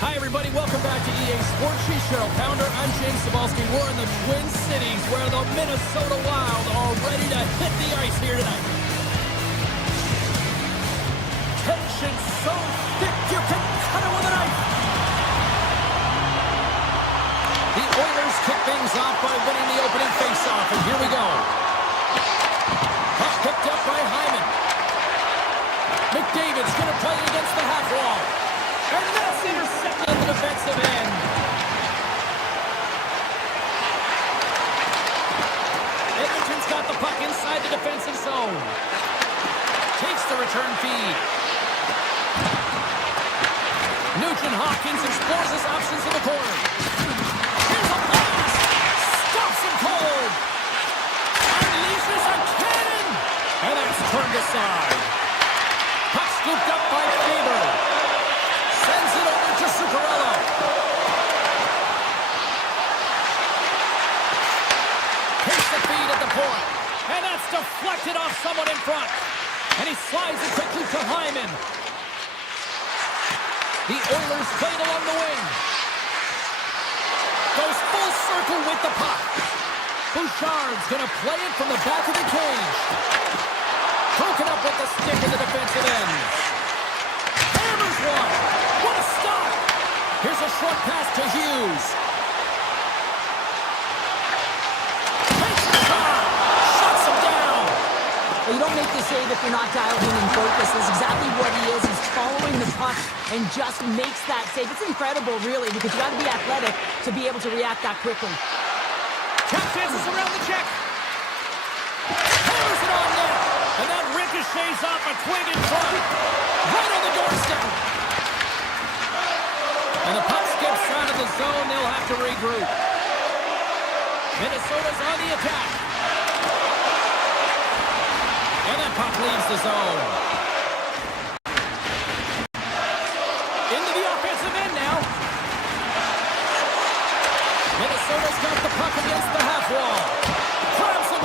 Hi, everybody. Welcome back to EA Sports. She's Cheryl Pounder. I'm James Cebulski. We're in the Twin Cities where the Minnesota Wild are ready to hit the ice here tonight. Tension so thick you can cut it with a knife. The Oilers kick things off by winning the opening faceoff, and here we go. Puck picked up by Hyman. McDavid's going to play it against the half wall. And that's intercepted at the defensive end. Edmonton's got the puck inside the defensive zone. Takes the return feed. Nugent-Hopkins explores his options in the corner. Here's a blast. Stops him cold. Unleashes a cannon. And that's turned aside. Puck scooped up by Faber. Sends it over to Zuccarello. Takes the feed at the point. And that's deflected off someone in front. And he slides it quickly to Hyman. The Oilers played along the wing. Goes full circle with the puck. Bouchard's going to play it from the back of the cage. Broken up with the stick in the defensive end. Hammers one. What a stop! Here's a short pass to Hughes. Takes the shot! Shuts him down! Well, you don't make the save if you're not dialed in and focused. That's exactly what he is. He's following the puck and just makes that save. It's incredible, really, because you got to be athletic to be able to react that quickly. Cap chances around the check. Hammers it on net. And that ricochets off a twig in front. Right on the doorstep. And the puck skips out of the zone. They'll have to regroup. Minnesota's on the attack. And that puck leaves the zone. Into the offensive end now. Minnesota's got the puck against the half wall. Grabs it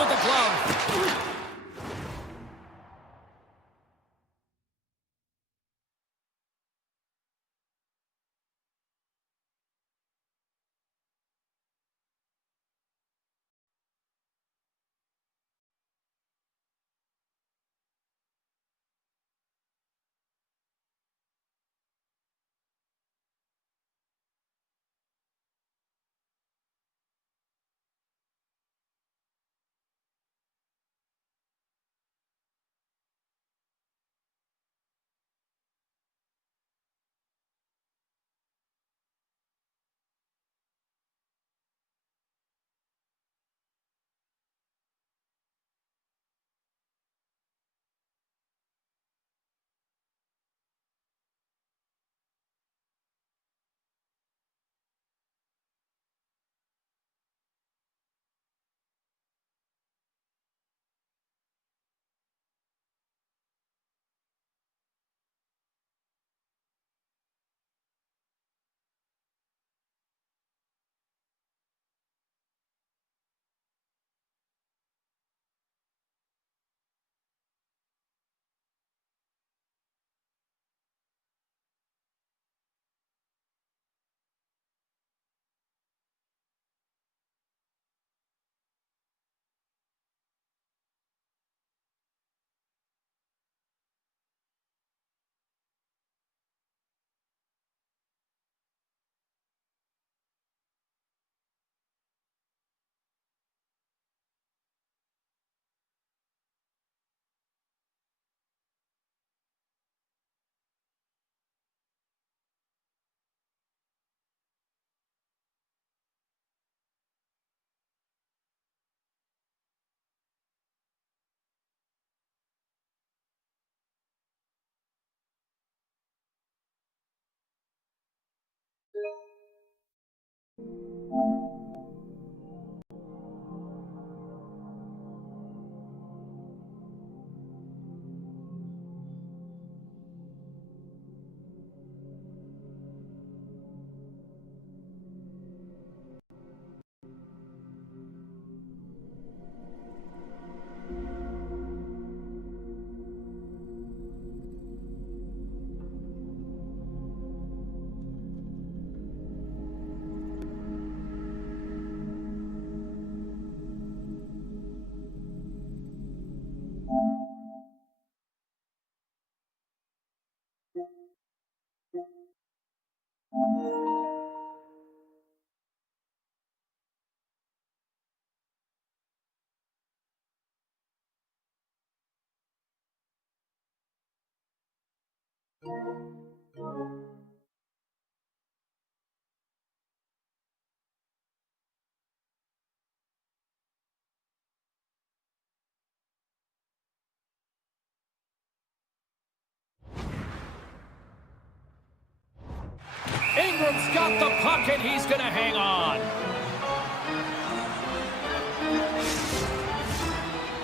Ingram's got the puck, and he's going to hang on.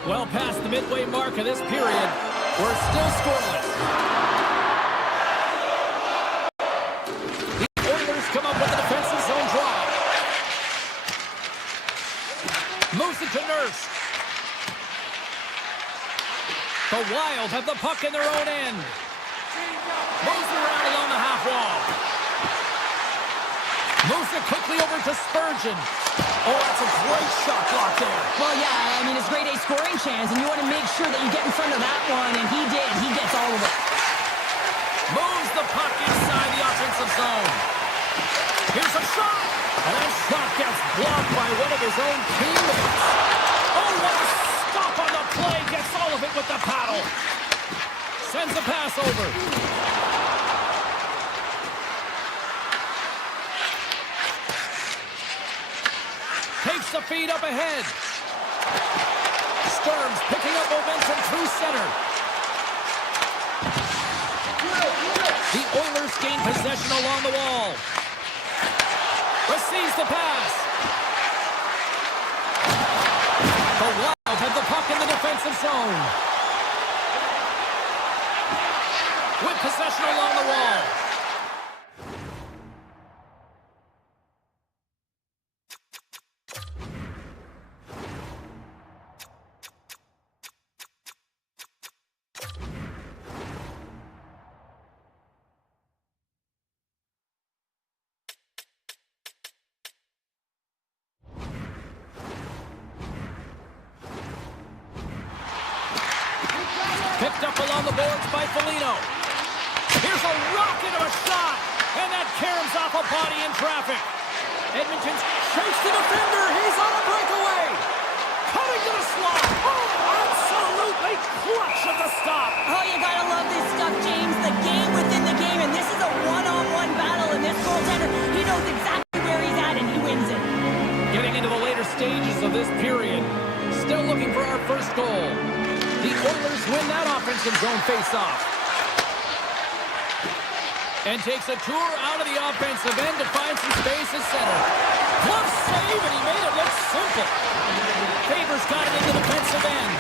Well past the midway mark of this period, we're still scoreless. The Oilers come up with a defensive zone draw. Moves it to Nurse. The Wild have the puck in their own end. Moves it around along the half wall. Moves it quickly over to Spurgeon. Oh, that's a great shot block there. Well, yeah, I mean, it's grade A scoring chance, and you want to make sure that you get in front of that one, and he did. He gets all of it. Moves the puck inside the offensive zone. Here's a shot. And that shot gets blocked by one of his own teammates. Oh, what a stop on the play. Gets all of it with the paddle. Sends a pass over. Takes the feed up ahead. Sturm's picking up momentum through center. The Oilers gain possession along the wall. Receives the pass. The Wild have the puck in the defensive zone. With possession along the wall. Picked up along the boards by Foligno. Here's a rocket of a shot, and that caroms off a body in traffic. Edmonton shakes the defender. He's on a breakaway. Coming to the slot. Oh, absolutely clutch at the stop. Oh, you gotta love this stuff, James. The game within the game, and this is a one-on-one battle, and this goaltender, he knows exactly where he's at, and he wins it. Getting into the later stages of this period, still looking for our first goal. The Oilers win that offensive zone face-off. And takes a tour out of the offensive end to find some space at center. Glove save, and he made it look simple. Faber's got it in the defensive end.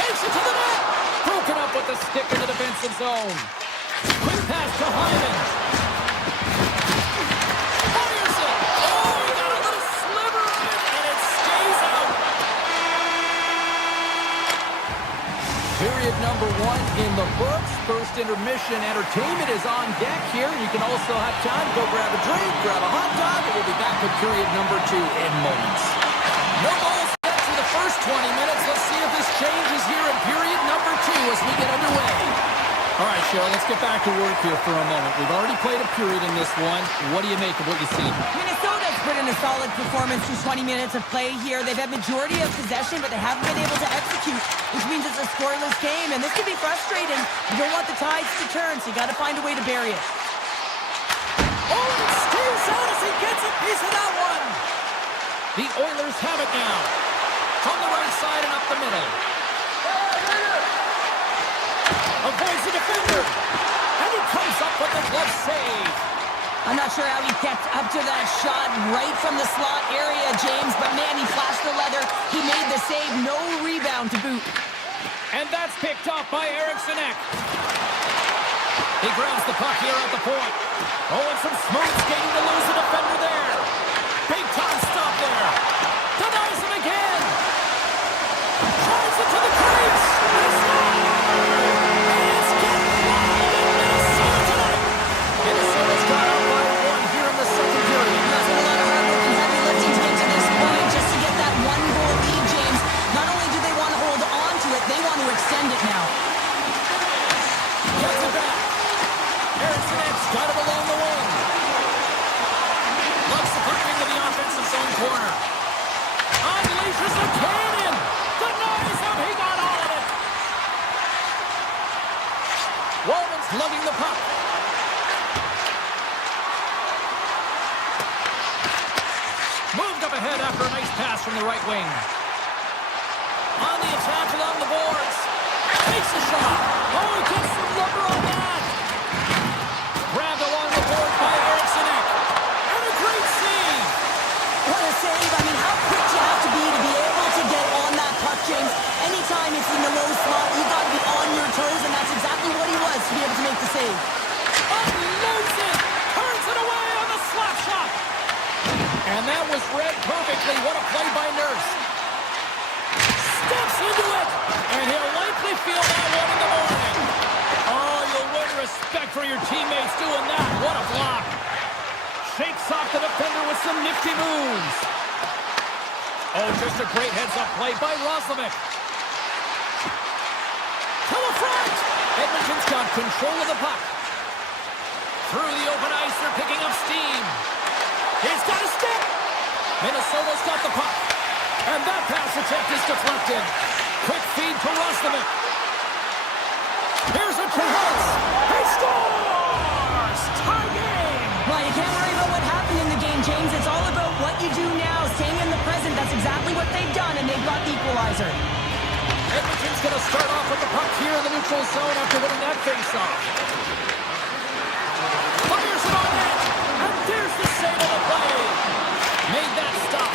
Takes it to the net. Broken up with the stick in the defensive zone. Quick pass to Hyman. Fires it. Oh, he got a little sliver of it, and it stays out. Period number 1 in the books. First intermission entertainment is on deck here. You can also have time to go grab a drink, grab a hot dog, and we'll be back with period number 2 in moments. No goals yet through the first 20 minutes. Let's see if this changes here in period number 2 as we get underway. All right, Cheryl, let's get back to work here for a moment. We've already played a period in this one. What do you make of what you've seen? Minnesota's put in a solid performance through 20 minutes of play here. They've had majority of possession, but they haven't been able to execute, which means it's a scoreless game, and this can be frustrating. You don't want the tides to turn, so you got to find a way to bury it. Oh, it stays out as he gets a piece of that one. The Oilers have it now. From the right side and up the middle. Avoids the defender. And he comes up with the glove save. I'm not sure how he kept up to that shot right from the slot area, James, but man, he flashed the leather. He made the save, no rebound to boot. And that's picked up by Eriksson. He grabs the puck here at the point. Oh, and some smooth skating to lose the defender there. Big time stop there. Denies him again. Drives it to the crease. And it's getting wild in Minnesota tonight. Minnesota's got up by one here in the second period. That's been a lot of hard work and heavy lifting to get to this point, just to get that one-goal lead, James. Not only do they want to hold on to it, they want to extend it now. Gets it back. Eriksson's got it along the wing. Looks the puck into the offensive zone corner. Unleashes a cannon. Denies him. He got all of it. Walman's lugging the puck. Moved up ahead after a nice pass from the right wing. On the attack along the boards. Takes a shot. Oh, he gets some rubber on that. Grabbed along the board by Eriksson. And a great save. What a save. I mean, how quick you have to be able to get on that puck, James. Anytime it's in the low slot, you've got to be on your toes, and that's exactly what he was to be able to make the save. Unloads it. Turns it away on the slap shot. And that was read perfectly. What a play by Nurse. Steps into it. And he'll likely feel that one in the morning. Oh, you'll win respect for your teammates doing that. What a block. Shakes off the defender with some nifty moves. Oh, just a great heads-up play by Roslovic. To the front. Edmonton's got control of the puck. Through the open ice, they're picking up steam. He's got a stick. Minnesota's got the puck. And that pass attempt is deflected. Quick feed to Roslovic. Here's a chance. He scores! Tie game! Well, you can't worry about what happened in the game, James. It's all about what you do now, staying in the present. That's exactly what they've done, and they've got the equalizer. Edmonton's going to start off with the puck here in the neutral zone after winning that faceoff. Fires it on net, and there's the save of the play. Made that stop.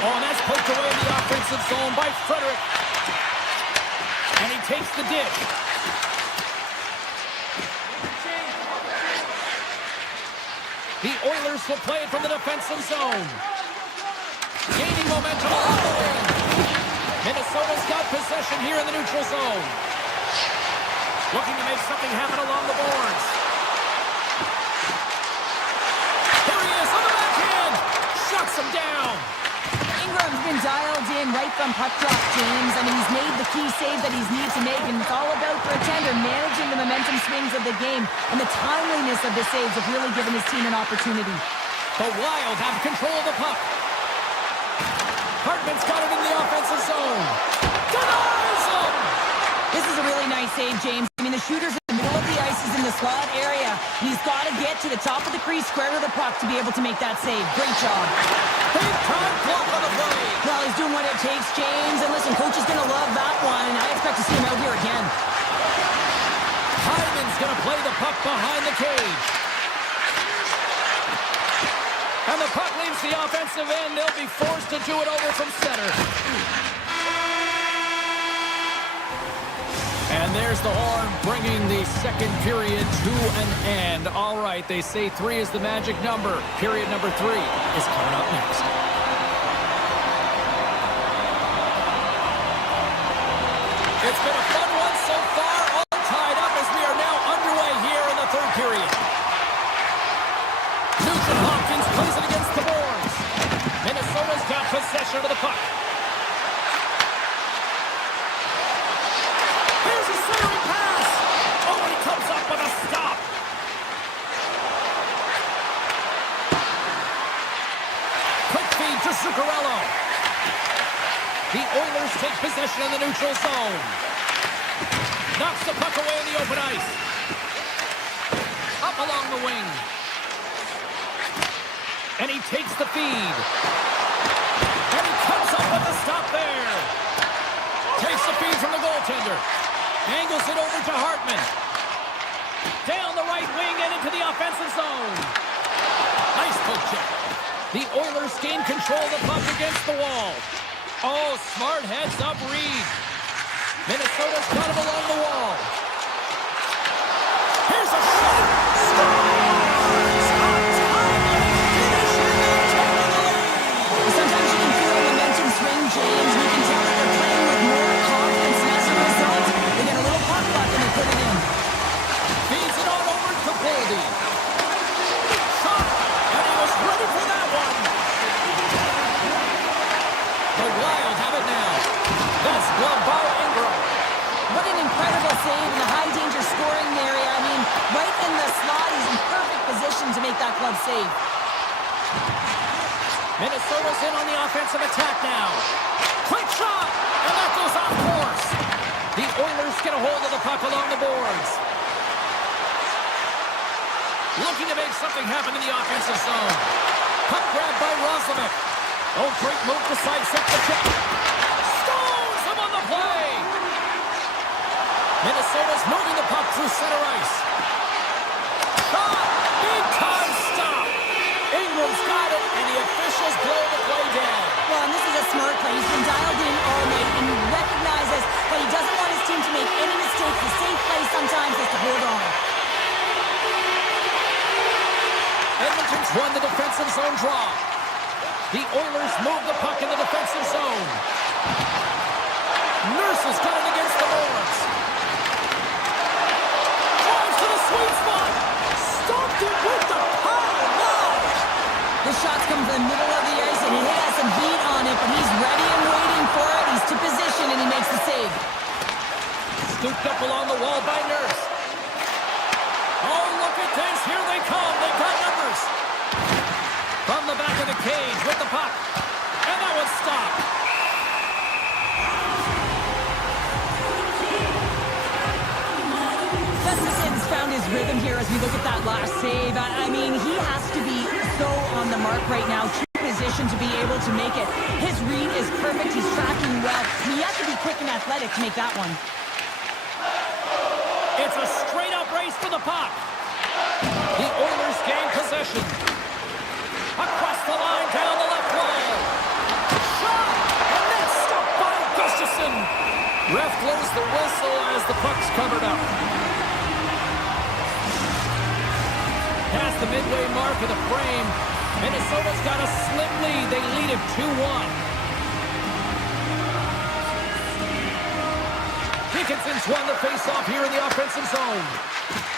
Oh, and that's poked away in the offensive zone by Frederick. And he takes the dish. The Oilers will play it from the defensive zone. Gaining momentum along the wing. Minnesota's got possession here in the neutral zone. Looking to make something happen along the boards. There he is on the backhand. Shuts him down. Ingram's been dialed in right from puck drop, James. I mean, he's made the key save that he's needed to make, and it's all about for a tender managing the momentum swings of the game, and the timeliness of the saves have really given his team an opportunity. The Wild have control of the puck. Hartman's got it in the offensive zone. Denies him! This is a really nice save, James. I mean, the shooter's in the middle of the ice. He's in the slot area. He's got to get to the top of the crease, square to the puck to be able to make that save. Great job. Big time block on the play. Well, he's doing what it takes, James. And listen, coach is going to love that one. I expect to see him out here again. Hyman's going to play the puck behind the cage. And the puck leaves the offensive end. They'll be forced to do it over from center. And there's the horn, bringing the second period to an end. All right, they say 3 is the magic number. Period number 3 is coming up next. It's been a fun one so far, all tied up as we are now underway here in the third period. Nugent-Hopkins plays it against the boards. Minnesota's got possession of the puck. Here's a centering pass. Oh, and he comes up with a stop. Quick feed to Zuccarello. The Oilers take possession in the neutral zone. Knocks the puck away in the open ice. Up along the wing. And he takes the feed. And he comes up with a stop there. Takes the feed from the goaltender. Angles it over to Hartman. Down the right right wing and into the offensive zone. Nice poke check. The Oilers gain control of the puck against the wall. Oh, smart heads-up read. Minnesota's got him along the wall. Here's a shot. Scores! A timely finish and they're taking the lead. Sometimes you can feel the momentum swing, James. We can tell that they're playing with more confidence, and as a result, they get a little puck luck and they put it in. Feeds it on over to Boldy. Shot, and he was ready for that one. The Wild have it now. That's gloved by Ingram. What an incredible save in the high-danger scoring area. I mean, right in the slot, he's in perfect position to make that glove save. Minnesota's in on the offensive attack now. Quick shot, and that goes off course. The Oilers get a hold of the puck along the boards. Looking to make something happen in the offensive zone. Puck grabbed by Roslovic. Oh, great move to sidestep the check. Stones him on the play. Minnesota's moving the puck through center ice. Shot! Big time stop! Ingram's got it, and the officials blow the play down. Well, and this is a smart play. He's been dialed in all night, and he recognizes that he doesn't want his team to make any mistakes. The safe play sometimes is to hold on. Edmonton's won the defensive zone draw. The Oilers move the puck in the defensive zone. Nurse has got it against the boards. Drives to the sweet spot. Stopped it with the power. Wow. The shots come from the middle of the ice, and he has some beat on it, but he's ready and waiting for it. He's to position, and he makes the save. Scooped up along the wall by Nurse. Oh, look at this. Here they come. They've got numbers. From the back of the cage with the puck. And that one's stopped. Gustafson's found his rhythm here as we look at that last save. I mean, he has to be so on the mark right now. True position to be able to make it. His read is perfect. He's tracking well. He has to be quick and athletic to make that one. It's a straight-up race for the puck. The Oilers gain possession. Across the line, down the left wall. Shot! And that's stopped by Gustafson. Ref blows the whistle as the puck's covered up. Past the midway mark of the frame, Minnesota's got a slim lead. They lead it 2-1. Dickinson's won the face-off here in the offensive zone.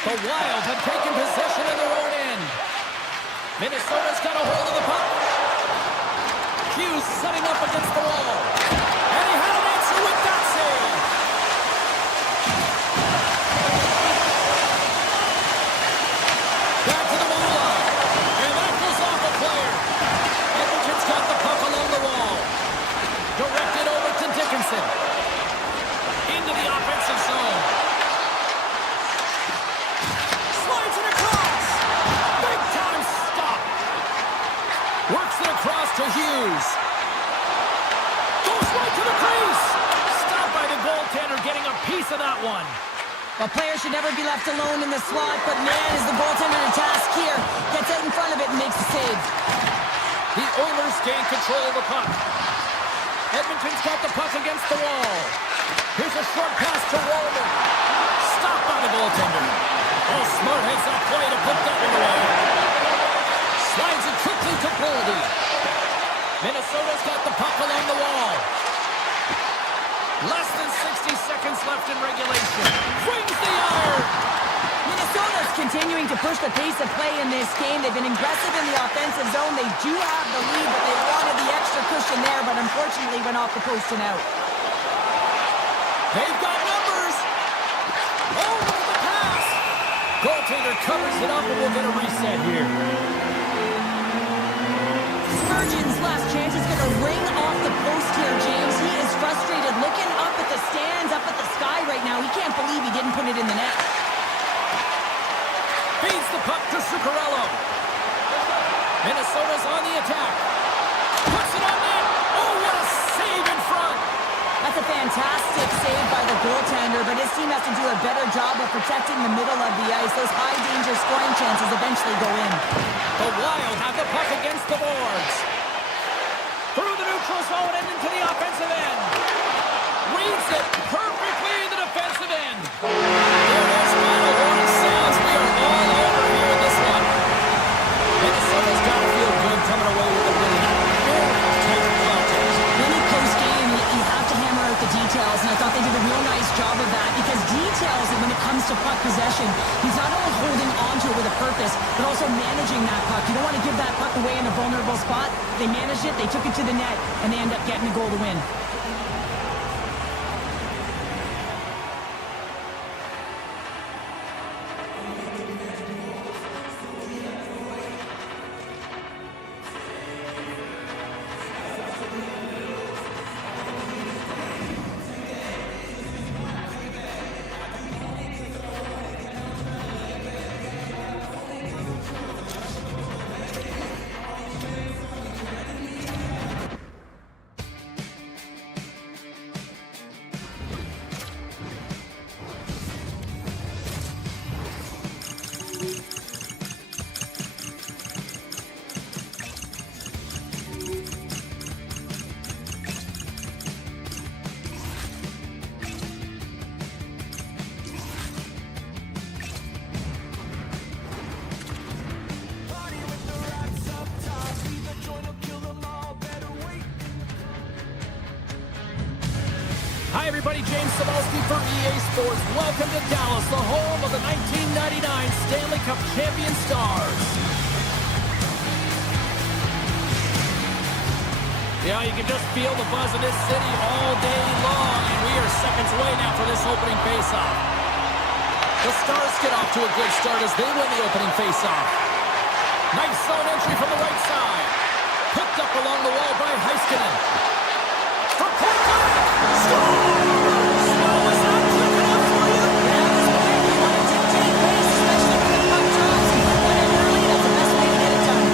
The Wild have taken possession in their own end. Minnesota's got a hold of the puck. Hughes setting up against the wall. And he had an answer with that save. Back to the blue line. And that goes off a player. Edmonton's got the puck along the wall. Directed over to Dickinson. Into the offensive zone. Slides it across. Big time stop. Works it across to Hughes. Goes right to the crease. Stopped by the goaltender, getting a piece of that one. A player should never be left alone in the slot, but man, is the goaltender to task here. Gets out in front of it and makes the save. The Oilers gain control of the puck. Edmonton's got the puck against the wall. Here's a short pass to Roman. Stopped by the goaltender. Oh, smart heads-up play to put that one away. Slides it quickly to Boldy. Minnesota's got the puck along the wall. Less than 60 seconds left in regulation. Brings the iron. Minnesota's continuing to push the pace of play in this game. They've been aggressive in the offensive zone. They do have the lead, but they wanted the extra cushion there, but unfortunately went off the post and out. They've got numbers. Oh, look at the pass. Goaltender covers it up, and we'll get a reset here. Spurgeon's last chance is going to ring off the post here, James. He is frustrated, looking up at the stands, up at the sky right now. He can't believe he didn't put it in the net. Feeds the puck to Zuccarello. Minnesota's on the attack. Puts it on net. Oh, what a save in front. I That's a fantastic save by the goaltender, but his team has to do a better job of protecting the middle of the ice. Those high-danger scoring chances eventually go in. The Wild have the puck against the boards. Through the neutral zone and into the offensive end. Reads it perfectly in the defensive end. There is final warning sounds. We are all over here in this one. Minnesota's got to feel good coming away with the win. Any close game, you have to hammer out the details, and I thought they did a real nice job of that, because details, when it comes to puck possession, he's not only holding onto it with a purpose, but also managing that puck. You don't want to give that puck away in a vulnerable spot. They managed it, they took it to the net, and they end up getting a goal to win. Hi, everybody. James Cebulski for EA Sports. Welcome to Dallas, the home of the 1999 Stanley Cup champion Stars. Yeah, you can just feel the buzz in this city all day long, and we are seconds away now for this opening faceoff. The Stars get off to a good start as they win the opening faceoff. Nice zone entry from the right side. Picked up along the wall by Hasky. For Portland! Score! Slow is not quick enough for you. Yeah, this is where you want to dictate pace, especially when the puck drops. You put one in early, that's the best way to get it done.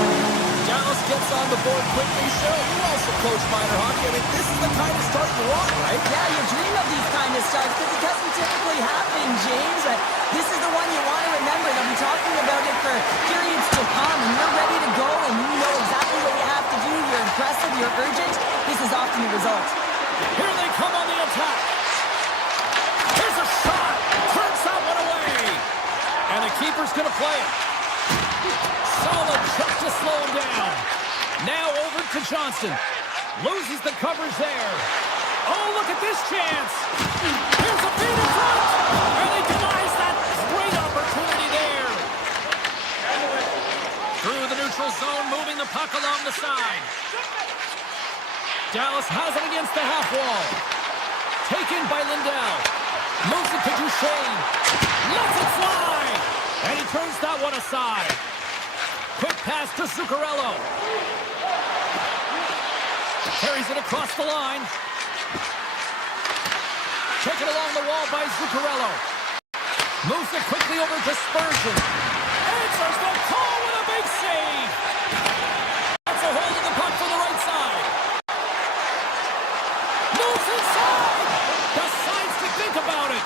Dallas gets on the board quickly. Cheryl, you also coach minor hockey. I mean, this is the kind of start you want, right? Yeah, you dream of these kind of starts because it doesn't typically happen, James. This is the one you want to remember. They'll be talking about it for periods to come, and you're ready to go, and you know exactly what you have to do. You're aggressive, you're urgent. This is often the result. Here they come on the attack. Here's a shot. Turns that one away. And the keeper's going to play it. Solid check to slow him down. Now over to Johnston. Loses the coverage there. Oh, look at this chance. Here's a feed in front. And he denies that great opportunity there. Through the neutral zone, moving the puck along the side. Dallas has it against the half wall. Taken by Lindell. Moves it to Duchesne. Lets it fly. And he turns that one aside. Quick pass to Zuccarello. Carries it across the line. Taken along the wall by Zuccarello. Moves it quickly over to Spurgeon. Answers the call with a big save. That's a hold of the puck from the right side. Moves inside. Decides to think about it.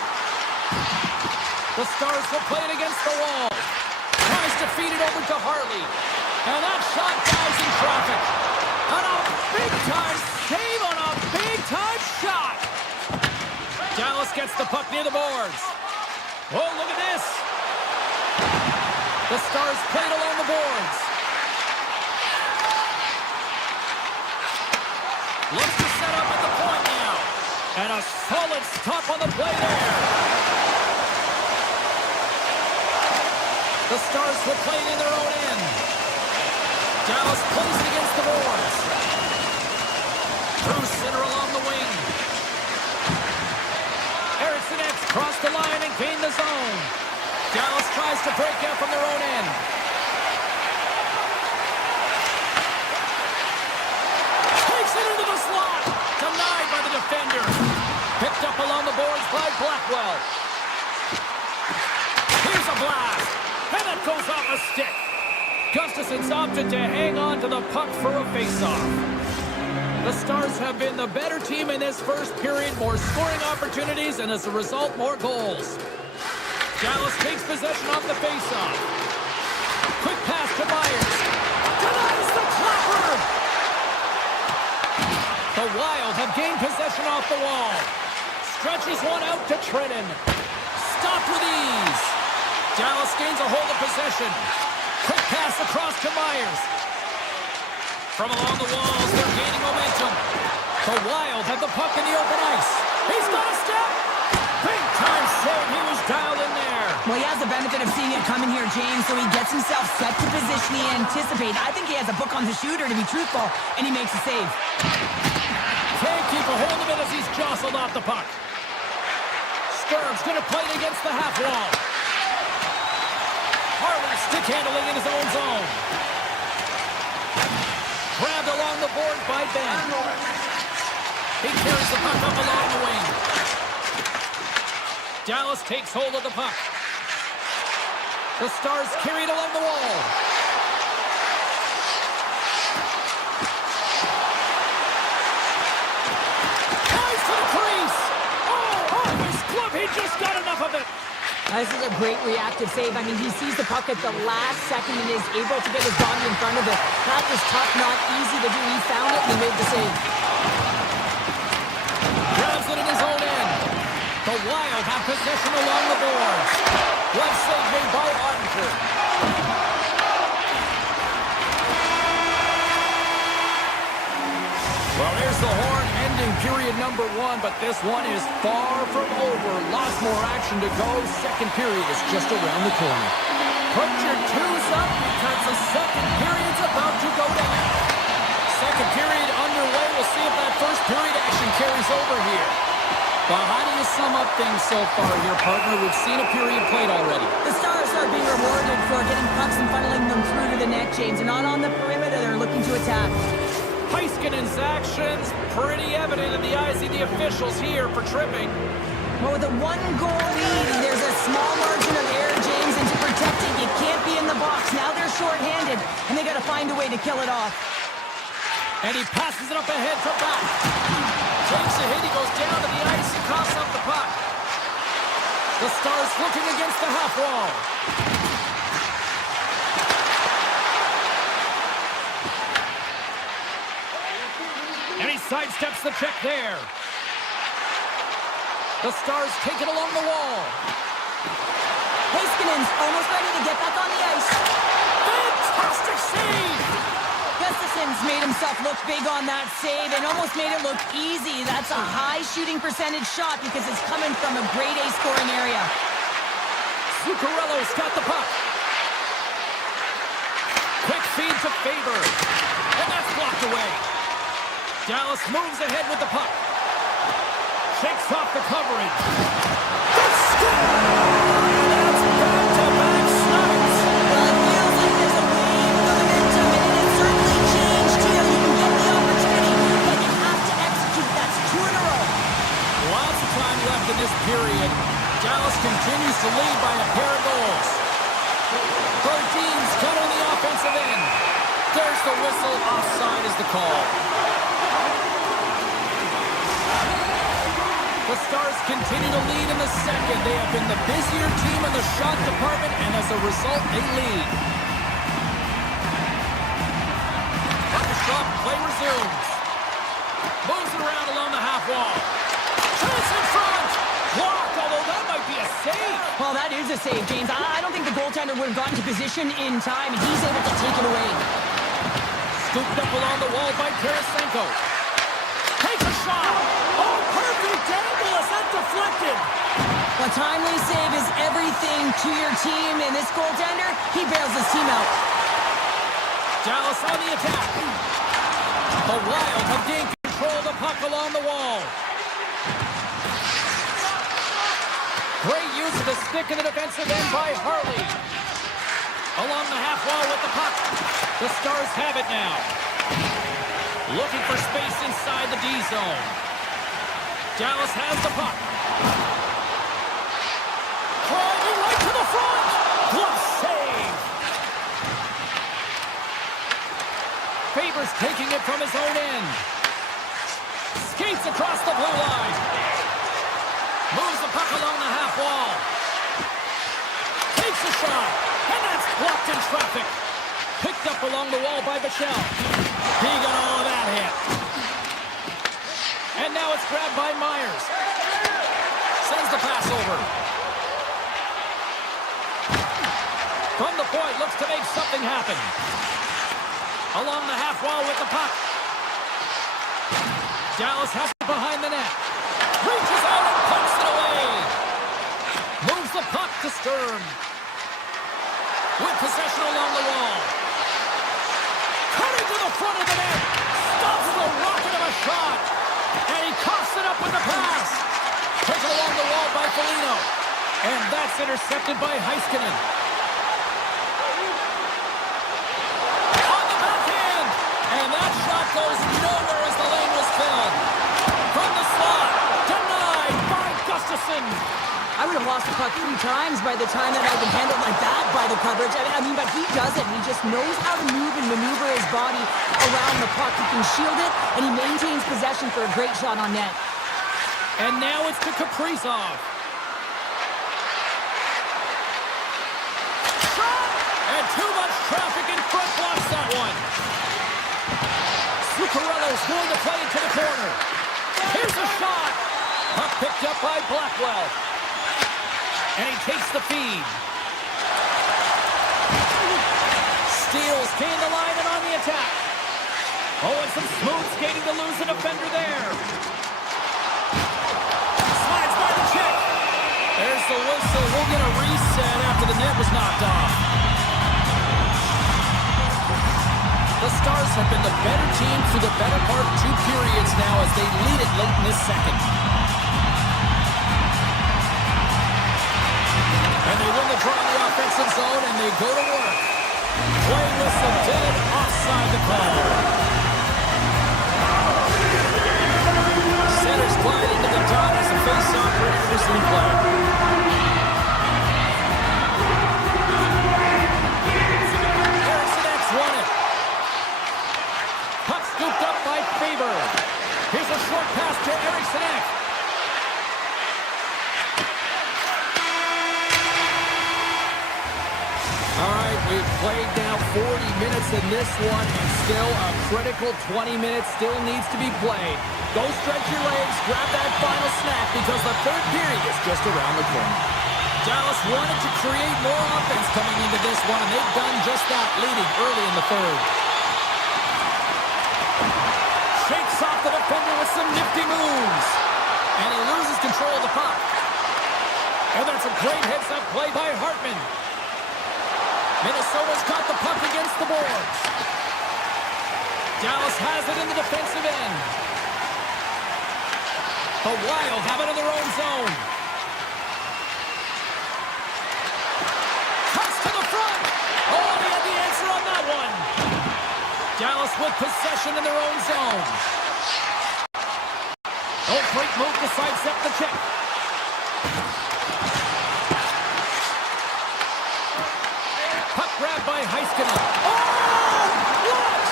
The Stars will play it against the wall. Tries to feed it over to Hartley. And that shot dies in traffic. And a big-time save on a big-time shot. Dallas gets the puck near the boards. Oh, look at this. The Stars played along the boards. Looks to set up at the point now. And a solid stop on the play there. The Stars will play it in their own end. Dallas plays it against the boards. Through center along the wing. Erickson X crossed the line and gained the zone. Dallas tries to break out from their own end. Takes it into the slot. Denied by the defender. Picked up along the boards by Blackwell. Here's a blast. And that goes off a stick. Gustafson's opted to hang on to the puck for a faceoff. The Stars have been the better team in this first period. More scoring opportunities, and as a result, more goals. Dallas takes possession off the faceoff. Quick pass to Myers. Denies the clapper! The Wild have gained possession off the wall. Stretches one out to Trennan. Stopped with ease. Dallas gains a hold of possession. Quick pass across to Myers. From along the walls, they're gaining momentum. The Wild have the puck in the open ice. He's got a step. Big time save. He was dialed in there. Well, he has the benefit of seeing it coming here, James, so he gets himself set to position he anticipates. I think he has a book on the shooter, to be truthful, and he makes a save. Can't keep a hold of it as he's jostled off the puck. Sturm's going to play it against the half wall. Harley stick handling in his own zone. Grabbed along the board by Ben. He carries the puck up along the wing. Dallas takes hold of the puck. The Stars carry it along the wall. Tries to the crease. Oh, off his glove. He just got enough of it. This is a great reactive save. I mean, he sees the puck at the last second and is able to get his body in front of it. That was tough, not easy to do. He found it and he made the save. Grabs it in his own end. The Wild have possession along the boards. One save made by Ottinger. Well, there's the horn ending period number 1, but this one is far from over. Lots more action to go. Second period is just around the corner. Put your twos up because the second period's about to go down. Second period underway. We'll see if that first period action carries over here. Well, how do you sum up things so far here, partner? We've seen a period played already. The Stars are being rewarded for getting pucks and funneling them through to the net, James. They're not on the perimeter. They're looking to attack. Heiskanen's actions pretty evident in the eyes of the officials here for tripping. Well, with a one-goal lead, there's a small margin of error, James, and to protect it, you can't be in the box. Now they're short-handed, and they got to find a way to kill it off. And he passes it up ahead to back. Takes a hit, he goes down to the ice, he coughs up the puck. The Stars looking against the half wall. And he sidesteps the check there. The Stars take it along the wall. Heiskanen's almost ready to get back on the ice. Fantastic save! Gustafson's made himself look big on that save and almost made it look easy. That's a high shooting percentage shot because it's coming from a grade A scoring area. Zuccarello's got the puck. Quick feed to Faber. And that's blocked away. Dallas moves ahead with the puck. Shakes off the coverage. The score! That's back-to-back snites. Well, it feels like there's a wave of momentum, and it has certainly changed here. You can get the opportunity, but you have to execute. That's 2 in a row. Lots of time left in this period. Dallas continues to lead by a pair of goals. Berdeen's got on the offensive end. There's the whistle. Offside is the call. The Stars continue to lead in the second. They have been the busier team in the shot department, and as a result, they lead. Shot play resumes. Moves it around along the half wall. Chance in front. Blocked, although that might be a save. Well, that is a save, James. I don't think the goaltender would have gotten to position in time, and he's able to take it away. Scooped up along the wall by Tarasenko. Takes a shot. Oh, perfect angle. Is that deflected? A timely save is everything to your team, and this goaltender, he bails his team out. Dallas on the attack. The Wild have gained control of the puck along the wall. Great use of the stick in the defensive end by Harley. Along the half wall with the puck. The Stars have it now. Looking for space inside the D zone. Dallas has the puck. Driving right to the front. Glove save. Faber's taking it from his own end. Gets across the blue line. Moves the puck along the half wall. Takes a shot. And that's blocked in traffic. Picked up along the wall by Bichelle. He got all of that hit. And now it's grabbed by Myers. Sends the pass over. From the point, looks to make something happen. Along the half wall with the puck. Dallas has it behind the net. Reaches out and punts it away. Moves the puck to Sturm. With possession along the wall. Cutting to the front of the net. Stops the rocket of a shot. And he coughs it up with the pass. Taken along the wall by Foligno. And that's intercepted by Heiskanen. On the backhand. And that shot goes nowhere as the lane was filled. From the slot. Denied by Gustafsson. I would have lost the puck 3 times by the time that I've been handled like that by the coverage. But he does it. He just knows how to move and maneuver his body around the puck. He can shield it, and he maintains possession for a great shot on net. And now it's to Kaprizov. Shot! And too much traffic in front blocks that one. Zuccarello's going to play it to the corner. Here's a shot. Puck picked up by Blackwell. And he takes the feed. Steals, gain the line and on the attack. Oh, and some smooth skating to lose a defender there. Slides by the check. There's the whistle. We'll get a reset after the net was knocked off. The Stars have been the better team through the better part of 2 periods now as they lead it late in this second. And they win the draw in the offensive zone, and they go to work. Play whistle dead, offside the call. Centers glide into the dot as a face-off ready to resume play. Eriksson won it. Puck scooped up by Faber. Here's a short pass to Eriksson. All right, we've played now 40 minutes in this one, and still a critical 20 minutes still needs to be played. Go stretch your legs, grab that final snack, because the third period is just around the corner. Dallas wanted to create more offense coming into this one, and they've done just that, leading early in the third. Shakes off the defender with some nifty moves, and he loses control of the puck. And that's a great heads-up play by Hartman. Minnesota's got the puck against the boards. Dallas has it in the defensive end. The Wild have it in their own zone. Cuts to the front. Oh, they had the answer on that one. Dallas with possession in their own zone. Oh, great move to sidestep the check. Grabbed by Heiskanen. Oh, what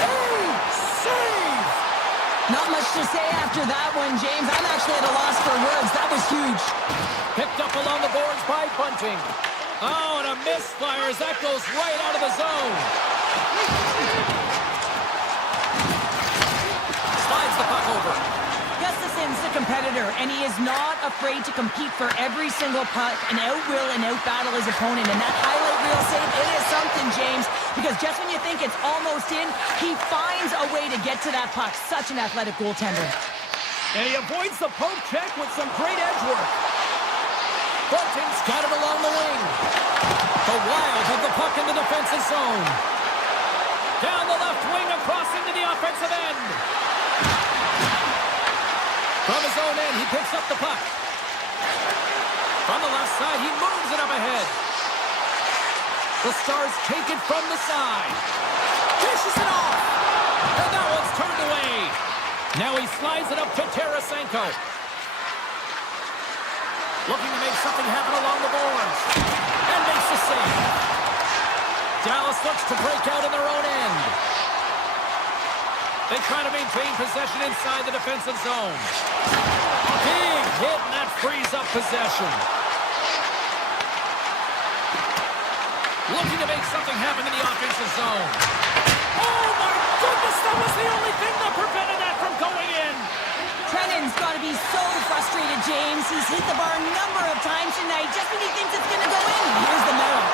a save! Not much to say after that one, James. I'm actually at a loss for words. That was huge. Picked up along the boards by Bunting. Oh, and a misfire as that goes right out of the zone. Slides the puck over. Gustafsson's the competitor, and he is not afraid to compete for every single puck and out-will and out-battle his opponent. And that highlight reel save, it is something, James, because just when you think it's almost in, he finds a way to get to that puck. Such an athletic goaltender. And he avoids the poke check with some great edge work. Bunting's got it along the wing. The Wild have the puck in the defensive zone. Down the left wing, across into the offensive end. From his own end, he picks up the puck. From the left side, he moves it up ahead. The Stars take it from the side. Dishes it off. And that one's turned away. Now he slides it up to Tarasenko. Looking to make something happen along the boards. And makes the save. Dallas looks to break out in their own end. They try to maintain possession inside the defensive zone. Big hit, and that frees up possession. Looking to make something happen in the offensive zone. Oh, my goodness, that was the only thing that prevented that from going in. Trennan's got to be so frustrated, James. He's hit the bar a number of times tonight just when he thinks it's going to go in. Here's the middle.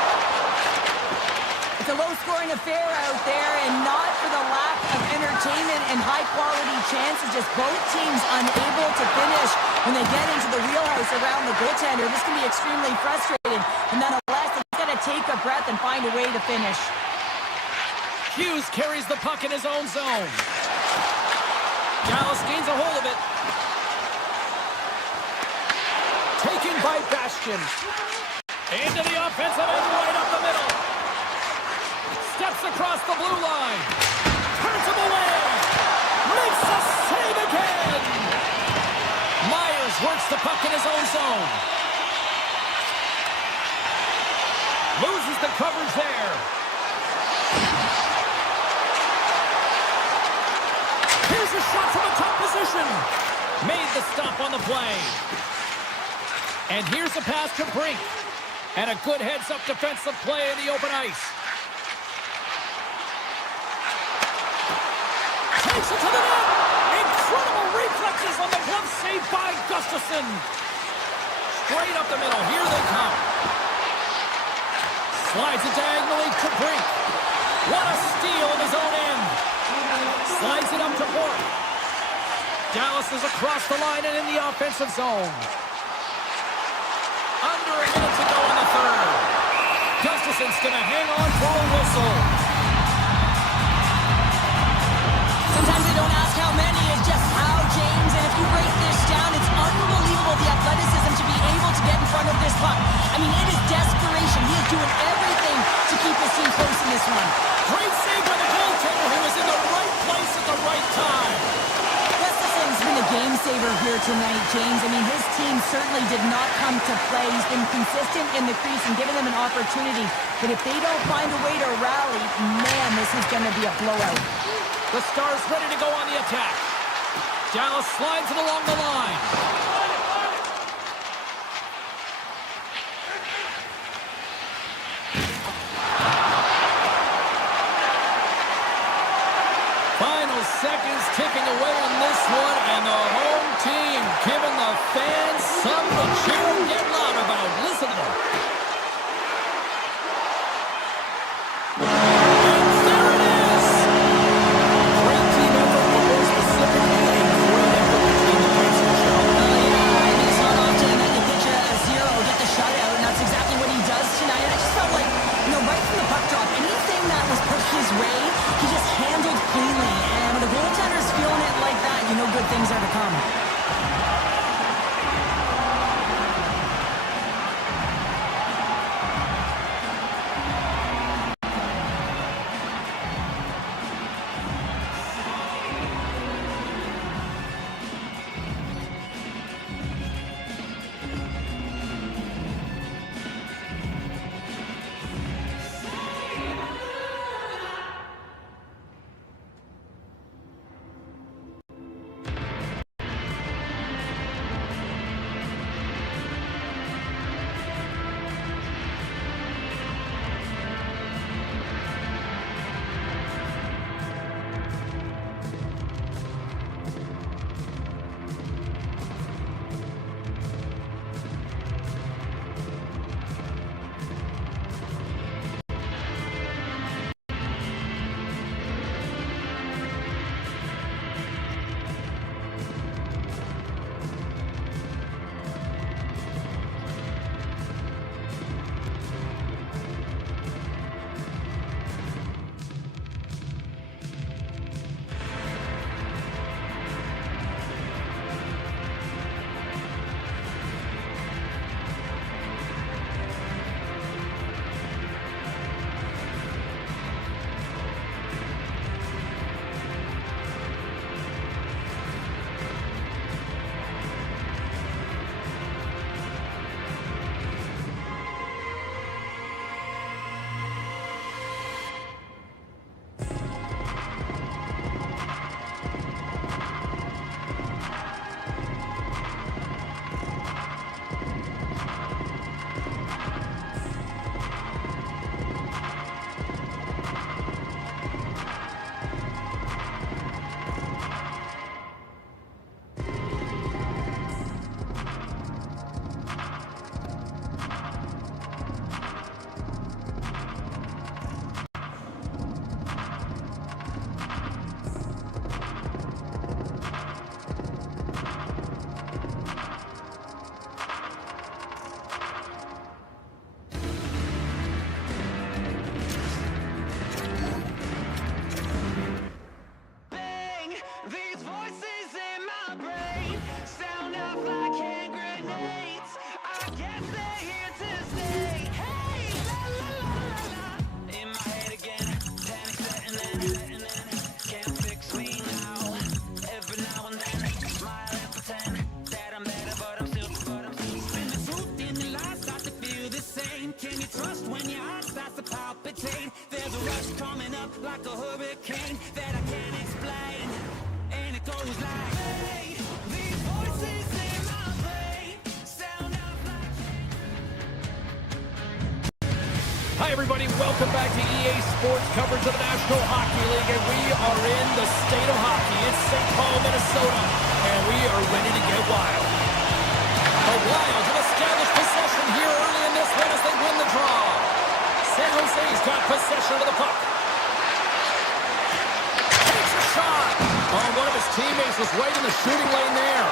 It's a low-scoring affair out there, and not for the lack of entertainment and high-quality chances. Just both teams unable to finish when they get into the wheelhouse around the goaltender. This can be extremely frustrating. And nonetheless, they've got to take a breath and find a way to finish. Hughes carries the puck in his own zone. Dallas gains a hold of it. Taken by Bastian. Into the offensive end, right up the middle. Steps across the blue line. Turns him away. Makes a save again. Myers works the puck in his own zone. Loses the coverage there. Here's a shot from a top position. Made the stop on the play. And here's a pass to Brink. And a good heads-up defensive play in the open ice. Takes it to the net. Incredible reflexes on the glove save by Gustafsson. Straight up the middle. Here they come. Slides it diagonally to Brink. What a steal of his own end. Slides it up to Bork. Dallas is across the line and in the offensive zone. Under a minute to go in the third. Gustafsson's going to hang on for a whistle. Sometimes they don't ask how many, it's just how, James. And if you break this down, it's unbelievable the athleticism to be able to get in front of this puck. I mean, it is desperation. He is doing everything to keep his team close in this one. Great save by the goaltender who was in the right place at the right time. Gustafsson's been a game saver here tonight, James. I mean, his team certainly did not come to play. He's been consistent in the crease and giving them an opportunity. But if they don't find a way to rally, man, this is going to be a blowout. The Stars ready to go on the attack. Dallas slides it along the line. Final seconds ticking away in this one, and the home team giving the fans something to cheer and get loud about. Listen to them. Good things are to come. like a hurricane that I can't explain. And it goes like, hey, these voices in my brain sound out like... Hi, everybody. Welcome back to EA Sports coverage of the National Hockey League, and we are in the state of hockey. It's St. Paul, Minnesota, and we are ready to get wild. The Wild have established possession here early in this one as they win the draw. San Jose's got possession of the puck. Takes a shot. Oh, one of his teammates was right in the shooting lane there.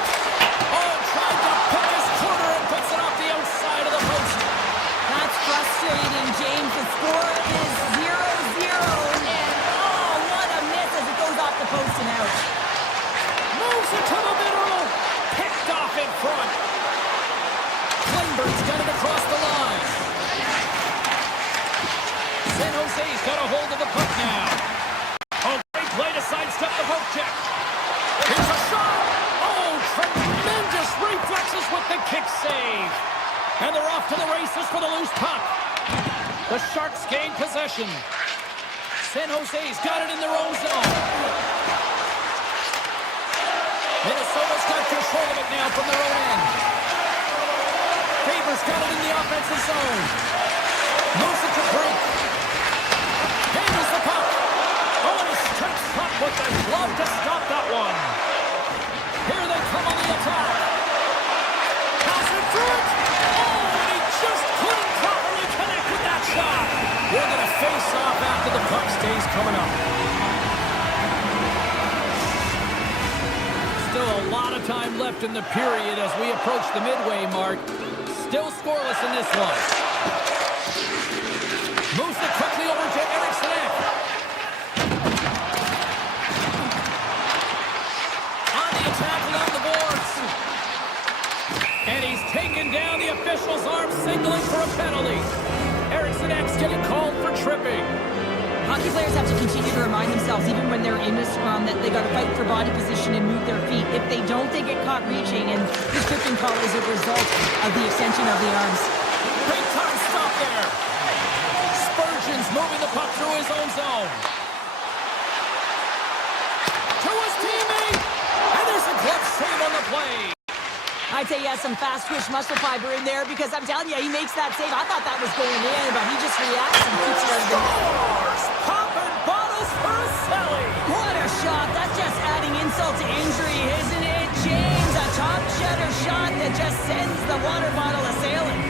Oh, tried to pick his corner and puts it off the outside of the post. That's frustrating, James. The score is 0-0, and oh, what a miss as it goes off the post and out. Moves it to the middle. Picked off in front. Klingberg's got it across the line. San Jose's got a hold of the puck now. Oh, great play to sidestep the poke check. Here's a shot. Oh, tremendous reflexes with the kick save. And they're off to the races for the loose puck. The Sharks gain possession. San Jose's got it in their own zone. Minnesota's got control of it now from their own end. Faber's got it in the offensive zone. Moves it to Brink. Handles the puck. Oh, and a straight puck with the glove to stop that one. Here they come on the attack. Pass in front. Shot. We're going to face off after the puck stays coming up. Still a lot of time left in the period as we approach the midway mark. Still scoreless in this one. Moves it quickly over to Eriksson. On the attack along the boards. And he's taken down the official's arm, signaling for a penalty. Eriksson getting called for tripping. Hockey players have to continue to remind themselves, even when they're in a scrum, that they got to fight for body position and move their feet. If they don't, they get caught reaching, and this tripping call is a result of the extension of the arms. Big time stop there. Spurgeon's moving the puck through his own zone. To his teammate, and there's a glove save on the play. I'd say he has some fast-twitch muscle fiber in there because I'm telling you, he makes that save. I thought that was going in, but he just reacts and keeps it out of the net. Scores! Popping bottles for a Selly! What a shot! That's just adding insult to injury, isn't it, James? A top shutter shot that just sends the water bottle a-sailing.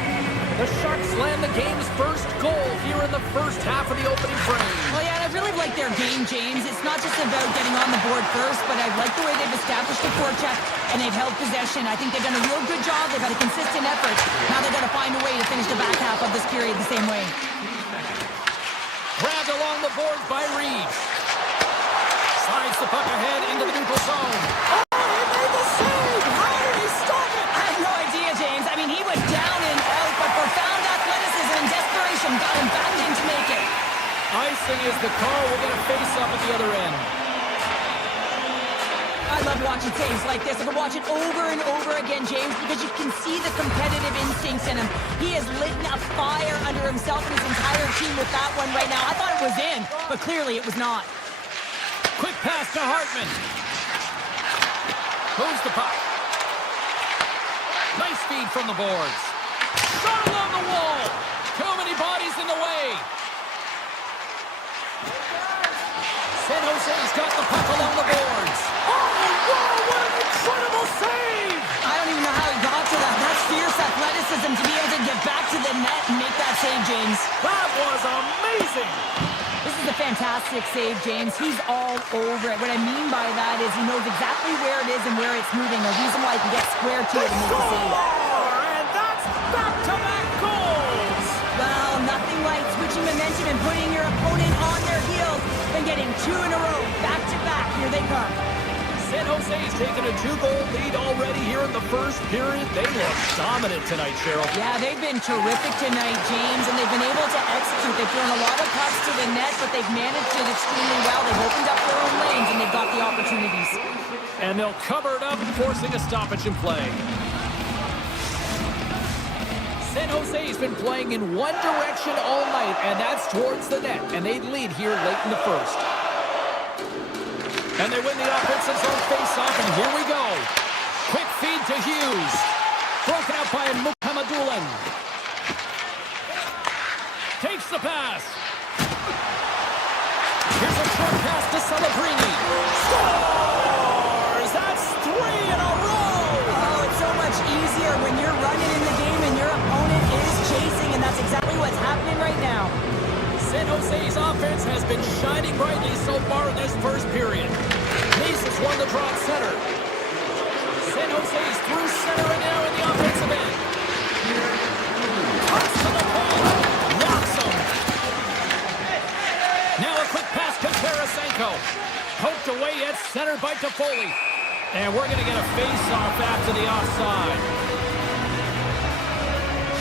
The Sharks land the game's first goal here in the first half of the opening frame. Well, yeah, and I really like their game, James. It's not just about getting on the board first, but I like the way they've established a forecheck and they've held possession. I think they've done a real good job. They've had a consistent effort. Now they've got to find a way to finish the back half of this period the same way. Grabbed along the boards by Reeves. Slides the puck ahead into the neutral zone. Oh, he made the save! How did he stop it? I have no idea, James. I mean, he was down and out, but profound athleticism and desperation got him back in to make it. Icing is the call. We'll get a face-up at the other end. I love watching saves like this. I can watch it over and over again, James, because you can see the competitive instincts in him. He has lit a fire under himself and his entire team with that one right now. I thought it was in, but clearly it was not. Quick pass to Hartman. Moves the puck. Nice feed from the boards. Shot along the wall. Too many bodies in the way. San Jose's got the puck along the boards. Oh, wow, what an incredible save! I don't even know how he got to that. That's fierce athleticism to be able to get back to the net and make that save, James. That was amazing! This is a fantastic save, James. He's all over it. What I mean by that is he knows exactly where it is and where it's moving. A reason why he can get square to it and make a save. And that's back-to-back goals! Well, nothing like switching momentum and putting your opponent on their heels than getting two in a row, back-to-back. Here they come. San Jose's taken a 2-goal lead already here in the first period. They look dominant tonight, Cheryl. Yeah, they've been terrific tonight, James, and they've been able to execute. They've thrown a lot of pucks to the net, but they've managed it extremely well. They've opened up their own lanes, and they've got the opportunities. And they'll cover it up, forcing a stoppage in play. San Jose Jose's been playing in one direction all night, and that's towards the net. And they lead here late in the first. And they win the offensive zone face-off, and here we go. Quick feed to Hughes. Broken out by Mukhamadullin. Takes the pass. Here's a short pass to Celebrini. Scores! That's 3 in a row! Oh, it's so much easier when you're running in the game and your opponent is chasing, and that's exactly what's happening right now. San Jose's offense has been shining brightly so far in this first period. Nice has won the draw at center. San Jose's through center and now in the offensive end. Cuts to the pole. Locks him. Now a quick pass to Tarasenko. Poked away at center by Toffoli. And we're going to get a face-off after the offside.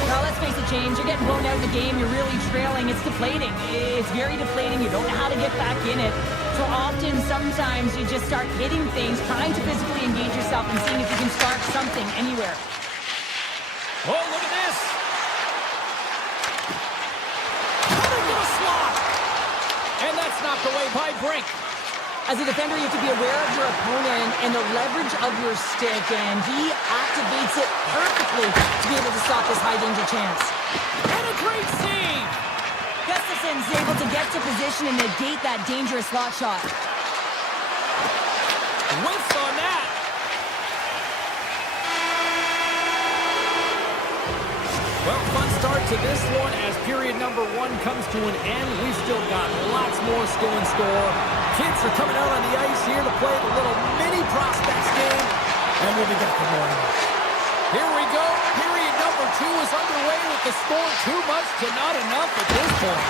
Now, let's face it, James, you're getting blown out of the game. You're really trailing. It's deflating. It's very deflating. You don't know how to get back in it. So often, sometimes you just start hitting things, trying to physically engage yourself and seeing if you can spark something anywhere. Oh, look at this. Cutting to the slot. And that's knocked away by Brink. As a defender, you have to be aware of your opponent and the leverage of your stick, and he activates it perfectly to be able to stop this high-danger chance. And a great save! Gustafson's able to get to position and negate that dangerous slot shot. Whiffs on that! Well, fun start to this one as period number 1 comes to an end. We've still got lots more still in store. Kids are coming out on the ice here to play the little mini prospects game, and we'll be back in the morning. Here we go. Period number 2 is underway with the score too much to not enough at this point.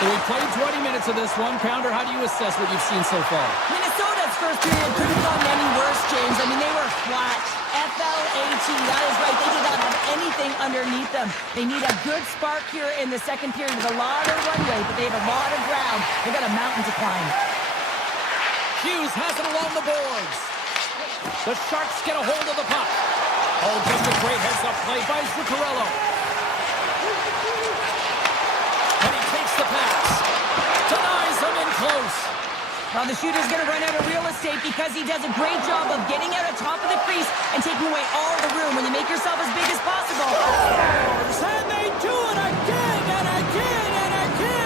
So we played 20 minutes of this one. Pounder, how do you assess what you've seen so far? Minnesota's first period couldn't have gone any worse, James. I mean, they were flat. F-L-A-T, that is right. They did not have anything underneath them. They need a good spark here in the second period with a lot of runway, but they have a lot of ground. They've got a mountain to climb. Hughes has it along the boards. The Sharks get a hold of the puck. Oh, just a great heads-up play by Zuccarello. And he takes the pass. Denies him in close. Well, the shooter's going to run out of real estate because he does a great job of getting out of top of the crease and taking away all the room when you make yourself as big as possible. And they do it again and again and again.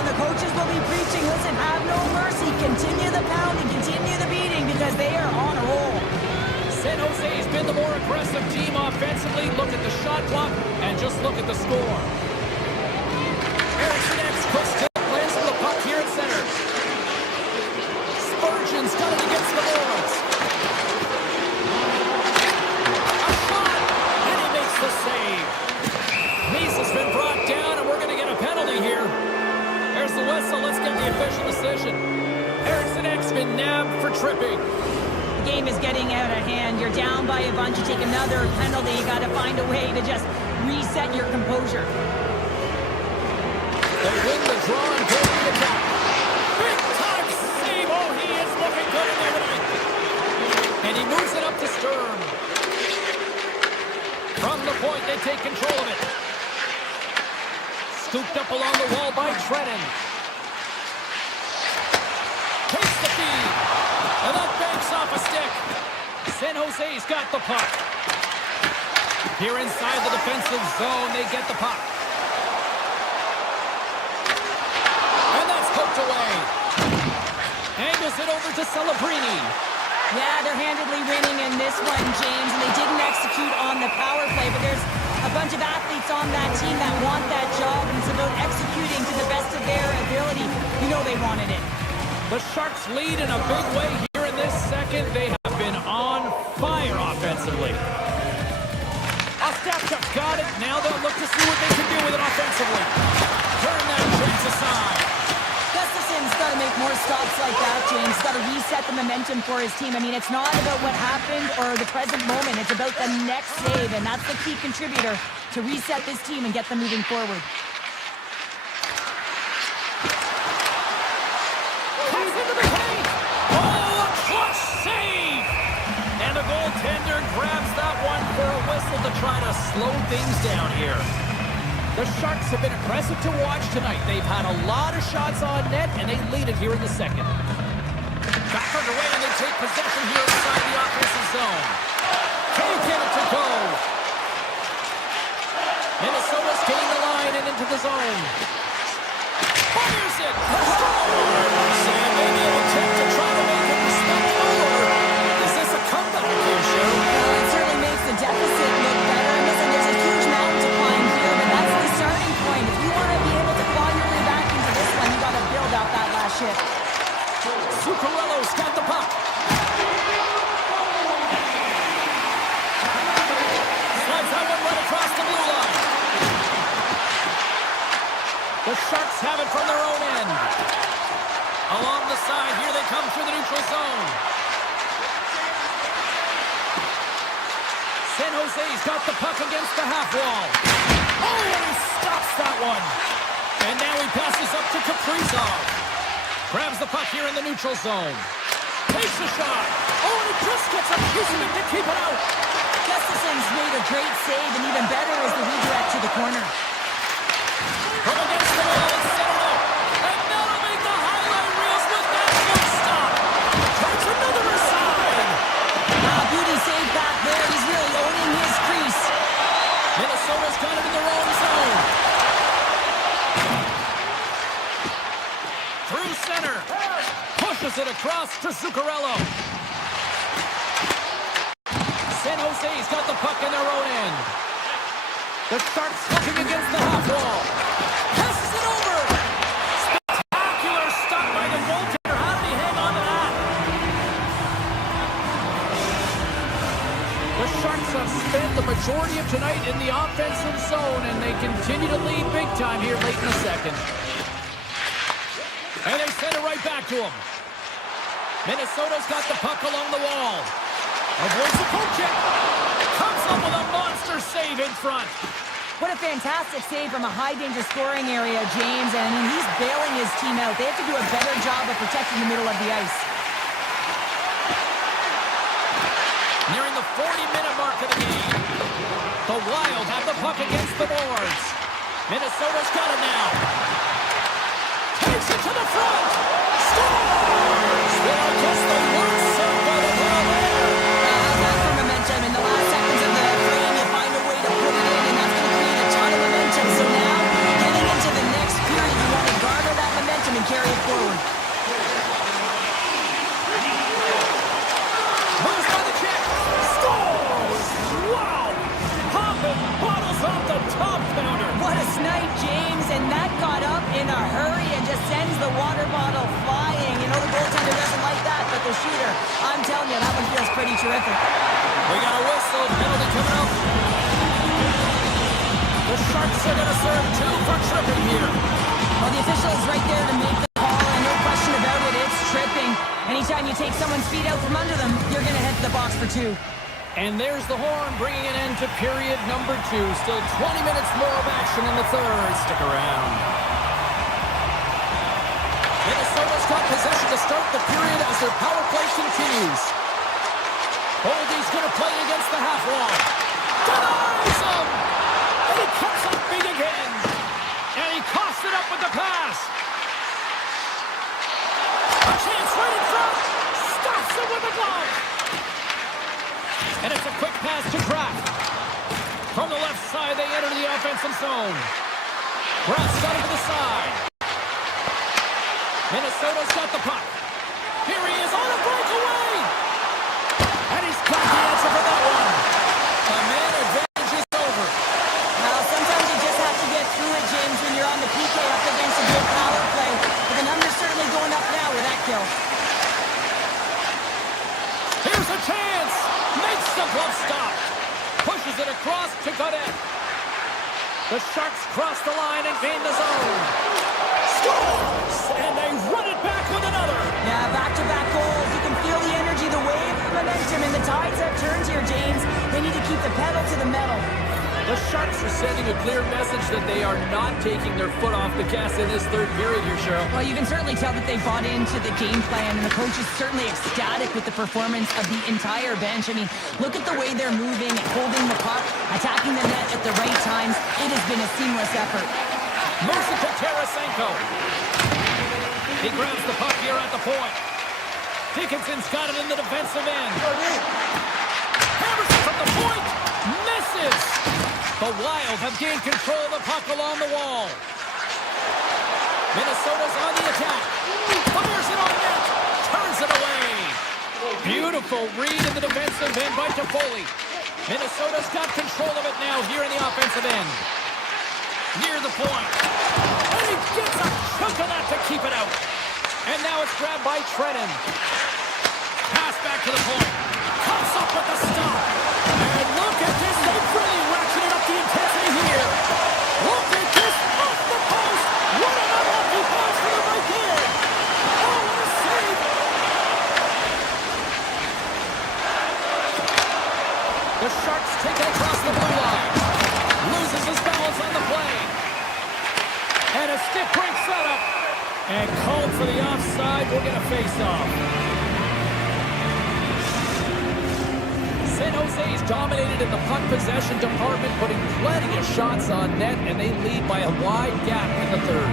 The coaches will be preaching, listen, have no mercy. Continue the pounding, continue the beating because they are on a roll. San Jose's been the more aggressive team offensively. Look at the shot clock and just look at the score. Eriksson X puts to lands with the puck here at center. Spurgeon's got it against the boards. A shot, and he makes the save. Nice has been brought down, and we're going to get a penalty here. There's the whistle. Let's get the official decision. Eriksson X been nabbed for tripping. The game is getting out of hand. You're down by a bunch. You take another penalty. You got to find a way to just reset your composure. They win the draw and go to the top. Big time save. Oh, he is looking good in there tonight. And he moves it up to Sturm. From the point, they take control of it. Scooped up along the wall by Trennan. Takes the feed. And that banks off a stick. San Jose's got the puck. Here inside the defensive zone, they get the puck. And that's poked away. Angles it over to Celebrini. Yeah, they're handedly winning in this one, James, and they didn't execute on the power play, but there's a bunch of athletes on that team that want that job, and it's about executing to the best of their ability. You know they wanted it. The Sharks lead in a big way here in this second. They have been on fire offensively. Ostapchuk's got it. Now they'll look to see what they can do with it offensively. Turn that chance aside. Gustafson's got to make more stops like that, James. He's got to reset the momentum for his team. I mean, it's not about what happened or the present moment. It's about the next save, and that's the key contributor to reset this team and get them moving forward. Comes into the paint. Oh, a clutch save! And the goaltender grabs that one for a whistle to try to slow things down here. The Sharks have been impressive to watch tonight. They've had a lot of shots on net, and they lead it here in the second. Back underway, and they take possession here inside the offensive zone. Taking it to go. Minnesota's getting the line and into the zone. Fires it. And maybe an attempt to try to make it respectful, or is this a comeback here, Cheryl? Well, it certainly makes the deficit look better. And listen, there's a huge mountain to climb here, but that's the starting point. If you want to be able to claw your way back into this one, you got to build out that last shift. Zuccarello's got the puck. Slides that one right across the blue line. The Sharks have it from their own end. Along the side, here they come through the neutral zone. San Jose's got the puck against the half wall. Oh, and he stops that one. And now he passes up to Kaprizov. Grabs the puck here in the neutral zone. Takes a shot. Oh, and he just gets a piece of it to keep it out. Gustafson's made a great save, and even better is the redirect to the corner. From against the wall, it's centered up. And that'll make the highlight reels with that full stop. Takes another aside. Beauty save back there. He's really owning his crease. Minnesota's got it in their own zone. Through center. Pushes it across to Zuccarello. San Jose's got the puck in their own end. The Sharks looking against the half wall. Passes it over. Spectacular stop by the goaltender. How did he hang on to that? The Sharks have spent the majority of tonight in the offensive zone, and they continue to lead big time here late in the second. And they send it right back to him. Minnesota's got the puck along the wall. Avoids the poke check. Comes up with a monster save in front. What a fantastic save from a high-danger scoring area, James. And he's bailing his team out. They have to do a better job of protecting the middle of the ice. Nearing the 40-minute mark of the game. The Wild have the puck against the boards. Minnesota's got it now. Takes it to the front. Scores! Well, I guess they weren't so good at all there. That's the momentum. In the last seconds of the frame, you find a way to put it in, and that's going to create a ton of momentum. So now, heading into the next period, you want to garner that momentum and carry it forward. Moves by the check. Scores! Wow! Popping bottles off the top counter. What a snipe, James, and that got up in a hurry and just sends the water bottle flying. You know, the goaltender doesn't like that, but the shooter, I'm telling you, that one feels pretty terrific. We got a whistle, penalty coming up. The Sharks are going to serve 2 for tripping here. Well, the official is right there to make the call, and no question about it, it's tripping. Anytime you take someone's feet out from under them, you're going to head to the box for 2. And there's the horn bringing an end to period number 2. Still 20 minutes more of action in the third. Stick around. Minnesota's got possession to start the period as their power play continues. Boldy's going to play against the half wall. Denies him! And he comes up big again. And he coughs it up with the pass. A chance right in front. Stops it with the glove. And it's a quick pass to Kraft. From the left side, they enter the offensive zone. Kraft's got it to the side. Minnesota's got the puck. Here he is on a breakaway. And he's got the answer for that one. The man advantage is over. Well, sometimes you just have to get through it, James, when you're on the PK up against a good power play. But the number's certainly going up now with that kill. Here's a chance. Makes the glove stop. Pushes it across to Godet. The Sharks cross the line and gain the zone. Scores! And they run it back with another. Yeah, back-to-back goals. You can feel the energy, the wave, the momentum, and the tides have turned here, James. They need to keep the pedal to the metal. The Sharks are sending a clear message that they are not taking their foot off the gas in this third period here, Cheryl. Well, you can certainly tell that they bought into the game plan, and the coach is certainly ecstatic with the performance of the entire bench. I mean, look at the way they're moving, holding the puck, attacking the net at at the right times. It has been a seamless effort. Moves it to Tarasenko. He grabs the puck here at the point. Dickinson's got it in the defensive end. Hammers it from the point. Misses. The Wild have gained control of the puck along the wall. Minnesota's on the attack. Fires it on net. Turns it away. Beautiful read in the defensive end by Toffoli. Minnesota's got control of it now here in the offensive end. Near the point. And he gets a chunk of that to keep it out. And now it's grabbed by Trennan. Pass back to the point. Comes up with the stop. And look at this. They've really ratcheted up the intensity here. Look at this. Off the post. What an unlucky pass for the right here. Oh, what a save. The Sharks take it across the blue line. Loses his balance on the play. And a stick break setup. And called for the offside. We'll get a face-off. San Jose's dominated in the puck possession department, putting plenty of shots on net, and they lead by a wide gap in the third.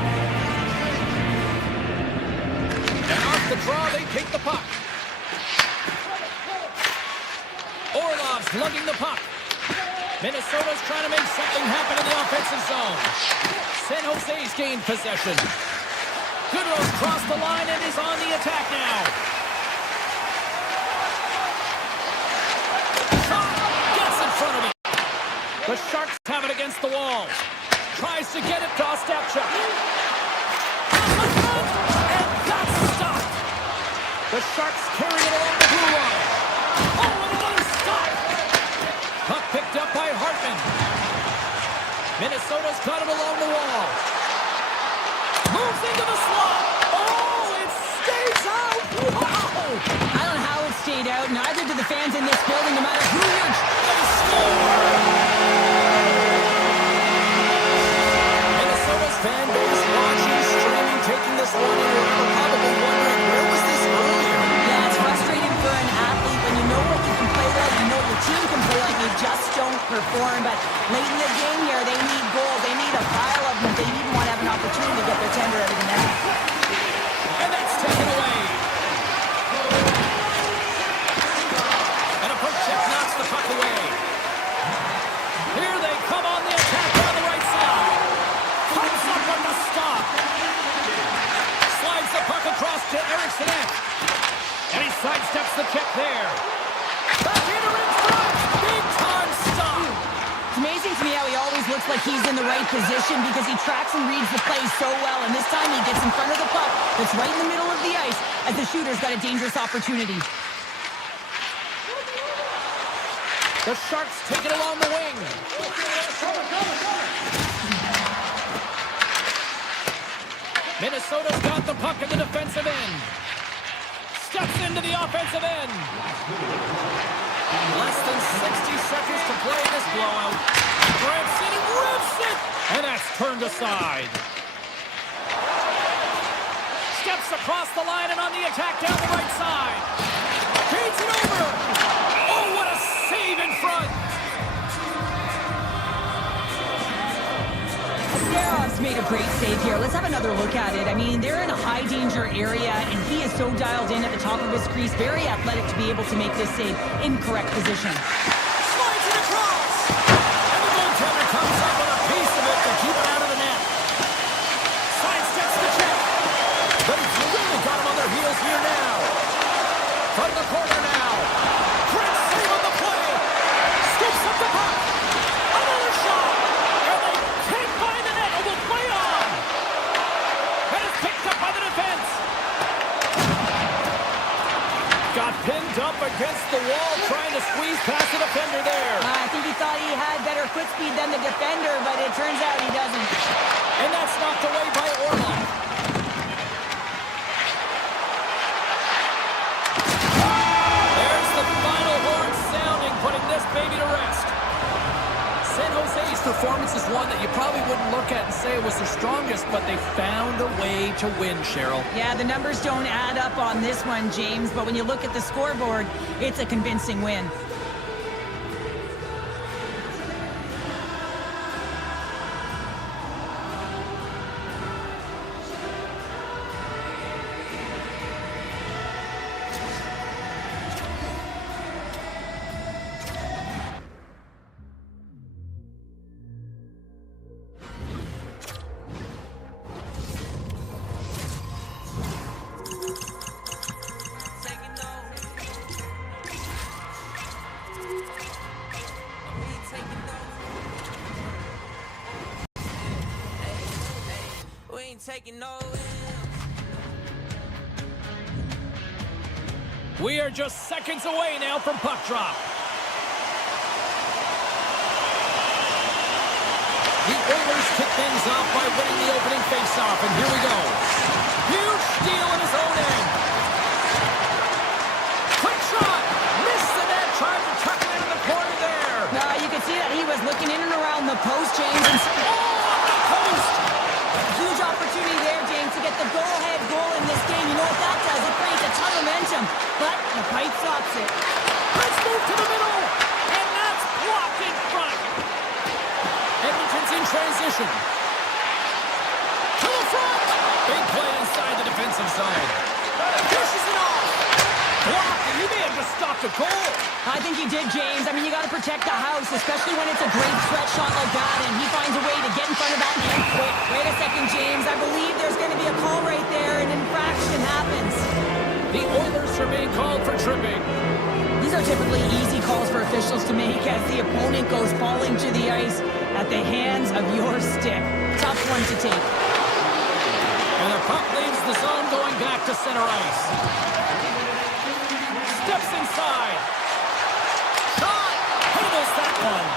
And off the draw, they take the puck. Orlov's lugging the puck. Minnesota's trying to make something happen in the offensive zone. San Jose's gained possession. Goodrow's crossed the line and is on the attack now. Shot gets in front of him. The Sharks have it against the wall. Tries to get it to Ostapchuk. And that's stopped. The Sharks carry it along the blue line. Oh, and another stop. Puck picked up by Hartman. Minnesota's got it along the wall. Moves into the slot. Oh, it stays out. Wow. I don't know how it stayed out. Neither do the fans in this building, no matter who you're... They score. Minnesota's fan base watching, streaming, taking this one in. We're probably wondering, where was this earlier? Yeah, it's frustrating for an athlete when you know what you can play like, you know your team can play like, you just don't perform. But late in the game here, they need goals. They need a pile of them. They even want to have an opportunity to get their tender out of the net. And that's taken away. And a poke check knocks the puck away. Here they come on the attack on the right side. Comes up with the stop. Slides the puck across to Eriksson. And he sidesteps the check there. Back into in front. Big time stop. It's amazing to me how he always looks like he's in the right position because he tracks and reads the play so well. And this time he gets in front of the puck that's right in the middle of the ice as the shooter's got a dangerous opportunity. The Sharks take it along the wing. Minnesota's got the puck in the defensive end. Steps into the offensive end. Less than 60 seconds to play this blowout. Grabs it and rips it. And that's turned aside. Steps across the line and on the attack down the right side. Feeds it over. Oh, what a save in front. Sterov's made a great save here. Let's have another look at it. I mean, they're in a high-danger area, and he is so dialed in at the top of his crease. Very athletic to be able to make this save in correct position. Slides it across. And the goaltender comes up with a piece of it to keep it out of the net. Sidesteps the check. But he's really got him on their heels here now. From the corner now. Great save on the play. Scoops up the puck. Another shot. And they can't find the net. It will play on. And it's picked up by the defense. Got pinned up against the wall, trying to squeeze past the defender there. I think he thought he had better foot speed than the defender, but it turns out he doesn't. And that's knocked away by Orlov. There's the final horn sounding, putting this baby to rest. San Jose's performance is one that you probably wouldn't look at and say it was their strongest, but they found a way to win, Cheryl. Yeah, the numbers don't add up on this one, James, but when you look at the scoreboard, it's a convincing win. We ain't taking no. We are just seconds away now from puck drop. The Oilers kick things off by winning the opening faceoff, and here we go. Huge steal in his own end. Quick shot! Missed the net, trying to tuck it into the corner there. You can see that he was looking in and around the post, James. And Off the post! huge opportunity there, James, to get the go-ahead goal in this game. You know what that does? It creates a ton of momentum, but the pipe stops it. Let's move to the middle, and that's blocked in front. Edmonton's in transition. To the front! Big play inside the defensive zone. Pushes it off. Blocked, and he may have just stopped a goal. I think he did, James. I mean, you got to protect the house, especially when it's a great stretch shot like that, and he finds a way to get in front of that man quick. Wait a second, James. I believe there's going to be a call right there. An infraction happens. The Oilers are being called for tripping. These are typically easy calls for officials to make as the opponent goes falling to the ice at the hands of your stick. Tough one to take. And the puck leaves the zone going back to center ice. Steps inside. Shot! Handles that one.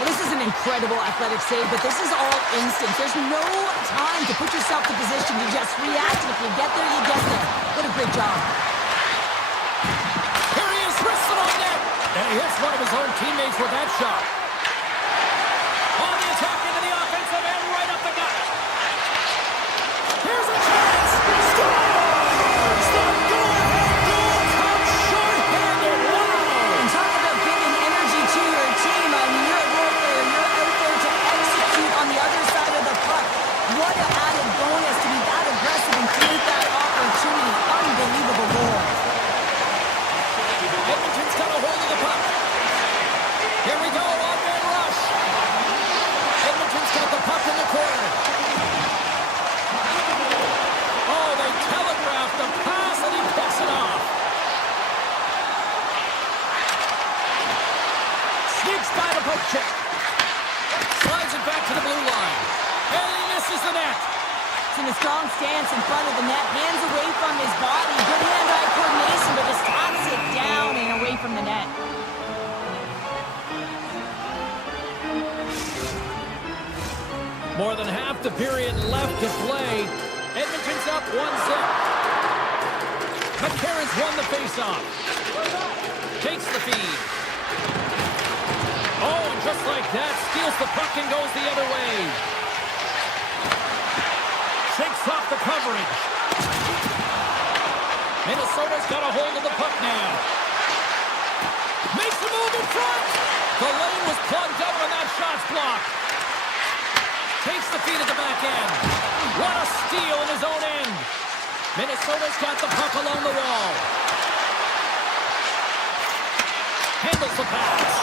Well, this is an incredible athletic save, but this is all instant. There's no time to put yourself in position to just react. If you get there, you get there. What a great job. Here he is, wristed on net. And he hits one of his own teammates with that shot. On the attack into the offensive end, right up the gut. Here's a chance. Scores! The go-ahead goal comes short-handed. Wow! And talk about giving energy to your team. I mean, you're a role player. You're out there to execute on the other side of the puck. What an added bonus to be that aggressive and create that opportunity. Unbelievable goal. Edmonton's got a hold of the puck. Here we go, one-man rush. Edmonton's got the puck in the corner. Oh, they telegraphed the pass, and he picks it off. Sneaks by the poke check. Slides it back to the blue line. And he misses the net. It's in a strong stance in front of the net. Hands away from his body. Good hand-eye coordination, but just taps it down and away from the net. More than half the period left to play. Edmonton's up 1-0. McCarron's won the faceoff. Takes the feed. Oh, and just like that, steals the puck and goes the other way. Shakes off the coverage. Minnesota's got a hold of the puck now. Makes a move in front. The lane was plugged up and that shot's blocked. Takes the feed at the back end. What a steal in his own end. Minnesota's got the puck along the wall. Handles the pass.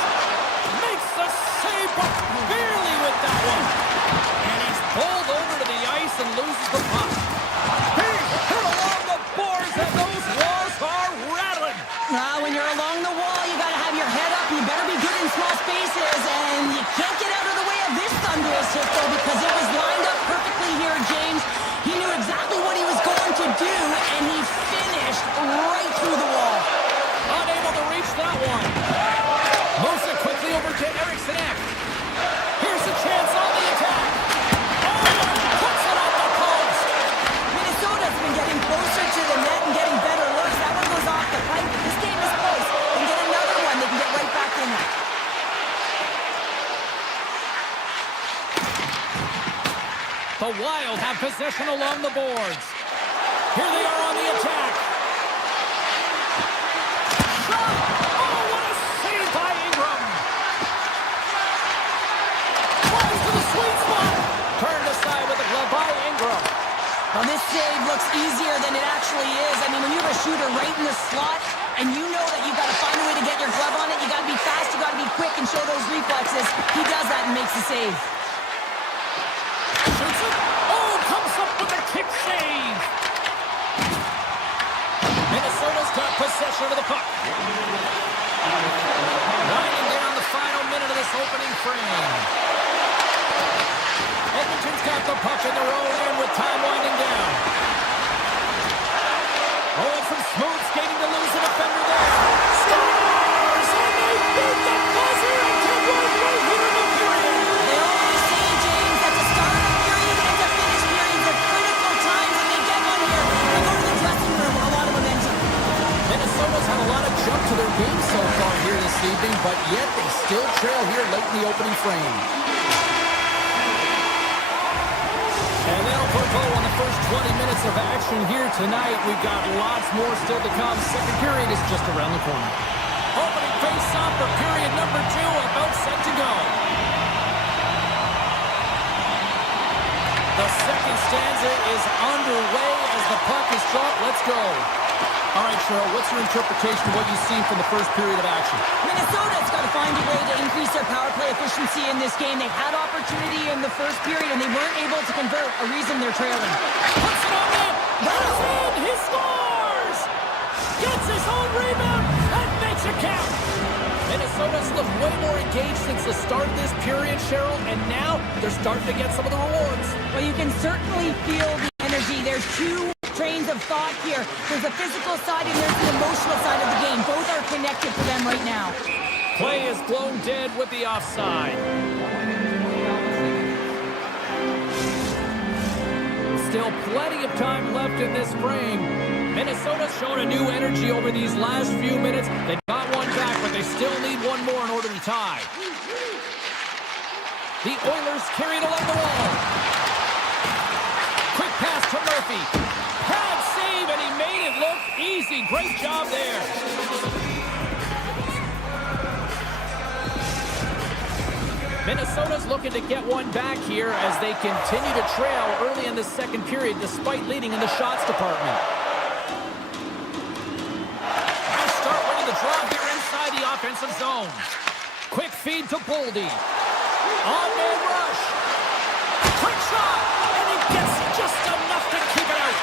Makes the save, but barely with that one. And he's pulled over to the ice and loses the puck. He's hit along the boards and those walls are rattling. When you're along the wall, you got to have your head up. You better be good in small spaces, and you can't get out of the way of this thunderous hit, though, because it was lined up perfectly here, James. He knew exactly what he was going to do, and he finished right through the wall. Unable to reach that one. Moves it quickly over to Eriksson. Here's a chance on the attack. Oh, puts it on the post. Minnesota's been getting closer to the net and getting better looks. That one goes off the pipe. This game is close. They can get another one. They can get right back in it. The Wild have possession along the boards. Here they are on the attack. Shot! Oh, what a save by Ingram! Flies to the sweet spot. Turned aside with a glove by Ingram. Well, this save looks easier than it actually is. I mean, when you have a shooter right in the slot, and you know that you've got to find a way to get your glove on it, you got to be fast, you got to be quick, and show those reflexes. He does that and makes the save. Shoots it. Oh, comes up with a kick save. Minnesota's got possession of the puck. Winding down the final minute of this opening frame. Edmonton's got the puck in their own end with time opening frame. And that'll put a bow on the first 20 minutes of action here tonight. We've got lots more still to come. Second period is just around the corner. Opening face-off for period number 2, about set to go. The second stanza is underway as the puck is dropped. Let's go. All right, Cheryl, what's your interpretation of what you've seen from the first period of action? Minnesota's got to find a way to increase their power play efficiency in this game. They had opportunity in the first period, and they weren't able to convert, a reason they're trailing. Puts it on net. That's in. He scores. Gets his own rebound and makes it count. Minnesota's looked way more engaged since the start of this period, Cheryl, and now they're starting to get some of the rewards. Well, you can certainly feel the energy. There's two trains of thought here. There's the physical side and there's the emotional side of the game. Both are connected for them right now. Play is blown dead with the offside. Still plenty of time left in this frame. Minnesota's shown a new energy over these last few minutes. They got one back, but they still need one more in order to tie. The Oilers carried along the wall. Quick pass to Murphy. Pad save, and he made it look easy. Great job there. Minnesota's looking to get one back here as they continue to trail early in the second period despite leading in the shots department. Nice start winning the draw here inside the offensive zone. Quick feed to Boldy. On-man rush. Quick shot, and he gets just enough to keep it out.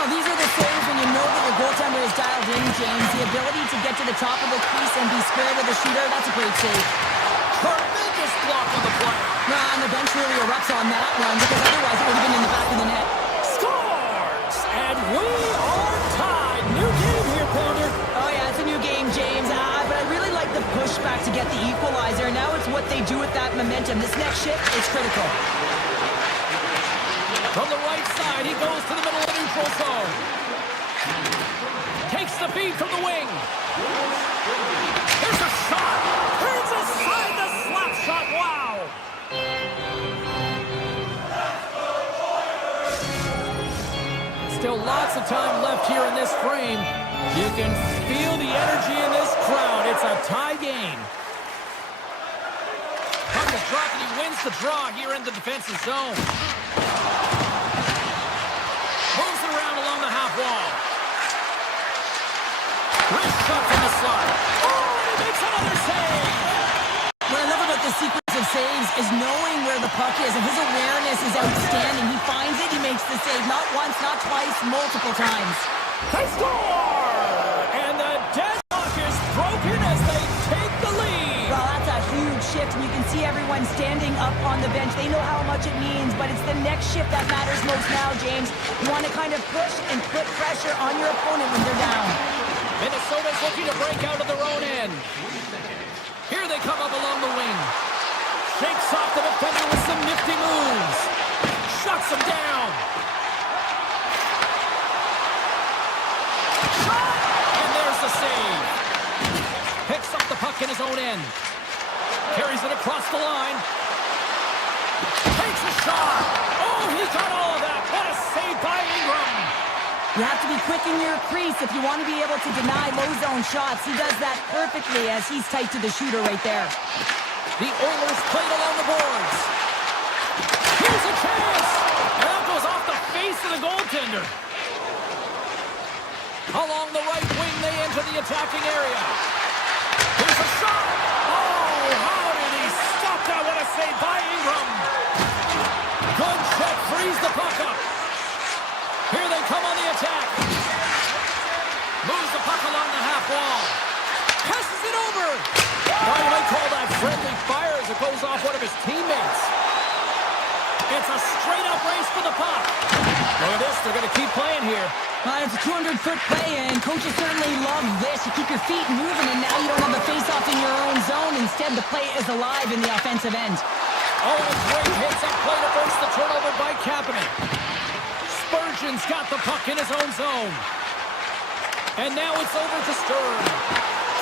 Well, these are the saves when you know that your goaltender is dialed in, James. The ability to get to the top of the crease and be square with the shooter, that's a great save. Tremendous block on the play. Nah, and the bench really erupts on that one because otherwise it would have been in the back of the net. Scores! And we are tied. New game here, Pounder. Oh, yeah, it's a new game, James. But I really like the pushback to get the equalizer. Now it's what they do with that momentum. This next shift is critical. From the right side, he goes to the middle of the neutral zone. Takes the feed from the wing. Here's a shot. Turns aside the slap shot. Wow. Still lots of time left here in this frame. You can feel the energy in this crowd. It's a tie game. Puck is dropped and he wins the draw here in the defensive zone. Moves it around along the half wall. Wrist shot from the slot. Oh, he makes another save. What I love about the sequence of saves is knowing where the puck is, and his awareness is outstanding. He finds it, he makes the save. Not once, not twice, multiple times. They score! And the deadlock is broken as they take the lead. Well, that's a huge shift, and you can see everyone standing up on the bench. They know how much it means, but it's the next shift that matters most now, James. You want to kind of push and put pressure on your opponent when they're down. Minnesota's looking to break out of their own end. Here they come up along the wing. Shakes off the defender with some nifty moves. Shuts him down. Shot! And there's the save. Picks up the puck in his own end. Carries it across the line. Takes a shot. Oh, he got all of that. What a save by Ingram. You have to be quick in your crease if you want to be able to deny low zone shots. He does that perfectly as he's tight to the shooter right there. The Oilers played along the boards. Here's a chance. And that goes off the face of the goaltender. Along the right wing, they enter the attacking area. Here's a shot. Oh, how did he stop that? What a save by Ingram. Good check, frees the puck up. Here they come on the attack. Moves the puck along the half wall. Passes it over. Now you might call that friendly fire as it goes off one of his teammates. It's a straight-up race for the puck. Look at this. They're going to keep playing here. It's a 200-foot play, and coaches certainly love this. You keep your feet moving, and now you don't have a face-off in your own zone. Instead, the play is alive in the offensive end. Oh, great hits up play to force the turnover by Kapanen. Spurgeon's got the puck in his own zone. And now it's over to Stern.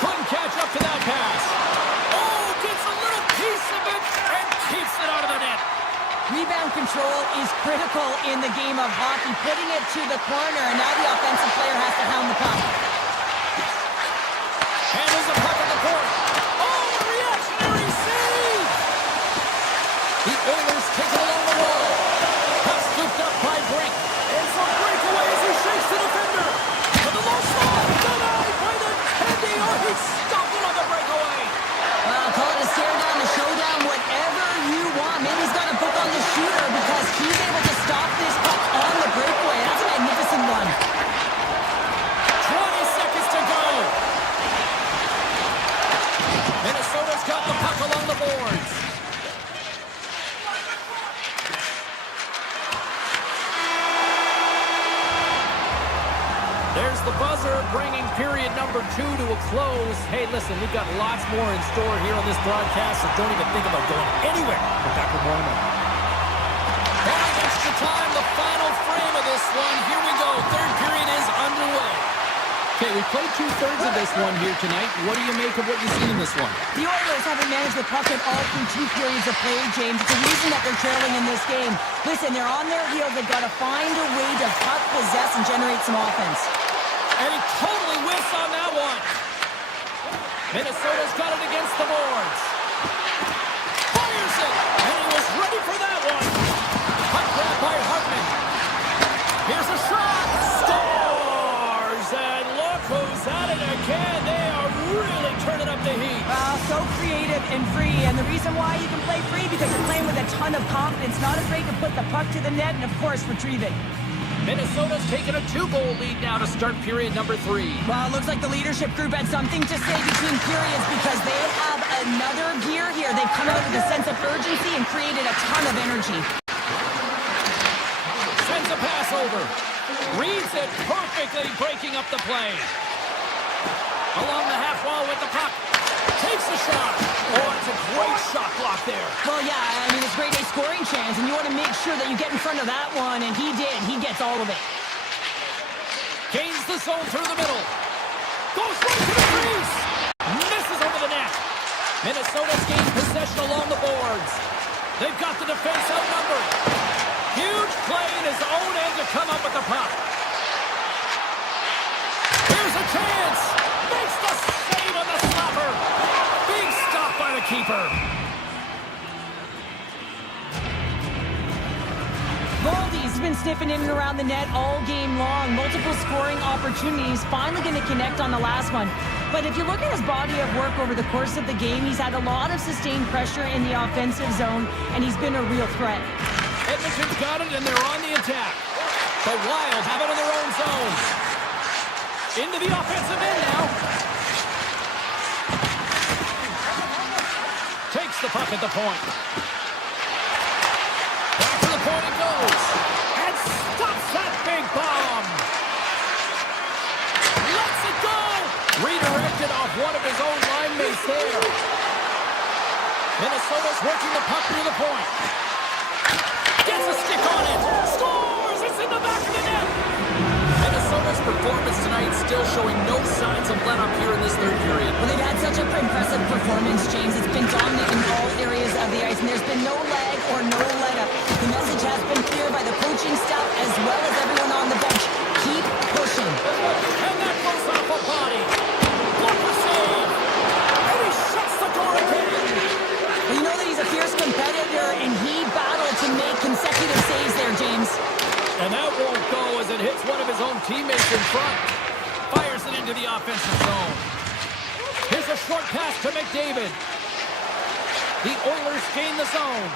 Couldn't catch up to that pass. Oh, gets a little piece Gets a bit and keeps it out of the net. Rebound control is critical in the game of hockey. Putting it to the corner, and now the offensive player has to hound the puck. Handles the puck at the point. Oh, a reactionary save! The Oilers take it along the wall. Puck scooped up by Brink. And some breakaway as he shakes the defender. To the low slot. Denied by the Teddy. Oh, he stopped it on the breakaway. Well, call it a stare down, a showdown, whatever you want. Maybe he's got a book on the shooter because he's able to stop this puck on the breakaway. That's a magnificent one. 20 seconds to go. Minnesota's got the puck along the boards. There's the buzzer, bringing period number 2 to a close. Hey, listen, we've got lots more in store here on this broadcast, so don't even think about going anywhere. We're back with more in a moment. Going extra time, the final frame of this one. Here we go. Third period is underway. Okay, we played 2/3 of this one here tonight. What do you make of what you've seen in this one? The Oilers haven't managed the puck at all through 2 periods of play, James. It's the reason that they're trailing in this game. Listen, they're on their heels. They've got to find a way to puck possess and generate some offense. And he totally whiffs on that one. Minnesota's got it against the boards. Fires it, and he was ready for that one. Puck grab by Hartman. Here's a shot. Scores! And look who's at it again. They are really turning up the heat. So creative and free. And the reason why you can play free because you're playing with a ton of confidence. Not afraid to put the puck to the net and, of course, retrieve it. Minnesota's taken a 2-goal lead now to start period number 3. Well, it looks like the leadership group had something to say between periods because they have another gear here. They've come out with a sense of urgency and created a ton of energy. Sends a pass over. Reads it perfectly, breaking up the play. Along the half wall with the puck. Takes the shot. Oh, it's a great shot block there. Well, yeah, I mean, it's grade A scoring chance, and you want to make sure that you get in front of that one, and he did. He gets all of it. Gains the zone through the middle. Goes right to the crease. Misses over the net. Minnesota's gained possession along the boards. They've got the defense outnumbered. Huge play in his own end to come up with the puck. Here's a chance. Makes the save on the stopper. Big stop by the keeper. Baldy's been sniffing in and around the net all game long. Multiple scoring opportunities. Finally going to connect on the last one. But if you look at his body of work over the course of the game, he's had a lot of sustained pressure in the offensive zone, and he's been a real threat. Edmonton's got it, and they're on the attack. The Wild have it in their own zone. Into the offensive end now. Takes the puck at the point. Back to the point it goes. And stops that big bomb. Lets it go. Redirected off one of his own line mates there. Minnesota's working the puck near the point. Gets a stick on it. Scores! It's in the back of the net. Minnesota's performance tonight still showing no signs of let-up here in this third period. Well, they've had such an impressive performance, James. It's been dominant in all areas of the ice, and there's been no lag or no let-up. The message has been clear by the coaching staff as well as everyone on the bench. Keep pushing. And that goes off a body. What a save! And he shuts the door again. Well, you know that he's a fierce competitor, and he battled to make consecutive saves there, James. And that won't go as it hits one of his own teammates in front. Fires it into the offensive zone. Here's a short pass to McDavid. The Oilers gain the zone.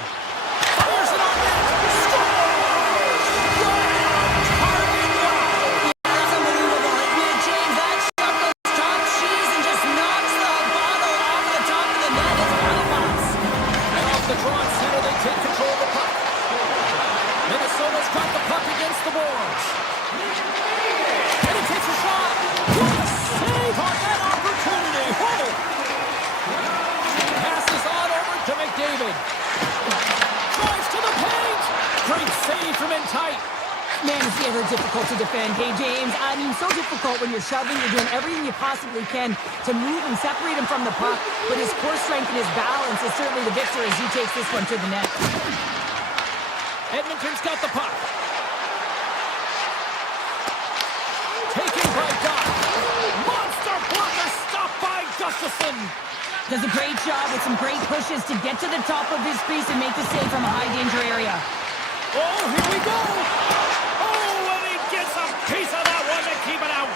Fires it on net. Scores! That's unbelievable. James, that shot goes top cheese and just knocks the bottle off the top of the net. It's Halifax. And off the draw center, they take control of the puck. Minnesota's got the puck against the boards. And he takes a shot. What a save on that opportunity. Whoa! Passes on over to McDavid. Drives to the paint. Great save from in tight. Man, is he ever difficult to defend. Hey, James, I mean, so difficult when you're shoving, you're doing everything you possibly can to move and separate him from the puck, but his core strength and his balance is certainly the victor as he takes this one to the net. Edmonton's got the puck. Taken by Doc. Monster blocker stopped by Gustafson. Does a great job with some great pushes to get to the top of his crease and make the save from a high-danger area. Oh, here we go. Oh, and he gets a piece of that one to keep it out.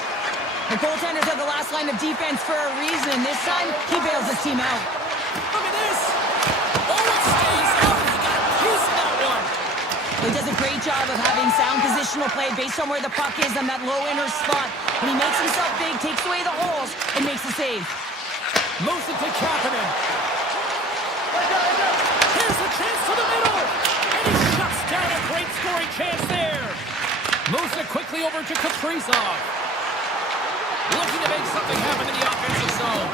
The goaltenders are the last line of defense for a reason. This time, he bails his team out. Look at this. Oh, it stays out. He got a piece of that one. He does a great job of having sound positional play based on where the puck is on that low inner spot. And he makes himself big, takes away the holes, and makes the save. Moves it to Kapanen. Here's a chance to the middle. And he shuts down a great scoring chance there. Moves it quickly over to Kaprizov. Looking to make something happen in the offensive zone.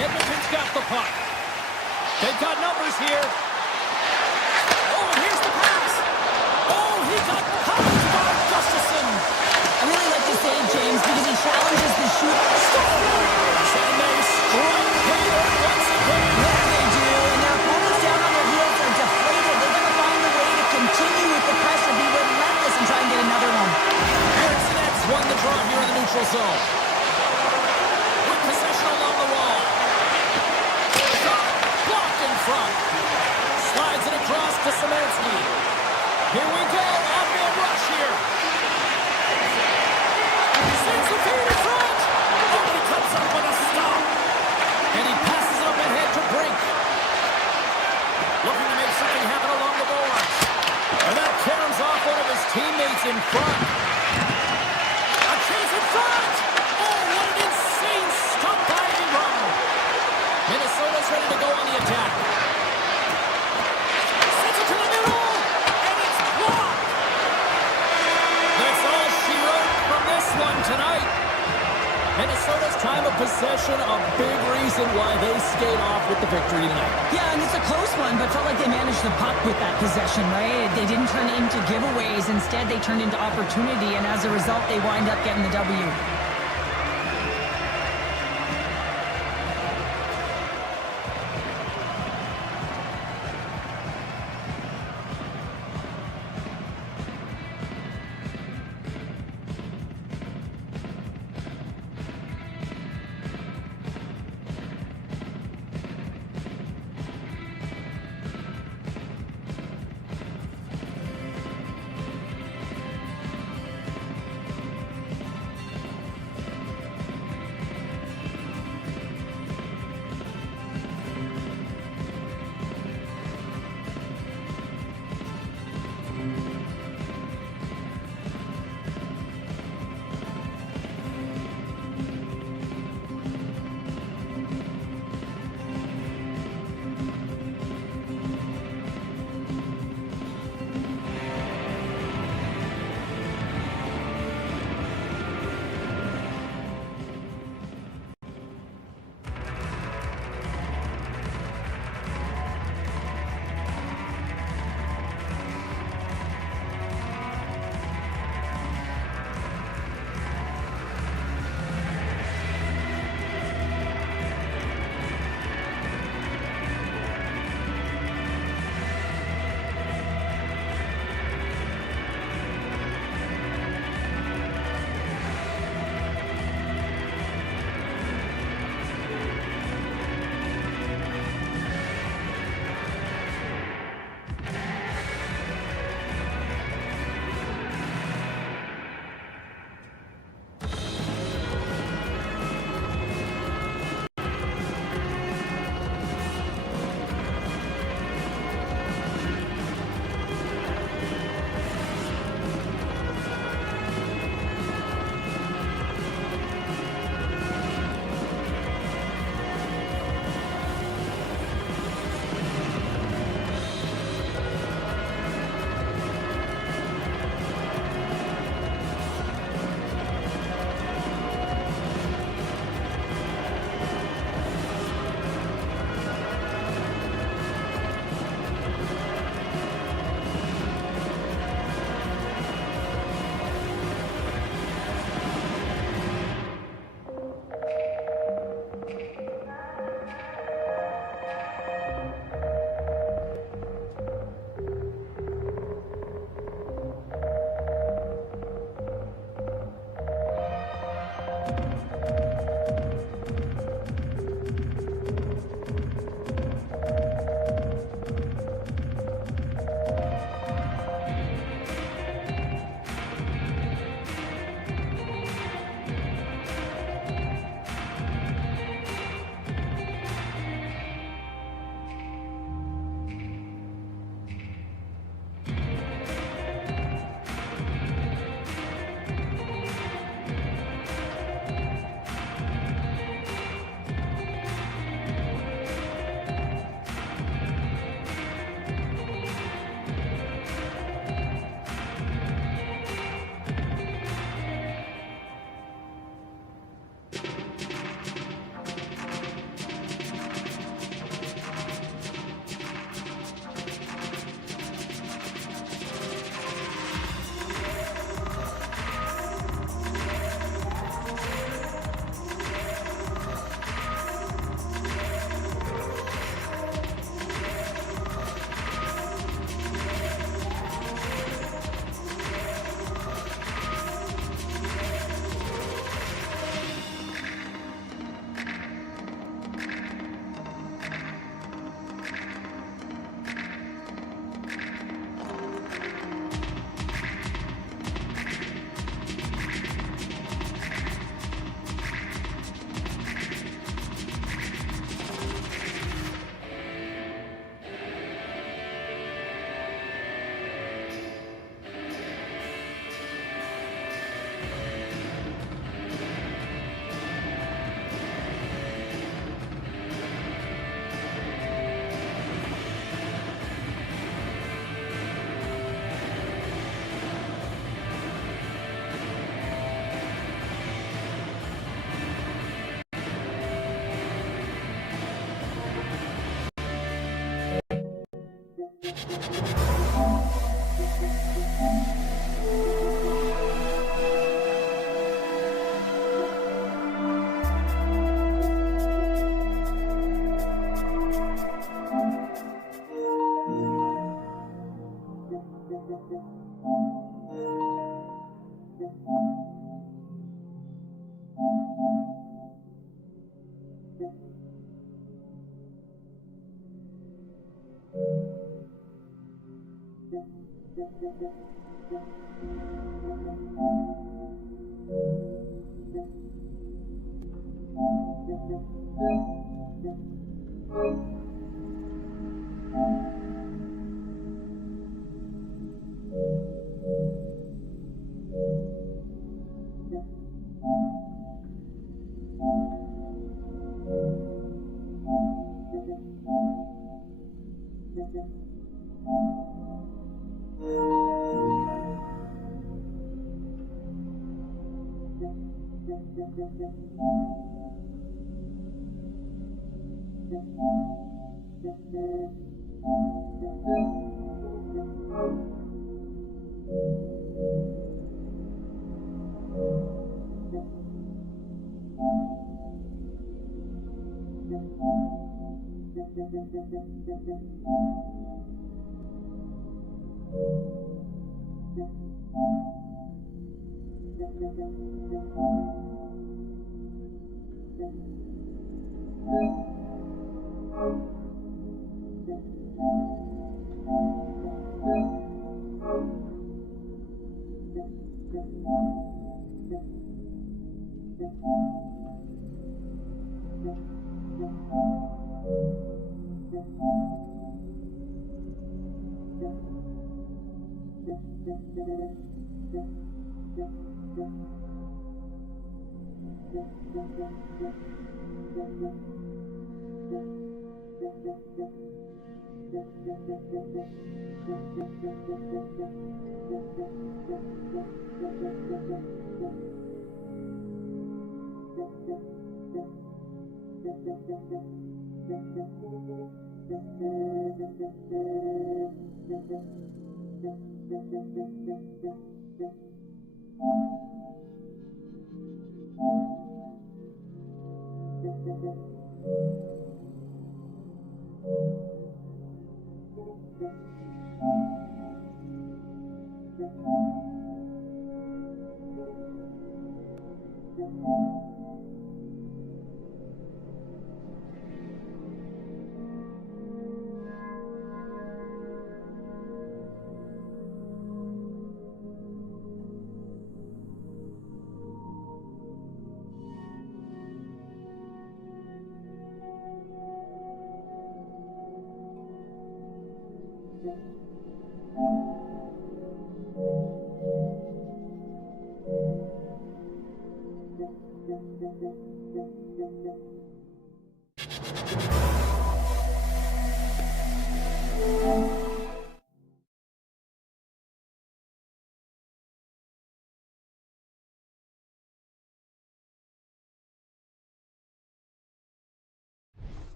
Edmonton's got the puck. They've got numbers here. Oh, and here's the pass. Oh, he got punched by Gustafson. I really like this save, James, because he challenges the shooter. And they strike Taylor once again. Yeah, they do, and their opponents down on their heels are deflated. They're going to find a way to continue with the pressure, be relentless, and try and get another one. Erickson X won the draw here in the neutral zone. With possession along the wall. Shot blocked in front. Slides it across to Szymanski. Here we go, on-field rush here. Sends the feed in front. Oh, he comes up with a stop. And he passes up ahead to Brink. Looking to make something happen along the boards. And that carries off one of his teammates in front. A chance in front. Oh, what an insane stop by Ingram. Minnesota's ready to go on the attack. Sends it to the middle. And it's blocked. That's all she wrote from this one tonight. Minnesota's time of possession, a big reason why they skate off with the victory tonight. Yeah, and it's a close one, but felt like they managed the puck with that possession, right? They didn't turn into giveaways. Instead, they turned into opportunity, and as a result, they wind up getting the W.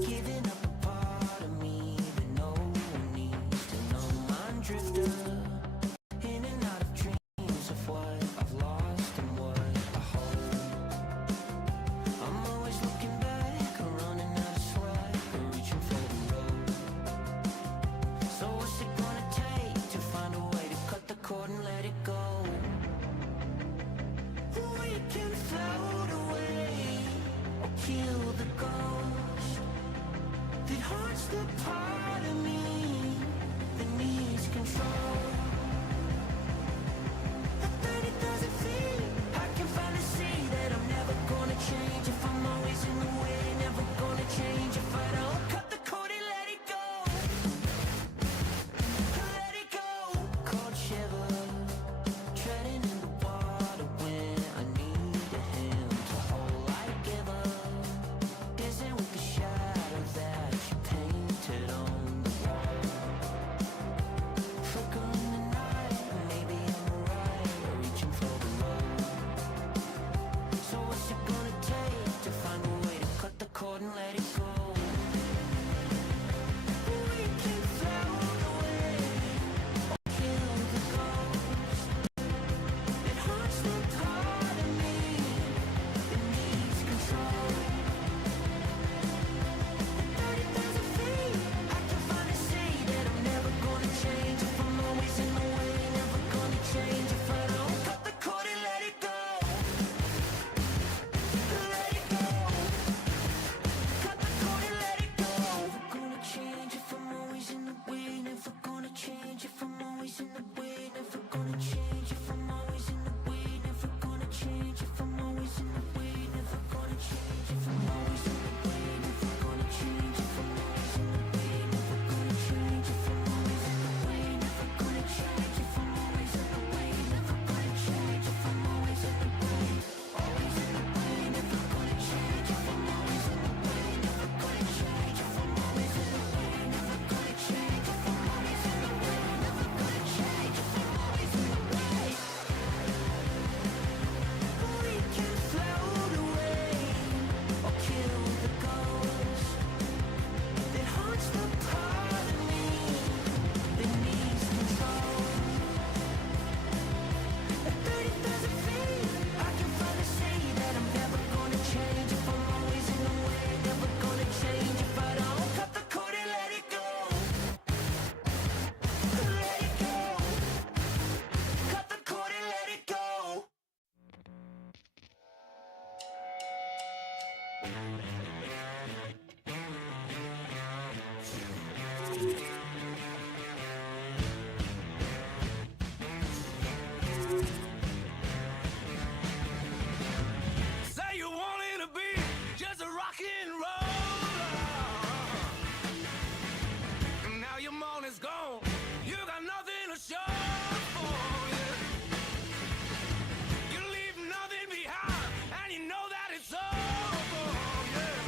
Giving up a part of me that no one needs to know. Mind drifter, in and out of dreams of what I've lost and what I hold. I'm always looking back, I'm running out of swag, I'm reaching for the road. So what's it gonna take to find a way to cut the cord and let it go? We can float away or kill the ghost. Say you wanted to be just a rock and roll. Now your money's gone. You got nothing to show for it. You leave nothing behind, and you know that it's over. Yeah.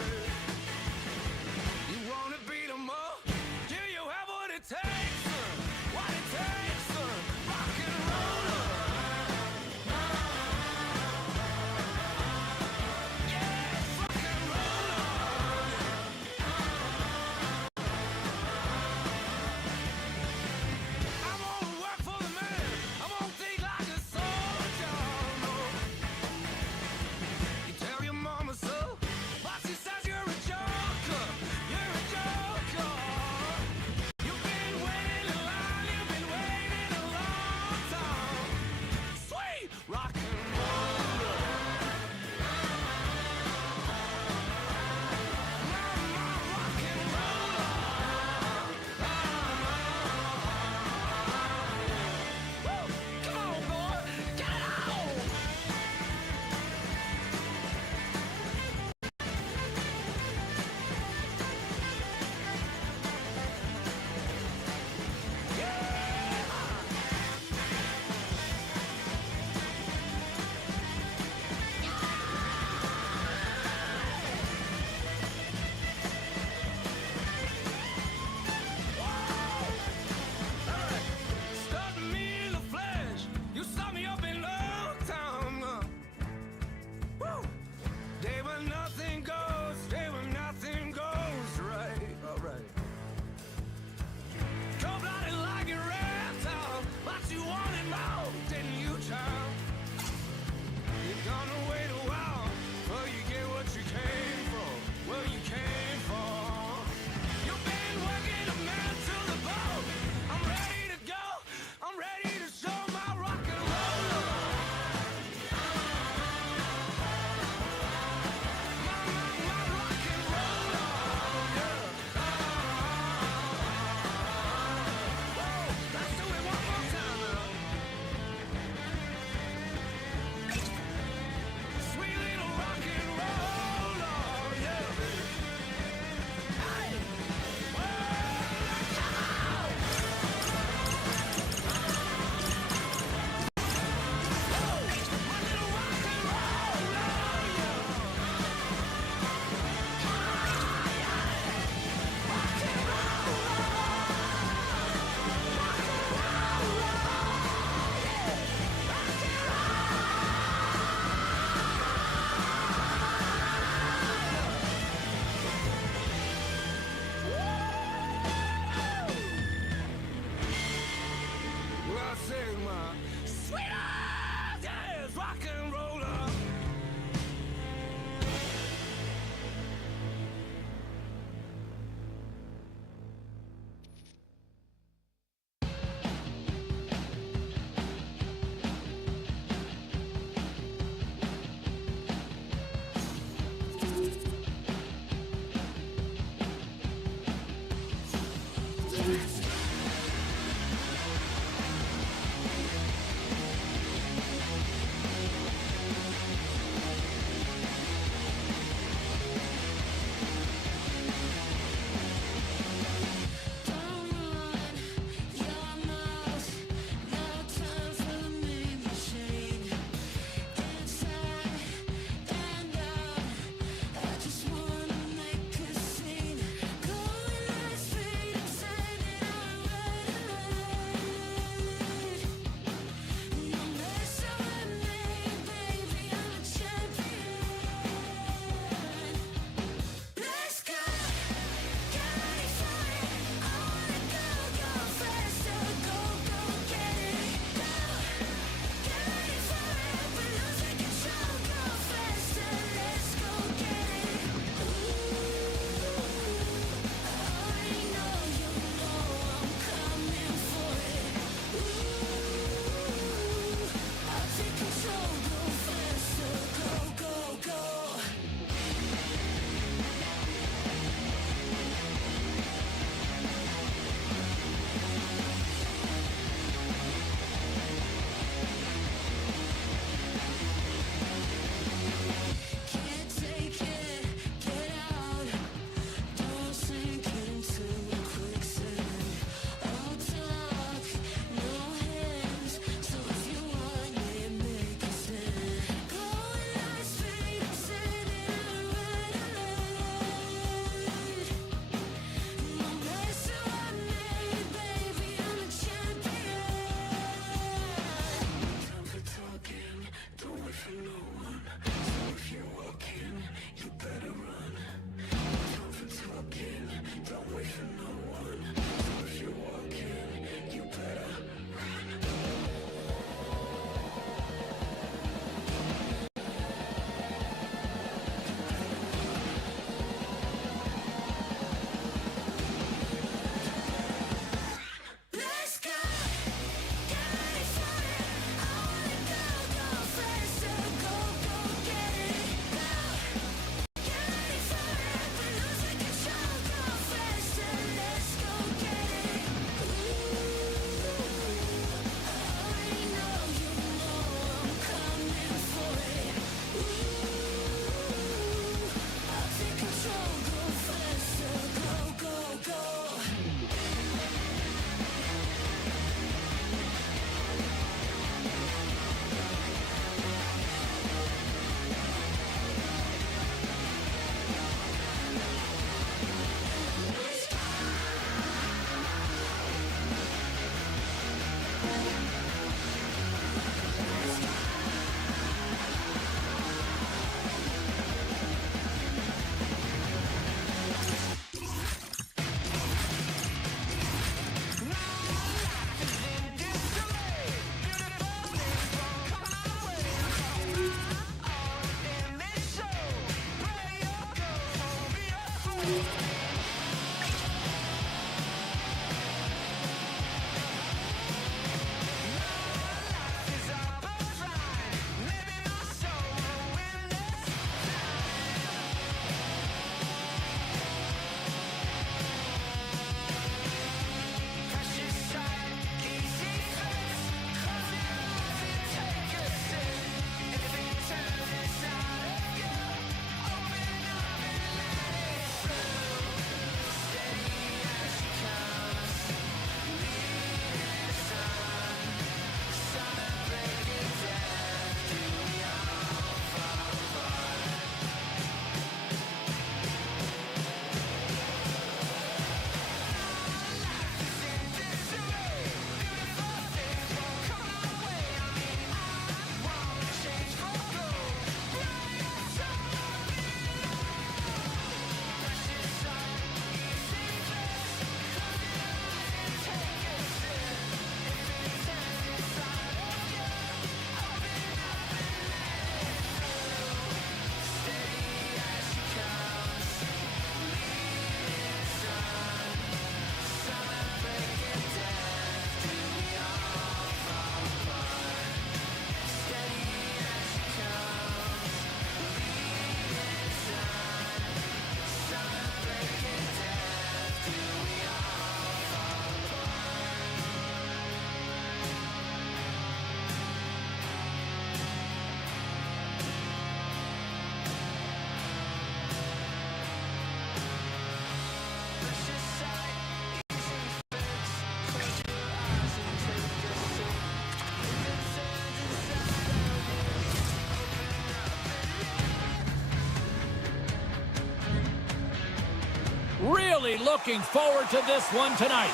Really looking forward to this one tonight.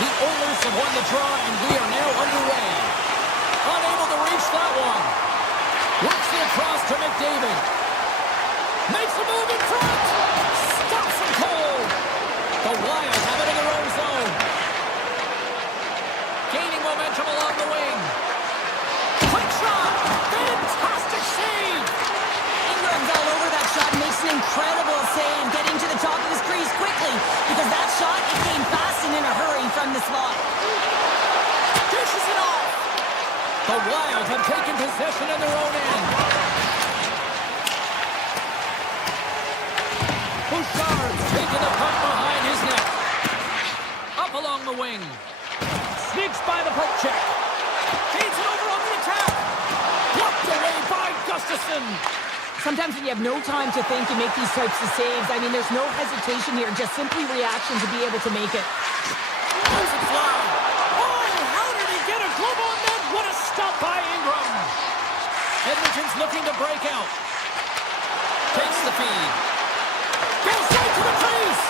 The Oilers have won the draw, and we are now underway. Unable to reach that one. Works it across to McDavid. Makes a move in front. Stops him cold. The Wild have it in their own zone. Gaining momentum along the wing. Quick shot. Fantastic save. Ingram's all over that shot and makes an incredible save, getting to the top of his crease quickly, because that shot, it came fast and in a hurry from the slot. Dishes it off. The Wild have taken possession in their own end. Bouchard's taking the puck behind his net. Up along the wing. Sneaks by the poke check. Feeds it over on the attack. Blocked away by Gustafsson. Sometimes when you have no time to think, you make these types of saves. I mean, there's no hesitation here, just simply reaction to be able to make it. How's it fly? Oh, how did he get a glove on that? What a stop by Ingram. Edmonton's looking to break out. Takes the feed. Goes right to the crease.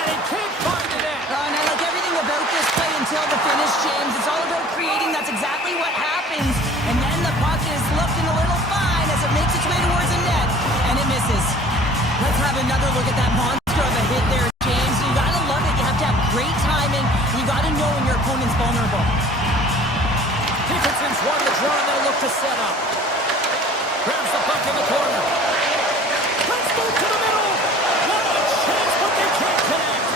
And he can't find the net. And I like everything about this play until the finish, James. It's all about creating. That's exactly what happens. And then the puck is looking a little fine as it makes its way towards the net. And it misses. Let's have another look at that monster of a hit there, James. You gotta love it. You have to have great timing. You gotta know when your opponent's vulnerable. Dickinson's won the draw, and they'll look to set up. Grabs the puck in the corner. Let's move to the middle. What a chance, but they can't connect.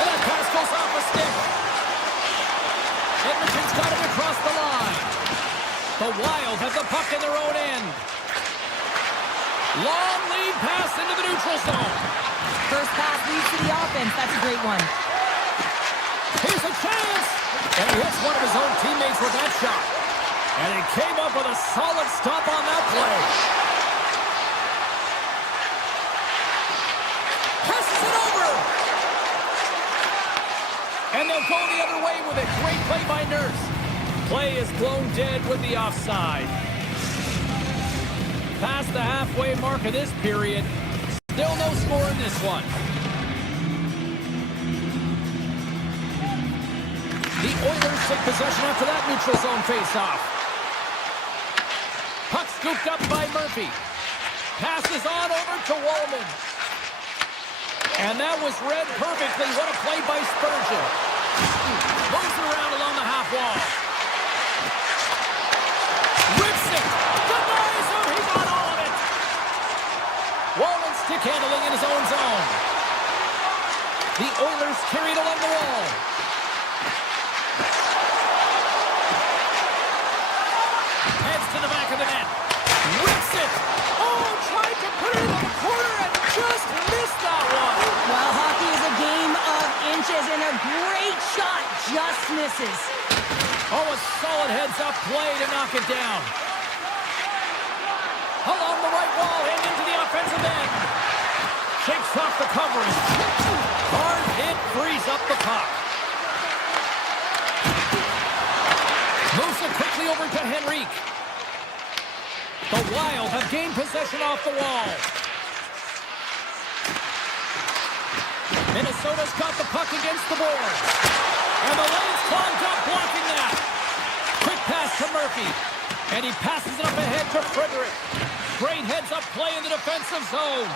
And that pass goes off a stick. Edmonton's got it across the line. The Wild have the puck in their own end. Long lead pass into the neutral zone. First pass leads to the offense. That's a great one. Here's a chance. And he hits one of his own teammates with that shot. And he came up with a solid stop on that play. Passes it over. And they'll go the other way with it. Great play by Nurse. Play is blown dead with the offside. Past the halfway mark of this period. Still no score in this one. The Oilers take possession after that neutral zone face-off. Puck scooped up by Murphy. Passes on over to Wallman. And that was read perfectly. What a play by Spurgeon. Moves it around along the half wall. just misses. Oh, a solid heads-up play to knock it down. Along the right wall and into the offensive end. Shakes off the coverage. Hard hit frees up the puck. Moves it quickly over to Henrique. The Wild have gained possession off the wall. Minnesota's got the puck against the boards. And the lane's clogged up, blocking that. Quick pass to Murphy. And he passes it up ahead to Frederick. Great heads-up play in the defensive zone.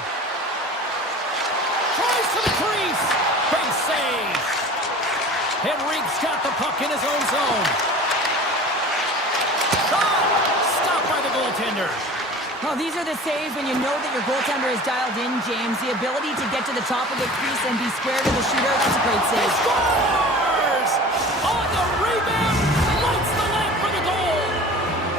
Tries to the crease. Big save. Henrique's got the puck in his own zone. Shot! Stopped by the goaltender. Oh, these are the saves when you know that your goaltender is dialed in, James. The ability to get to the top of the crease and be square to the shooter, that's a great He save. scores! On the rebound, lights the leg for the goal.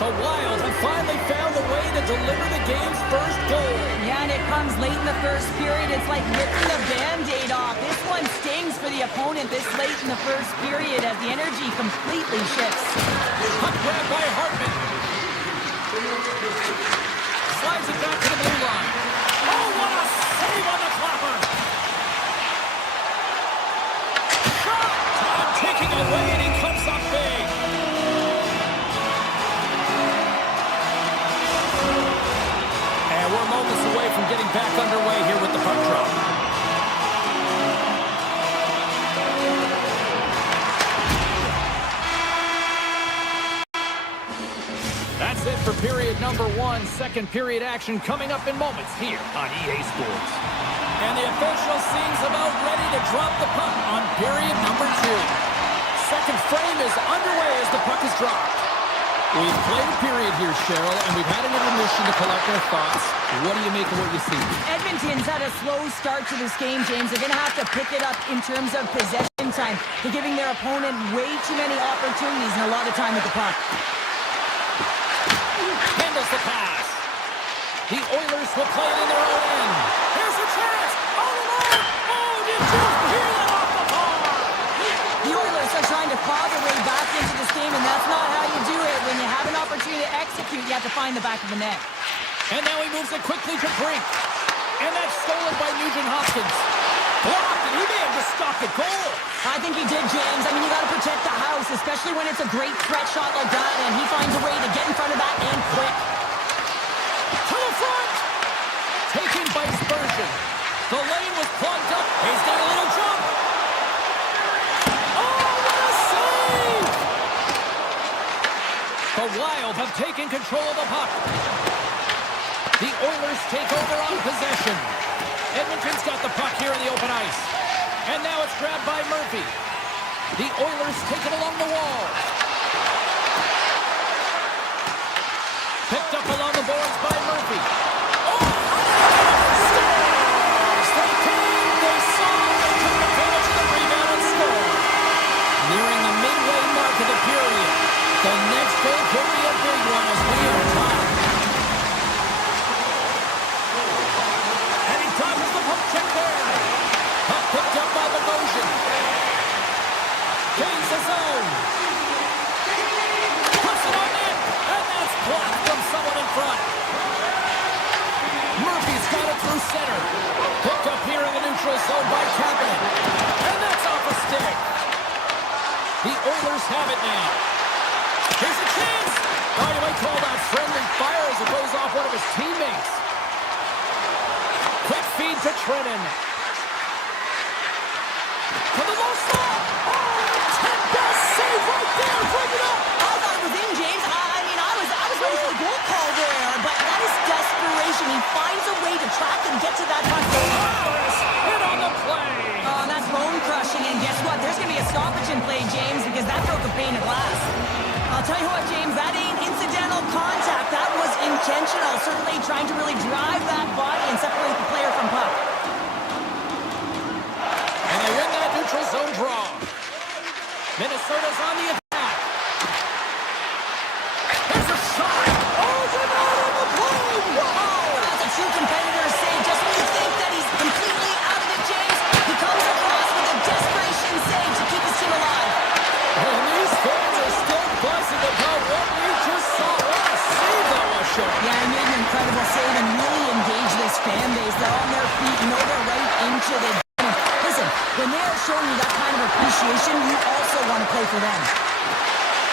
The Wild have finally found a way to deliver the game's first goal. Yeah, and it comes late in the first period. It's like ripping the Band-Aid off. This one stings for the opponent this late in the first period as the energy completely shifts. Puck grab by Hartman. Slides it back to the blue line. Oh, what a save on the clapper! Shot! Time ticking away, and he comes up big. And we're moments away from getting back underway here with the puck drop. That's it for period number 1. Second period action coming up in moments here on EA Sports. And the official seems about ready to drop the puck on period number 2. Second frame is underway as the puck is dropped. We've played a period here, Cheryl, and we've had an intermission to collect our thoughts. What do you make of what you see? Edmonton's had a slow start to this game, James. They're going to have to pick it up in terms of possession time. They're giving their opponent way too many opportunities and a lot of time with the puck. Handles the pass. The Oilers will play it in their own end. Here's a chance. All alone. Oh, did you hear that off the bar? The Oilers are trying to claw their way back into this game, and that's not how you do it. When you have an opportunity to execute, you have to find the back of the net. And now he moves it quickly to Brink. And that's stolen by Nugent Hopkins. Blocked, and he may have just stopped the goal. I think he did, James. I mean, you got to protect the house, especially when it's a great threat shot like that, and he finds a way to get in front of that and quick. To the front. Taken by Spurgeon. The lane was plugged up. He's got a little jump. Oh, what a save! The Wild have taken control of the puck. The Oilers take over on possession. Edmonton's got the puck here in the open ice. And now it's grabbed by Murphy. The Oilers take it along the wall. Picked up along the boards by Murphy. Oh! Scores! The team they saw they took advantage of the rebound and scored. Nearing the midway mark of the period. The next goal could be a big one as we are tied. And he tosses the puck check there. Puck picked up by Bogosian. Gains the zone. Puts it on net. And that's blocked from someone in front. Murphy's got it through center. Picked up here in the neutral zone by Kapanen. And that's off a stick. The Oilers have it now. Here's a chance. Oh, you might call that friendly fire as it goes off one of his teammates. Quick feed to Trennan. To the low slot. Oh, 10 best save right there. Bring it up. I thought it was in, James. I mean, I was ready for the goal call there, but that is desperation. He finds a way to track and get to that puck. Hit on the play. Oh, that's bone crushing, and guess what? There's going to be a stoppage in play, James, because that broke a pane of glass. I'll tell you what, James, that ain't incidental contact. That was intentional, certainly trying to really drive that body and separate the player from puck. And they win that neutral zone draw. Minnesota's on the attack. There's a shot. Oh, denied on the play. Wow. That's a true competitor's save. Just when you think that he's completely out of it, James, he comes across with a desperation save to keep his team alive. for them.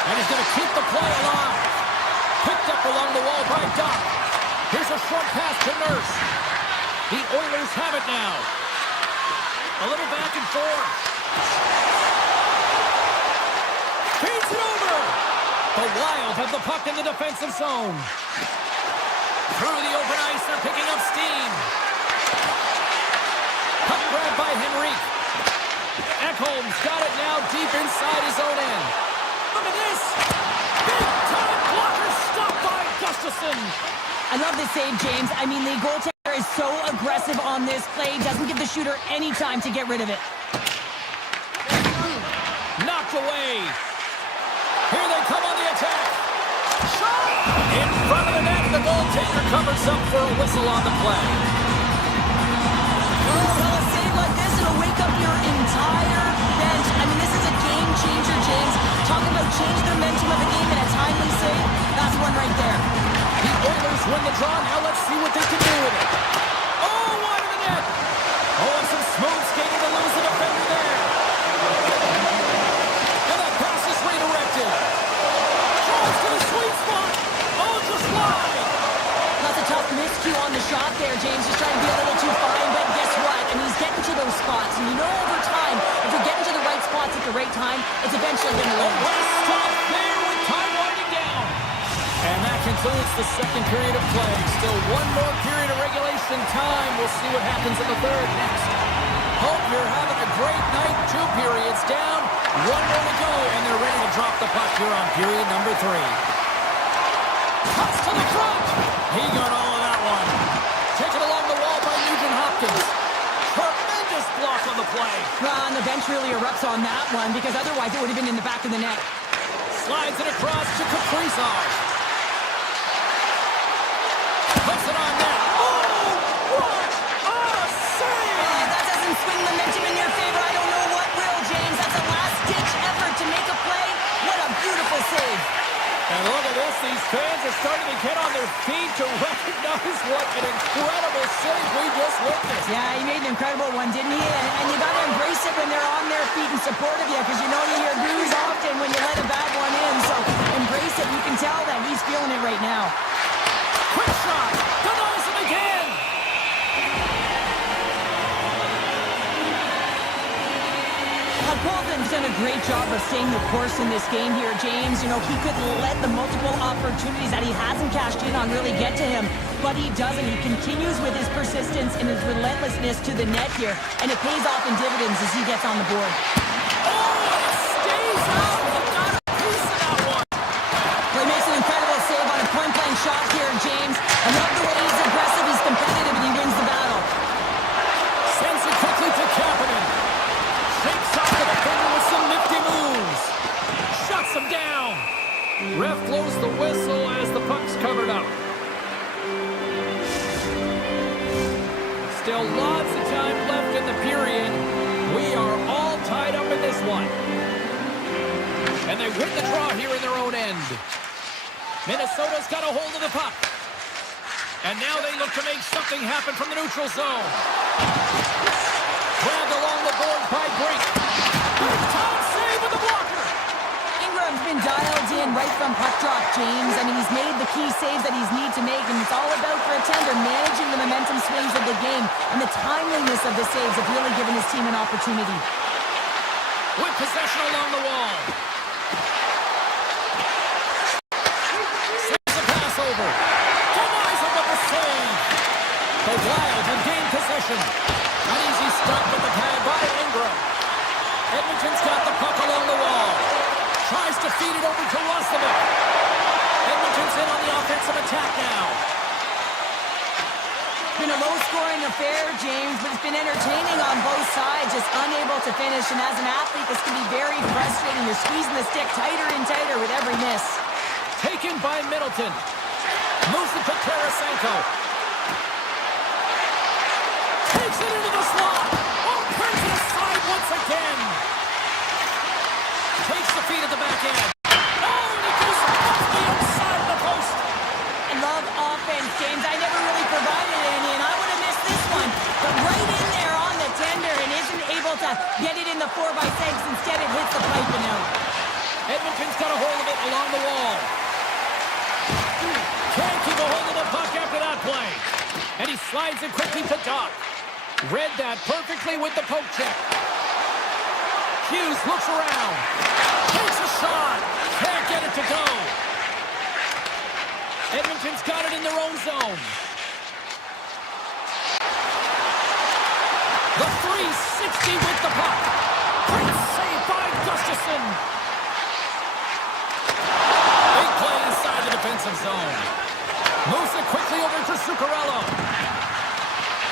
And he's going to keep the play alive. Picked up along the wall by Doc. Here's a short pass to Nurse. The Oilers have it now. A little back and forth. Feeds it over. The Wild have the puck in the defensive zone. Through the open ice, they're picking up steam. Puck grab by Henrique. Ekholm's got it now deep inside his own end. Look at this. Big time blocker stopped by Gustafsson. I love this save, James. I mean, the goaltender is so aggressive on this play. Doesn't give the shooter any time to get rid of it. Knocked away. Here they come on the attack. Shot! In front of the net, the goaltender covers up for a whistle on the play. Oh, well, a save like this, it'll wake up your entire bench. I mean, this is a game changer, James. Talk about change the momentum of the game in a timely save. That's one right there. The Oilers win the draw. Now let's see what they can do with it. Oh, wide of the net. Oh, and some smooth skating to lose the defender there. And that pass is redirected. Drives to the sweet spot. Oh, just wide. That's a tough miscue on the shot there, James. He's trying to be a little too fine, but guess what? I mean, he's getting to those spots. And you know over time, if you're getting to the right spots at the right time, it's eventually going to land. Stop there with time winding down. And that concludes the second period of play. Still one more period of regulation time. We'll see what happens in the third next. Hope you're having a great night. 2 periods down, 1 more to go, and they're ready to drop the puck here on period number 3. Cuts to the front. He got all of that one. Taken along the wall by Nugent Hopkins. Tremendous block on the play. Well, and the bench really erupts on that one because otherwise it would have been in the back of the net. Slides it across to Kaprizov. Puts it on net. Oh, what a save! That doesn't swing momentum in your favor. I don't know what will, James. That's a last-ditch effort to make a play. What a beautiful save. And look at this. These fans are starting to get on their feet to recognize what an incredible save we just witnessed. Yeah, he made an incredible one, didn't he? And you got to embrace it when they're on their feet in support of you because you know you hear boos often when you let a bad one in. So embrace it. You can tell that he's feeling it right now. Quick shot. Denies him again. Colton's done a great job of staying the course in this game here, James. You know, he could let the multiple opportunities that he hasn't cashed in on really get to him, but he doesn't. He continues with his persistence and his relentlessness to the net here, and it pays off in dividends as he gets on the board. Oh, it stays out. He got a piece of that one. Well, he makes an incredible save on a point-blank shot here, James. I love the way he's aggressive, he's competitive, and he wins the battle. Sends it quickly to Kapanen. Shakes off the defender with some nifty moves. Shuts him down. Ref blows the whistle as the puck's covered up. Still lots of time left in the period. We are all tied up in this one. And they win the draw here in their own end. Minnesota's got a hold of the puck. And now they look to make something happen from the neutral zone. Grabbed along the board by Brink. Big time save with the blocker. Ingram's been dialed in right from puck drop, James. I mean, he's made the key saves that he's need to make, and it's all about for a tender managing the momentum swings of the game, and the timeliness of the saves have really given his team an opportunity. With possession along the wall. Sends the pass over. Denies him with the save. The Wild have gained possession. An easy stop with the pad by Ingram. Edmonton's got the puck along the wall. Tries to feed it over to Roslovic. Edmonton's in on the offensive attack now. Been a low-scoring affair, James, but it's been entertaining on both sides, just unable to finish. And as an athlete, this can be very frustrating. You're squeezing the stick tighter and tighter with every miss. Taken by Middleton. Moves it to Tarasenko. Takes it into the slot. Oh, turns it aside once again. Takes the feed at the back end. Oh, and it goes off the outside of the post. I love offense, James. I never really provided any, and I would have missed this one. But right in there on the tender and isn't able to get it in the 4x6. Instead, it hits the pipe and out. Edmonton's got a hold of it along the wall. Can't keep a hold of the puck after that play. And he slides it quickly to Doc. Read that perfectly with the poke check. Hughes looks around. Takes a shot. Can't get it to go. Edmonton's got it in their own zone. The 360 with the puck. Great save by Gustafsson. Big play inside the defensive zone. Moves it quickly over to Zuccarello.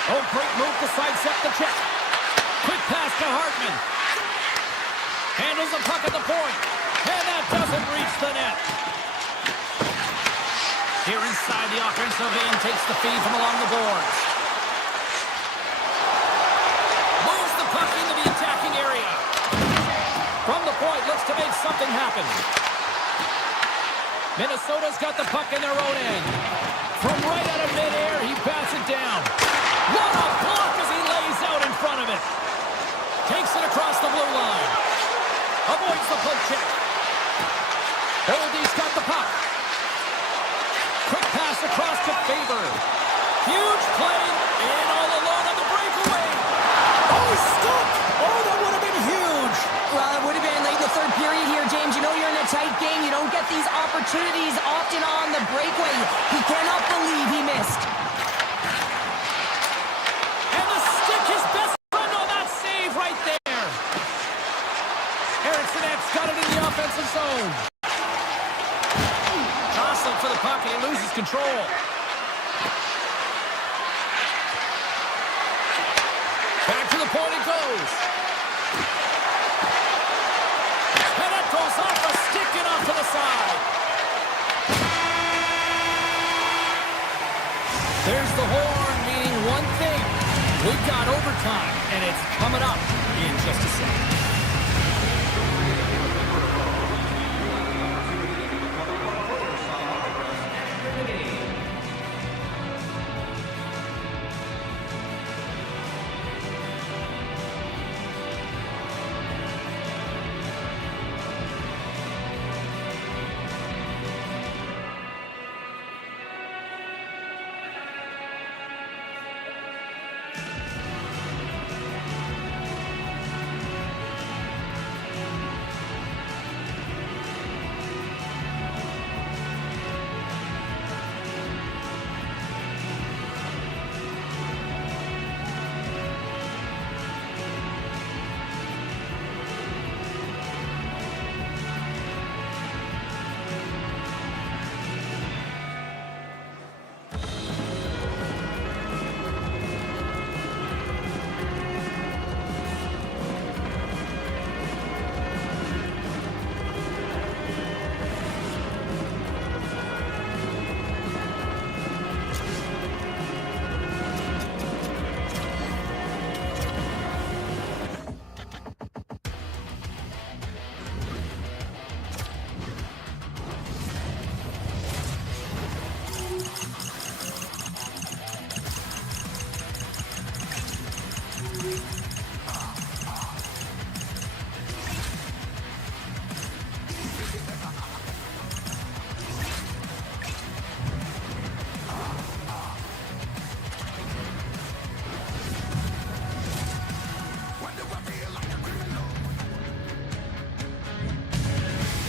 Oh, great move to sidestep the check. Quick pass to Hartman. Handles the puck at the point. And that doesn't reach the net. Here inside the offensive end, takes the feed from along the boards. Moves the puck into the attacking area. From the point, looks to make something happen. Minnesota's got the puck in their own end. From right out of midair, he bats it down. What a block as he lays out in front of it. Takes it across the blue line. Avoids the poke check. Oldie's got the puck. Quick pass across to Faber. Huge play, and all alone on the breakaway. Oh, he stopped! Oh, that would have been huge! Well, it would have been late in the third period here, James. You know you're in a tight game. You don't get these opportunities often on the breakaway. He cannot believe he missed. And the stick, his best friend on that save right there. Ericsson's got it in the offensive zone. Jostling for the puck, and he loses control. Back to the point it goes. And that goes off a stick and off to the side. There's the horn, meaning one thing. We've got overtime, and it's coming up in just a second.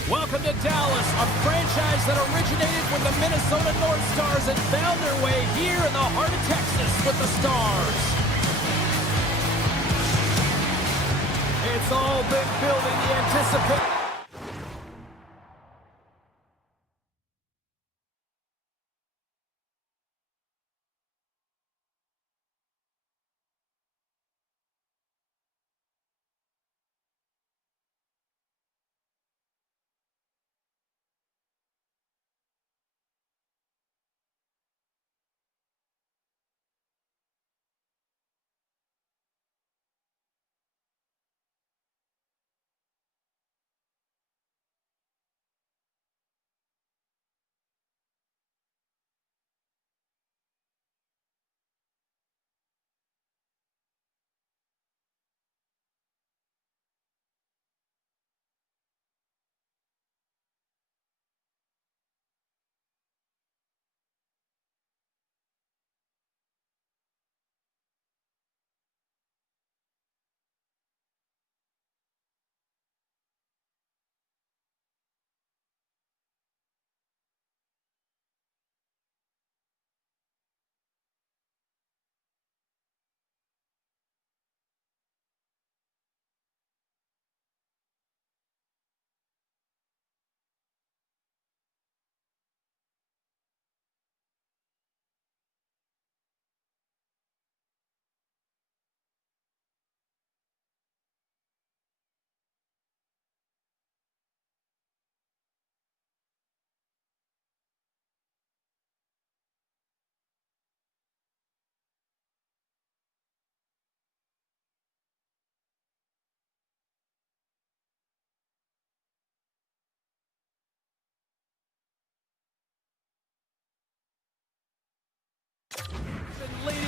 Welcome to Dallas, a franchise that originated with the Minnesota North Stars and found their way here in the heart of Texas with the Stars. It's all been building the anticipation.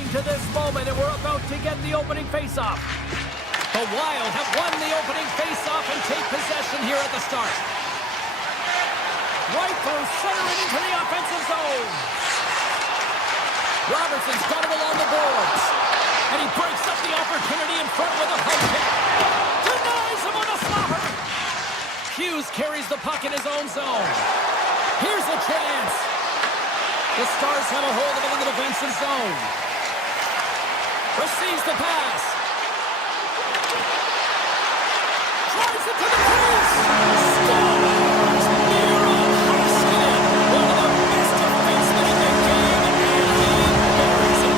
to this moment, and we're about to get the opening faceoff. The Wild have won the opening faceoff and take possession here at the start. Right through center and into the offensive zone. Robertson's got it along the boards. And he breaks up the opportunity in front with a poke check. Denies him on a slobber. Hughes carries the puck in his own zone. Here's a chance. The Stars have a hold of it in the defensive zone. Receives the pass. Drives it to the crease. Scores! Miro Hasky, one of the best defensemen in the game, and he buries it.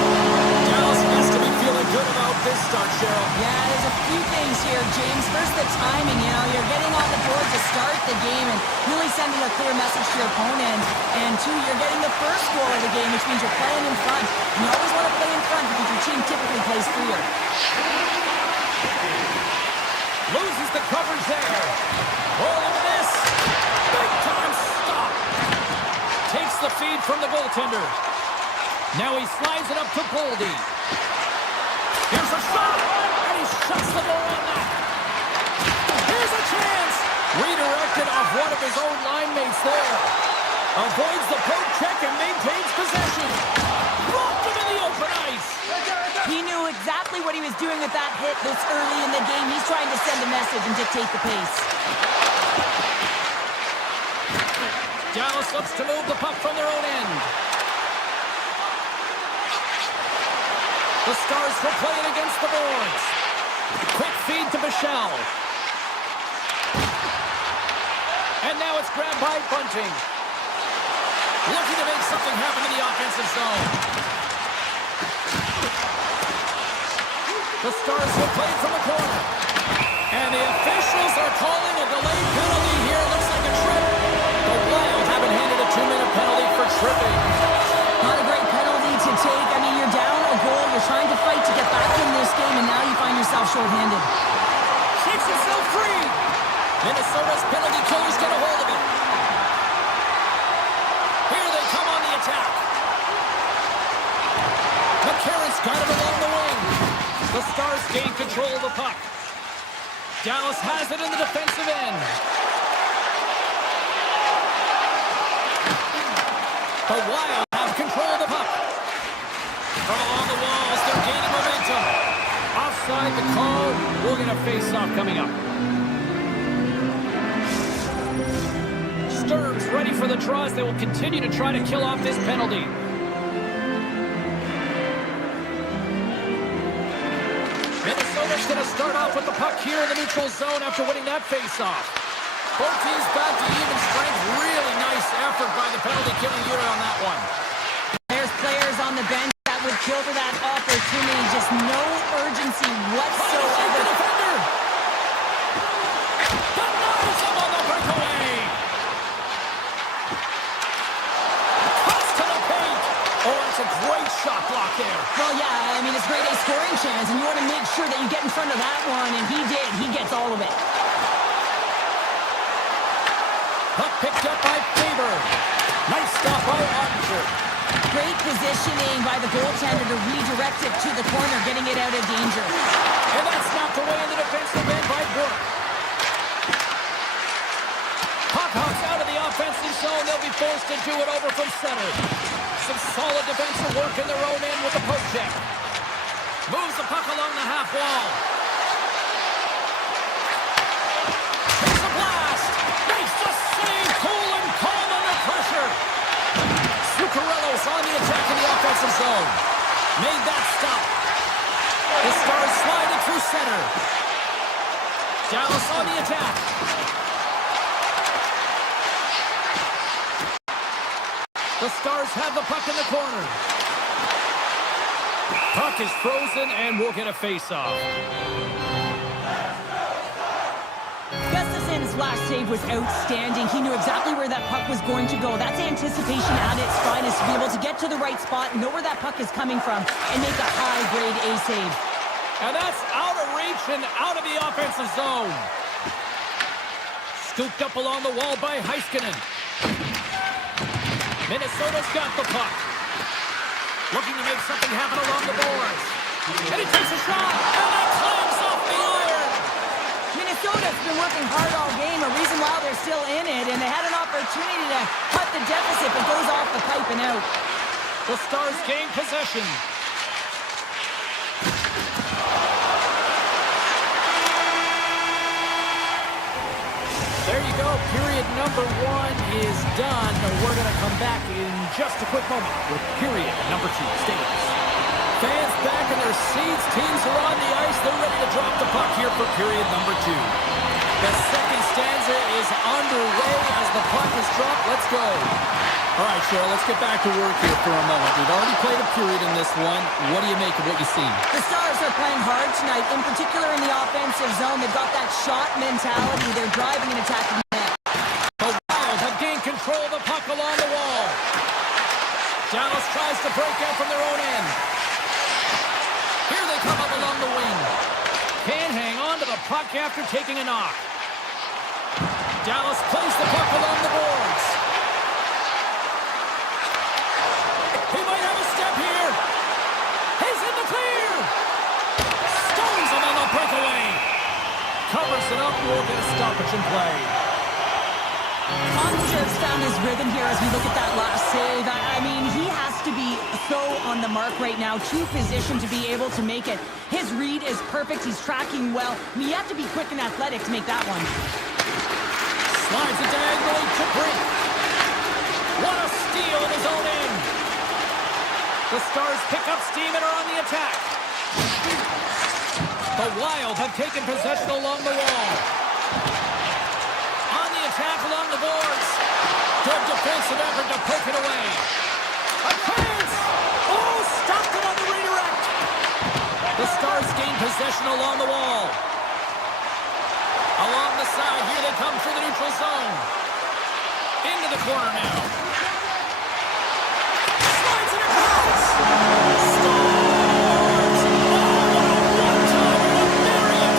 Dallas has to be feeling good about this start, Cheryl. Yeah, there's a few things here, James. First, the timing. You're getting on the board to start the game and really sending a clear message to your opponent. And two, you're getting the first goal of the game, which means you're playing in front. And you always want to play in front because your team typically plays freer. Loses the coverage there. Oh, look at this. Big time stop. Takes the feed from the goaltender. Now he slides it up to Boldy. Here's a shot. And he shuts the door on that. Here's a chance. Redirected off one of his own line mates there. Avoids the poke check and maintains possession. Blocked him in the open ice. He knew exactly what he was doing with that hit this early in the game. He's trying to send a message and dictate the pace. Dallas looks to move the puck from their own end. The Stars will play it against the boards. Quick feed to Michelle. And now it's grabbed by Bunting. Looking to make something happen in the offensive zone. The Stars will play it from the corner. And the officials are calling a delayed penalty here. Looks like a trip. The Wild have been handed a 2-minute penalty for tripping. Not a great penalty to take. I mean, you're down a goal. You're trying to fight to get back in this game, and now you find yourself shorthanded. Shakes himself free. Minnesota's penalty killers get a hold of it. Here they come on the attack. McCarron's got it along the wing. The Stars gain control of the puck. Dallas has it in the defensive end. The Wild have control of the puck. From along the walls, they're gaining momentum. Offside the call. We're going to face off coming up. Sturm's ready for the draws. They will continue to try to kill off this penalty. Minnesota's going to start off with the puck here in the neutral zone after winning that face-off. Both teams back to even strength. Really nice effort by the penalty-killing unit on that one. There's players on the bench that would kill for that opportunity. Just no urgency whatsoever. Defender. Denies him on the breakaway. Cuts to the paint. Oh, that's a great shot block there. Well, yeah, I mean, it's grade A scoring chance, and you want to make sure that you get in front of that one, and he did. He gets all of it. Puck picked up by Faber. Nice stop by Ottinger. Great positioning by the goaltender to redirect it to the corner, getting it out of danger. And that's knocked away in the defensive end by Burke. Puck hops out of the offensive zone. They'll be forced to do it over from center. Some solid defensive work in their own end with the poke check. Moves the puck along the half wall. Takes a blast. Makes the save. Cool and calm under pressure. Zuccarello's on the attack in the offensive zone. Made that stop. The Stars slide it through center. Dallas on the attack. The Stars have the puck in the corner. Puck is frozen, and we'll get a face-off. Gustafson's last save was outstanding. He knew exactly where that puck was going to go. That's anticipation at its finest, to be able to get to the right spot, know where that puck is coming from, and make a high-grade A save. And that's out of reach and out of the offensive zone. Scooped up along the wall by Heiskanen. Minnesota's got the puck. Looking to make something happen along the boards. And he takes a shot. And that climbs off the iron. Minnesota's been working hard all game, a reason why they're still in it, and they had an opportunity to cut the deficit, but goes off the pipe and out. The Stars gain possession. There you go. Period number 1 is done. We're going to come back in just a quick moment with period number 2. Stay with us. Fans back in their seats. Teams are on the ice. They're ready to drop the puck here for period number 2. The second stanza is underway as the puck is dropped. Let's go. All right, Cheryl, let's get back to work here for a moment. We've already played a period in this one. What do you make of what you see? The Stars are playing hard tonight, in particular in the offensive zone. They've got that shot mentality. They're driving and attacking the net. The Wild have gained control of the puck along the wall. Dallas tries to break out from their own end. Here they come up along the wing. Can't hang on to the puck after taking a knock. Dallas plays the puck along the boards. He might have a step here. He's in the clear. Stones him on the breakaway. Covers it up. We'll get a stoppage in play. Conjur's found his rhythm here as we look at that last save. I mean, he has to be so on the mark right now, to position to be able to make it. His read is perfect. He's tracking well. I mean, you have to be quick and athletic to make that one. Slides it diagonally to Brink. What a steal in his own end. The Stars pick up steam and are on the attack. The Wild have taken possession along the wall. On the attack along the boards. Good defensive effort to poke it away. A chance! Oh, stopped it on the redirect. The Stars gain possession along the wall. Along the side, here they come through the neutral zone. Into the corner now. Slides it across. Stars! Oh, what a one-timer to bury it.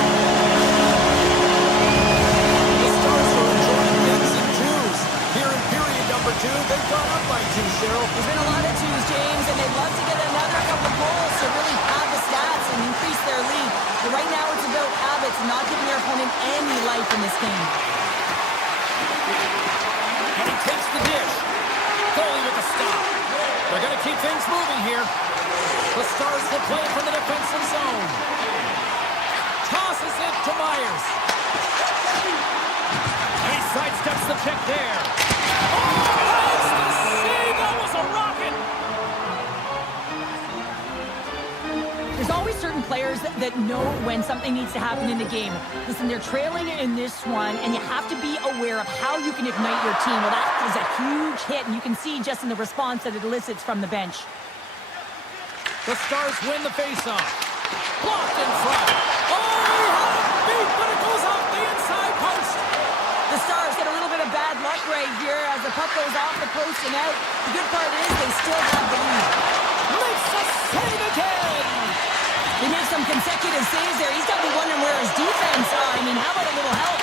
The Stars are enjoying things in twos. Here in period number 2, they've gone up by 2, Cheryl. There's been a lot of twos, James, and they'd love to get another couple goals to really pad the stats and increase their lead. But right now it's about habits, not giving their opponent any life in this game. And he takes the dish. Goalie with the stop. They're going to keep things moving here. The Stars will play from the defensive zone. Tosses it to Myers. And he sidesteps the check there. Oh, it's the save. That was a rocket. There's always certain players that know when something needs to happen in the game. Listen, they're trailing in this one, and you have to be aware of how you can ignite your team. Well, that is a huge hit, and you can see just in the response that it elicits from the bench. The Stars win the faceoff. Blocked in front. Oh, he had it beat, but it goes off the inside post. The Stars get a little bit of bad luck right here as the puck goes off the post and out. The good part is they still have the lead. Makes a save again. They make some consecutive saves there. He's got to be wondering where his defense are. I mean, how about a little help?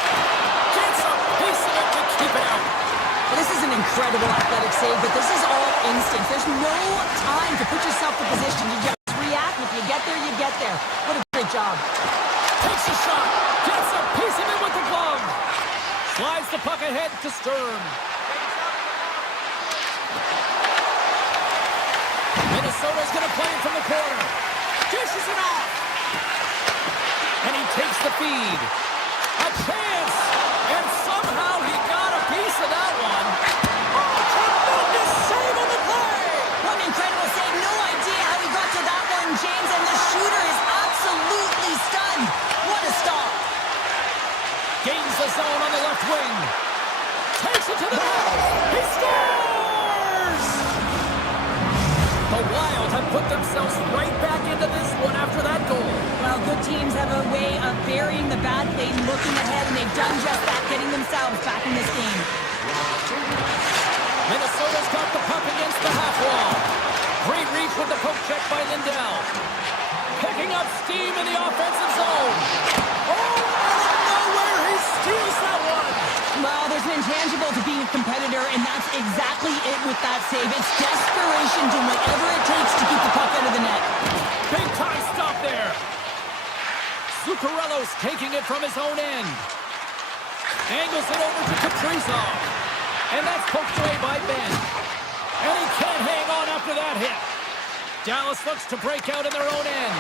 Gets a piece of it to keep it out. Well, this is an incredible athletic save, but this is all instinct. There's no time to put yourself in position. You just react. If you get there, you get there. What a great job. Takes a shot. Gets a piece of it with the glove. Slides the puck ahead to Sturm. Minnesota's going to play it from the corner. Dishes it off. And he takes the feed. A chance. And somehow he got a piece of that one. Oh, tremendous save on the play. What an incredible save. No idea how he got to that one, James. And the shooter is absolutely stunned. What a stop. Gains the zone on the left wing. Takes it to the net. He scores! The Wild have put themselves right back into this one after that goal. Well, good teams have a way of burying the bad play, looking ahead, and they've done just that, getting themselves back in this game. Minnesota's got the puck against the half wall. Great reach with the poke check by Lindell. Picking up steam in the offensive zone. Oh, out of nowhere, he steals that one. Well, there's an intangible to being a competitor, and that's exactly it with that save. It's desperation, doing whatever it takes to keep the puck out of the net. Big time stop there. Zuccarello's taking it from his own end. Angles it over to Kaprizov. And that's poked away by Ben. And he can't hang on after that hit. Dallas looks to break out in their own end.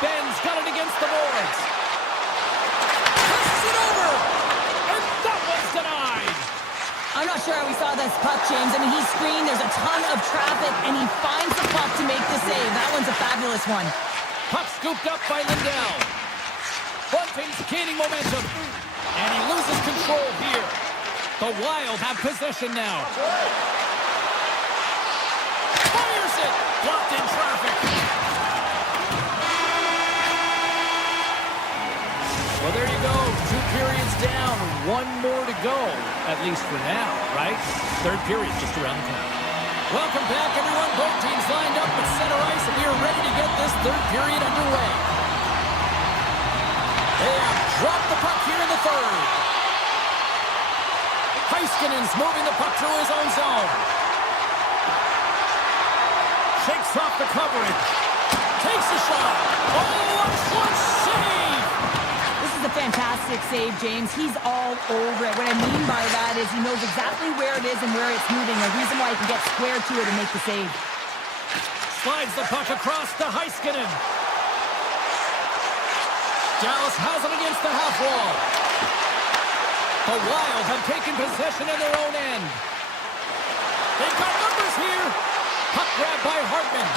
Ben's got it against the boards. Passes it over. And that one's denied. I'm not sure how we saw this puck, James. I mean, he screened, there's a ton of traffic, and he finds the puck to make the save. That one's a fabulous one. Puck scooped up by Lindell. Bunting's gaining momentum. And he loses control here. The Wild have possession now. Fires it. Blocked in traffic. Well, there you go. 2 periods down. 1 more to go. At least for now, right? Third period just around the corner. Welcome back, everyone. Both teams lined up at center ice, and we are ready to get this third period underway. They have dropped the puck here in the third. Heiskanen's moving the puck through his own zone. Shakes off the coverage. Takes a shot. Oh, a clutch save! This is a fantastic save, James. He's all over it. What I mean by that is he knows exactly where it is and where it's moving. A reason why he can get square to it and make the save. Slides the puck across to Heiskanen. Dallas has it against the half wall. The Wild have taken possession in their own end. They've got numbers here. Puck grab by Hartman.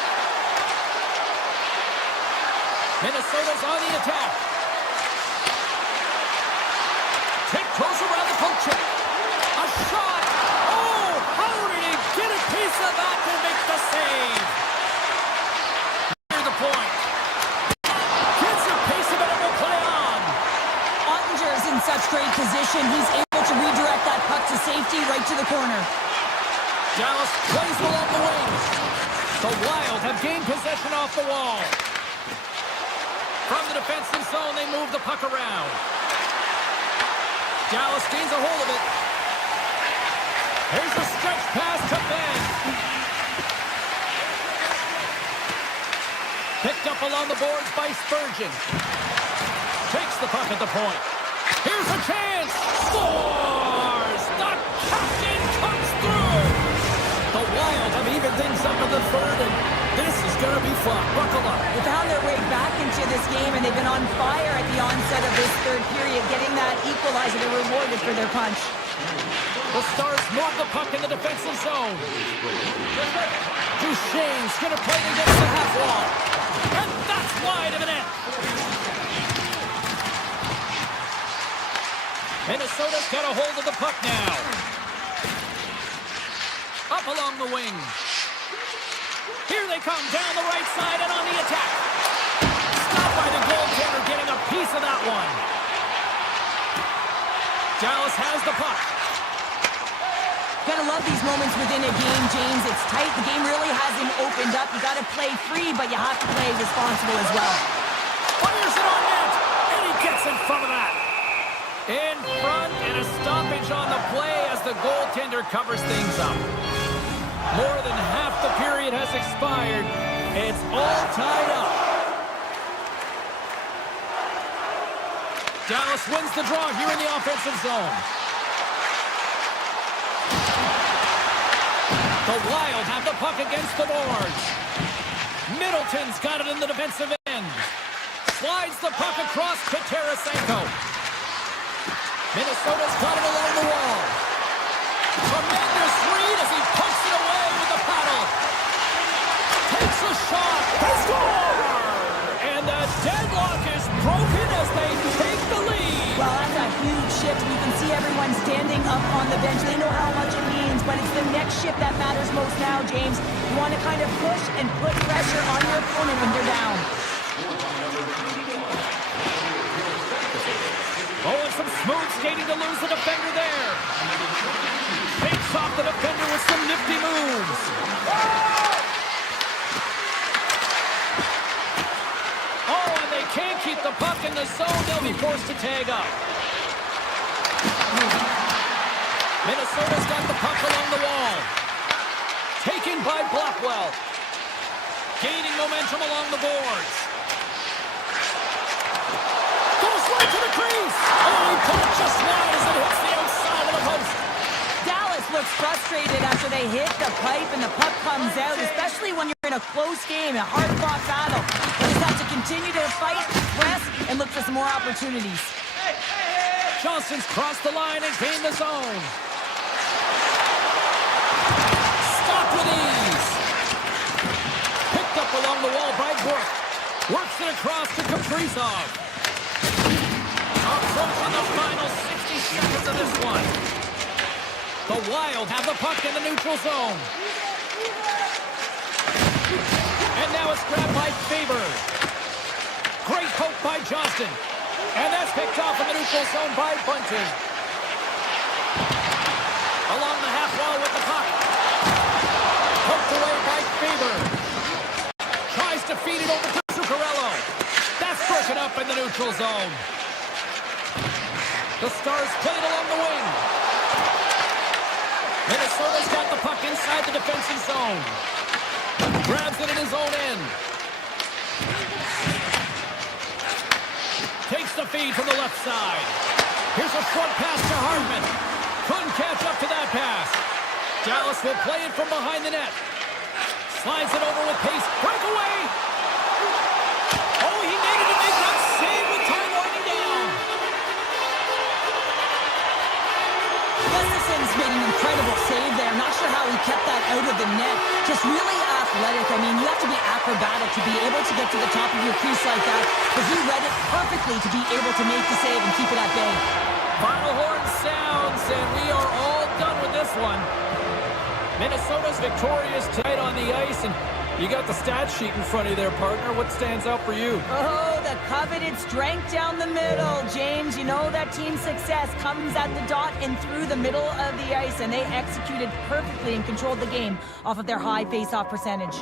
Minnesota's on the attack. Tiptoes around the poke check. A shot. Oh, how did he get a piece of that to make the save? Near the point. Gets a piece of it and will play on. Ottinger's in such great position. He's able to redirect that puck to safety right to the corner. Dallas plays along the wing. The Wild have gained possession off the wall. From the defensive zone, they move the puck around. Dallas gains a hold of it. Here's a stretch pass to Ben. Picked up along the boards by Spurgeon. Takes the puck at the point. Here's a chance. Scores! The captain comes through. The Wild have evened things up in the third, and this is going to be fun. Buckle up. They found their way back into this game, and they've been on fire at the onset of this third period, getting that equalizer. They're rewarded for their punch. The Stars move the puck in the defensive zone. Duchesne's going to play it against the half wall. And that's wide of the net. Minnesota's got a hold of the puck now. Up along the wing. Here they come down the right side and on the attack. Stopped by the goaltender, getting a piece of that one. Dallas has the puck. Gotta love these moments within a game, James. It's tight. The game really hasn't opened up. You gotta play free, but you have to play responsible as well. Fires it on net, and he gets in front of that. In front, and a stoppage on the play as the goaltender covers things up. More than half the period has expired. It's all tied up. Dallas wins the draw here in the offensive zone. The Wild have the puck against the boards. Middleton's got it in the defensive end. Slides the puck across to Tarasenko. Minnesota's got it along the wall. Tremendous read as he pokes it away with the paddle. Takes a shot. They score! And the deadlock is broken as they take the lead. Well, that's a huge shift. You can see everyone standing up on the bench. They know how much it means, but it's the next shift that matters most now, James. You want to kind of push and put pressure on your opponent when they're down. Oh, and some smooth skating to lose the defender there. Takes off the defender with some nifty moves. Oh, and they can't keep the puck in the zone. They'll be forced to tag up. Minnesota's got the puck along the wall. Taken by Blackwell. Gaining momentum along the boards. Goes right to the crease. Oh, he put it just wide as it hits the outside of the post. Dallas looks frustrated after they hit the pipe and the puck comes out, especially when you're in a close game, a hard-fought battle. You just have to continue to fight, press, and look for some more opportunities. Johnson's crossed the line and gained the zone. Stopped with ease. Picked up along the wall by Brook. Works it across to Kaprizov. Approaching the final 60 seconds of this one. The Wild have the puck in the neutral zone. And now it's grabbed by Faber. Great poke by Johnston. And that's picked off in the neutral zone by Bunting. Along the half wall with the puck. Poked away by Faber. Tries to feed it over to Zuccarello. That's broken up in the neutral zone. The Stars play it along the wing. Minnesota's got the puck inside the defensive zone. Grabs it in his own end. Takes the feed from the left side. Here's a short pass to Hartman. Couldn't catch up to that pass. Dallas will play it from behind the net. Slides it over with pace. Breakaway! Oh, he needed to make that save with time winding down. Gustafson's made an incredible save there. Not sure how he kept that out of the net. Just really athletic. I mean, you have to be acrobatic to be able to get to the top of your crease like that. But he read it perfectly to be able to make the save and keep it at bay. Final horn sounds, and we are all done with this one. Minnesota's victorious tonight on the ice, and you got the stat sheet in front of you there, partner. What stands out for you? Oh, the coveted strength down the middle. James, you know that team success comes at the dot and through the middle of the ice, and they executed perfectly and controlled the game off of their high face-off percentage.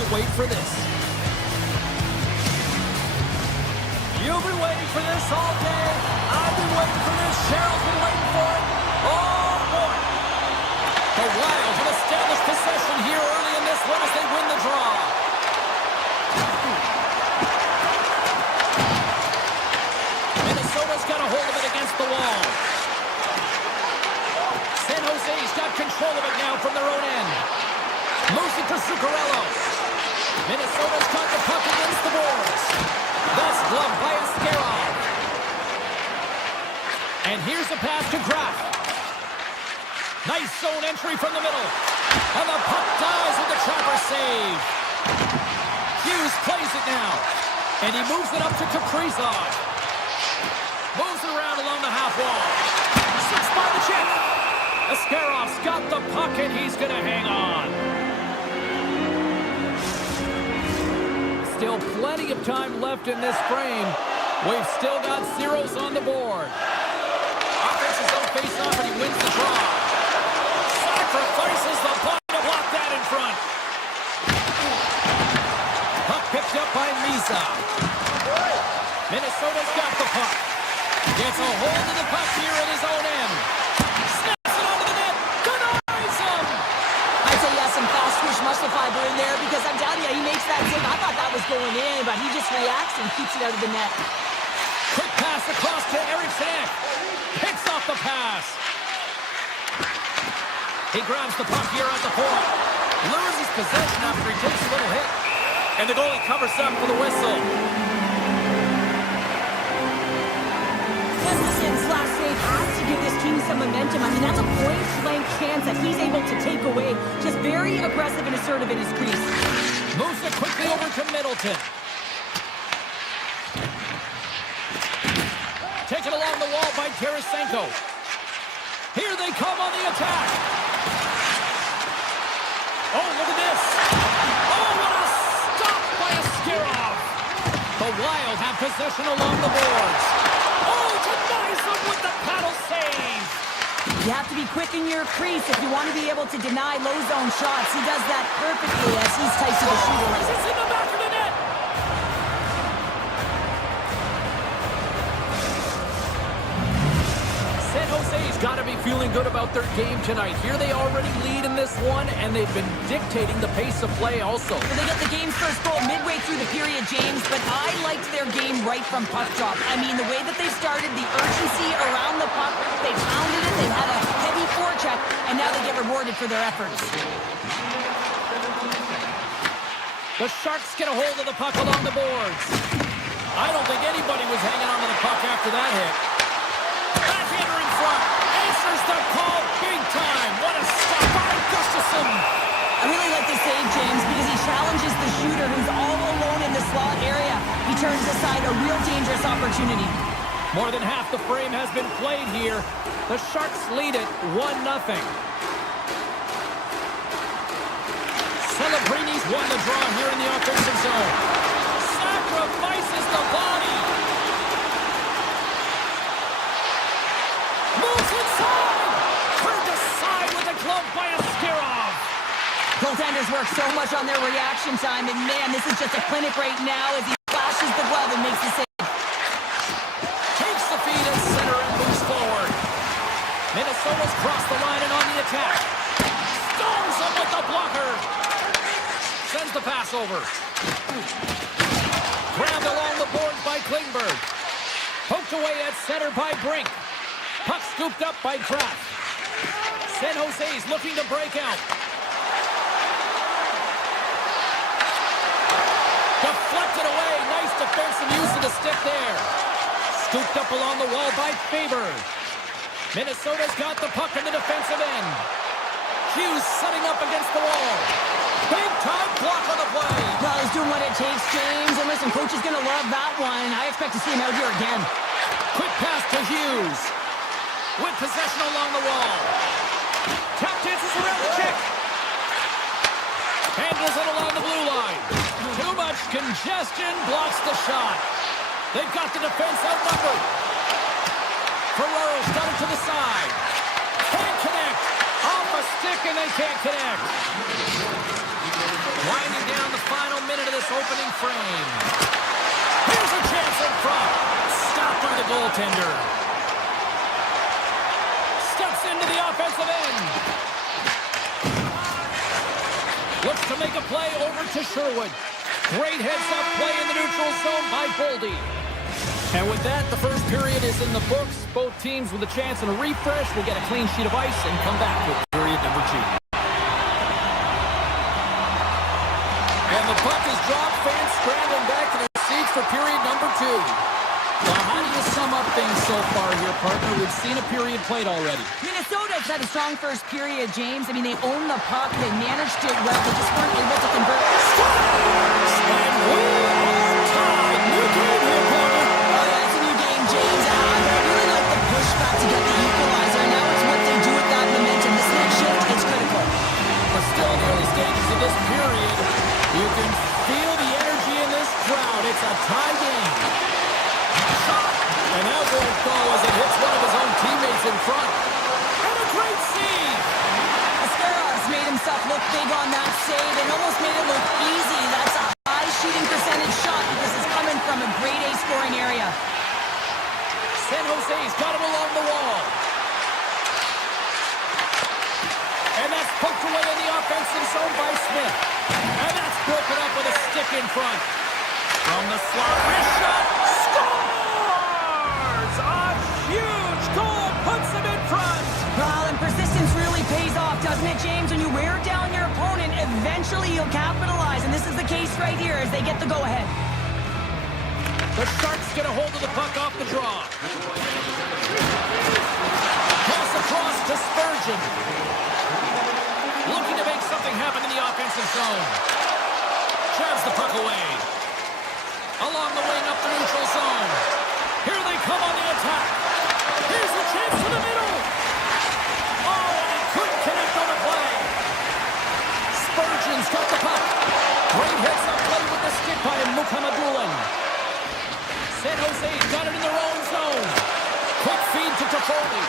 Can't wait for this. You've been waiting for this all day. I've been waiting for this. Cheryl's been waiting for it. Oh, boy. The Wild have established possession here early in this one as they win the draw. Minnesota's got a hold of it against the wall. San Jose's got control of it now from their own end. Moves it to Zuccarello. Minnesota's got the puck against the boards. That's gloved by Askarov. And here's a pass to Graf. Nice zone entry from the middle. And the puck dies with the Trapper save. Hughes plays it now. And he moves it up to Kaprizov. Moves it around along the half wall. Six by the check. Askarov's got the puck and he's going to hang on. Still plenty of time left in this frame. We've still got zeros on the board. Offense is on face-off and he wins the draw. Sacrifices the puck to block that in front. Puck picked up by Misa. Minnesota's got the puck. Gets a hold of the puck here at his own end. Snaps it onto the net. Denies him. I'd say he has some fast twitch muscle fiber in there because I'm telling you, he makes that save. I thought that was going in, but he just reacts and keeps it out of the net. Quick pass across to Eriksson. Picks off the pass. He grabs the puck here at the point. Loses possession after he takes a little hit. And the goalie covers up for the whistle. Gustafson's last save has to give this team some momentum. I mean, that's a point-blank chance that he's able to take away. Just very aggressive and assertive in his crease. Moves it quickly over to Middleton. Taken along the wall by Tarasenko. Here they come on the attack. Oh, look at this. Oh, what a stop by Askarov. The Wild have possession along the boards. Oh, denies them with the paddle save. You have to be quick in your crease if you want to be able to deny low zone shots. He does that perfectly as he's tight to the shooter. It's in the back of the net. San Jose's got to be feeling good about their game tonight. Here they already lead in this one, and they've been dictating the pace of play also. Well, they got the game's first goal midway through the period, James, but I liked their game right from puck drop. I mean, the way that they started, the urgency around the puck, they pounded it, they had a heavy forecheck, and now they get rewarded for their efforts. The Sharks get a hold of the puck along the boards. I don't think anybody was hanging on to the puck after that hit. Backhander in front. Answers the call big time. What a stop by Gustafson. I really like this save, James, because he challenges the shooter who's all alone in the slot area. He turns aside a real dangerous opportunity. More than half the frame has been played here. The Sharks lead it 1-0. Celebrini's won the draw here in the offensive zone. Sacrifices the body. Moves inside. Turned aside with a glove by Askarov. Goaltenders work so much on their reaction time, and man, this is just a clinic right now as he flashes the glove and makes the save. Takes the feed in center and moves forward. Minnesota's crossed the line and on the attack. Stones him with the blocker. Sends the pass over. Grabbed along the boards by Klingberg. Poked away at center by Brink. Puck scooped up by Kraft. San Jose's looking to break out. Deflected away. Nice defensive use of the stick there. Scooped up along the wall by Faber. Minnesota's got the puck in the defensive end. Hughes setting up against the wall. Big time block on the play. Well, he's doing what it takes, James. And listen, coach is going to love that one. I expect to see him out here again. Quick pass to Hughes. With possession along the wall. Tap dances around the check. Handles it along the blue line. Too much congestion blocks the shot. They've got the defense outnumbered. Ferraro's got it to the side. Can't connect. Off a stick, and they can't connect. Winding down the final minute of this opening frame. Here's a chance in front. Stopped by the goaltender. Steps into the offensive end. Looks to make a play over to Sherwood. Great heads-up play in the neutral zone by Boldy. And with that, the first period is in the books. Both teams with a chance and a refresh will get a clean sheet of ice and come back with period number 2. And the puck is dropped. Fans scrambling back to their seats for period number 2. Well, how do you sum up things so far here, partner? We've seen a period played already. Minnesota's had a strong first period, James. I mean, they owned the puck. They managed it well. They just weren't able to convert. And we are tied. New game here, partner. Oh, yeah, it's a new game, James. I really like the pushback to get the equalizer. Now it's what they do with that momentum. This next shift is critical. We're still in the early stages of this period. You can feel the energy in this crowd. It's a tie game. And that won't go as it hits one of his own teammates in front. And a great save! Ascaros made himself look big on that save and almost made it look easy. That's a high shooting percentage shot because it's coming from a grade A scoring area. San Jose's got him along the wall. And that's poked away in the offensive zone by Smith. And that's broken up with a stick in front. From the slot, wrist shot, scores! A huge goal puts him in front. Well, and persistence really pays off, doesn't it, James? When you wear down your opponent, eventually you'll capitalize. And this is the case right here as they get the go-ahead. The Sharks get a hold of the puck off the draw. Pass across to Spurgeon. Looking to make something happen in the offensive zone. Jabs the puck away. Along the wing up the neutral zone. Here they come on the attack. Here's the chance to the middle. Oh, and he couldn't connect on the play. Spurgeon's got the puck. Great heads-up play with the stick by Mukhamadullin. San Jose got it in their own zone. Quick feed to Toffoli.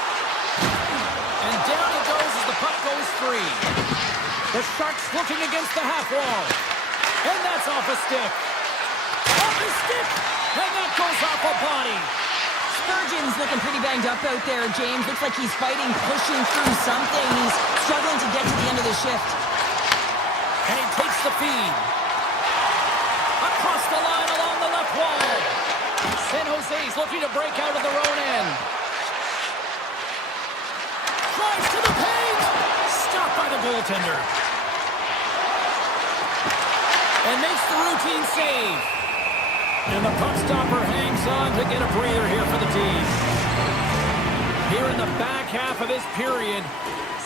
And down it goes as the puck goes free. The Sharks looking against the half wall. And that's off a stick. Off his stick. And that goes off a body. Spurgeon's looking pretty banged up out there, James. Looks like he's fighting, pushing through something. He's struggling to get to the end of the shift. And he takes the feed. Across the line along the left wall. San Jose's looking to break out of their own end. Drives to the paint. Stopped by the goaltender. And makes the routine save. And the puck stopper hangs on to get a breather here for the team. Here in the back half of this period,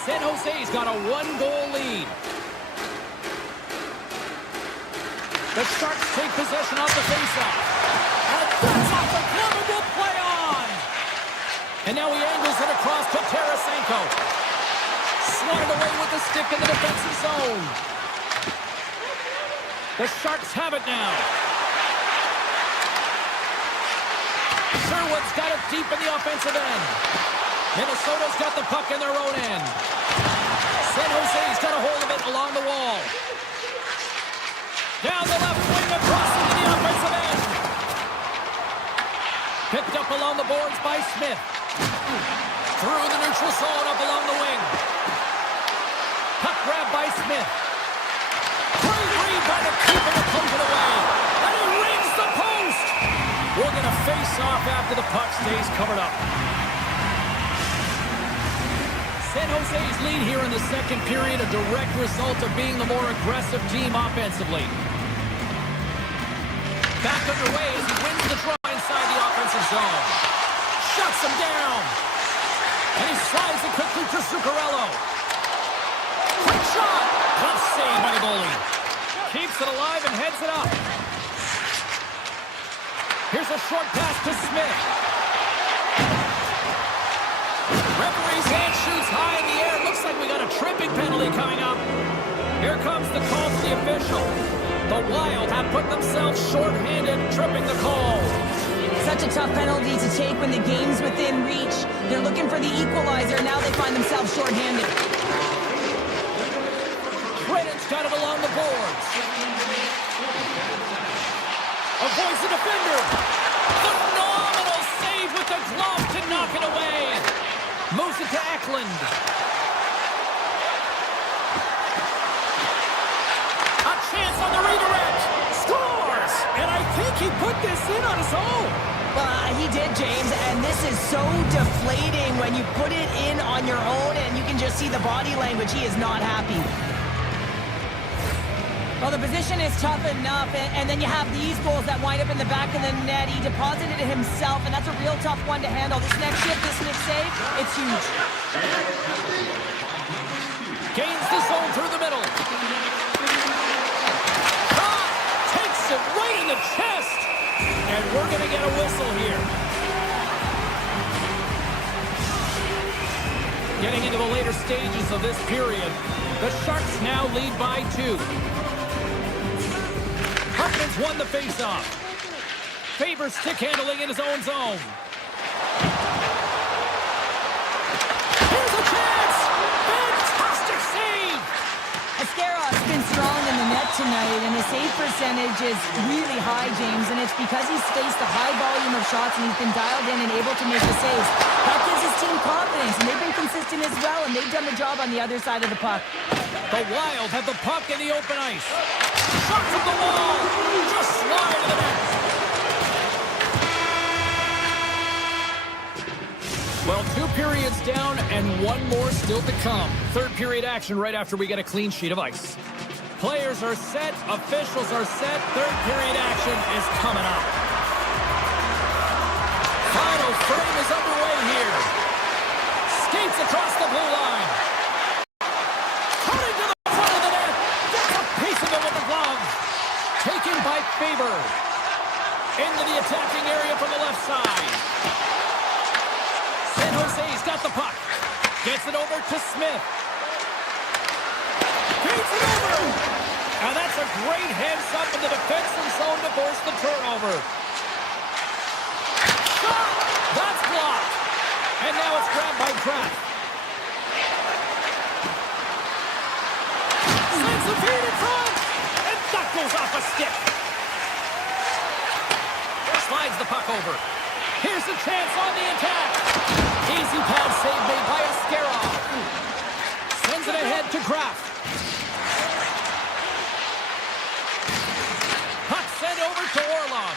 San Jose's got a 1-goal lead. The Sharks take possession off the faceoff. And that's off the glove and will play on. And now he angles it across to Tarasenko. Swatted away with the stick in the defensive zone. The Sharks have it now. Sherwood's got it deep in the offensive end. Minnesota's got the puck in their own end. San Jose's got a hold of it along the wall. Down the left wing across into the offensive end. Picked up along the boards by Smith. Through the neutral zone up along the wing. Puck grab by Smith. Great read by the keeper to close it away. And he rings the post. We're going to face off after the puck stays covered up. San Jose's lead here in the second period, a direct result of being the more aggressive team offensively. Back underway as he wins the draw inside the offensive zone. Shuts him down. And he slides it quickly to Zuccarello. Quick shot. Tough save by the goalie. Keeps it alive and heads it up. Here's a short pass to Smith. Referee's hand shoots high in the air. Looks like we got a tripping penalty coming up. Here comes the call from the official. The Wild have put themselves short-handed, tripping the call. Such a tough penalty to take when the game's within reach. They're looking for the equalizer. Now they find themselves short-handed. Avoids the defender. Phenomenal save with the glove to knock it away. Moves it to Eklund. A chance on the redirect. Scores! And I think he put this in on his own. He did, James, and this is so deflating when you put it in on your own and you can just see the body language. He is not happy. Well, the position is tough enough, and then you have these goals that wind up in the back of the net. He deposited it himself, and that's a real tough one to handle. This next shift, this next save, it's huge. Gains the zone through the middle. Takes it right in the chest. And we're going to get a whistle here. Getting into the later stages of this period, the Sharks now lead by 2. Hartman's won the faceoff. Favors stick handling in his own zone. Here's a chance! Fantastic save! Ascaroff's been strong in the net tonight, and his save percentage is really high, James, and it's because he's faced a high volume of shots and he's been dialed in and able to make the saves. That gives his team confidence, and they've been consistent as well, and they've done the job on the other side of the puck. The Wild have the puck in the open ice. Shot from the wall! Just slide to the net! Well, 2 periods down and 1 more still to come. Third period action right after we get a clean sheet of ice. Players are set, officials are set, third period action is coming up. Final frame is underway here. Skates across the blue line. Cutting to the front of the net. Gets a piece of it with the glove. Taken by Faber. Into the attacking area from the left side. San Jose's got the puck. Gets it over to Smith. Beats it over. And that's a great heads-up in the defensive zone to force the turnover. Shot! That's blocked. And now it's grabbed by Kraft. Sends the feed in front. And that goes off a stick. Slides the puck over. Here's a chance on the attack. Easy pad save made by Ascaroff. Sends it ahead to Kraft. Puck sent over to Orlov.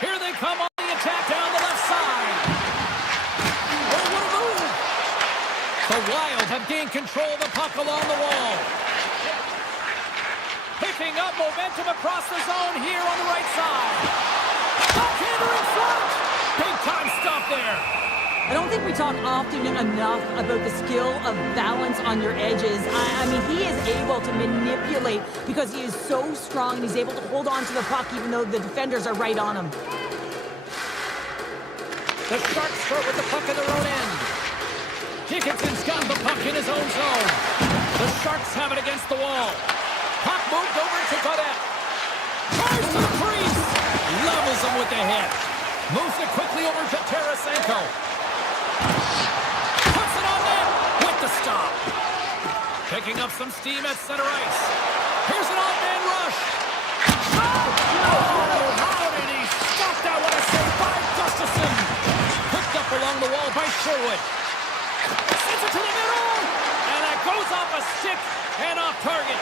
Here they come on the attack down the left side. Oh, what a move. The Wild have gained control of the puck along the wall. Picking up momentum across the zone here on the right side. Backhander in front. Big time stop there. I don't think we talk often enough about the skill of balance on your edges. I mean, he is able to manipulate because he is so strong and he's able to hold on to the puck even though the defenders are right on him. The Sharks start with the puck in their own end. Dickinson's got the puck in his own zone. The Sharks have it against the wall. Puck moved over to Godet. Tries to the crease. Levels him with the hit. Moves it quickly over to Tarasenko. Puts it on net with the stop. Picking up some steam at center ice. Here's an off-man rush. Oh, how did he stop that? What a save by Gustafsson. Picked up along the wall by Sherwood. Sends it to the middle. And that goes off a stick and off target.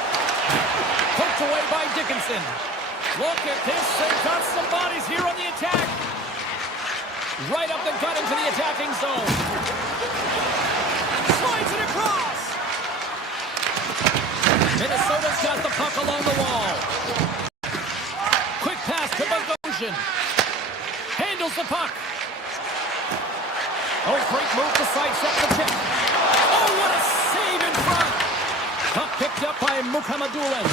Poked away by Dickinson. Look at this. They've got some bodies here on the attack. Right up the gut into the attacking zone. Slides it across. Minnesota's got the puck along the wall. Quick pass to Bogosian. Handles the puck. Oh, great move to sidestep the tip. Oh, what a save in front. Puck picked up by Mukhamadullin.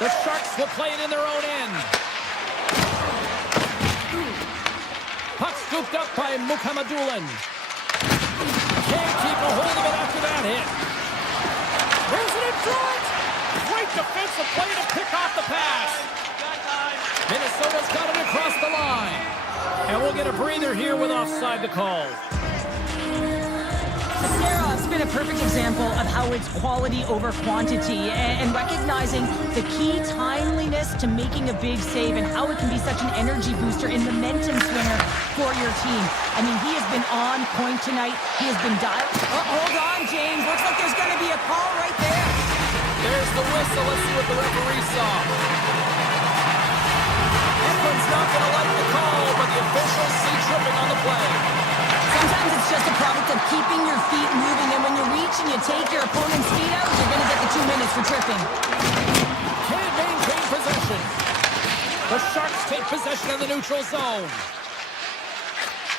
The Sharks will play it in their own end. Puck scooped up by Mukhamadullin. Can't keep a hold of it after that hit. Moves it in front. Great defensive play to pick off the pass. Minnesota's got it across the line. And we'll get a breather here with offside the call. Ascaroff's been a perfect example of how it's quality over quantity and recognizing the key timeliness to making a big save and how it can be such an energy booster and momentum swinger for your team. I mean, he has been on point tonight. He has been dialed. Oh, hold on, James. Looks like there's going to be a call right there. There's the whistle. Let's see what the referee saw. Edmont's not going to like the call, but the officials see tripping on the play. Sometimes it's just a product of keeping your feet moving, and when you reach and you take your opponent's feet out, you're going to get the 2 minutes for tripping. Can't maintain possession. The Sharks take possession of the neutral zone.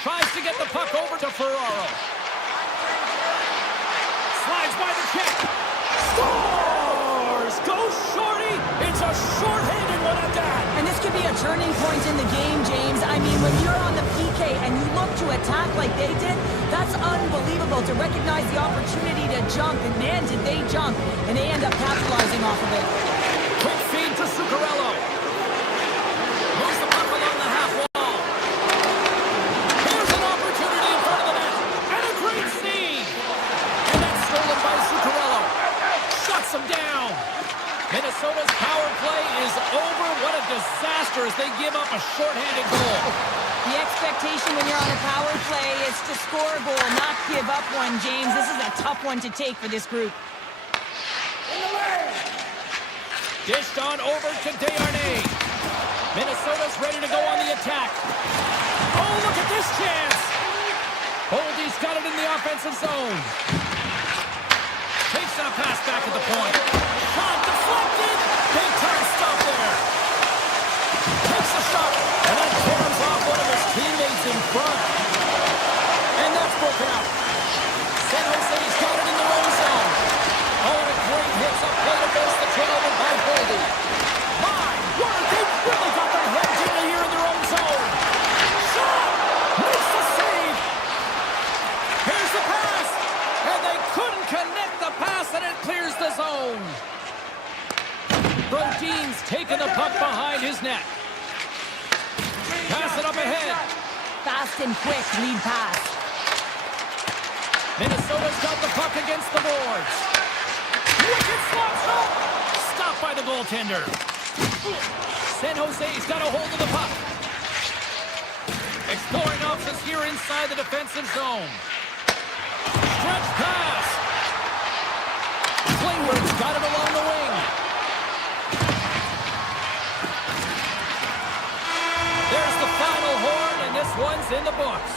Tries to get the puck over to Ferraro. Slides by the check. Scores! Go Shorty! It's a short-handed one at that. And this could be a turning point in the game, James. I mean, when you're on the PK and you look to attack like they did, that's unbelievable to recognize the opportunity to jump. And man, did they jump. And they end up capitalizing off of it. Quick feed to Zuccarello. Moves the puck along the half wall. Here's an opportunity in front of the net. And a great save. And that's stolen by Zuccarello. Shuts him down. Minnesota's power play is over. What a disaster as they give up a shorthanded goal. The expectation when you're on a power play is to score a goal, not give up one, James. This is a tough one to take for this group. Dished on over to Desharnais. Minnesota's ready to go on the attack. Oh, look at this chance. Boldy's got it in the offensive zone. Takes a pass back at the point. Shot deflected. Big time stop there. Takes a shot. And then tears off one of his teammates in front. And that's broken out. San Jose's got it in their own zone. Oh, and a great hits up play to face the turnover by Boldy. My word, they've really got their heads in here in their own zone. Shot! Makes the save. Here's the pass. And they couldn't connect the pass, and it clears the zone. Brodin's taking the puck behind his net. Pass it up ahead. Fast and quick lead pass. Minnesota's got the puck against the boards. Wicked slap shot. Stopped by the goaltender. San Jose's got a hold of the puck. Exploring options here inside the defensive zone. Stretch pass. Klingberg's got it along the wing. There's the final horn, and this one's in the books.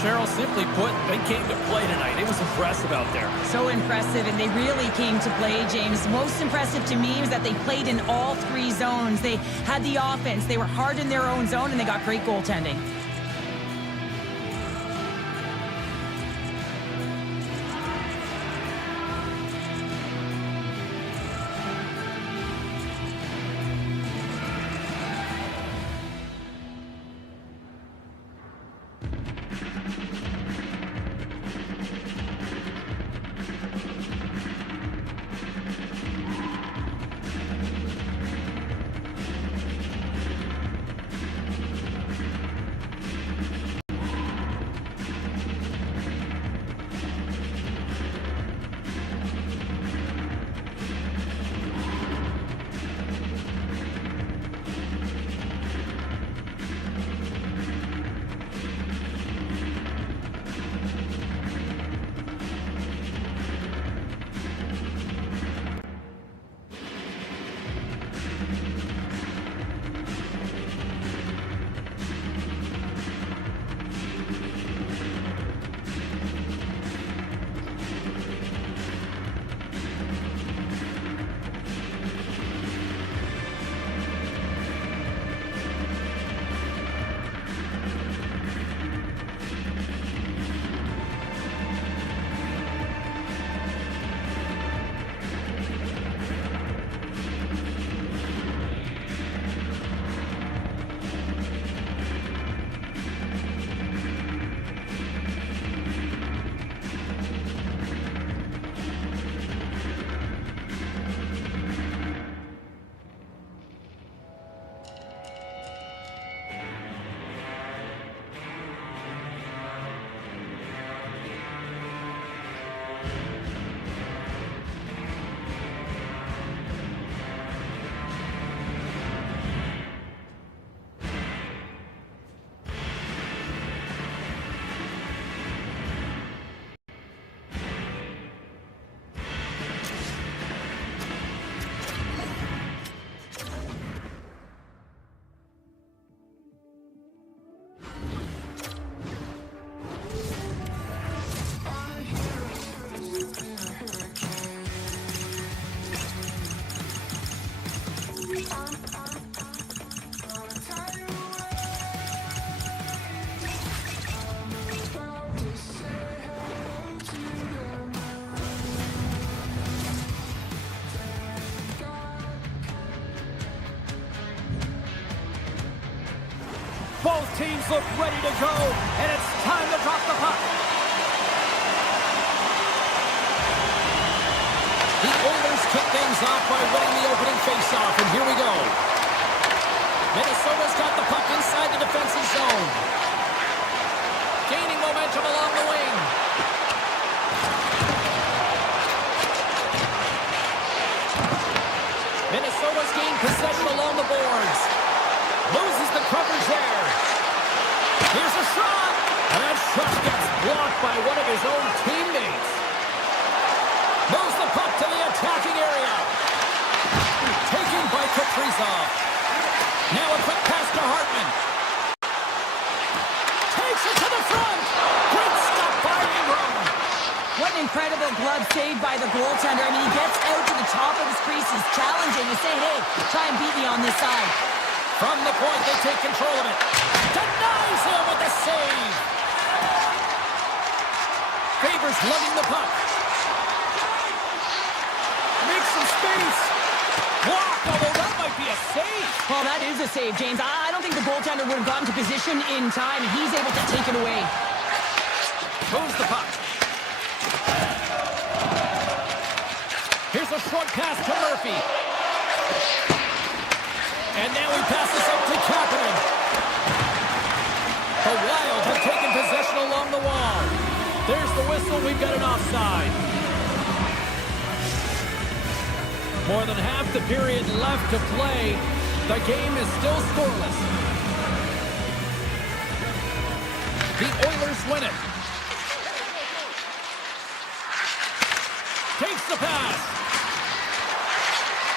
Cheryl, simply put, they came to play tonight. It was impressive out there. So impressive, and they really came to play, James. Most impressive to me was that they played in all three zones. They had the offense. They were hard in their own zone, and they got great goaltending. Both teams look ready to go, and it's time to drop the puck. The Oilers kick things off by winning the opening faceoff, and here we go. Minnesota's got the puck inside the defensive zone. Gaining momentum along the wing. Minnesota's gained possession along the boards. Loses the coverage there. Here's a shot. And that shot gets blocked by one of his own teammates. Moves the puck to the attacking area. Taken by Kaprizov. Now a quick pass to Hartman. Takes it to the front. Great stop by Ingram. What an incredible glove save by the goaltender. I mean, he gets out to the top of his crease. He's challenging. He's saying, hey, try and beat me on this side. From the point, they take control of it. Denies him with the save. Favors lugging the puck. Makes some space. Block, although that might be a save. Well, that is a save, James. I don't think the goaltender would have gotten to position in time, and he's able to take it away. Moves the puck. Here's a short pass to Murphy. And now he passes up to Kapanen. The Wild have taken possession along the wall. There's the whistle. We've got an offside. More than half the period left to play. The game is still scoreless. The Oilers win it. Takes the pass.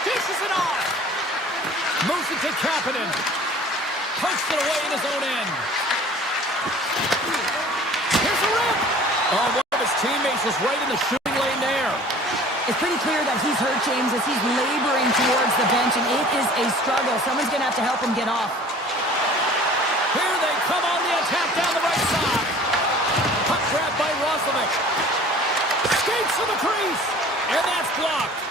Dishes it off. Moves it to Kapanen. Pokes it away in his own end. Here's a rip. Oh, one of his teammates was right in the shooting lane there. It's pretty clear that he's hurt, James, as he's laboring towards the bench, and it is a struggle. Someone's going to have to help him get off. Here they come on the attack down the right side. Puck grab by Roslovic. Skates to the crease. And that's blocked.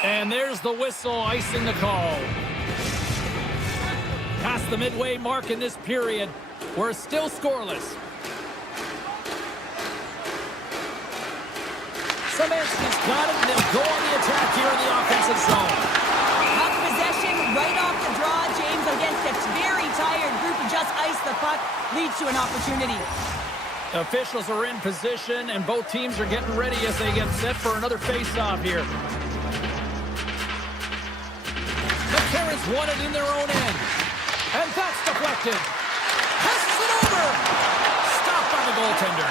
And there's the whistle, icing the call. Past the midway mark in this period, we're still scoreless. Samansky's got it, and they'll go on the attack here in the offensive zone. Puck possession right off the draw, James, against a very tired group who just iced the puck, leads to an opportunity. Officials are in position, and both teams are getting ready as they get set for another face-off here. The Carrots won it in their own end. And that's deflected. Passes it over. Stopped by the goaltender.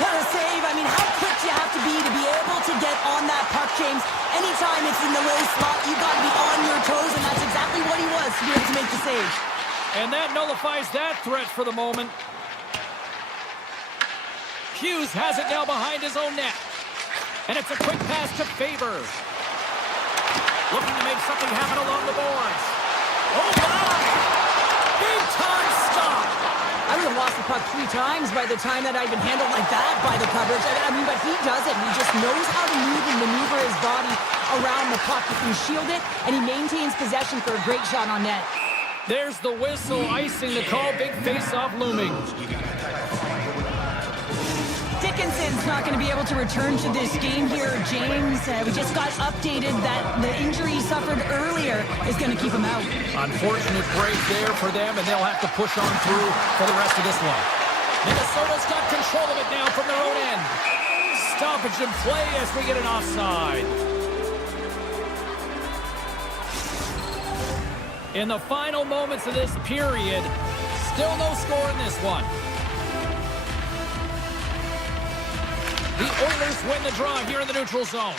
What a save. I mean, how quick do you have to be able to get on that puck, James? Anytime it's in the low slot, you've got to be on your toes, and that's exactly what he was to be able to make the save. And that nullifies that threat for the moment. Hughes has it now behind his own net. And it's a quick pass to Faber. Looking to make something happen along the boards. Oh, my! Big time stop! I would have lost the puck 3 times by the time that I'd been handled like that by the coverage. I mean, but he does it. He just knows how to move and maneuver his body around the puck. He can shield it, and he maintains possession for a great shot on net. There's the whistle, icing the call. Big face-off looming. Dickinson's not going to be able to return to this game here, James. We just got updated that the injury he suffered earlier is going to keep him out. Unfortunate break there for them, and they'll have to push on through for the rest of this one. Minnesota's got control of it now from their own end. Stoppage in play as we get an offside. In the final moments of this period, still no score in this one. The Oilers win the draw here in the neutral zone.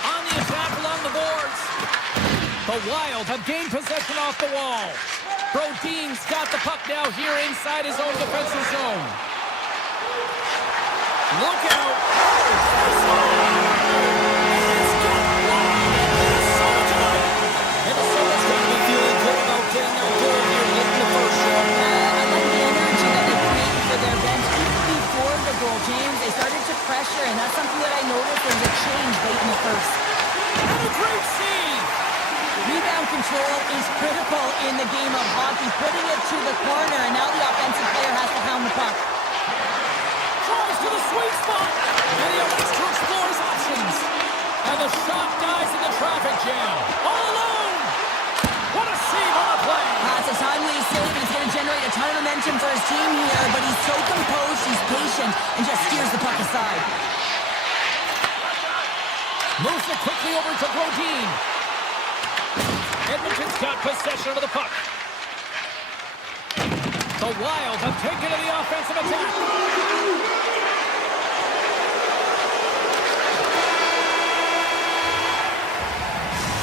On the attack along the boards. The Wild have gained possession off the wall. Brodin's got the puck now here inside his own defensive zone. Look out. It's got blocked. control is critical in the game of hockey. Putting it to the corner, and now the offensive player has to hound the puck. Tries to the sweet spot, and he elects to explore his options. And the shot dies in the traffic jam. All alone! What a save on the play! It's a timely save, and it's going to generate a ton of momentum for his team here, but he's so composed, he's patient, and just steers the puck aside. Moves it quickly over to Brodin. Edmonton's got possession of the puck. The Wild have taken to the offensive attack.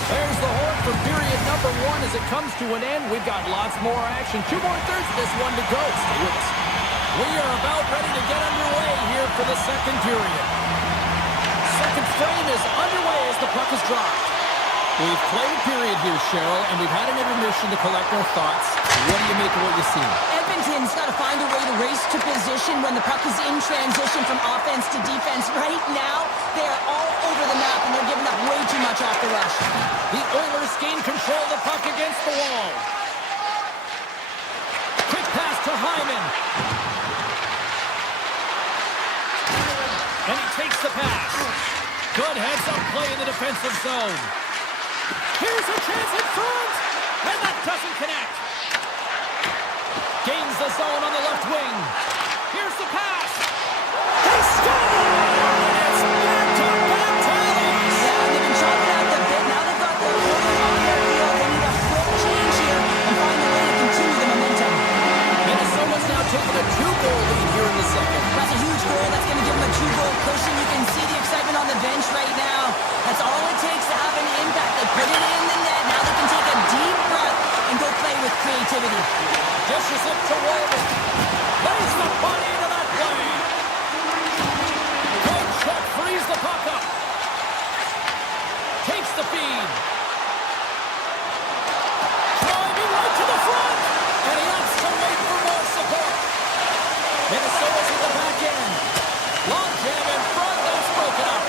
There's the horn for period number 1 as it comes to an end. We've got lots more action. 2 more thirds of this one to go. Stay with us. We are about ready to get underway here for the second period. Second frame is underway as the puck is dropped. We've played a period here, Cheryl, and we've had an intermission to collect our thoughts. What do you make of what you see? Edmonton's got to find a way to race to position when the puck is in transition from offense to defense. Right now, they are all over the map, and they're giving up way too much off the rush. The Oilers gain control of the puck against the wall. Quick pass to Hyman. And he takes the pass. Good heads-up play in the defensive zone. Here's a chance in front, and that doesn't connect. Gains the zone on the left wing. Here's the pass. They score! And it's back-to-back tallies. Yeah, they've been chopping out the bit. Now they've got the corner on their field. They need a quick change here and find a way to continue the momentum. Minnesota's now taking a 2-goal lead here in the second. That's a huge goal. That's going to give them a 2-goal cushion. You can see the excitement on the bench right now. That's all it takes to have an impact. They put it in the net. Now they can take a deep breath and go play with creativity. Dishes it to Walden. Lays the body into that play. Good check, frees the puck up. Takes the feed. Driving right to the front. And he wants to wait for more support. Minnesota's in the back end. Long jam in front. That's broken up.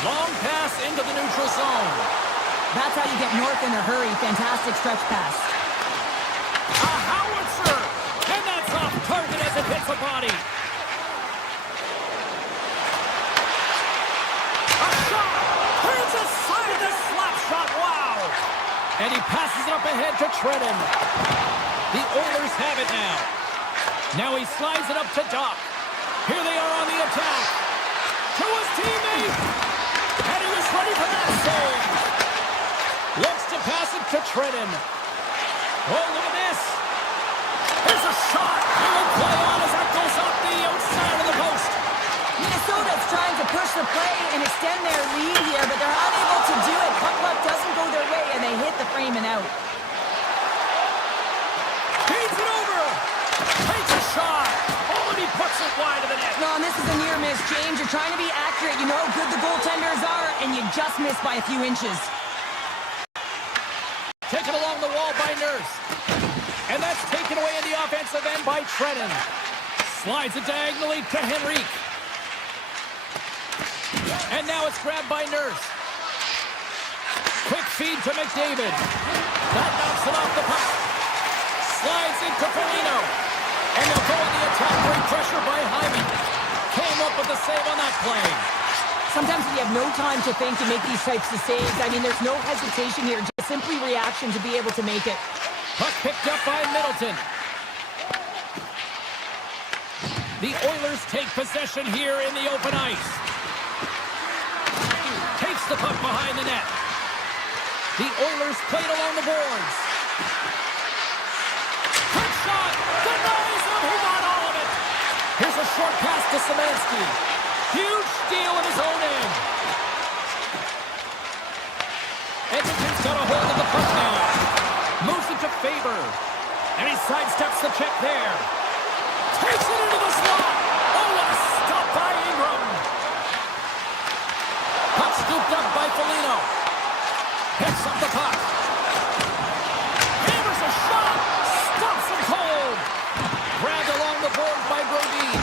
Long pass into the neutral zone. That's how you get north in a hurry. Fantastic stretch pass. A howitzer! And that's off target as it hits the body. A shot! Turns aside the slap shot. Wow! And he passes it up ahead to Trenton. The Oilers have it now. Now he slides it up to Doc. Here they are on the attack. To his teammate! And he was ready for that save. Looks to pass it to Trenton. Oh, look at this. Here's a shot. He will play on as that goes off the outside of the post. Minnesota's trying to push the play and extend their lead here, but they're unable to do it. Puck luck doesn't go their way, and they hit the frame and out. Feeds it over. Takes a shot. Oh, and he puts it wide of the net. No, and this is a near miss, James. You're trying to be accurate. You know how good the goaltenders are, and you just miss by a few inches. Taken along the wall by Nurse. And that's taken away in the offensive end by Trenton. Slides it diagonally to Henrique. And now it's grabbed by Nurse. Quick feed to McDavid. That knocks it off the puck. Slides into Foligno. And they'll go on the attack. Great pressure by Hyman. Came up with the save on that play. Sometimes when you have no time to think to make these types of saves, I mean, there's no hesitation here. Just simply reaction to be able to make it. Puck picked up by Middleton. The Oilers take possession here in the open ice. Takes the puck behind the net. The Oilers played along the boards. Quick shot! Denies him! He got all of it! Here's a short pass to Szymanski. Huge steal of his own end. Edmonton's got a hold of the puck now. Moves it to Faber. And he sidesteps the check there. Takes it into the slot. Oh, what a stop by Ingram. Puck scooped up by Foligno. Picks up the puck. Hammers a shot. Stops him cold. Grabbed along the boards by Brodin.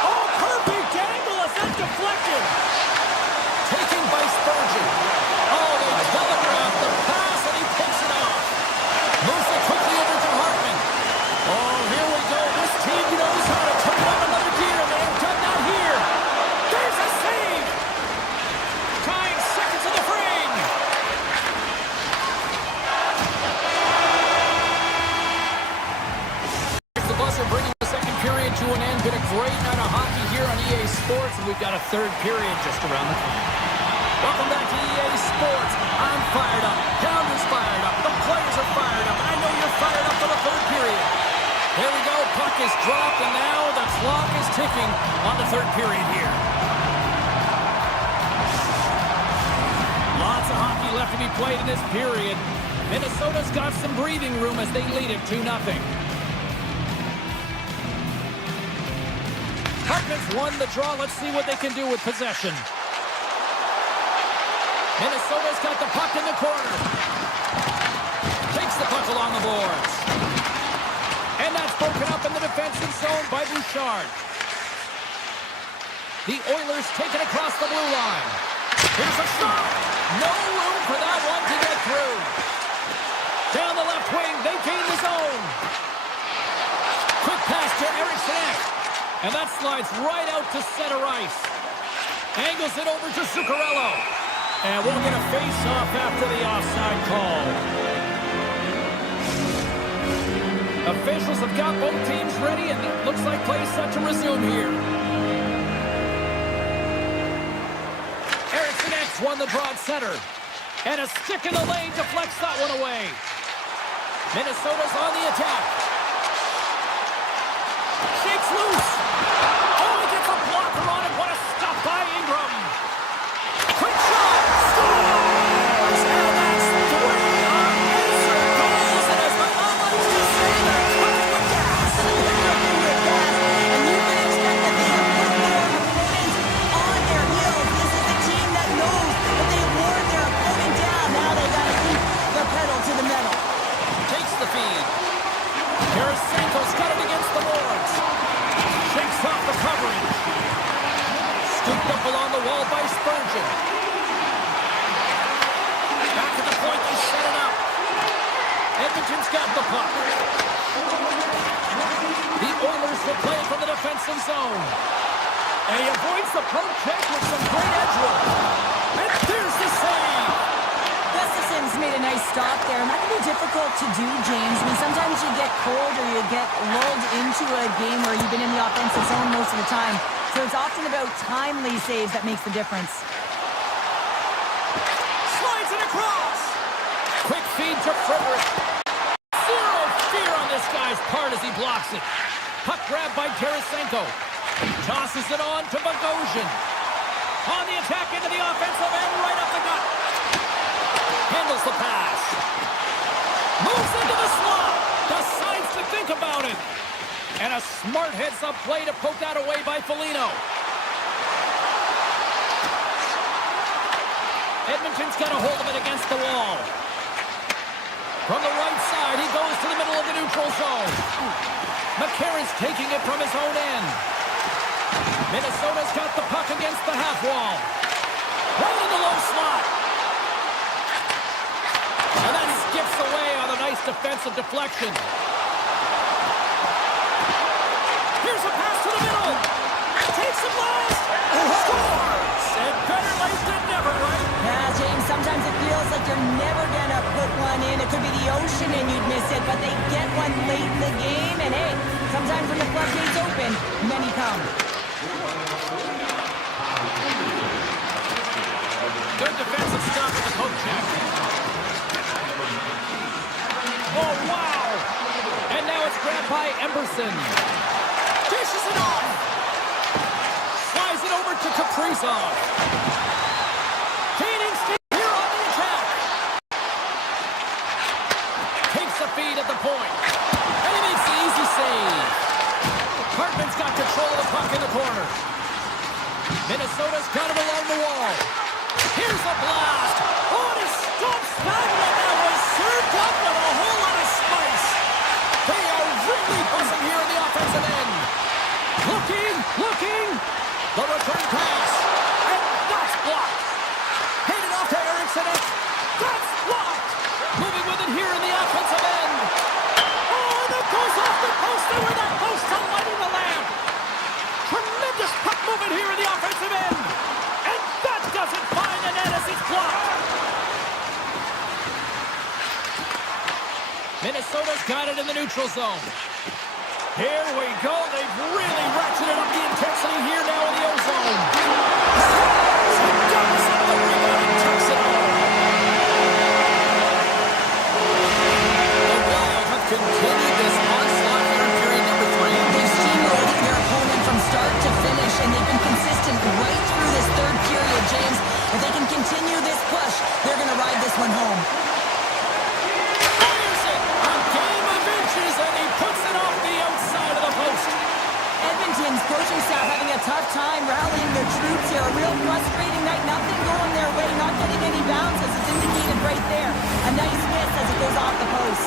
Oh, perfect angle as that deflected. Taken by Spurgeon. Oh, third period just around the corner. Welcome back to EA Sports. I'm fired up. Pounder's fired up. The players are fired up. And I know you're fired up for the third period. There we go. Puck is dropped, and now the clock is ticking on the third period here. Lots of hockey left to be played in this period. Minnesota's got some breathing room as they lead it 2-0. Hartman's won the draw. Let's see what they can do with possession. Minnesota's got the puck in the corner. Takes the puck along the boards. And that's broken up in the defensive zone by Bouchard. The Oilers take it across the blue line. Here's a shot. No room for that one to get through. Down the left wing, they gain the zone. Quick pass to Eriksson. And that slides right out to center ice. Angles it over to Zuccarello. And we'll get a face-off after the offside call. Officials have got both teams ready, and it looks like play set to resume here. Eriksson won the draw at center. And a stick in the lane deflects that one away. Minnesota's on the attack. Shakes loose. Oh, he gets a blocker on it. What a stop by Ingram. Quick shot. Scores! And that's 3 unanswered goals. And as my mom likes to say, they're cooking with gas. They're cooking with gas. And you can expect that they have put their opponents on their heels. This is a team that knows that they've worn their opponent down. Now they got to keep the pedal to the metal. Takes the feed. Tarasenko's got it against the boards. Shakes off the coverage. Scooped up along the wall by Spurgeon. Back at the point, they set it up. Edmonton's got the puck. The Oilers will play it from the defensive zone. And he avoids the poke check with some great edge work. And there's the save. Gustafson's made a nice stop there, and that can be difficult to do, James. I mean, sometimes you get cold or you get lulled into a game where you've been in the offensive zone most of the time. So it's often about timely saves that makes the difference. Slides it across. Quick feed to Frederick. Zero fear on this guy's part as he blocks it. Puck grab by Tarasenko. Tosses it on to Bogosian. On the attack into the offensive end, right up the gut. Handles the pass. Moves into the slot. Decides to think about it. And a smart heads-up play to poke that away by Foligno. Edmonton's got a hold of it against the wall. From the right side, he goes to the middle of the neutral zone. McCarron's taking it from his own end. Minnesota's got the puck against the half wall. Right in the low slot. And that skips away on a nice defensive deflection. Here's a pass to the middle. Takes a blast. Scores. And better late than never, right? Yeah, James, sometimes it feels like you're never going to put one in. It could be the ocean and you'd miss it, but they get one late in the game. And hey, sometimes when the floodgates open, many come. Good defensive stop at the poke check. Oh, wow! And now it's grabbed by Emberson. Dishes it off. Slides it over to Kaprizov. Gaining steam here on the attack. Takes the feed at the point. And he makes the easy save. Hartman's got control of the puck in the corner. Minnesota's got him along the wall. Here's a blast. Oh, and he stops that one. That was served up with a whole lot of spice. They are really buzzing here in the offensive end. Looking. The return pass. And that's blocked. Handed off to Eriksson. That's blocked. Moving with it here in the offensive end. Oh, and it goes off the post. There with that post to lighting the lamp. Tremendous puck movement here in the offensive end. And that doesn't find the net as it's blocked. Minnesota's got it in the neutral zone. Here we go. They've really ratcheted up the intensity here now in the ozone. He dumps on the rebound and takes it home. The Wild have continued this onslaught here in period number 3. They've steamrolled their opponent from start to finish, and they've been consistent right through this third period, James. If they can continue this push, they're going to ride this one home. Fires it! A game of inches, and he puts it off the outside of the post. Edmonton's coaching staff having a tough time rallying their troops here. A real frustrating night. Nothing going their way. Not getting any bounces. It's indicated right there. A nice miss as it goes off the post.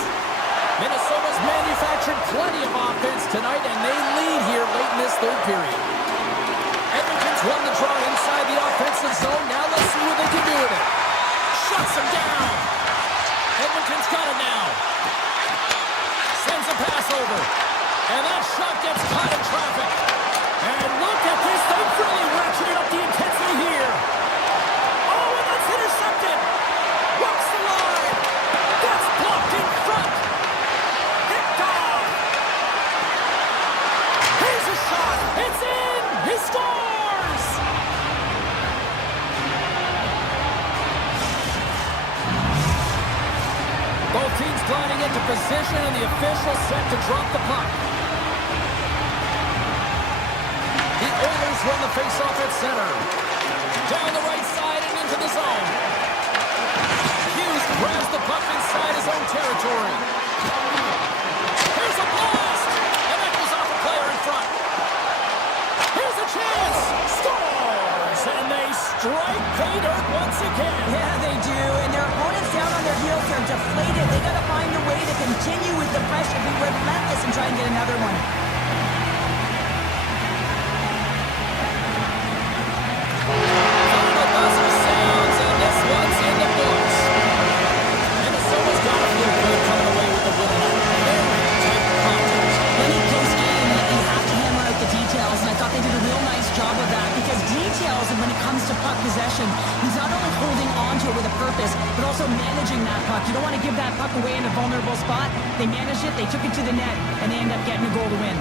Minnesota's manufactured plenty of offense tonight, and they lead here late in this third period. Edmonton's won the draw inside the offensive zone. Now let's see what they can do with it. Shuts him down. Edmonton's got it now. Sends a pass over. And that shot gets caught in traffic. And look at this. They've really ratcheted up the intensity here. Oh, and that's intercepted. Walks the line. That's blocked in front. Picked off. Here's a shot. It's in. He scores. Both teams gliding into position, and the official set to drop the puck. The Oilers run the faceoff at center. Down the right side and into the zone. Hughes grabs the puck inside his own territory. Here's a blast! And that goes off a player in front. Here's a chance! Scores! And they strike pay dirt once again. Yeah, they do. And their opponents down on their heels are deflated. They got to find a way to continue with the pressure, be relentless, and try and get another one. Final buzzer sounds, and this one's in the books. Minnesota's got to feel good coming away with the win. Very tight contest. Any close game, you have to hammer out the details, and I thought they did a real nice job of that, because details, when it comes to puck possession, he's not only holding on to it with a purpose, but also managing that puck. You don't want to give that puck away in a vulnerable spot. They managed it, they took it to the net, and they end up getting a goal to win.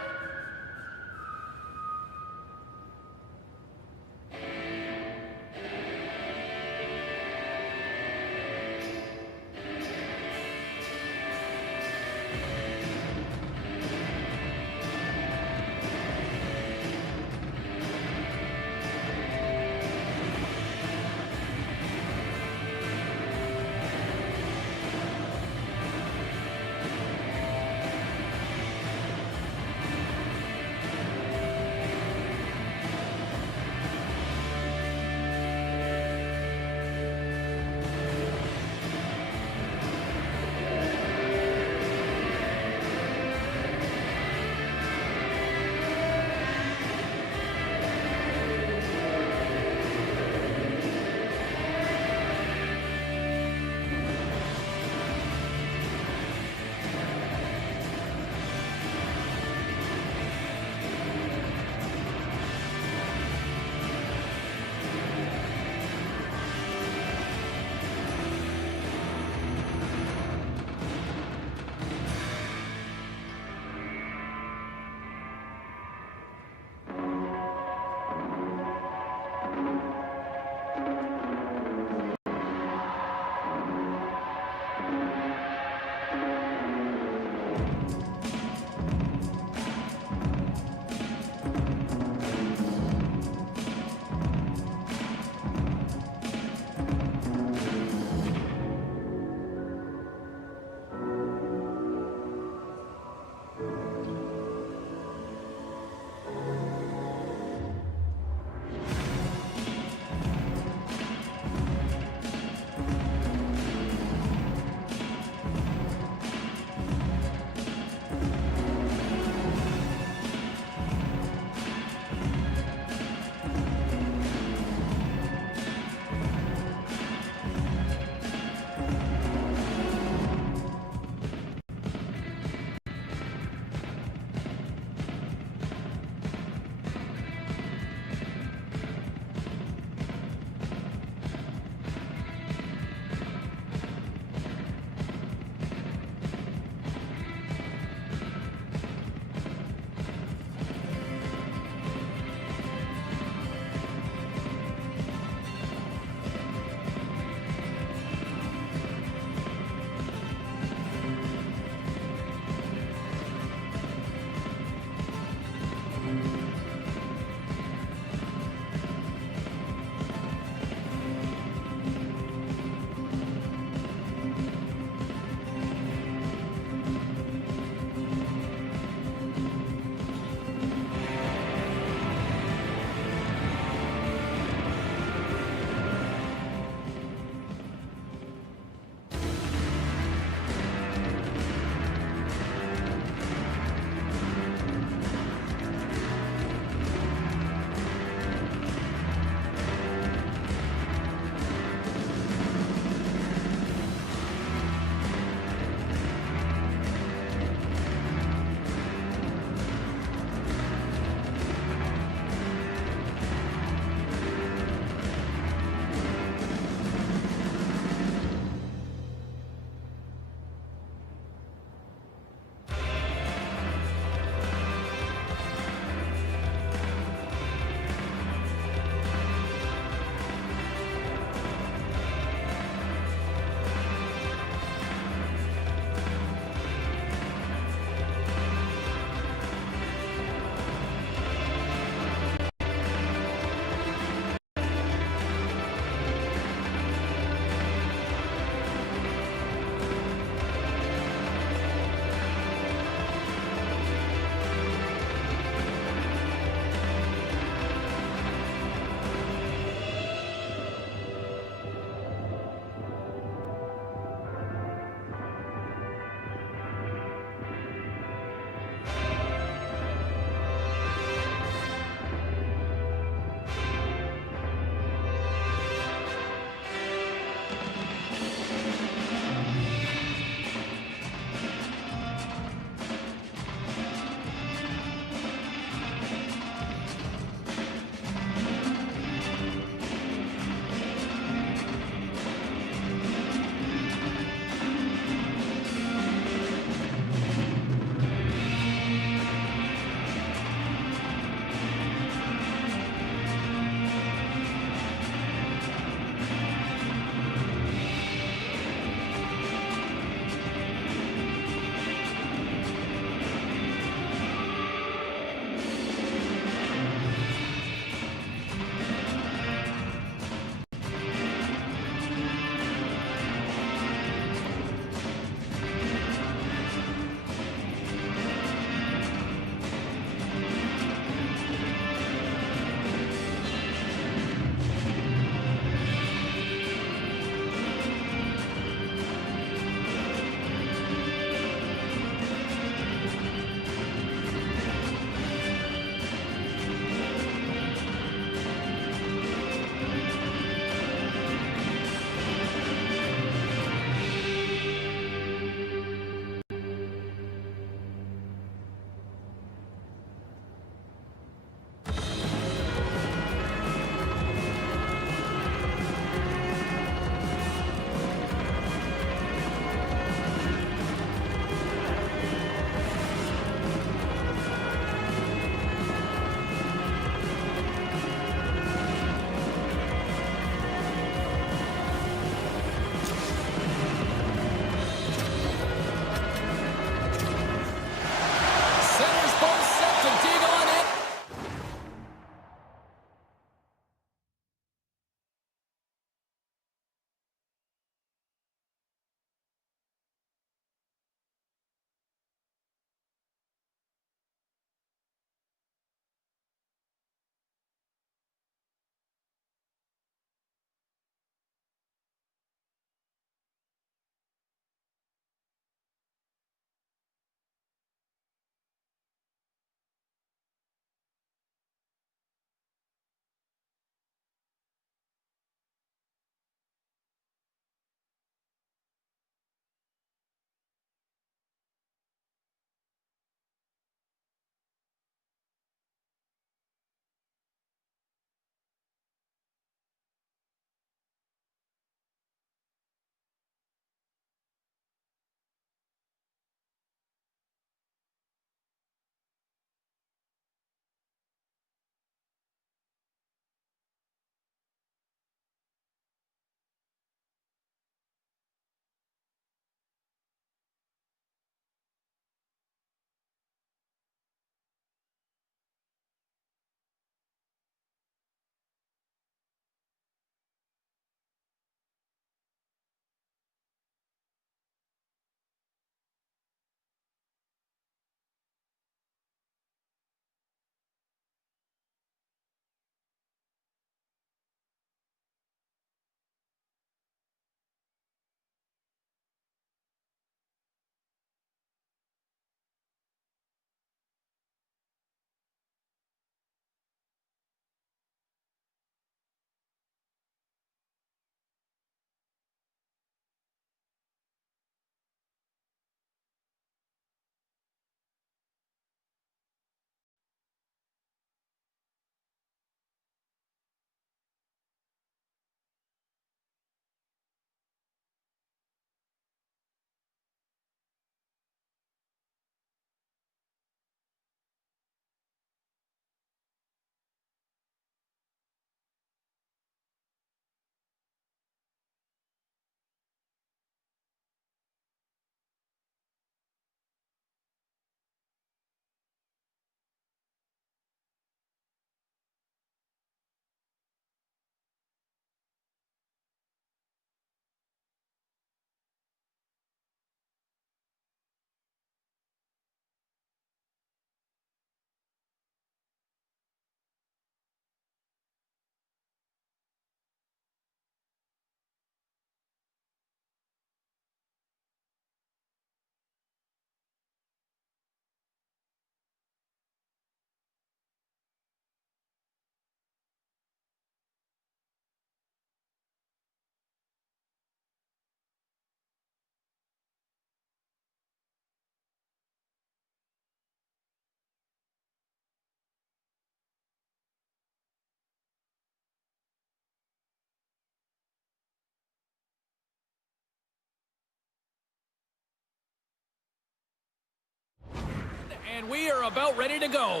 And we are about ready to go.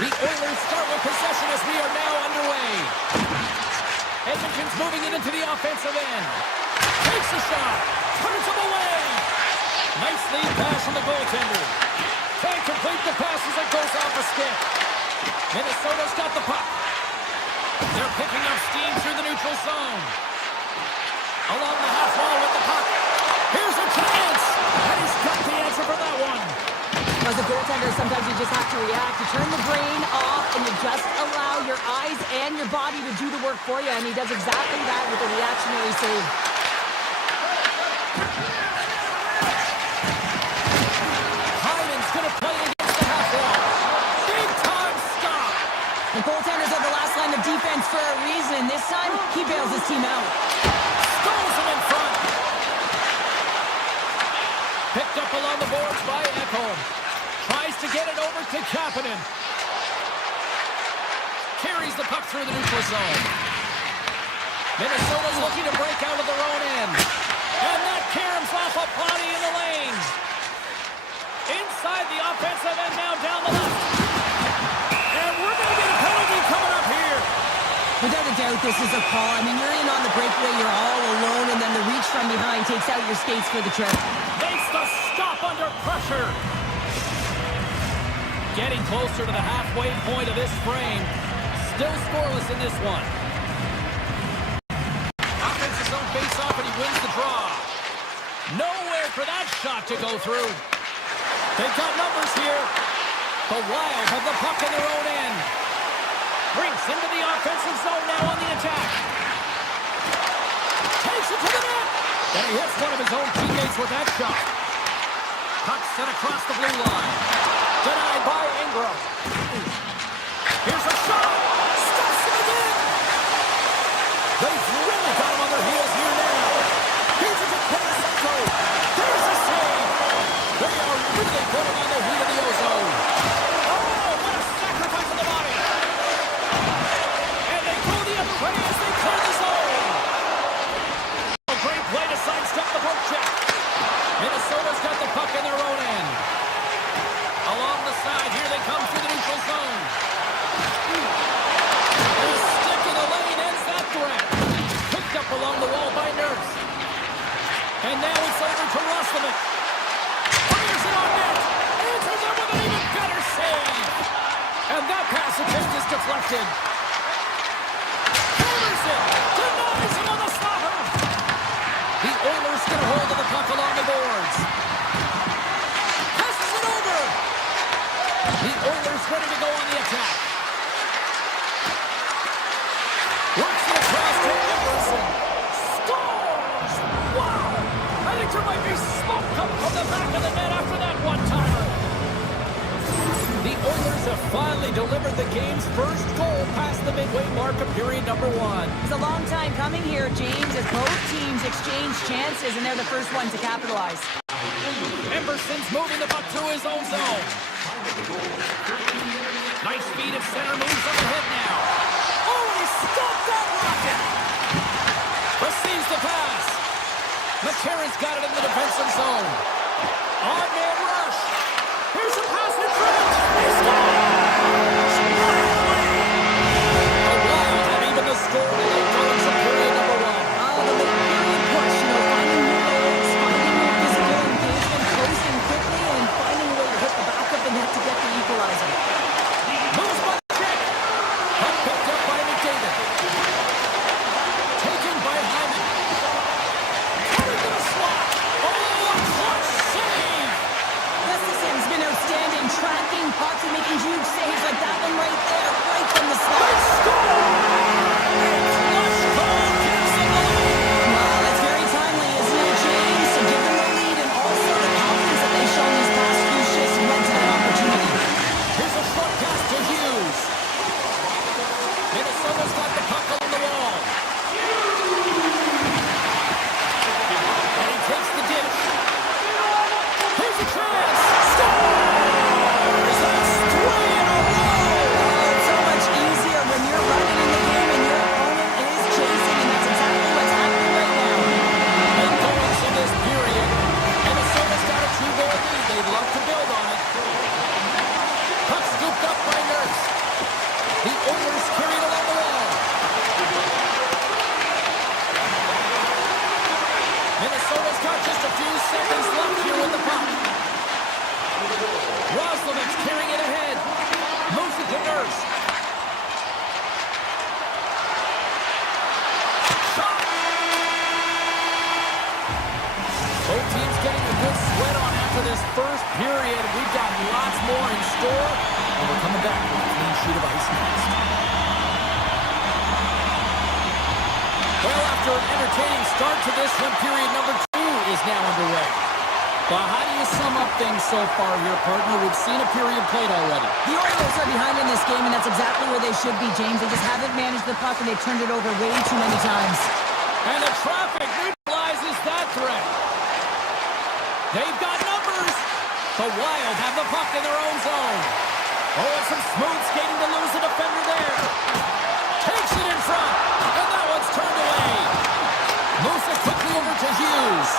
The Oilers start with possession as we are now underway. Edmonton's moving it into the offensive end. Takes a shot. Turns him away. Nice lead pass from the goaltender. Can't complete the pass as it goes off a stick. Minnesota's got the puck. They're picking up steam through the neutral zone. Along the half wall with the puck. Here's a chance. And he's got the answer for that one. As a goaltender, sometimes you just have to react. You turn the brain off and you just allow your eyes and your body to do the work for you. And he does exactly that with a reactionary save. Hyman's going to play against the half wall. Big time stop. The goaltenders are the last line of defense for a reason. This time, he bails his team out. Stalls him in front. Picked up along the boards by Edmont. Tries to get it over to Kapanen. Carries the puck through the neutral zone. Minnesota's looking to break out of their own end. And that caroms off a body in the lane. Inside the offensive end now down the left. And we're going to get a penalty coming up here. Without a doubt, this is a call. I mean, you're in on the breakaway, you're all alone, and then the reach from behind takes out your skates for the trip. Makes the stop under pressure. Getting closer to the halfway point of this frame. Still scoreless in this one. Offensive zone face-off, and he wins the draw. Nowhere for that shot to go through. They've got numbers here. The Wild have the puck in their own end. Brings into the offensive zone now on the attack. Takes it to the net. And he hits one of his own teammates with that shot. Puck sent across the blue line. Denied by Ingram. Here's a shot. Stops him again. They've really got him on their heels here now. Here's a Tarasenko. There's a save. They are really putting on the heat of the ozone. Oh, what a sacrifice of the body. And they go the other way as they clear the zone. A great play to sidestep the poke check. Minnesota's got the puck in their own end. Along the side, here they come through the neutral zone. And a stick in the lane ends that threat. Picked up along the wall by Nurse. And now it's over to Roslovic. Fires it on net. Answers it with an even better save. And that pass attempt is deflected. Hammers it. Denies him on the slaughter. The Oilers get a hold of the puck along the boards. Passes it over. The Oilers ready to go on the attack. Works it across to Emerson. Scores! Wow! I think there might be smoke coming from the back of the net after that one-timer. The Oilers have finally delivered the game's first goal past the midway mark of period number 1. It's a long time coming here, James, as both teams exchange chances, and they're the first one to capitalize. Emerson's moving the puck through his own zone. Nice speed at center, moves on the hit now. Oh, he stopped that rocket! Receives the pass. McCarron's got it in the defensive zone. On-man rush. Here's a pass in front. He scores! The Wild have even the score in the college of period number 1. Oh, the late period push, finding new goals, finding new physical engagement, closing quickly, and finding a way to hit the back of the net to get the equalizer. Moves by the check. Puck picked up by McDavid. Taken by Hyman. Carried to the slot. Oh, a clutch save! Gustafson's been outstanding, tracking Both teams getting a good sweat on after this first period. We've got lots more in store, and we're coming back with a clean sheet of ice next. Well, after an entertaining start to this one, period number 2 is now underway. Well, how do you sum up things so far here, partner? We've seen a period played already. The Oilers are behind in this game, and that's exactly where they should be, James. They just haven't managed the puck, and they've turned it over way too many times. And the traffic neutralizes that threat. They've got numbers. The Wild have the puck in their own zone. Oh, and some smooth skating to lose the defender there. Takes it in front, and that one's turned away. Moves it quickly over to Hughes.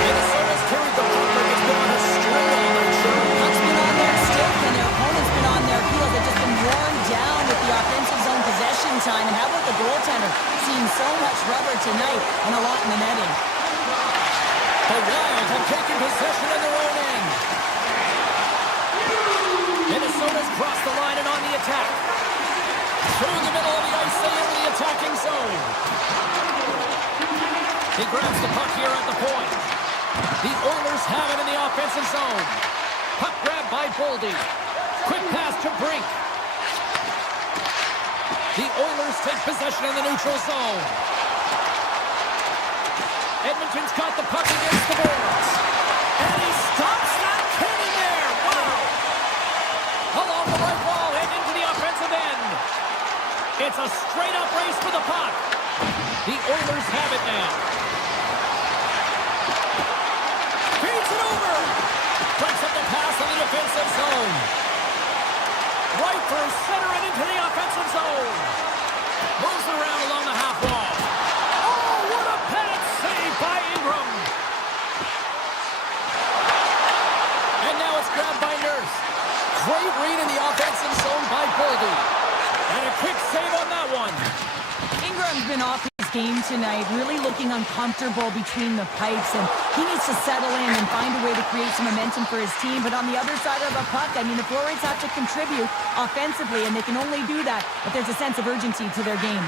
Minnesota's carried the puck like it's been on a string all night, sure. Puck's been on their stick, and their opponent's been on their heels. They've just been worn down with the offensive zone possession time. And how about the goaltender? Seeing so much rubber tonight and a lot in the netting. The Wild have taken possession in their own end. Minnesota's crossed the line and on the attack. Through the middle of the ice, they enter the attacking zone. He grabs the puck here at the point. The Oilers have it in the offensive zone. Puck grabbed by Boldy. Quick pass to Brink. The Oilers take possession in the neutral zone. Edmonton's got the puck against the boards. And he stops that cannon there. Wow! Along the right wall and into the offensive end. It's a straight-up race for the puck. The Oilers have it now. Feeds it over. Breaks up the pass in the defensive zone. Right through center and into the offensive zone. Moves around along the half wall. Oh, what a panic save by Ingram. And now it's grabbed by Nurse. Great read in the offensive zone by Boldy. And a quick save on that one. Ingram's been off his game tonight, really looking uncomfortable between the pipes, and he needs to settle in and find a way to create some momentum for his team. But on the other side of the puck, I mean, the forwards have to contribute offensively, and they can only do that if there's a sense of urgency to their game.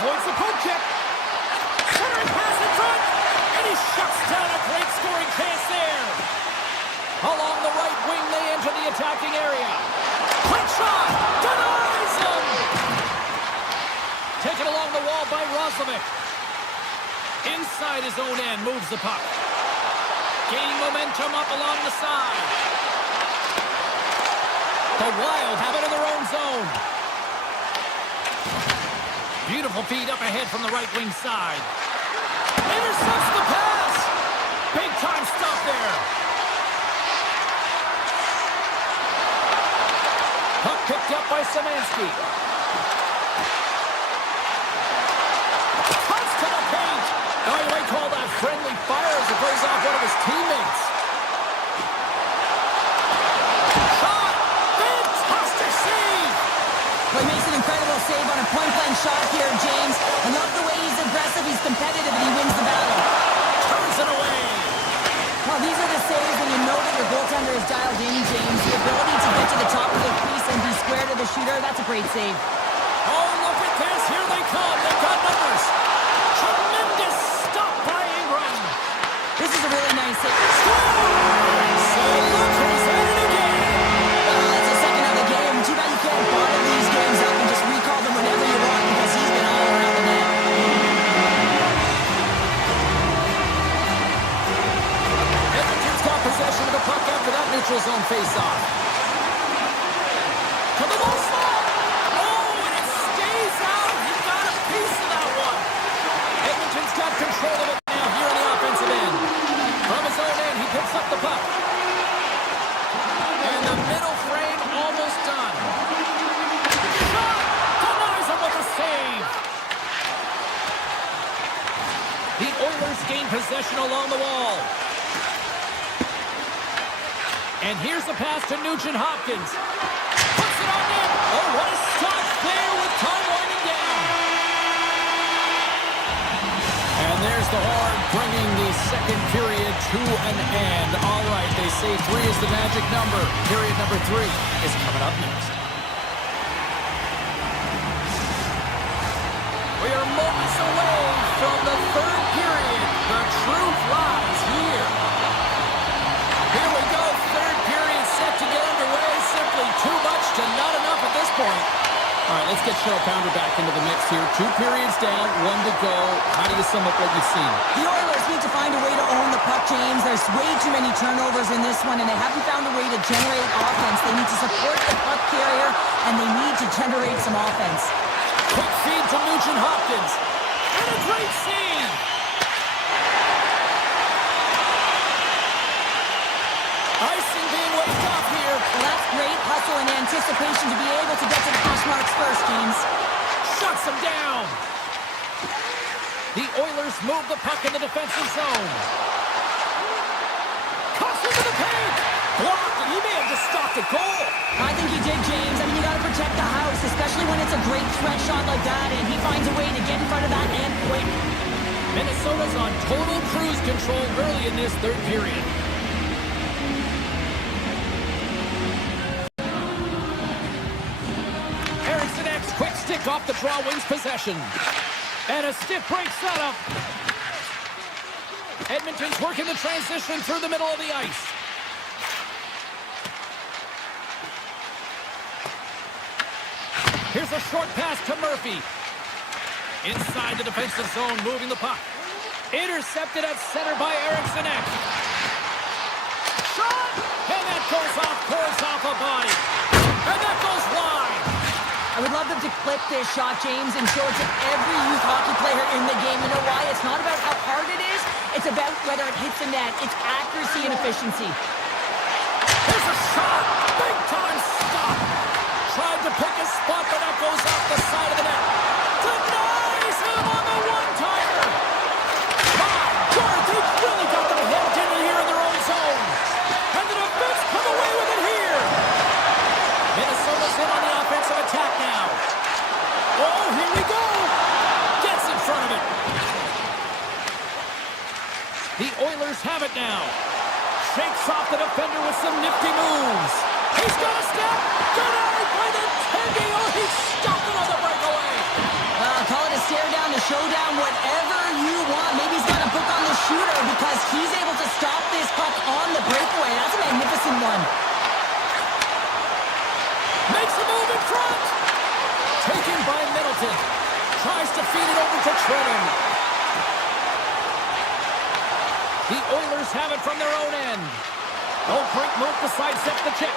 Avoids the poke check. Centering pass in front, and he shuts down a great scoring chance there. Along the right wing, they enter the attacking area. Quick shot! Denies him! Taken along the wall by Roslovic. Inside his own end, moves the puck. Gaining momentum up along the side. The Wild have it in their own zone. Beautiful feed up ahead from the right wing side. Intercepts the pass! Big time stop there. Puck picked up by Szymanski. Cuts to the paint. Oh, you might call that friendly fire as it goes off one of his teammates. Shot! Fantastic save! Well, he makes an incredible save on a point-blank shot here, James. I love the way he's aggressive, he's competitive, and he wins the battle. Turns it away. Well, these are the saves when you know that your goaltender is dialed in, James. The ability to get to the top of the crease and be square to the shooter, that's a great save. Oh, look at this. Here they come. They've got numbers. Tremendous stop by Ingram. This is a really nice save. Scores! So look who's at it again. Well, it's the second of the game. Too bad you can't bottle these games up and just recall them whenever you want because he's been all around the net. Edmonton's got possession of the puck after that neutral zone face-off. To the low slot. Oh, and it stays out. He got a piece of that one. Edmonton's got control of it now here in the offensive end. From his own end, he picks up the puck. And the middle frame almost done. Shot! Denies him with a save. The Oilers gain possession along the wall. And here's the pass to Nugent-Hopkins. Puts it on in. Oh, what a stop there with time winding down. And there's the horn bringing the second period to an end. All right, they say 3 is the magic number. Period number 3 is coming up next. point. All right, let's get Shuttle Pounder back into the mix here. 2 periods down, 1 to go. How do you sum up what you've seen? The Oilers need to find a way to own the puck, James. There's way too many turnovers in this one, and they haven't found a way to generate offense. They need to support the puck carrier, and they need to generate some offense. Quick feed to Nugent Hopkins. And a great save. Icing being waved off here. Well, that's great hustle and anticipation to be able to get to the hash marks first, James. Shuts him down. The Oilers move the puck in the defensive zone. Cuts into the paint. Blocked, and he may have just stopped a goal. I think he did, James. I mean, you got to protect the house, especially when it's a great threat shot like that, and he finds a way to get in front of that and quick. Minnesota's on total cruise control early in this third period. Quick stick off the draw wins possession. And a stiff break setup. Edmonton's working the transition through the middle of the ice. Here's a short pass to Murphy. Inside the defensive zone, moving the puck. Intercepted at center by Eriksson. Shot! And that goes off, pours off a body. And that goes wide. I would love them to clip this shot, James, and show it to every youth hockey player in the game. You know why? It's not about how hard it is. It's about whether it hits the net. It's accuracy and efficiency. Here's a shot. Big time stop. Tried to pick his spot, but that goes off the side of the net. Denies him on the one-timer. My God, they really got them hemmed in here in their own zone. And the defense come away with it here. Minnesota's in on the offensive attack now. Oh, here we go. Gets in front of it. The Oilers have it now. Shakes off the defender with some nifty moves. He's got a step. Denied by the Tendy. Oh, he stopped it on the breakaway. Call it a stare down, a showdown, whatever you want. Maybe he's got a book on the shooter because he's able to stop this puck on the breakaway. That's a magnificent one. Makes a move in front. Taken by Middleton. Tries to feed it over to Trenton. The Oilers have it from their own end. Oakbrink move to sidestep the check.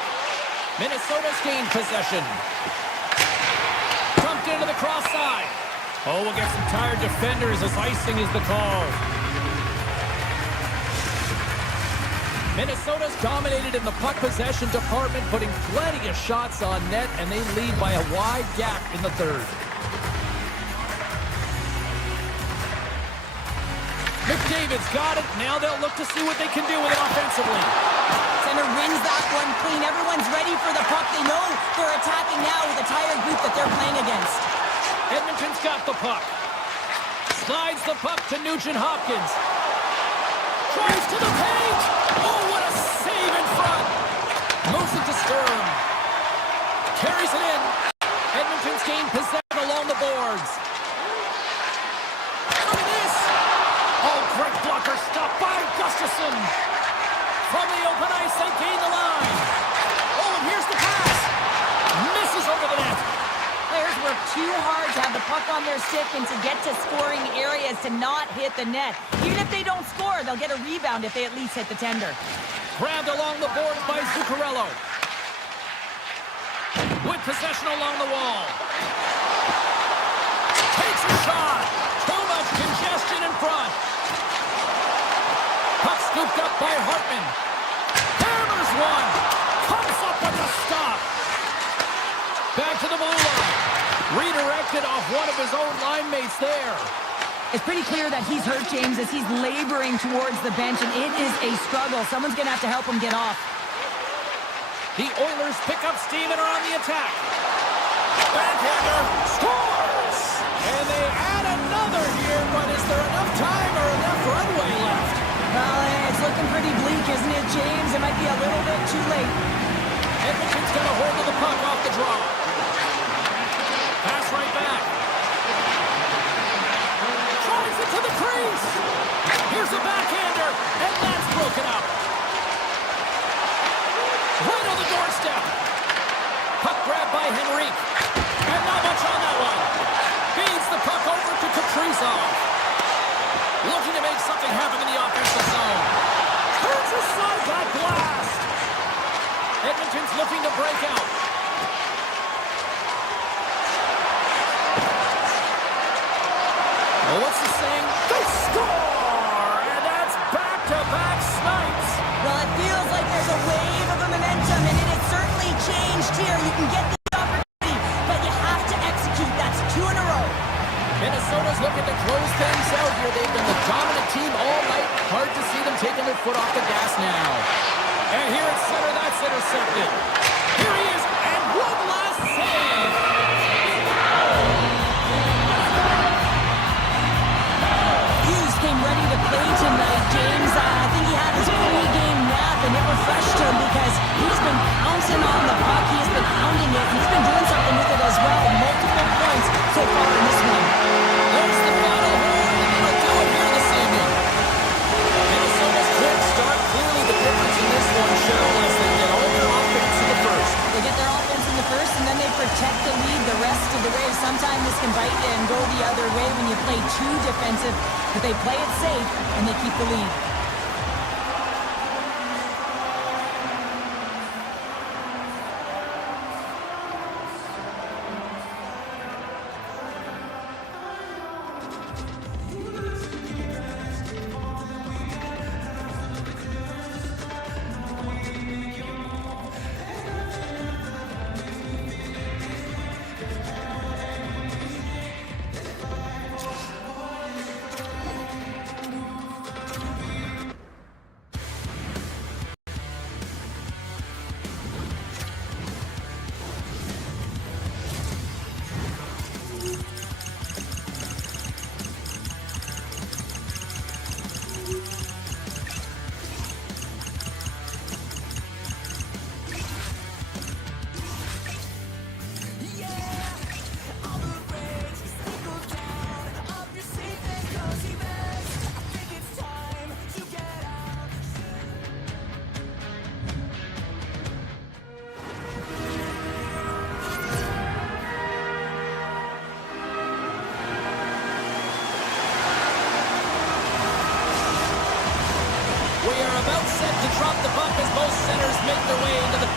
Minnesota's gained possession. Dumped into the cross side. Oh, we'll get some tired defenders as icing is the call. Minnesota's dominated in the puck possession department, putting plenty of shots on net, and they lead by a wide gap in the third. McDavid's got it. Now they'll look to see what they can do with it offensively. Center wins that one clean. Everyone's ready for the puck. They know they're attacking now with a tired group that they're playing against. Edmonton's got the puck. Slides the puck to Nugent Hopkins. Drives to the paint. Oh, what a save in front. Moves it to Sturm. Carries it in. Edmonton's gained possession along the boards. Look at this. Oh, great blocker stopped by Gustafsson. From the open ice, they gain the line. Oh, and here's the pass. Misses over the net. Players work too hard to have the puck on their stick and to get to scoring areas to not hit the net. Even if they don't score, they'll get a rebound if they at least hit the tender. Grabbed along the boards by Zuccarello. With possession along the wall. Takes a shot. Too much congestion in front. Puck scooped up by Hartman. Hammers one. Comes up with a stop. Back to the blue line. Redirected off one of his own line mates there. It's pretty clear that he's hurt, James, as he's laboring towards the bench, and it is a struggle. Someone's going to have to help him get off. The Oilers pick up steam and are on the attack. Backhander scores! And they add another here, but is there enough time or enough runway left? Well, it's looking pretty bleak, isn't it, James? It might be a little bit too late. Edmonton's got a hold of the puck off the draw. Pass right back. Drives it to the crease. Here's a backhander, and that's broken up. Right on the doorstep. Puck grabbed by Henrique. breakout. Well, what's the saying? They score! And that's back-to-back snipes. Well, it feels like there's a wave of momentum, and it has certainly changed here. You can get the opportunity, but you have to execute. That's 2 in a row. Minnesota's looking to close things out here. They've been the dominant team all night. Hard to see them taking their foot off the gas now. And here at center, that's intercepted. Here he is, and one last save. Hughes came ready to play tonight, James. I think he had his pre-game nap, and it refreshed him because he's been pouncing on the puck. He's been pounding it. He's been doing something with it as well. Multiple points so far in this one. There's the final horn, and it'll do it here this evening. Minnesota's quick start, clearly the difference in this one, Cheryl, as they get all their offense in the first. They get their offense in the first, and then they protect the lead the rest of the way. Sometimes this can bite you and go the other way when you play too defensive, but they play it safe, and they keep the lead. About set to drop the puck as both centers make their way into the...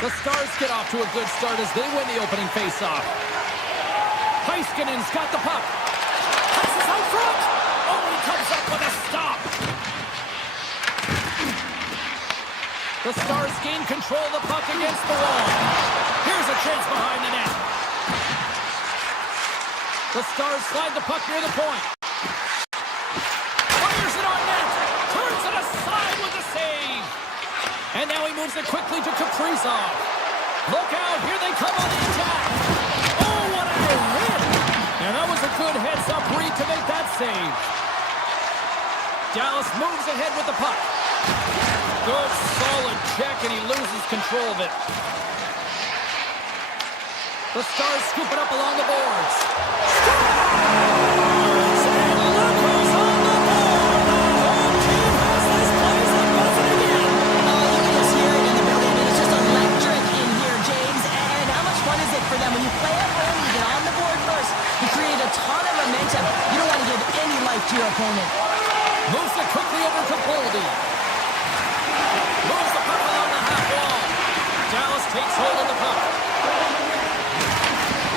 The Stars get off to a good start as they win the opening faceoff. Heiskanen's got the puck. Passes out front. Oh, he comes up with a stop. The Stars gain control of the puck against the wall. Here's a chance behind the net. The Stars slide the puck near the point. Fires it on net. Turns it aside with the save. And now he moves it quickly to Kaprizov. Look out, here they come on the attack. Oh, what a hit! And that was a good heads-up read to make that save. Dallas moves ahead with the puck. Good, solid check, and he loses control of it. The Stars scoop it up along the boards. Scores! And look who's on the board! The home team has this place on buzzing again! Oh, you can just hear it in the building. It's just electric momentum. You don't want to give any life to your opponent. Moves it quickly over to Boldy. Moves the puck along the half wall. Dallas takes hold of the puck.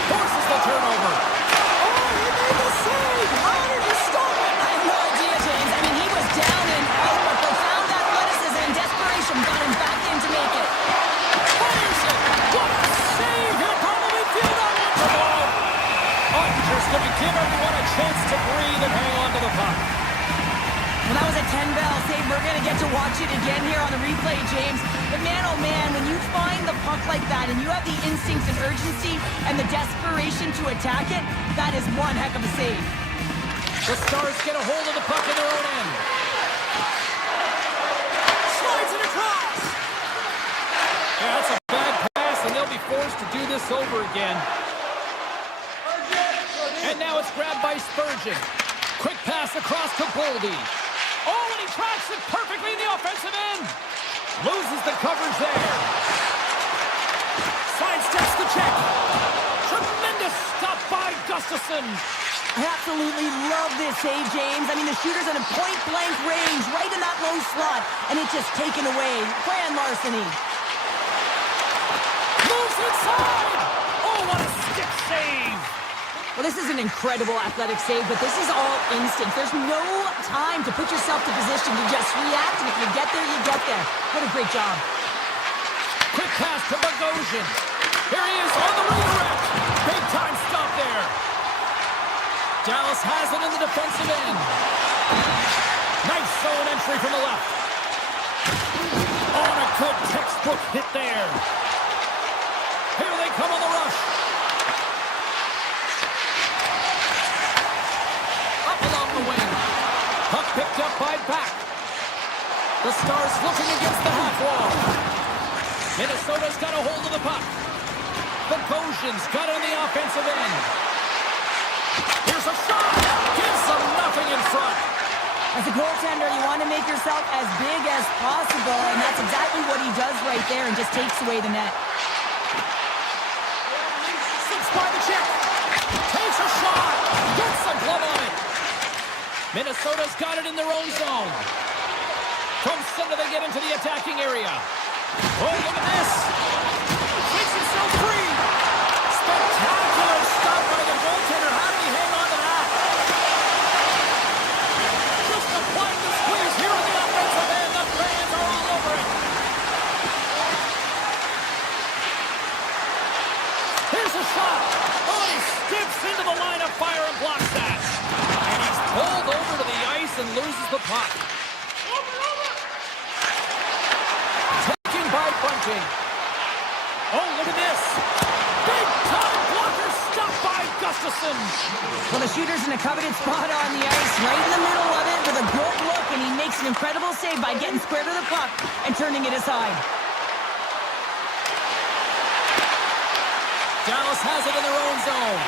Forces the turnover. Oh, he made the save! How did he stop it? I have no idea, James. I mean, he was down and out, but profound athleticism and desperation got him back in to make it. Fires it! What a save! He'll probably feel that one tomorrow. Ottinger's going to give everyone a chance to breathe and hang on to the puck. Well, that was a 10-bell save. We're going to get to watch it again here on the replay, James. But man, oh man, when you find the puck like that and you have the instinct and urgency and the desperation to attack it, that is one heck of a save. The Stars get a hold of the puck in their own end. Slides it across. Yeah, that's a bad pass, and they'll be forced to do this over again. And now it's grabbed by Spurgeon. Quick pass across to Boldy. Oh, and he tracks it perfectly in the offensive end. Loses the coverage there. Sidesteps the check. Tremendous stop by Gustafsson. I absolutely love this save, James. I mean, the shooter's in a point-blank range right in that low slot, and it's just taken away. Grand larceny. Moves inside. Oh, what a stick save. Well, this is an incredible athletic save, but this is all instinct. There's no time to put yourself to position to just react, and if you get there, you get there. What a great job. Quick pass to Bogosian. Here he is on the redirect. Big time stop there. Dallas has it in the defensive end. Nice zone entry from the left. On a good textbook hit there. Here they come on the rush. Up along the wing. Puck picked up by Back. The Stars looking against the half wall. Minnesota's got a hold of the puck. Bogosian's got it on the offensive end. Here's a shot. Gives them nothing in front. As a goaltender, you want to make yourself as big as possible, and that's exactly what he does right there and just takes away the net. Sits by the check. Takes a shot. Gets a glove on it. Minnesota's got it in their own zone. From center, they get into the attacking area. Oh, look at this. Takes himself free. Spectacular stop by the goaltender. How did he hang on to that? Just applying the squeeze here on the offensive end. The fans are all over it. Here's a shot. Oh, he skips into the line of fire and blocks that. And he's pulled over to the ice and loses the puck. Taken by Bunting. Oh, look at this. Big time blocker stopped by Gustafsson. Well, the shooter's in a coveted spot on the ice, right in the middle of it with a good look, and he makes an incredible save by getting square to the puck and turning it aside. Dallas has it in their own zone.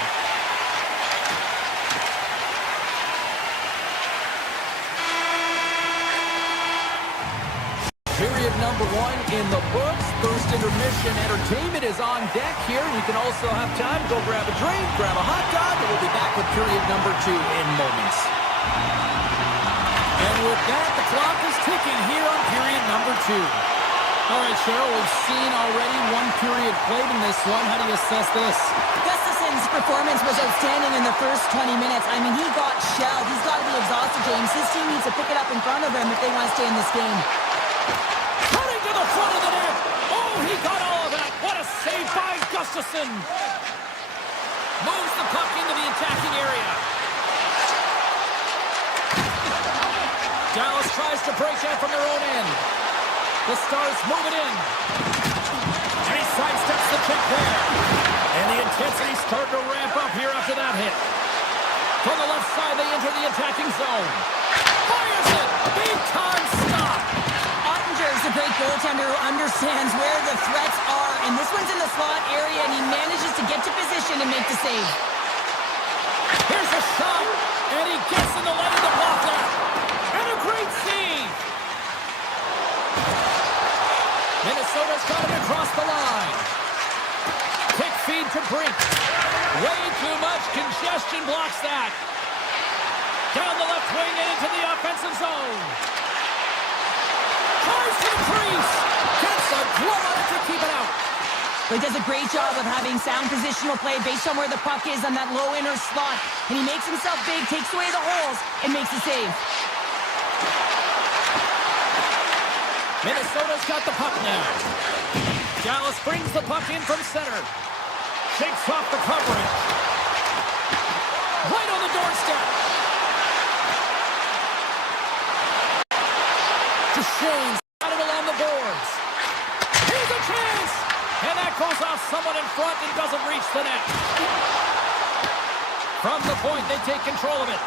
Period number 1 in the books. First intermission entertainment is on deck here. You can also have time to go grab a drink, grab a hot dog, and we'll be back with period number 2 in moments. And with that, the clock is ticking here on period number 2. All right, Cheryl, we've seen already one period played in this one. How do you assess this? Gustafsson's performance was outstanding in the first 20 minutes. I mean, he got shelled. He's got to be exhausted, James. His team needs to pick it up in front of him if they want to stay in this game. Cutting to the front of the net. Oh, he got all of that. What a save by Gustafsson. Moves the puck into the attacking area. Dallas tries to break out from their own end. The Stars move it in. And he sidesteps the check there. And the intensity's starting to ramp up here after that hit. From the left side, they enter the attacking zone. Fires it. Big time stop. Ottinger's a great goaltender who understands where the threats are. And this one's in the slot area, and he manages to get to position and make the save. Here's a shot. And he gets in the lane to block that. And a great save. Minnesota's got it across the line. Quick feed to Brink. Way too much congestion blocks that. Down the left wing and into the offensive zone. Tries to the crease. Gets a glove on it to keep it out. He does a great job of having sound positional play based on where the puck is on that low inner slot. And he makes himself big, takes away the holes, and makes a save. Minnesota's got the puck now. Dallas brings the puck in from center. Shakes off the coverage. Right on the doorstep. Duchesne's got it along the boards. Here's a chance! And that goes off someone in front and doesn't reach the net. From the point, they take control of it.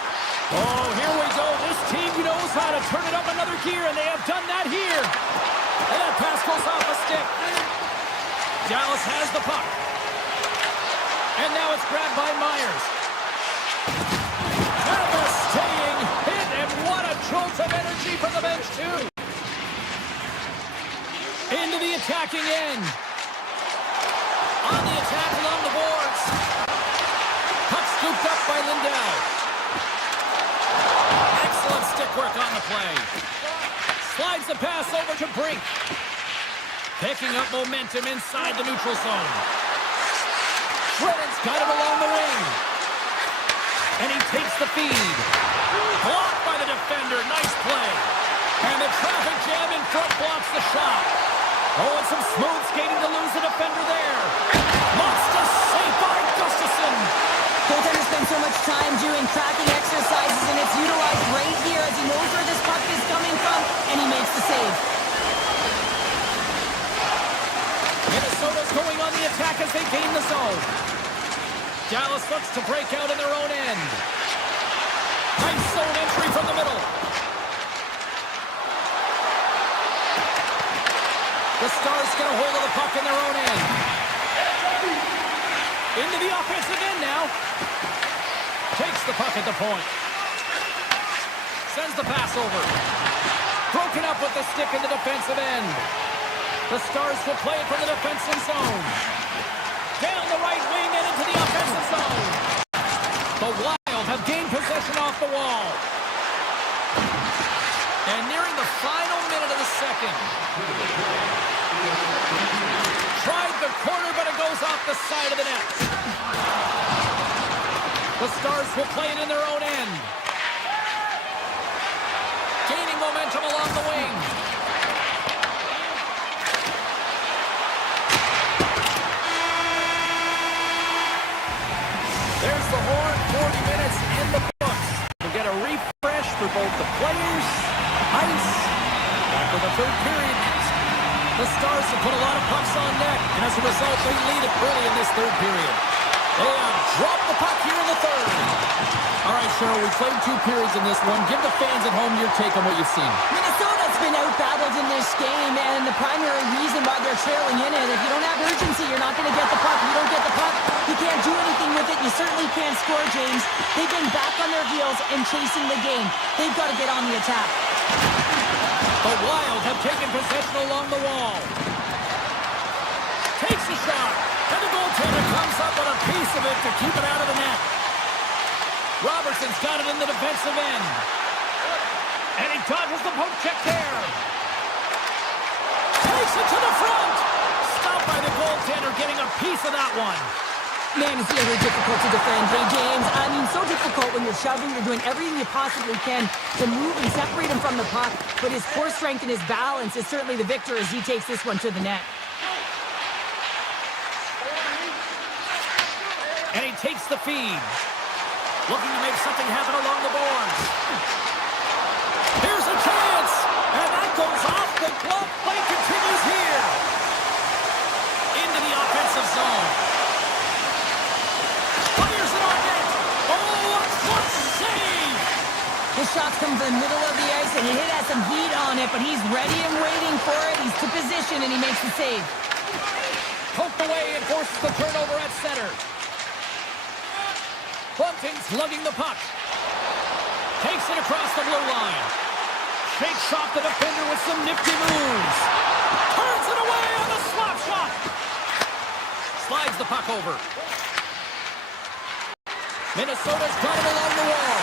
Oh, here we go. This team knows how to turn it up another gear, and they have done that here. And that pass goes off a stick. Dallas has the puck. And now it's grabbed by Myers. Devastating hit, and what a jolt of energy from the bench, too. Into the attacking end. On the attack along the boards. Puck scooped up by Lindell. Excellent stick work on the play. Slides the pass over to Brink. Picking up momentum inside the neutral zone. Shredden's got it along the wing. And he takes the feed. Blocked by the defender. Nice play. And the traffic jam in front blocks the shot. Oh, and some smooth skating to lose the defender there. Monster save by Gustafsson. Goaltender spends so much time doing tracking exercises, and it's utilized right here as he knows where this puck is coming from, and he makes the save. Minnesota's going on the attack as they gain the zone. Dallas looks to break out in their own end. Nice zone entry from the middle. The Stars get a hold of the puck in their own end. Into the offensive end now. Takes the puck at the point. Sends the pass over. Broken up with the stick in the defensive end. The Stars will play it from the defensive zone. Down the right wing and into the offensive zone. The Wild have gained possession off the wall. And nearing the final minute of the second. Tried the corner, but it goes off the side of the net. The Stars will play it in their own end. Gaining momentum along the wing. There's the horn, 40 minutes in the books. We'll get a refresh for both the players, ice, after the third period. The Stars have put a lot of pucks on net, and as a result, they lead it early in this third period. They have dropped the puck here in the third. All right, Cheryl, we played 2 periods in this one. Give the fans at home your take on what you've seen. Minnesota's been out-battled in this game, and the primary reason why they're trailing in it, if you don't have urgency, you're not going to get the puck. If you don't get the puck, you can't do anything with it. You certainly can't score, James. They've been back on their heels and chasing the game. They've got to get on the attack. The Wild have taken possession along the wall. Takes a shot, and the goaltender comes up with a piece of it to keep it out of the net. Robertson's got it in the defensive end. And he dodges the poke check there. Takes it to the front. Stopped by the goaltender, getting a piece of that one. Man, it's very difficult to defend. Hey, James, I mean, so difficult when you're shoving, you're doing everything you possibly can to move and separate him from the puck. But his core strength and his balance is certainly the victor as he takes this one to the net. And he takes the feed. Looking to make something happen along the boards. Here's a chance. And that goes off the glove. Play continues here. Into the offensive zone. Fires it on net. Oh, a clutch save. His shots come from the middle of the ice, and he has some heat on it, but he's ready and waiting for it. He's to position, and he makes the save. Poked away and forces the turnover at center. Bunting's lugging the puck. Takes it across the blue line. Shakes off the defender with some nifty moves. Turns it away on the slap shot. Slides the puck over. Minnesota's got it along the wall.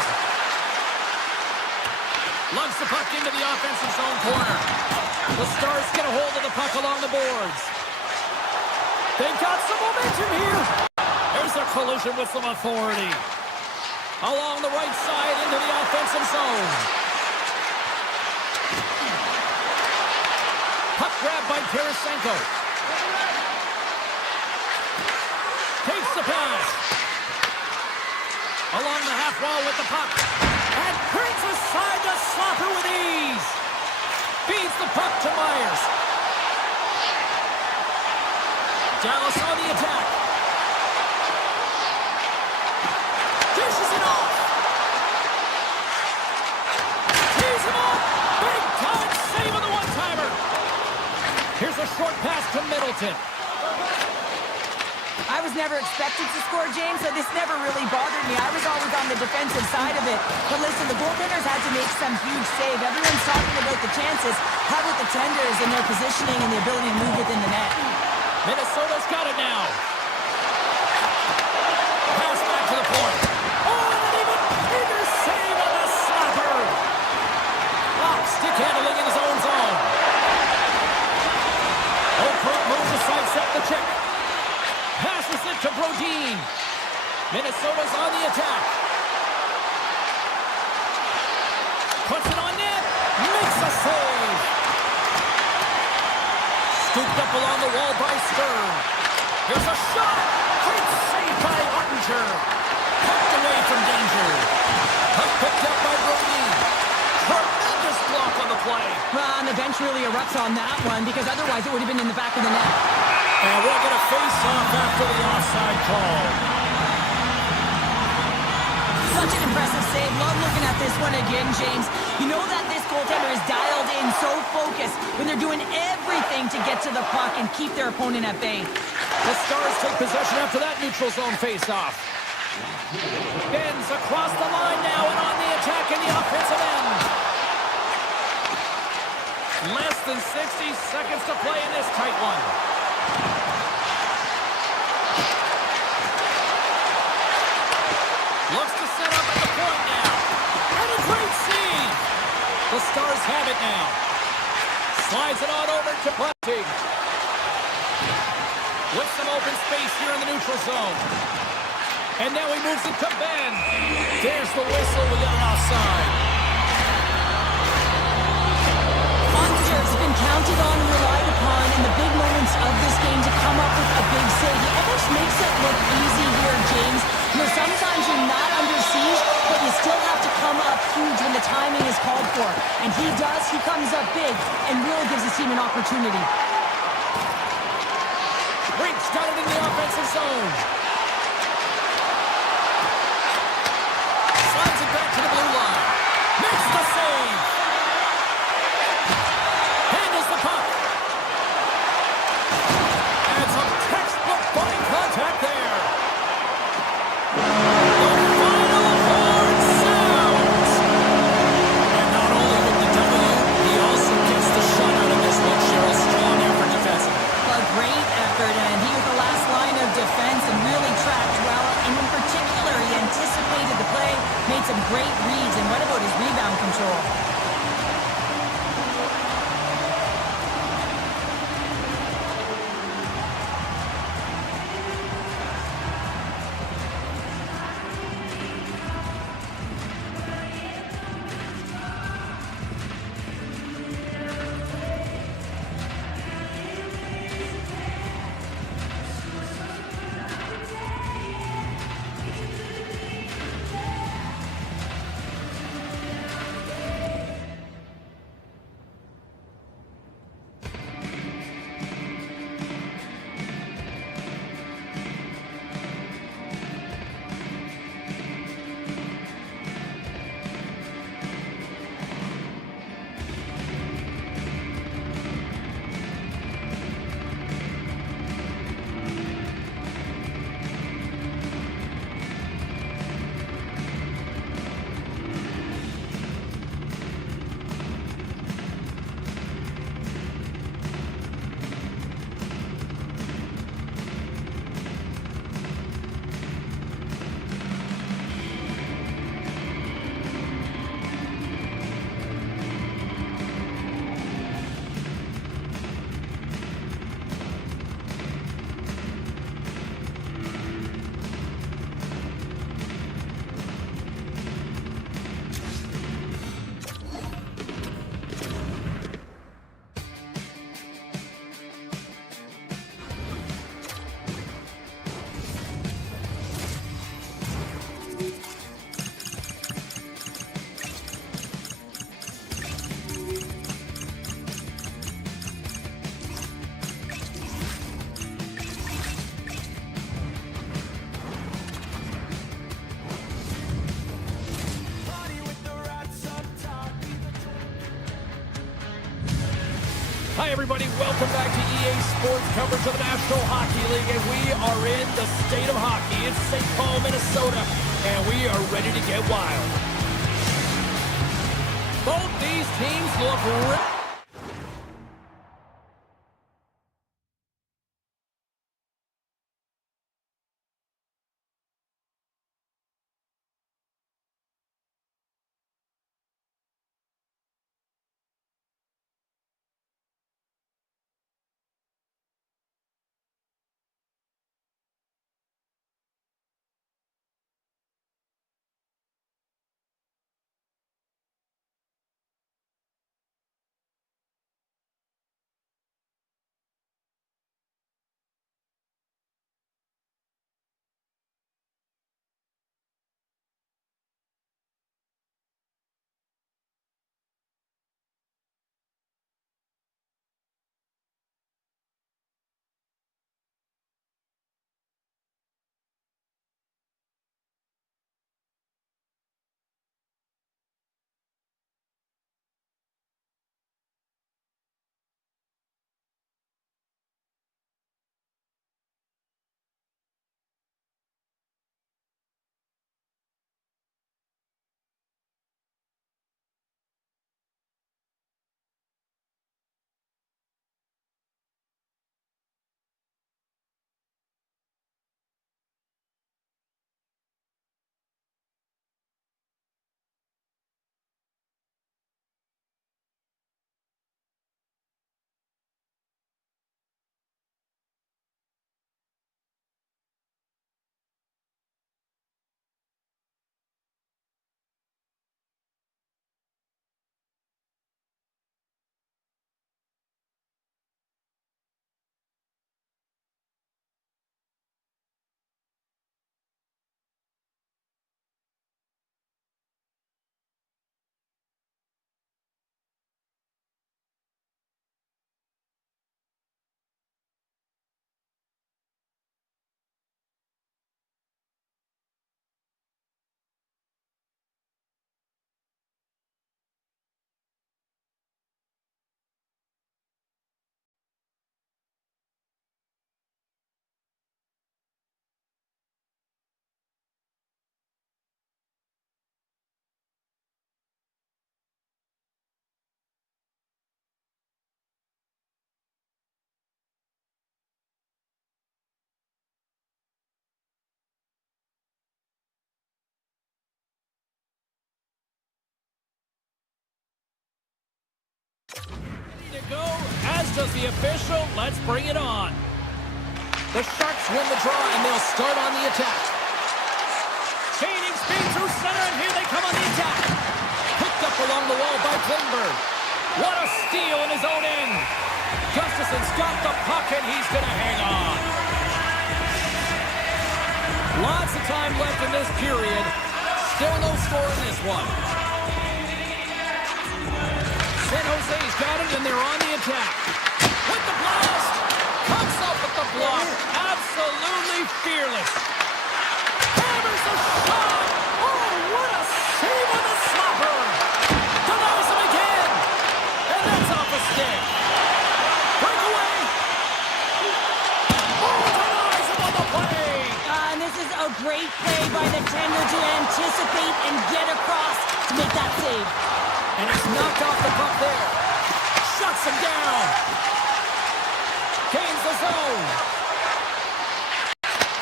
Lugs the puck into the offensive zone corner. The Stars get a hold of the puck along the boards. They've got some momentum here. There's a collision with some authority. Along the right side into the offensive zone. Puck grab by Tarasenko. Takes the pass. Along the half wall with the puck. And brings aside the slapper with ease. Feeds the puck to Myers. Dallas on the attack. Dishes it off. Tees him up. Big time save on the one-timer. Here's a short pass to Middleton. I was never expected to score, James, so this never really bothered me. I was always on the defensive side of it. But listen, the goaltenders had to make some huge save. Everyone's talking about the chances. How about the tenders and their positioning and the ability to move within the net? Minnesota's got it now. Pass back to the point. Oh, and an even bigger save on the slapper. Stick handling in his own zone. Oakbrook moves to sidestep the check. Passes it to Brodin. Minnesota's on the attack. Puts it on net. Makes a save. Scooped up along the wall by Stern. Here's a shot. Great save by Ottinger. Pucked away from danger. Puck picked up by Brodin. Tremendous block on the play. Well, and the bench really erupts on that one because otherwise it would have been in the back of the net. And we'll get a face-off after the offside call. Such an impressive save. Love looking at this one again, James. You know that this goaltender is dialed in, so focused when they're doing everything to get to the puck and keep their opponent at bay. The Stars take possession after that neutral zone face-off. Bends across the line now and on the attack in the offensive end. Less than 60 seconds to play in this tight one. Looks to set up at the point now. And a great save. The Stars have it now. Slides it on over to Baltic. With some open space here in the neutral zone. And now he moves it to Ben. There's the whistle. We got an offside. Ottinger's been counted on and relied upon in the big moments of this game to come up with a big save. He almost makes it look easy here, James. You know, sometimes you're not under siege, but you still have to come up huge when the timing is called for. And he does. He comes up big and really gives his team an opportunity. Rinks got it in the offensive zone. Slides it back to the blue line. Makes the save. Handles the puck. And some textbook body contact there. The final horn sounds. And not only with the W, he also gets the shot out of this one. Cheryl, strong effort defensively. A great effort, and he was the last line of defense and really tracked well. And in particular, he anticipated the play, made some great reads, and what about his rebound control? everybody, welcome back to EA Sports coverage of the National Hockey League, and we are in the state of hockey. It's St. Paul, Minnesota, and we are ready to get wild. Both these teams look ready to go, as does the official. Let's bring it on. The Sharks win the draw, and they'll start on the attack. Gaining speed through center, and here they come on the attack. Picked up along the wall by Klingberg. What a steal in his own end. Gustafson's got the puck, and he's going to hang on. Lots of time left in this period. Still no score in this one. San Jose's got it, and they're on the attack. With the blast! Comes up with the block. Absolutely fearless. Hammers a shot! Oh, what a save on the stopper! Denies him again! And that's off a stick. Breakaway! Oh, denies him on the play! And this is a great play by the tender to anticipate and get across to make that save. And he's knocked off the puck there. Shuts him down. Gains the zone.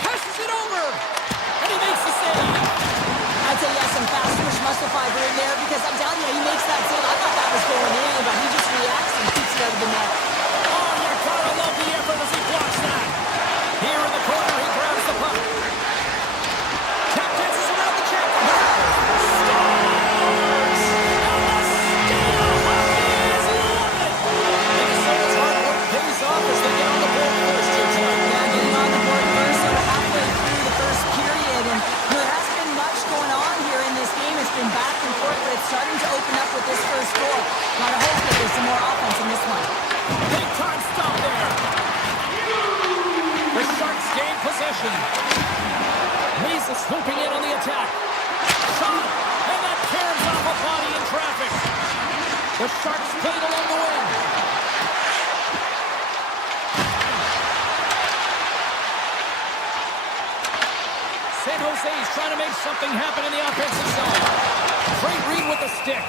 Passes it over. And he makes the save. I'd say yes, some fast twitch muscle fiber in there because I'm telling you, he makes that save. I thought that was going in, but he just reacts and keeps it out of the net. Oh, you gotta love the effort as he blocks that. Here in the corner, he grabs the puck. Tap dances around the check. As they get on the board first here tonight. Yeah, getting on the board first, so we're halfway through the first period, and there hasn't been much going on here in this game. It's been back and forth, but it's starting to open up with this first goal. Gotta hope that there's some more offense in this one. Big time stop there. The Sharks gain possession. Meesa swooping in on the attack. Shot, and that caroms off a body in traffic. The Sharks played along the wing. Jose's trying to make something happen in the offensive zone. Great read with the stick.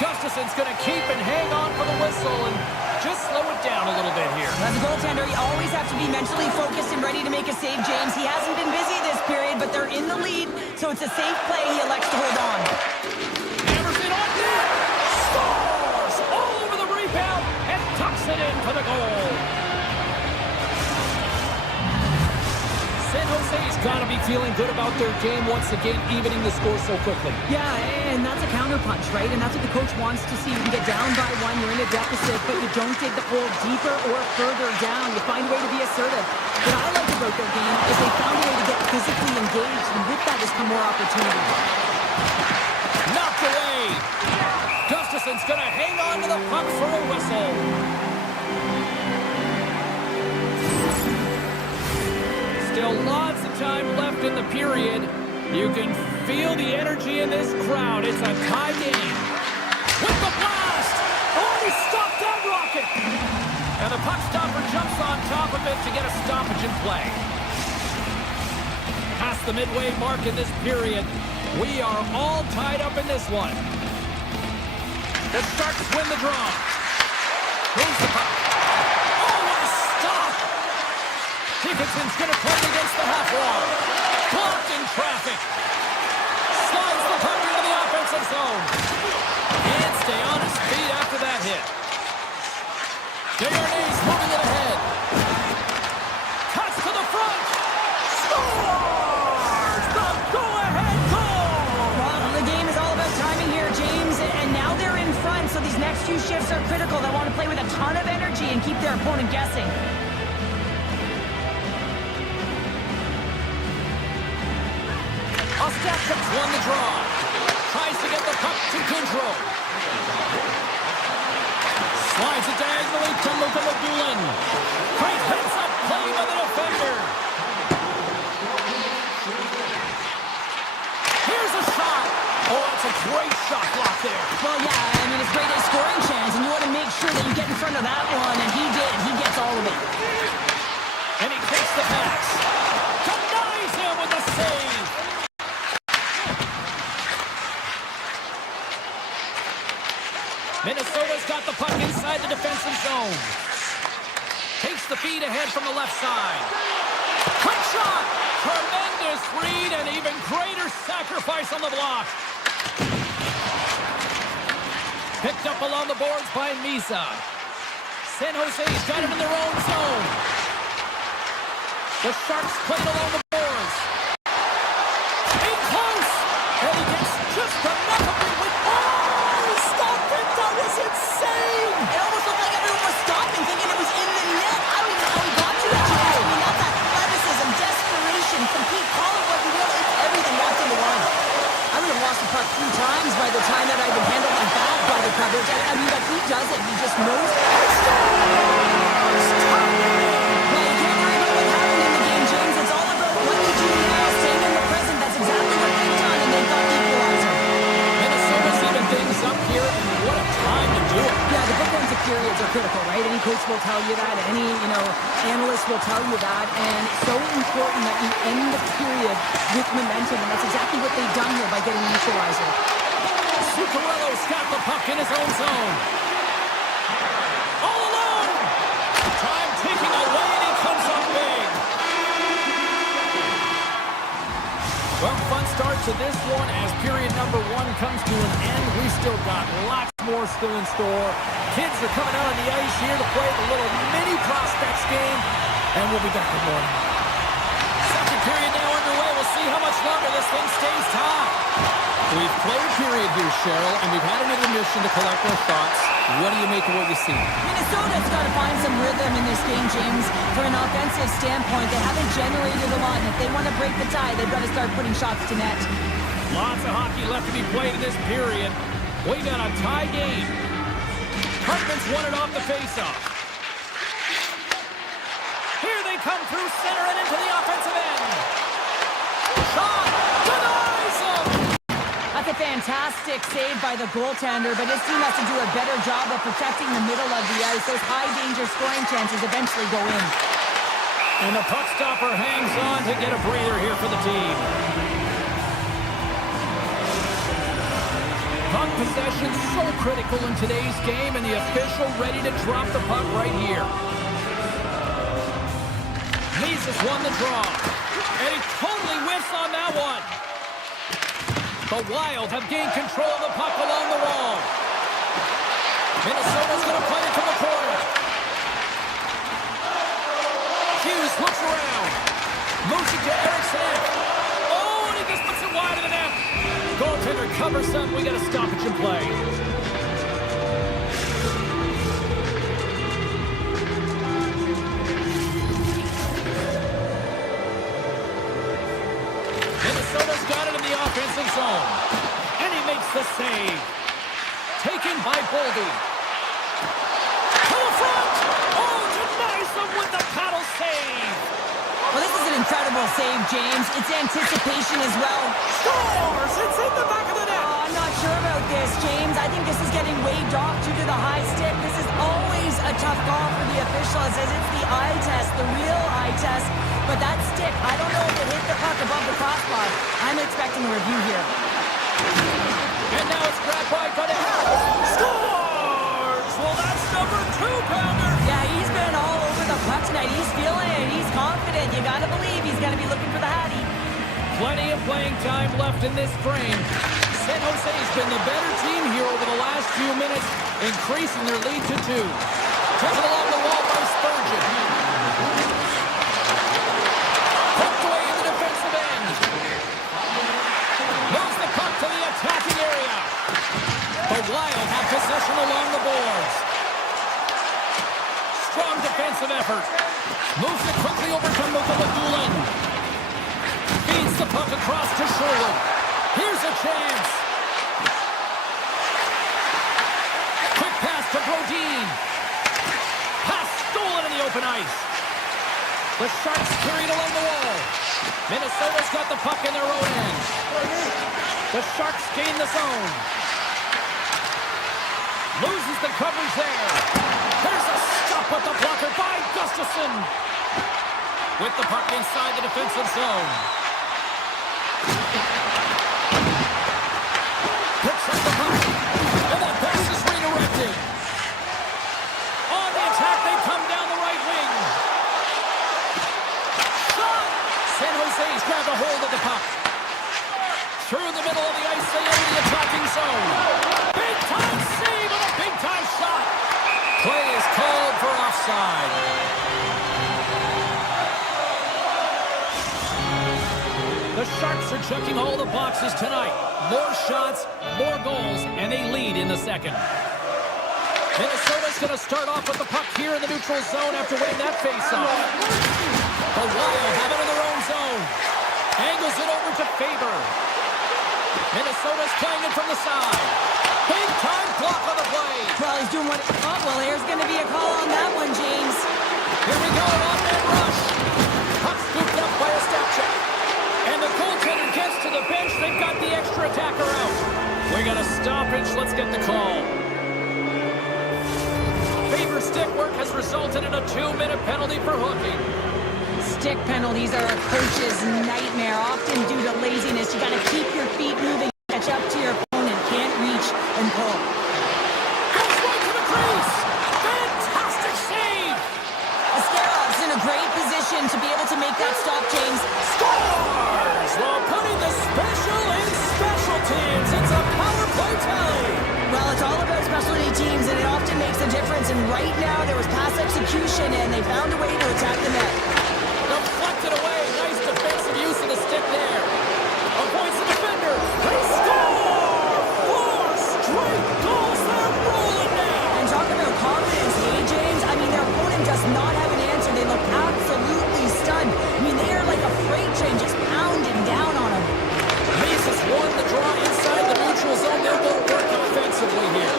Gustafson's going to keep and hang on for the whistle and just slow it down a little bit here. As a goaltender, you always have to be mentally focused and ready to make a save, James. He hasn't been busy this period, but they're in the lead, so it's a safe play. He elects to hold on. Hammers it on net. Scores all over the rebound and tucks it in for the goal. San Jose's got to be feeling good about their game once again, evening the score so quickly. Yeah, and that's a counterpunch, right? And that's what the coach wants to see. You can get down by one, you're in a deficit, but you don't dig the hole deeper or further down. You find a way to be assertive. What I like about their game is they found a way to get physically engaged, and with that has come more opportunity. Knocked away. Gustafson's going to hang on to the puck for a whistle. Still lots of time left in the period. You can feel the energy in this crowd. It's a tie game. With the blast! Oh, he stopped that rocket! And the puck stopper jumps on top of it to get a stoppage in play. Past the midway mark in this period, we are all tied up in this one. The Sharks win the draw. Moves the puck. Oh, what a stop! Dickinson's going to play against the half wall. Blocked in traffic. Slides the puck into the offensive zone. Can't stay on his feet after that hit. Desharnais moving it ahead. Cuts to the front. Scores! The go-ahead goal! Well, the game is all about timing here, James, and now they're in front, so these next few shifts are critical. They want to play with a ton of energy and keep their opponent guessing. Ostapchuk's won the draw. Tries to get the puck to Goodrow. Slides it diagonally to Luka Magulin. Great heads-up play by the defender. Here's a shot. Oh, that's a great shot block there. Well, yeah, I mean, it's great at scoring chance, and you want to make sure that you get in front of that one, and he did. He gets all of it. And he takes the pass. Denies him with the save. Minnesota's got the puck inside the defensive zone. Takes the feed ahead from the left side. Quick shot! Tremendous read and even greater sacrifice on the block. Picked up along the boards by Misa. San Jose's got him in their own zone. The Sharks played along the boards. In close! And he gets just enough of it with... Oh! Stop it! That was insane! It almost looked like everyone was stopping, thinking it was in the net. I don't even know how he got to it. I mean, that's athleticism, desperation, compete, call it what you will. It's everything wrapped into one. I would have lost the puck 3 times by the time that I would handle my back by the coverage. I mean, but he does it. He just knows. Well, you can't worry about what happened in the game, James. It's all about what you do now, staying in the present. That's exactly what they've done, and they've got the equalizer. Minnesota's even things up here, and what a time to do it. Yeah, the bookends of periods are critical, right? Any coach will tell you that. Any, analyst will tell you that. And it's so important that you end the period with momentum, and that's exactly what they've done here by getting the equalizer. Zuccarello's got the puck in his own zone. All alone! Time ticking away, and he comes up big. Well, fun start to this one as period number 1 comes to an end. We still got lots more still in store. Kids are coming out on the ice here to play a little mini prospects game, and we'll be back in the morning. Second period now underway. We'll see how much longer this thing stays tied. We've played a period here, Cheryl, and we've had an intermission to collect our thoughts. What do you make of what you see? Minnesota's got to find some rhythm in this game, James. From an offensive standpoint, they haven't generated a lot, and if they want to break the tie, they've got to start putting shots to net. Lots of hockey left to be played in this period. We got a tie game. Hartman's won it off the faceoff. Here they come through center and into the offensive end. Shot! Denies him! That's a fantastic save by the goaltender, but his team has to do a better job of protecting the middle of the ice. Those high-danger scoring chances eventually go in. And the puck stopper hangs on to get a breather here for the team. Puck possession so critical in today's game, and the official ready to drop the puck right here. He's just won the draw. And he totally whiffs on that one. The Wild have gained control of the puck along the wall. Minnesota's going to play it to the corner. Hughes looks around. Moves it to Erickson. Oh, and he just puts it wide of the net. Goaltender covers something. We got a stoppage in play. Minnesota's got it in the offensive zone. And he makes the save. Taken by Boldy. To the front. Oh, denies him with the paddle save. Well, this is an incredible save, James. It's anticipation as well. Scores! It's in the back of the net. Oh, I'm not sure about this, James. I think this is getting waved off due to the high stick. This is always a tough call for the official. It says it's the eye test, the real eye test. But that stick, I don't know if it hit the puck above the crossbar. I'm expecting a review here. And now it's grabbed by Harris. Scores! Well, that's number 2-pounder. Yeah, he's been all over the puck tonight. He's feeling it. He's confident. You got to believe he's going to be looking for the Hattie. Plenty of playing time left in this frame. San Jose's been the better team here over the last few minutes, increasing their lead to 2. Taken along the wall by Spurgeon. Poked away in the defensive end. Moves the puck to the attacking area. The Wild have possession along the boards. Strong defensive effort. Moves it quickly over to Doolin. Feeds the puck across to Sherwood. Here's a chance. Quick pass to Brodin. Pass stolen in the open ice. The Sharks carried along the wall. Minnesota's got the puck in their own end. The Sharks gain the zone. Loses the coverage there. There's a stop with the blocker by Gustafsson. With the puck inside the defensive zone. Picks up the puck. And that pass is redirected. On the attack, they come down the right wing. Shot! San Jose's grabbed a hold of the puck. Through the middle of the ice, they enter the attacking zone. Big time save and a big time shot. Play is called for offside. The Sharks are checking all the boxes tonight. More shots, more goals, and they lead in the second. Minnesota's going to start off with the puck here in the neutral zone after winning that faceoff. The Wild have it in their own zone. Angles it over to Faber. Minnesota's playing it from the side. Big time block on the play. Well, he's doing what... Oh, well, there's going to be a call on that one, James. Here we go, one-man rush. Puck scooped up by a step check. And the goaltender gets to the bench. They've got the extra attacker out. We got a stoppage. Let's get the call. Faber's stick work has resulted in a 2-minute penalty for hooking. Stick penalties are a coach's nightmare, often due to laziness. You got to keep your feet moving, catch up to your opponent, can't reach and pull. Goes right to the crease. Fantastic save. Ascarov's in a great position to be able to make that stop, James. Scores while putting the special in special teams. It's a power play tally. Well, it's all about specialty teams, and it often makes a difference. And right now, there was pass execution, and they found a way to attack the net. Deflected away. Nice defensive use of the stick there. Avoids the defender. They score! 4 straight goals. They're rolling now. And talk about confidence, hey, James? I mean, their opponent does not have an answer. They look absolutely stunned. I mean, they are like a freight train just pounding down on them. Leafs has won the draw inside the neutral zone. They'll go work offensively here.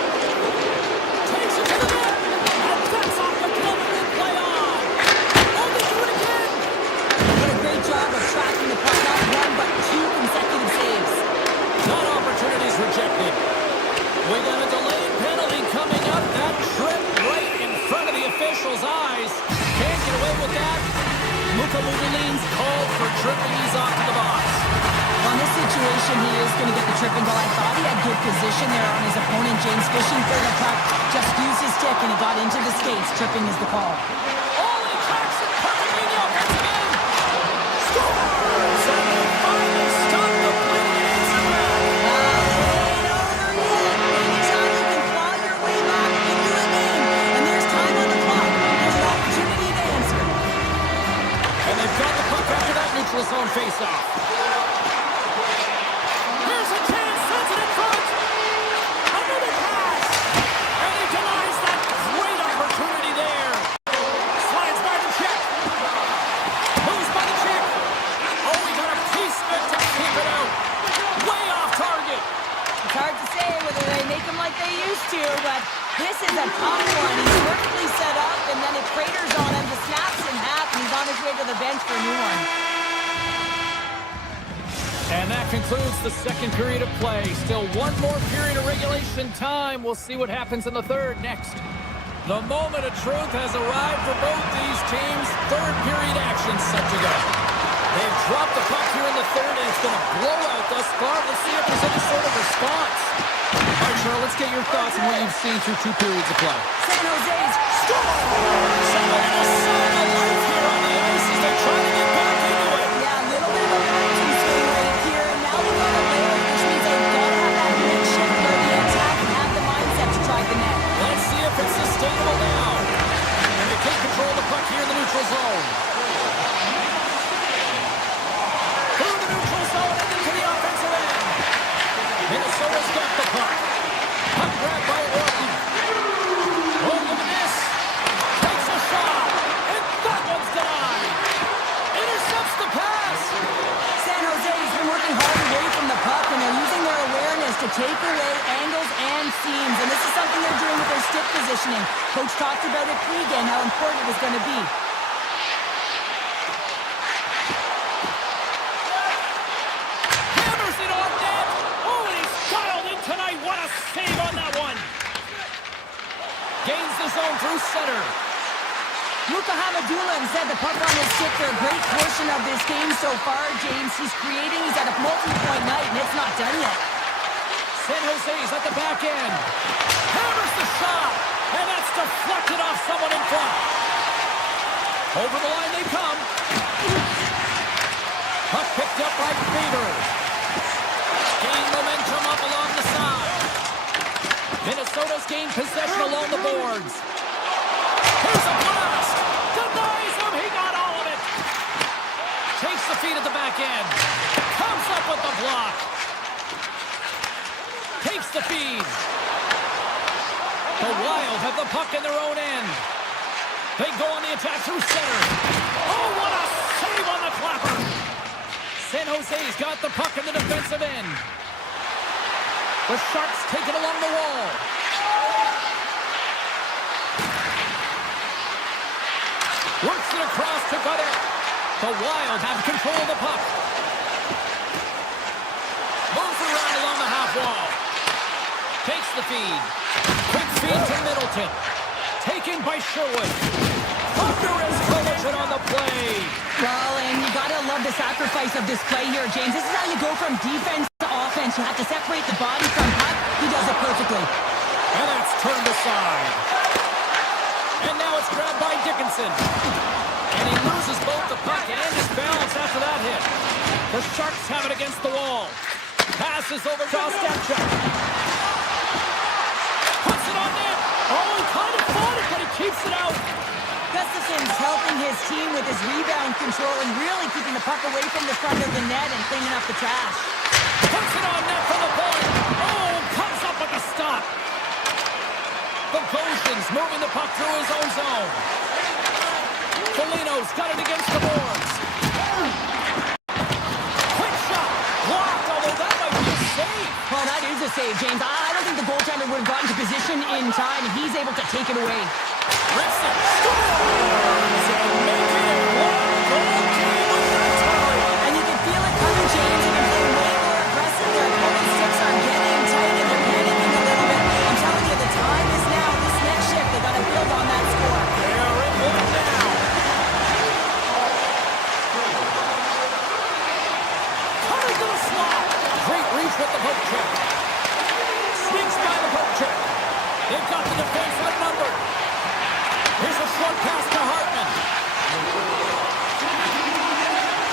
Takes it to the net. And that's off the cover. Will play on. Oh, they do it again. Michael Mugolini's called for tripping. He's off to the box. On this situation, he is going to get the tripping goal. I thought he had good position there on his opponent. James fishing for the puck. Just used his stick and he got into the skates. Tripping is the call. Oh, he tracks it perfectly in the offensive end. Scores! And they finally stop the bleeding answer back. Ain't over yet. Anytime you can claw your way back into a game, and there's time on the clock, there's an opportunity to answer. And they've got the puck after that neutral zone faceoff. Here's a chance, sends it in front. Another pass. And he denies that great opportunity there. Slides by the check. Moves by the check. Oh, he got a piece of it to keep it out. Way off target. It's hard to say whether they make him like they used to, but this is a tough one. He's perfectly set up, and then it craters on him. The snap's in half, and he's on his way to the bench for a new one. And that concludes the second period of play. Still one more period of regulation time. We'll see what happens in the third next. The moment of truth has arrived for both these teams. Third period action set to go. They've dropped the puck here in the third, and it's going to blow out thus far. Let's see if there's any sort of response. All right, Cheryl, let's get your thoughts on what you've seen through two periods of play. San Jose's Score! Someone in a sign of life here on the ice as they try to get back into it. yeah, a little bit of a momentum swing right here, and now they're on a layer, which means they've got to have that mid shift where the attack and have the mindset to try the net. Let's see if it's sustainable now. And they take control of the puck here in the neutral zone. Through the neutral zone and into the offensive end. Minnesota's got the puck. Puck grabbed by Orton. Oh, look at this. Takes a shot. And that one's denied. Intercepts the pass. San Jose's been working hard away from the puck, and they're using their awareness to take away angles and seams, and this is something they're doing with their stick positioning. Coach talked about it pregame, how important it was going to be. Hammers it on net. Oh, and he's dialed in tonight. What a save on that one. Gains the zone through center. Luka Hamadulin said the puck on his stick for a great portion of this game so far, James. He's creating, he's at a multi-point night, and it's not done yet. San Jose's at the back end. Hammers the shot. And that's deflected off someone in front. Over the line they come. Puck picked up by Faber. Gain momentum up along the side. Minnesota's gained possession along the boards. Here's a blast. Denies him. He got all of it. Takes the feed at the back end. Comes up with the block. Takes the feed. The Wild have the puck in their own end. They go on the attack through center. Oh, what a save on the clapper. San Jose's got the puck in the defensive end. The Sharks take it along the wall. Works it across to Gutter. The Wild have control of the puck. Moves around along the half wall. Takes the feed. Quick feed to Middleton. Taken by Sherwood. Thunderous collision on the play. Well, and you gotta love the sacrifice of this play here, James. This is how you go from defense to offense. You have to separate the body from puck. He does it perfectly. And that's turned aside. And now it's grabbed by Dickinson. And he loses both the puck and his balance after that hit. The Sharks have it against the wall. Passes over to Ostapchuk. Puts it on net. Oh, he kind of fought it, but he keeps it out. Gustafson's helping his team with his rebound control and really keeping the puck away from the front of the net and cleaning up the trash. Puts it on net for the point. Oh, comes up with a stop. The Goshen's moving the puck through his own zone. Foligno's got it against the boards. Quick shot. Blocked, although that might be a save. Well, that is a save, James. I don't think the goaltender would have gotten to position in time, and he's able to take it away. Rips it. Scores! And making it one-goal game with that tally. And you can feel it coming, James. You can play way more aggressive. Their opponent's sticks are getting tight, and they're panicking a little bit. I'm telling you, the time is now. This next shift, they got to build on that score. They're in one now. Nooch with the poke check. Sneaks by the poke check. They've got the defense outnumbered. Here's a short pass to Hartman.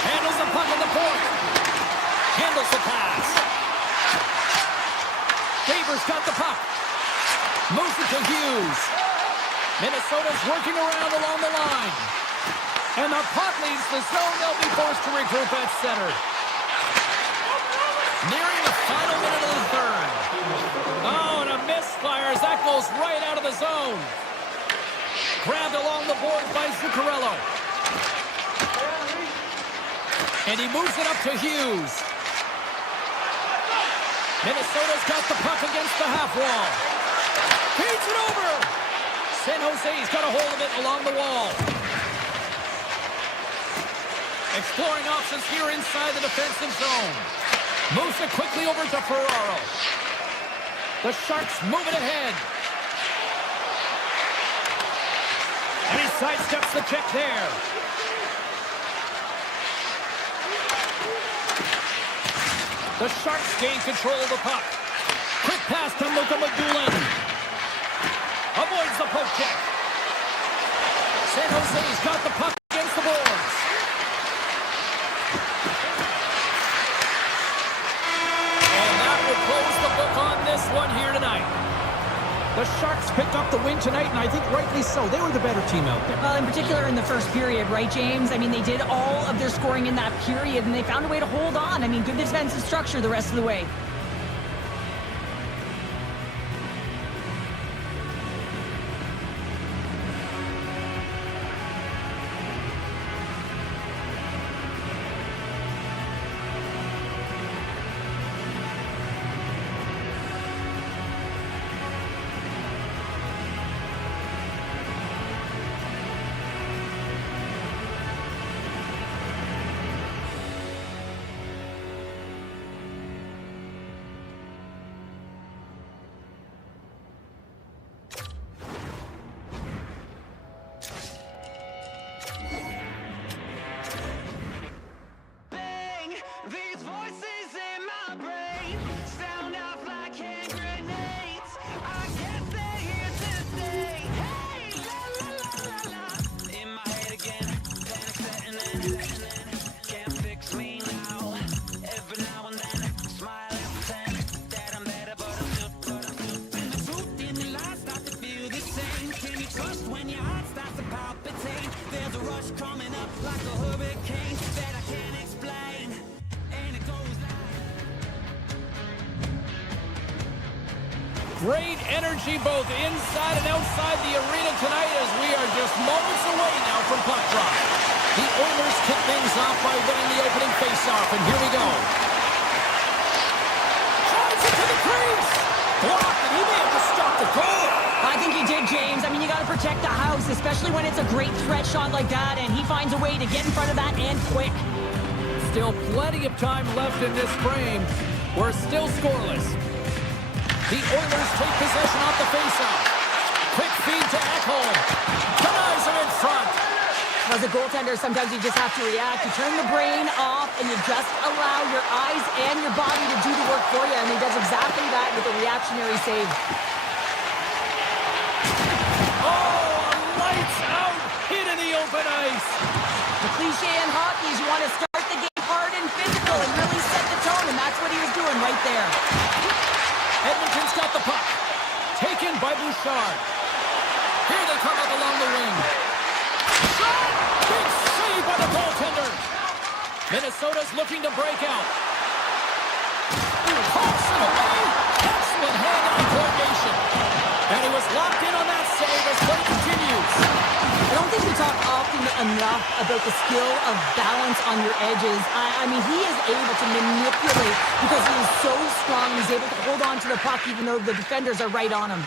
Handles the puck in the point. Handles the pass. Faber's got the puck. Moves it to Hughes. Minnesota's working around along the line. And the puck leaves the zone. They'll be forced to regroup at center. Nearing the final minute of the third. Oh, and a misfire as that goes right out of the zone. Grabbed along the board by Zuccarello. And he moves it up to Hughes. Minnesota's got the puck against the half wall. Feeds it over. San Jose's got a hold of it along the wall. Exploring options here inside the defensive zone. Moves it quickly over to Ferraro. The Sharks move it ahead. And he sidesteps the check there. The Sharks gain control of the puck. Quick pass to Luka Magulin. Avoids the poke check. San Jose's got the puck against the boards. And that will close the book on this one here tonight. The Sharks picked up the win tonight, and I think rightly so. They were the better team out there. Well, in particular in the first period, right, James? I mean, they did all of their scoring in that period, and they found a way to hold on. I mean, good defensive structure the rest of the way. These voices in my brain sound off like hand grenades. I guess they're here to stay. Hey, la la la la la. In my head again, panic setting in. Can't fix me now. Every now and then, smile and pretend that I'm better, but I'm still. And the truth in the lies start to feel the same. Can you trust when your heart starts to palpitate? There's a rush coming up like a hurricane that I can't explain. Great energy both inside and outside the arena tonight as we are just moments away now from puck drop. The Oilers kick things off by winning the opening faceoff, and here we go. Drives it to the crease. Blocked, and he may have to stop the goal. I think he did, James. I mean, you got to protect the house, especially when it's a great threat shot like that, and he finds a way to get in front of that and quick. Still plenty of time left in this frame. We're still scoreless. The Oilers take possession off the faceoff. Quick feed to Ekholm. Denies him in front. As a goaltender, sometimes you just have to react. You turn the brain off, and you just allow your eyes and your body to do the work for you, and he does exactly that with a reactionary save. Oh, a lights-out hit in the open ice. The cliche in hockey is you want to start the game hard and physical and really set the tone, and that's what he was doing right there. Edmonton's got the puck. Taken by Bouchard. Here they come up along the wing. Shot! Big save by the goaltender. Minnesota's looking to break out. Hawks it away. Excellent hand-eye coordination. And he was locked in on that save as play continues. I don't think we talk often enough about the skill of balance on your edges. I mean, he is able to manipulate because he is so strong. He's able to hold on to the puck even though the defenders are right on him.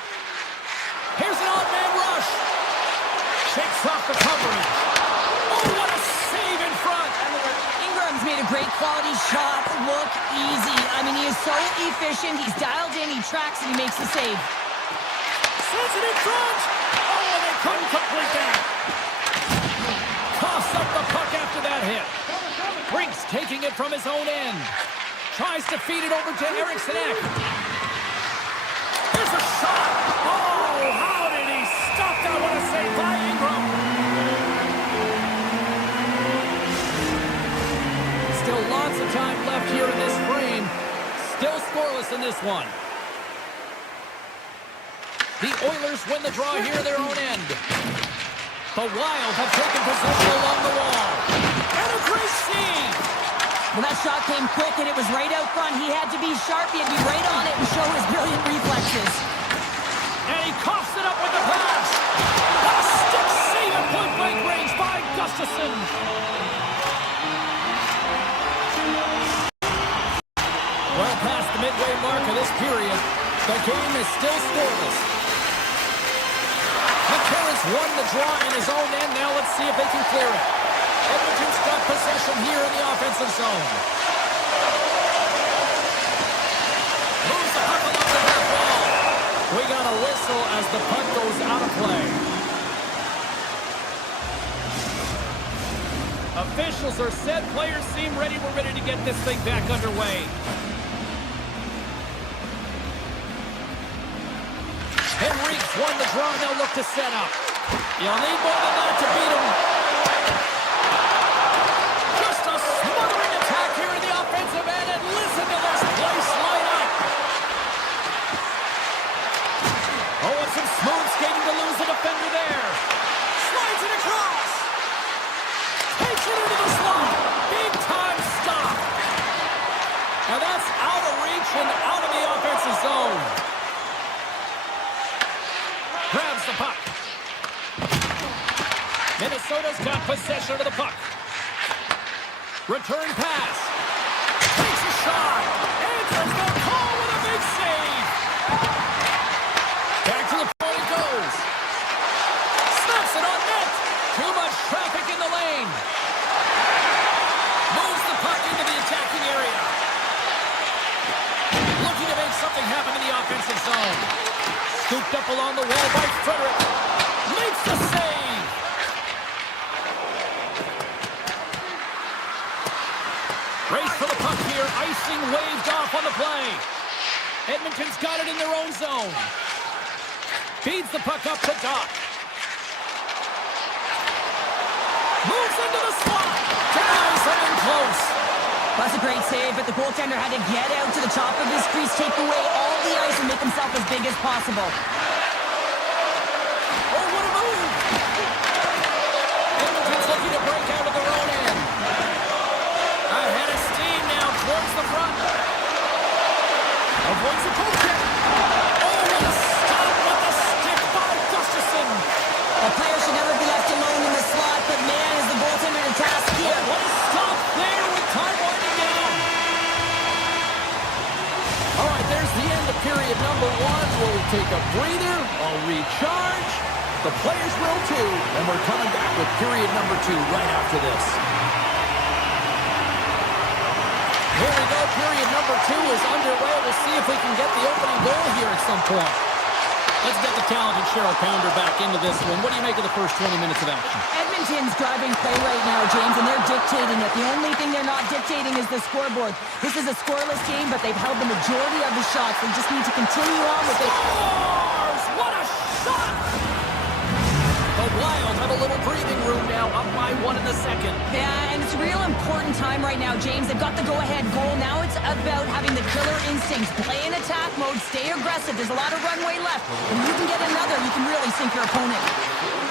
Here's an odd-man rush. Shakes off the coverage. Oh, what a save in front. Ingram's made a great quality shot look easy. I mean, he is so efficient. He's dialed in, he tracks, and he makes the save. Sends it in front. Oh, they couldn't complete that. Coughs up the puck after that hit. Brinks taking it from his own end. tries to feed it over to Eriksson. Here's a shot. Oh, how did he stop that? What a save by Ingram. Still lots of time left here in this frame. Still scoreless in this one. The Oilers win the draw here at their own end. The Wild have taken possession along the wall. And a great save. Well, that shot came quick, and it was right out front. He had to be sharp. He had to be right on it and show his brilliant reflexes. And he coughs it up with the pass. A stick save at point-blank range by Gustafsson. Well past the midway mark of this period, the game is still scoreless. McCarron's won the draw in his own end. Now let's see if they can clear it. Edmonton's got possession here in the offensive zone. Moves the puck along the back wall. We got a whistle as the puck goes out of play. Officials are set. Players seem ready. We're ready to get this thing back underway. Henrique's won the draw. Now look to set up. You'll need more than that to beat him. Just a smothering attack here in the offensive end, and listen to this place light up. Oh, and some smooth skating to lose the defender there. Slides it across. Takes it into the slot. Big time stop. Now that's out of reach and out of the offensive zone. Grabs the puck. Minnesota's got possession of the puck. Return pass. Takes a shot. Answers the call with a big save. Back to the point it goes. Snaps it on net. Too much traffic in the lane. Moves the puck into the attacking area. Looking to make something happen in the offensive zone. Scooped up along the wall by Frederick. Makes the save. Race for the puck here. Icing waved off on the play. Edmonton's got it in their own zone. Feeds the puck up to Doc. Moves into the slot. Denies him in close. That's a great save, but the goaltender had to get out to the top of his crease, take away all the ice, and make himself as big as possible. Oh, what a move! Edmonton's looking to break out of their own end. Ahead of steam now towards the front. Avoids a goal kick. Oh, what a stop with the stick by Gustafsson. A player should never be left alone in the slot, but man, is the goaltender to task here. Oh, what a stop there with time winding down. All right, there's the end of period number one. We'll take a breather, a recharge. The players will too, and we're coming back with period number two right after this. Here we go, period number two is underway. We'll see if we can get the opening goal here at some point. Let's get the talented Cheryl Pounder back into this one. What do you make of the first 20 minutes of action? Edmonton's driving play right now, James, and they're dictating it. The only thing they're not dictating is the scoreboard. This is a scoreless game, but they've held the majority of the shots. They just need to continue on with it. Scores! What a shot! The Wild have a little breathing room now, up by one in the second. Yeah, and it's a real important time right now, James. They've got the go-ahead goal. Now it's about having the killer instincts. Play in attack mode, stay aggressive. There's a lot of runway left. If you can get another, you can really sink your opponent.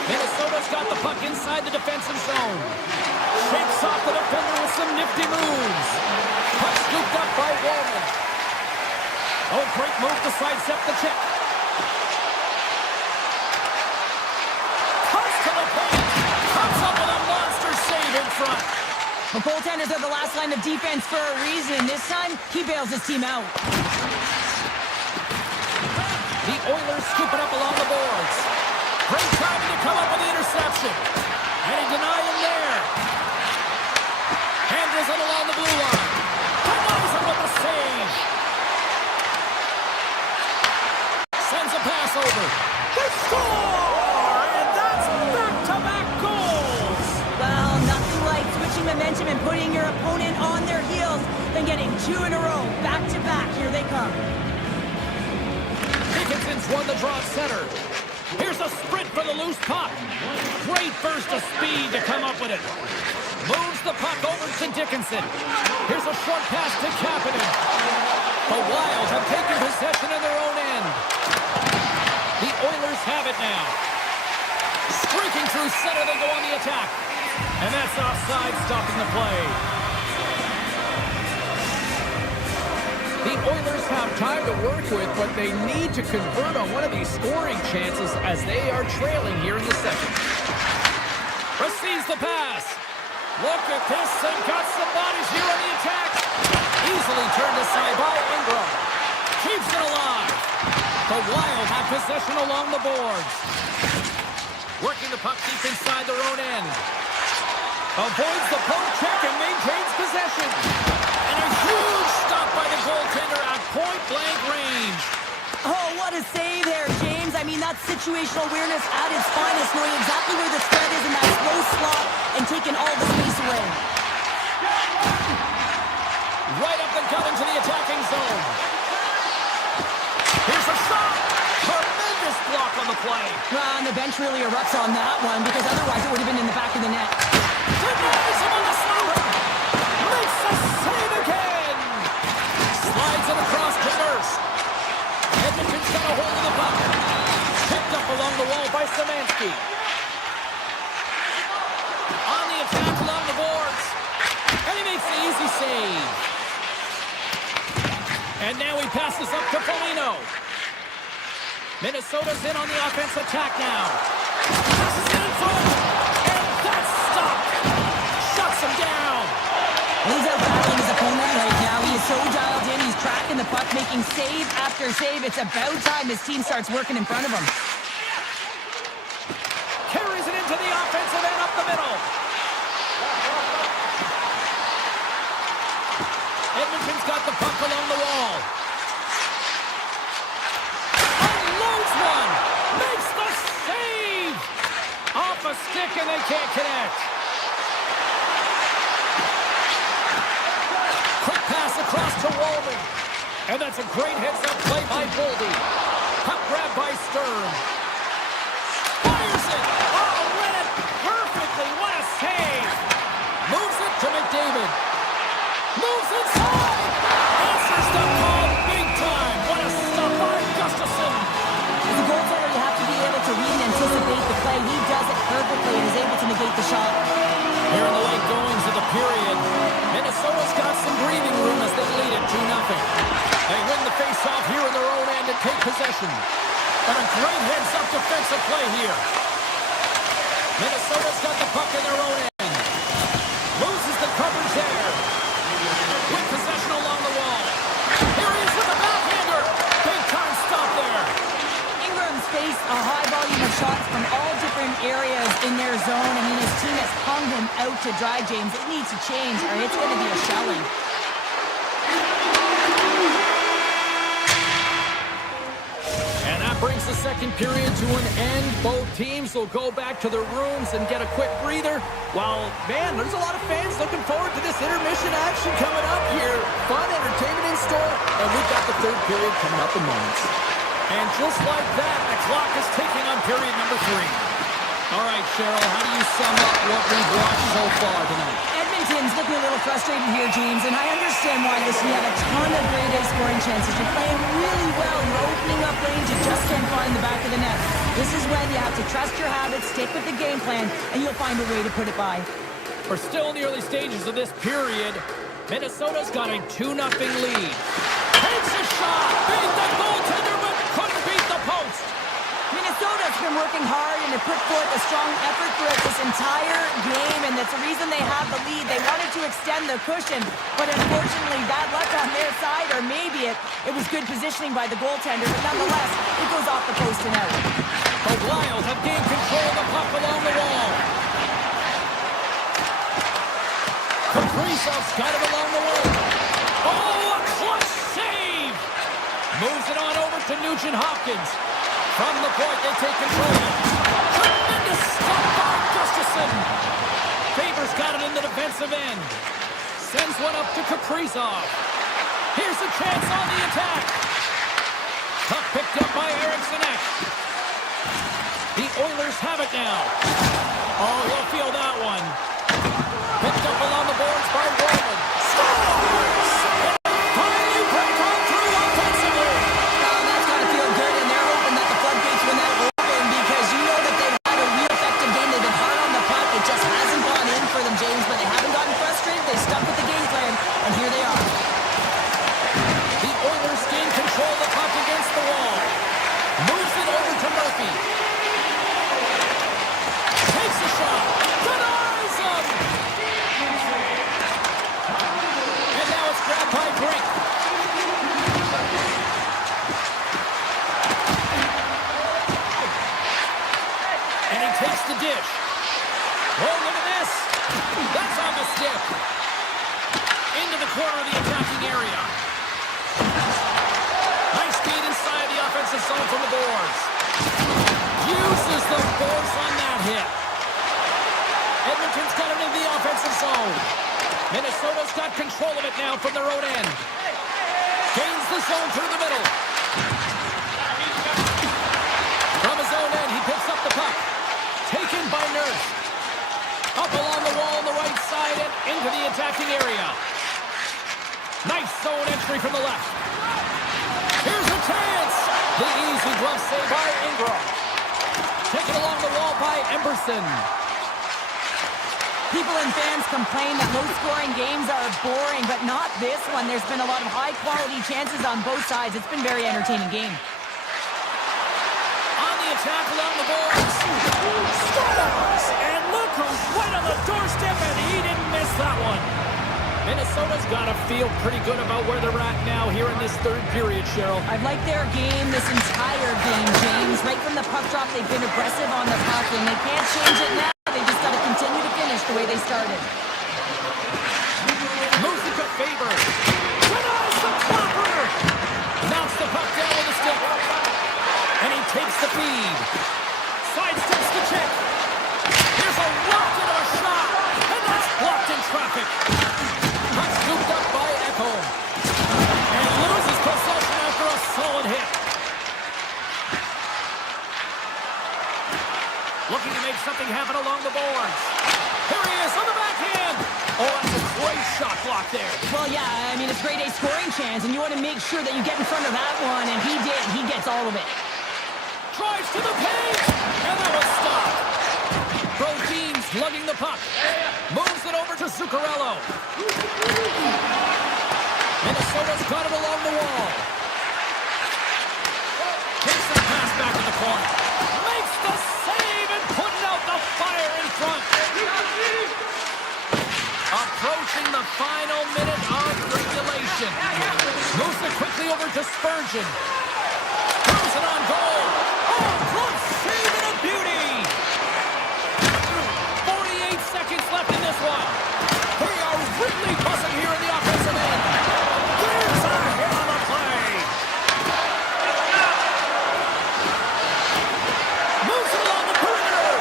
Minnesota's got the puck inside the defensive zone. Shakes off the defender with some nifty moves. Puck scooped up by Wallman. Oh, great move to sidestep the check. Cuts to the paint. Comes up with a monster save in front. The goaltenders are the last line of defense for a reason. This time, he bails his team out. The Oilers scoop it up along the boards. Great timing to come up with the interception. And he denied him there. Handles it along the blue line. Denies him with the save. Sends a pass over. They score! And that's back-to-back goals. Well, nothing like switching momentum and putting your opponent on their heels. They And getting 2 in a row, back to back. Here they come. Dickinson's won the draw at center. Here's a sprint for the loose puck. Great burst of speed to come up with it. Moves the puck over to Dickinson. Here's a short pass to Kapanen. The Wild have taken possession in their own end. The Oilers have it now. Streaking through center, they go on the attack. And that's offside, stopping the play. The Oilers have time to work with, but they need to convert on one of these scoring chances as they are trailing here in the second. Receives the pass. Look at this, and got some bodies here on the attack. Easily turned aside by Ingram. Keeps it alive. The Wild have possession along the boards. Working the puck deep inside their own end. Avoids the poke check and maintains possession. And a huge stop by the goaltender at point-blank range. Oh, what a save there, James. I mean, that's situational awareness at its finest, knowing exactly where the threat is in that slow slot and taking all the space away. Right up the gut into the attacking zone. Here's a shot. Tremendous block on the play. And the bench really erupts on that one, because otherwise it would have been in the back of the net. Denies him on the slapper. Makes the save again. Slides it across to Nurse. Edmonton's got a hold of the puck. Picked up along the wall by Szymanski. On the attack along the boards. And he makes the easy save. And now he passes up to Foligno. Minnesota's in on the offense attack now. Passes it in front. And that's stopped. Shuts him down. He's out battling his opponent right now. He is so dialed in. He's tracking the puck, making save after save. It's about time his team starts working in front of him. Carries it into the offensive end up the middle. Edmonton's got the puck along the wall. Unloads one. Makes the save. Off a stick and they can't connect. Quick pass across to Walden. And that's a great heads-up play by Boldy. Puck grab by Stern. Fires it. Oh, read it perfectly. What a save. Moves it to McDavid. Moves inside. Answers the call big time. What a stop by Gustafsson. As a goaltender, you have to be able to read and anticipate the play. He does it perfectly and is able to negate the shot. Here in the late goings of the period, Minnesota's got some breathing room as they lead it 2-0. They win the face-off here in their own end and take possession. And a great heads-up defensive play here. Minnesota's got the puck in their own end. Loses the coverage there. With possession along the wall. Here he is with a backhander. Big time stop there. Ingram's faced a high volume of shots from all different areas in their zone. I mean, his team has hung him out to dry, James. It needs to change or it's going to be a shelling. And that brings the second period to an end. Both teams will go back to their rooms and get a quick breather. While, man, there's a lot of fans looking forward to this intermission action coming up here. Fun entertainment in store, and we've got the third period coming up in moments. And just like that, the clock is ticking on period number 3. All right, Cheryl, how do you sum up what we've watched so far tonight? Edmonton's looking a little frustrated here, James, and I understand why. Listen, you have a ton of grade A scoring chances. You're playing really well. You're opening up lanes. You just can't find the back of the net. This is when you have to trust your habits, stick with the game plan, and you'll find a way to put it by. We're still in the early stages of this period. Minnesota's got a 2-0 lead. Takes a shot. Beat the goaltender, but couldn't beat the post. Minnesota's been working hard and have put forth a strong effort throughout this entire game, and that's the reason they have the lead. They wanted to extend the cushion, but unfortunately bad luck on their side, or maybe it was good positioning by the goaltender, but nonetheless, it goes off the post and out. The Wild have gained control of the puck along the wall. Kaprizov's got it along the wall. Oh, a clutch save! Moves it on over to Nugent-Hopkins. From the point, they take control. Tremendous stop by Gustafsson. Faber's got it in the defensive end. Sends one up to Kaprizov. Here's a chance on the attack. Puck picked up by Eriksson. The Oilers have it now. Oh, he'll feel that one. Picked up along the boards by Roman. Scores! Finally break on through offensively. Oh, that's got to feel good, and they're hoping that the floodgates will now open because you know that they've had a real effective game. They've been hard on the puck. It just hasn't gone in for them, James, but they haven't gotten frustrated. They stuck with the game plan, and here they are. The Oilers gain control of the puck against the wall. Moves it over to Murphy. Takes a shot. Denies him. And now it's grabbed by Brink. And he takes the dish. Oh, look at this. That's on the stick. Into the corner of the attacking area. Nice feed inside the offensive zone from the boards. Uses the force on that hit. Edmonton's got it in the offensive zone. Minnesota's got control of it now from their own end. Gains the zone through the middle. From his own end, he picks up the puck. Taken by Nurse. Up along the wall on the right side and into the attacking area. Nice zone entry from the left. Here's a chance. The easy glove save by Ingram. Taken along the wall by Emberson. People and fans complain that low-scoring games are boring, but not this one. There's been a lot of high-quality chances on both sides. It's been a very entertaining game. On the attack along the boards. Scores! And look who's right on the doorstep, and he didn't miss that one. Minnesota's got to feel pretty good about where they're at now here in this third period, Cheryl. I've liked their game this entire game, James. Right from the puck drop, they've been aggressive on the puck, and they can't change it now. They just got to continue to finish the way they started. Moves it to Faber. Denies the flopper. Knocks the puck down with a stick. And he takes the feed. Sidesteps the check. Here's a rocket of a shot. And that's blocked in traffic. Puck scooped up by Echo. And loses possession after a solid hit. Looking to make something happen along the boards. Here he is on the backhand. Oh, that's a great shot block there. Well, yeah, I mean, it's grade A scoring chance, and you want to make sure that you get in front of that one, and he did. He gets all of it. Drives to the paint, and that was stopped. Brodin's lugging the puck. Moves it over to Zuccarello. Minnesota's got it along the wall. Takes the pass back in the corner. Makes the save and putting out the fire in front. Approaching the final minute of regulation. Moves it quickly over to Spurgeon. Throws it on goal. Oh, close save and a beauty. 48 seconds left in this one. We are really buzzing here in the offensive end. There's a hit on the play. Moves it along the perimeter.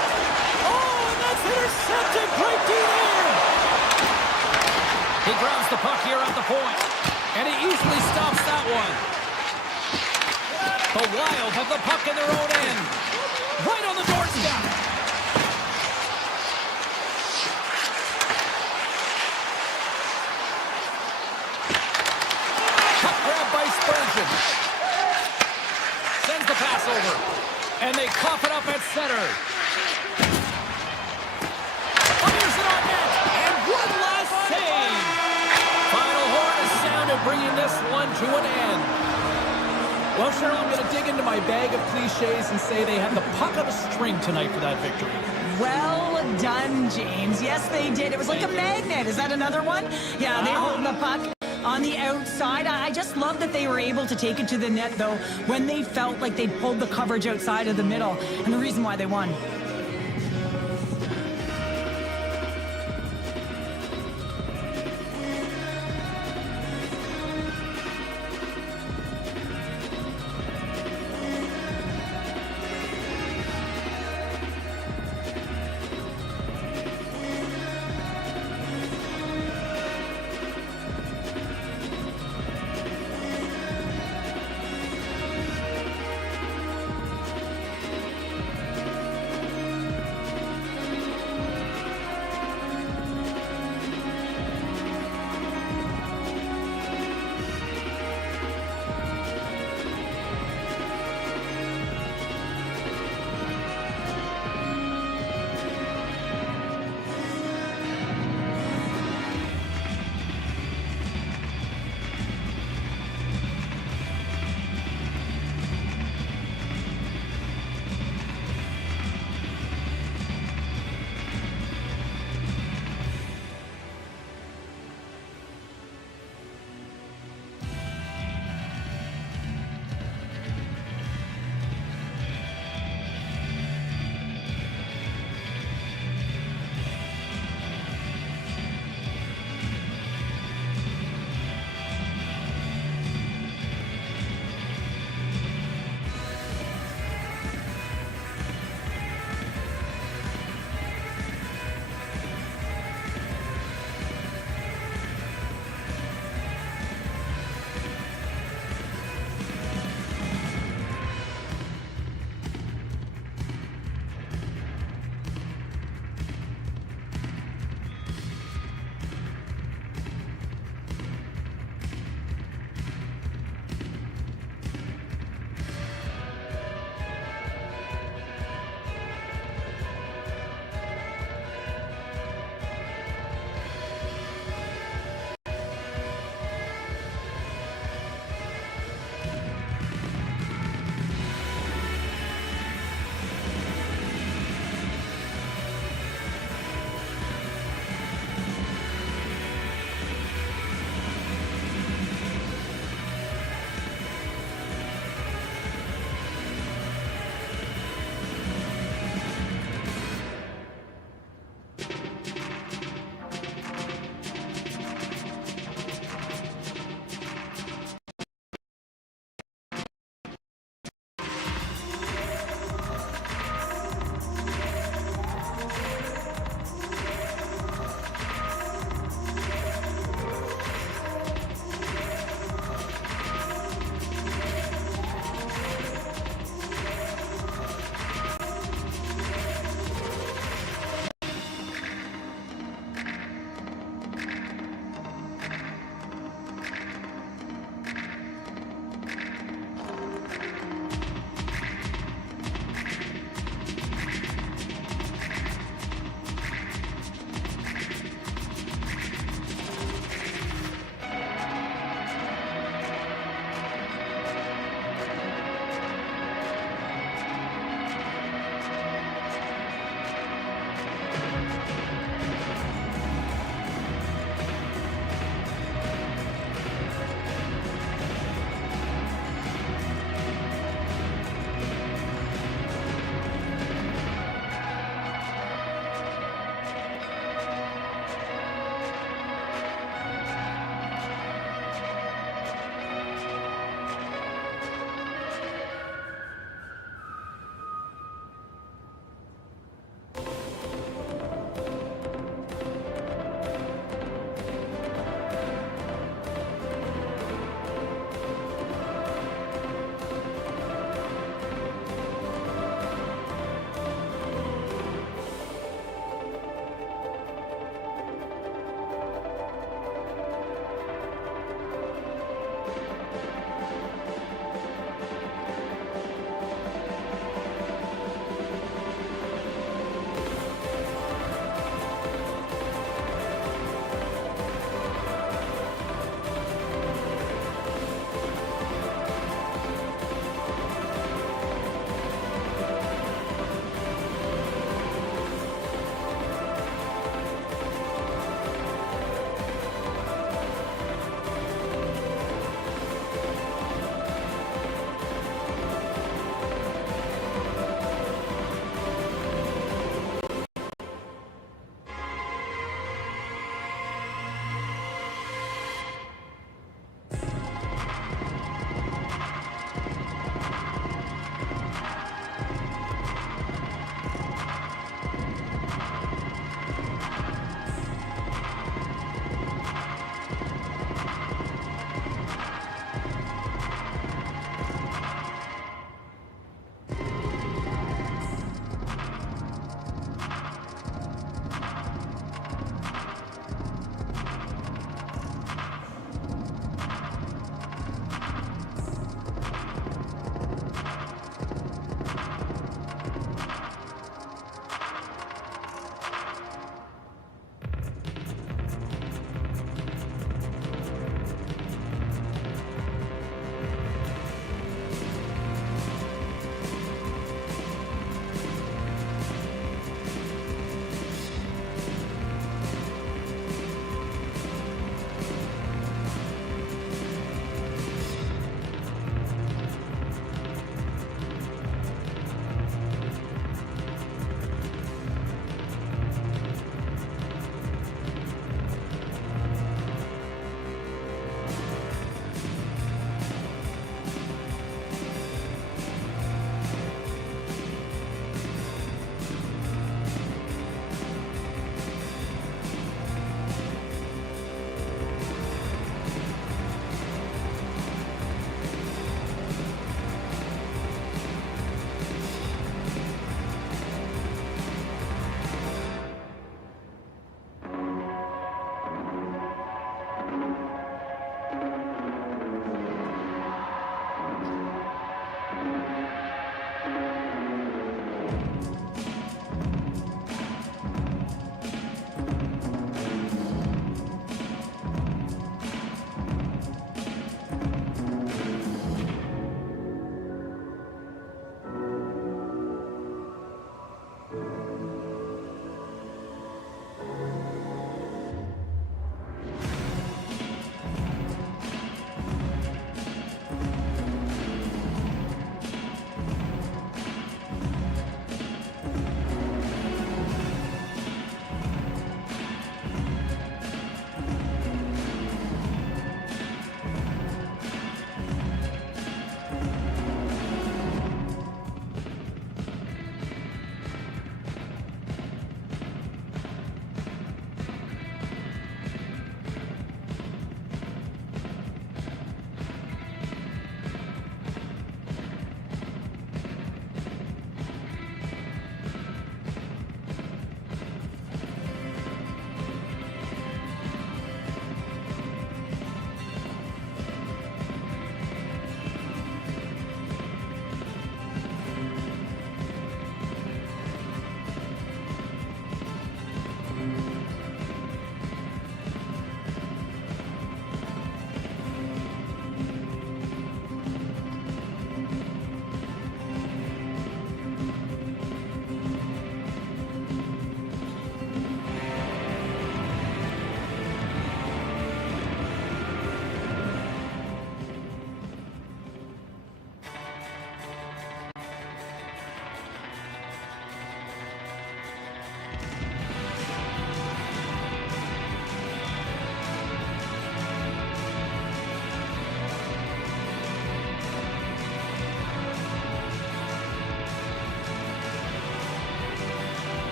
Oh, and that's intercepted. Great D there. He grabs the puck here at the point, and he easily stops that one. The Wild have the puck in their own end. Right on the doorstep. Puck grab by Spurgeon. Sends the pass over. And they cough it up at center. Fires it on net. And one last save. Final horn is sounded, bringing this one to an end. Well, Cheryl, I'm going to dig into my bag of cliches and say they had the puck on a string tonight for that victory. Well done, James. Yes, they did. It was like a magnet. Is that another one? Yeah, they hold the puck on the outside. I just love that they were able to take it to the net, though, when they felt like they'd pulled the coverage outside of the middle, and the reason why they won.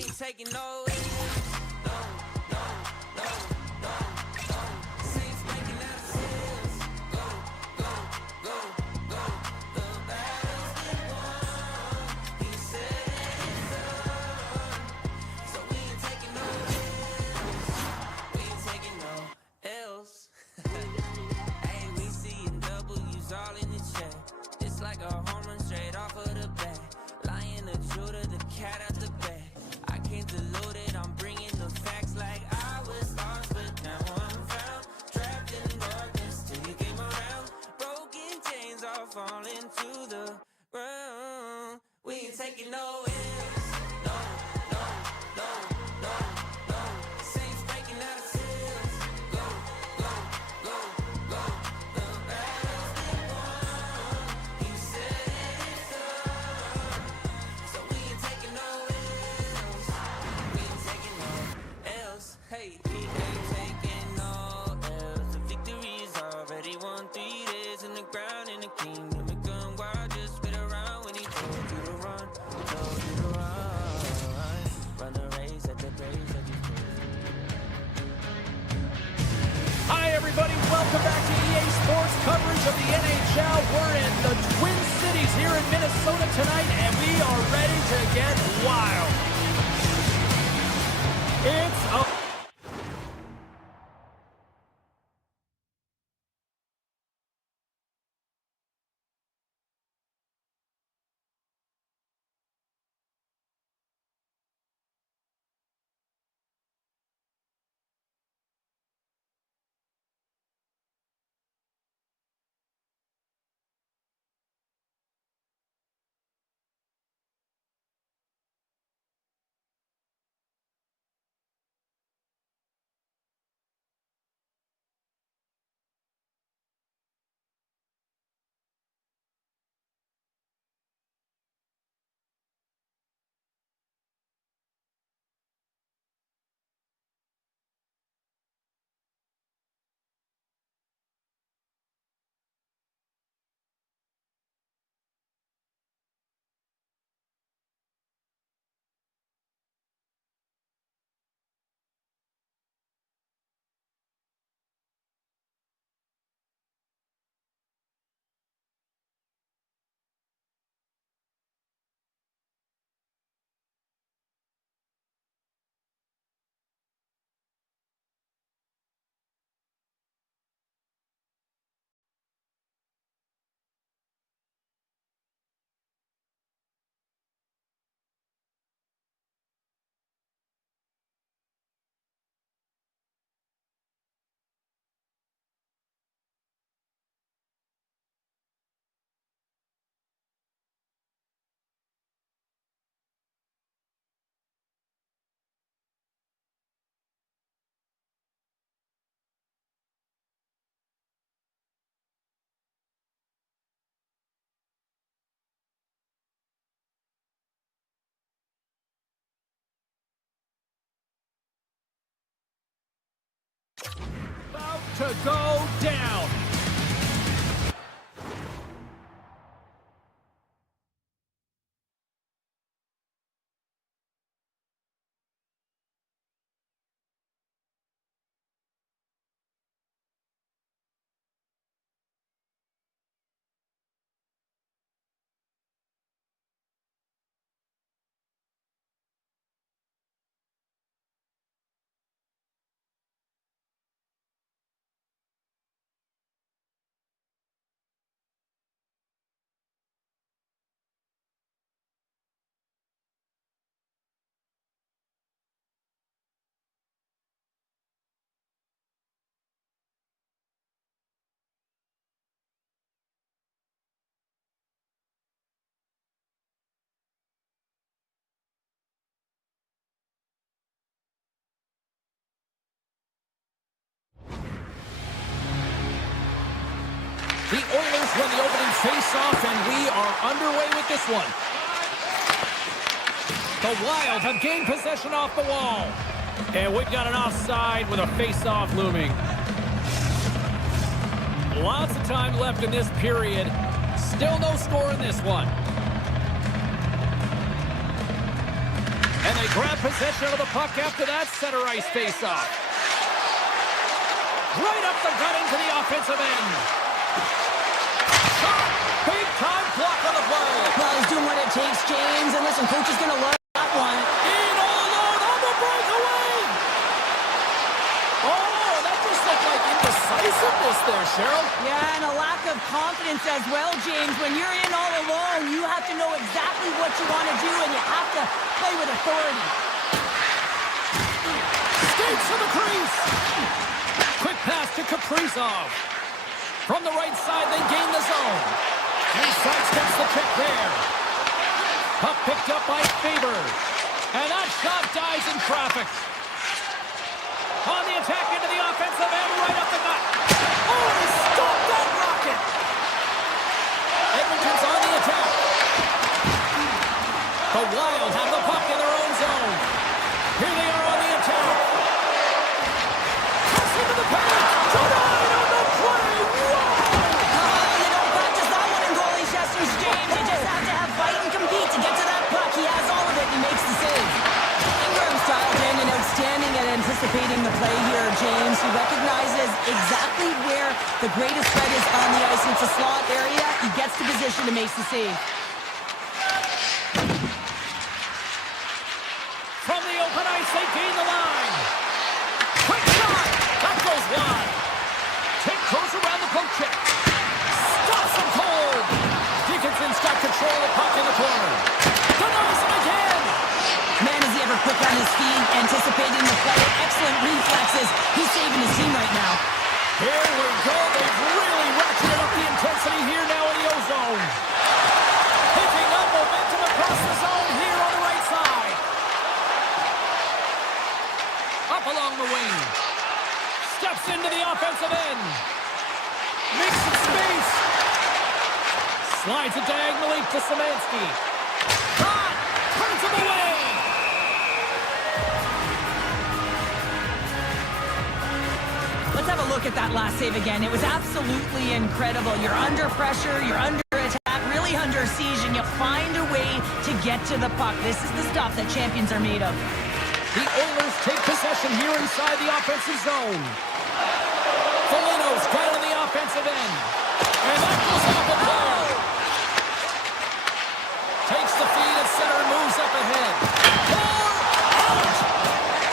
ain't taking no L's. No, no, no, no, no. Saints making out of sales. Go, go, go, go. The battle's been won. He said it's done. So we ain't taking no L's. We ain't taking no L's. Hey, we seeing W's all in the chat. It's like a home run straight off of the bat. Lion, the Judah, the cat out the bag. I can't dilute it, I'm bringing the facts like I was lost, but now I'm found. Trapped in darkness till you came around. Broken chains all falling to the ground. We ain't taking no L's. No, no, no, no, no. Saints breaking out of sales. Go, go, go, go. The battle's been won. He said it's done. So we ain't taking no L's. We ain't taking no L's. Hey, we ain't taking no L's. The victory is already won. 3 days in the ground in the kingdom. It gone wild, just spit around when he told you to run. Told you to run. Run the race at the pace of your Hi, everybody. Welcome back to EA Sports coverage of the NHL. We're in the Twin Cities here in Minnesota tonight, and we are ready to get wild. It's a... about to go down. The Oilers win the opening face-off, and we are underway with this one. The Wild have gained possession off the wall. And we've got an offside with a face-off looming. Lots of time left in this period. Still no score in this one. And they Grab possession of the puck after that center ice face-off. Right up the gut into the offensive end. Shot! Big time block on the play. Well, he's doing what it takes, James. And listen, coach is going to love that one. In all alone on the breakaway. Oh, that just looked like indecisiveness there, Cheryl. Yeah, and a lack of confidence as well, James. When you're in all alone, you have to know exactly what you want to do, and you have to play with authority. Skates to the crease. Quick pass to Kaprizov. From the right side, they gain the zone. And he sidesteps the check there. Puck picked up by Faber. And that shot dies in traffic. On the attack into the offensive end, right up the gut. Oh, he stopped that rocket. Edmonton's on the attack. The Wild have the puck in their own zone. Here they are on the attack. Pass into the paint. Denied on the play. Oh, you don't practice that one in goalie gestures, James. You just have to have fight and compete to get to that puck. He has all of it, and he makes the save. Ingram's dialed in and outstanding at anticipating the play here, James. He recognizes exactly where the greatest threat is on the ice. It's a slot area. He gets to position and makes the save. From the open ice, they gain the line. Quick shot. That goes wide. Tick goes around the poke check. Stops him cold. Dickinson's got control of the puck in the corner. Denies him again. Man, is he ever quick on his feet, anticipating the play. Excellent reflexes. He's saving his team right now. Here we go. They've really ratcheted up the intensity here now in the O-zone. Picking up momentum across the zone here on the right side. Up along the wing. Steps into the offensive end. Makes some space. Slides it diagonally to Szymanski. Shot! Turns him away! Let's have a look at that last save again. It was absolutely incredible. You're under pressure, you're under attack, really under siege, and you find a way to get to the puck. This is the stuff that champions are made of. The Oilers take possession here inside the offensive zone. Foligno's got on the offensive end. And that goes off the play. Takes the feed at center and moves up ahead. Out!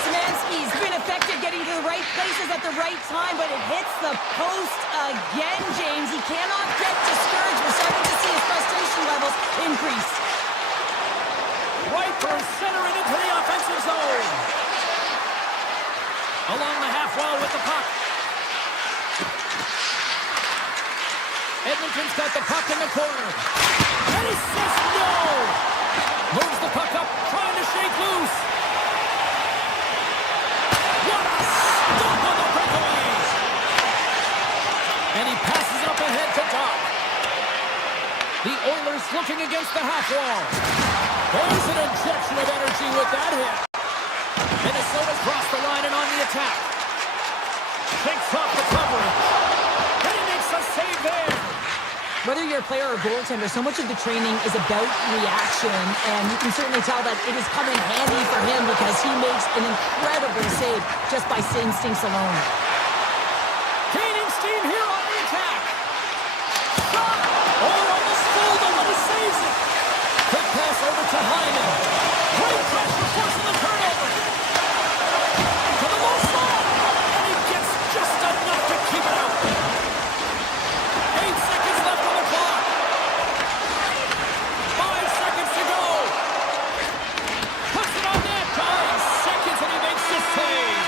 Szymanski's been effective getting to the right places at the right time, but it hits the post again, James. He cannot get discouraged. We're starting to see his frustration levels increase. Right for center and into the offensive zone. Along the half wall with the puck. Edmonton's got the puck in the corner. And he says no! Moves the puck up, trying to shake loose. What a stop on the breakaway! And he passes it up ahead to Doc. The Oilers looking against the half wall. There's an injection of energy with that hit. Minnesota's crossed the line and on the attack. Shakes off the coverage. And he makes a save there. Whether you're a player or a goaltender, so much of the training is about reaction, and you can certainly tell that it is coming handy for him because he makes an incredible save just by instincts alone. Gaining steam here on the attack. Shot! Oh, on the shoulder, but he saves it. Quick pass over to Hyman. Great pressure forcing the turnover. To the low slot. And he gets just enough to keep it out. 8 seconds left on the clock. 5 seconds to go. Puts it on net. 9 seconds and he makes the save.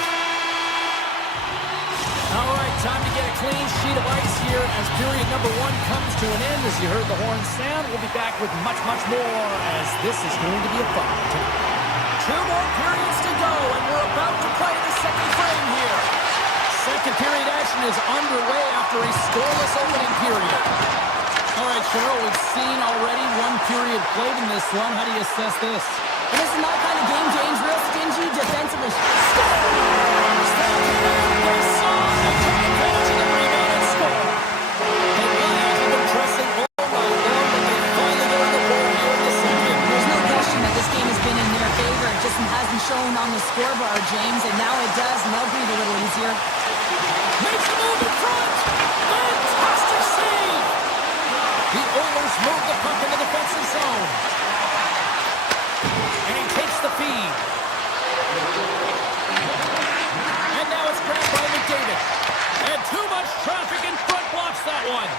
All right, time to get a clean sheet of ice here as period number 1 comes to an end. As you heard the horn sound, we'll be back with much, much more as this is going to be a fun one tonight. 2 more periods to go, and we're about to play the second frame here. Second period action is underway after a scoreless opening period. All right, Cheryl, we've seen already 1 period played in this one. How do you assess this? And this is not kind of game, James. Real stingy defensively. They saw and took advantage of the rebound and score. The Wild have been pressing all night long, but they finally get on the board here in the second. There's no question that this game has been in their favor. It just hasn't scoreboard, James, and now it does, and they'll breathe a little easier. Makes a move in front. Fantastic save. The Oilers move the puck in the defensive zone. And he takes the feed. And now it's grabbed by McDavid. And too much traffic in front blocks that one.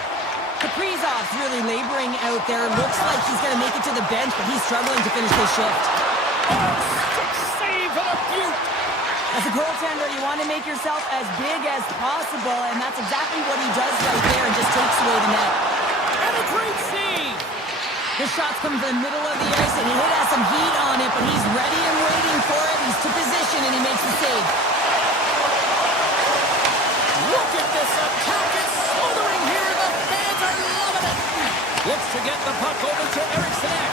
Kaprizov's really laboring out there. Looks like he's going to make it to the bench, but he's struggling to finish his shift. Oh, stick save and a beaut. As a goaltender, you want to make yourself as big as possible, and that's exactly what he does right there and just takes away the net. And a great save. The shot's come from the middle of the ice, and he has some heat on it, but he's ready and waiting for it. He's to position, and he makes the save. Look at this attack. It's smothering here, and the fans are loving it. Looks to get the puck over to Eriksson.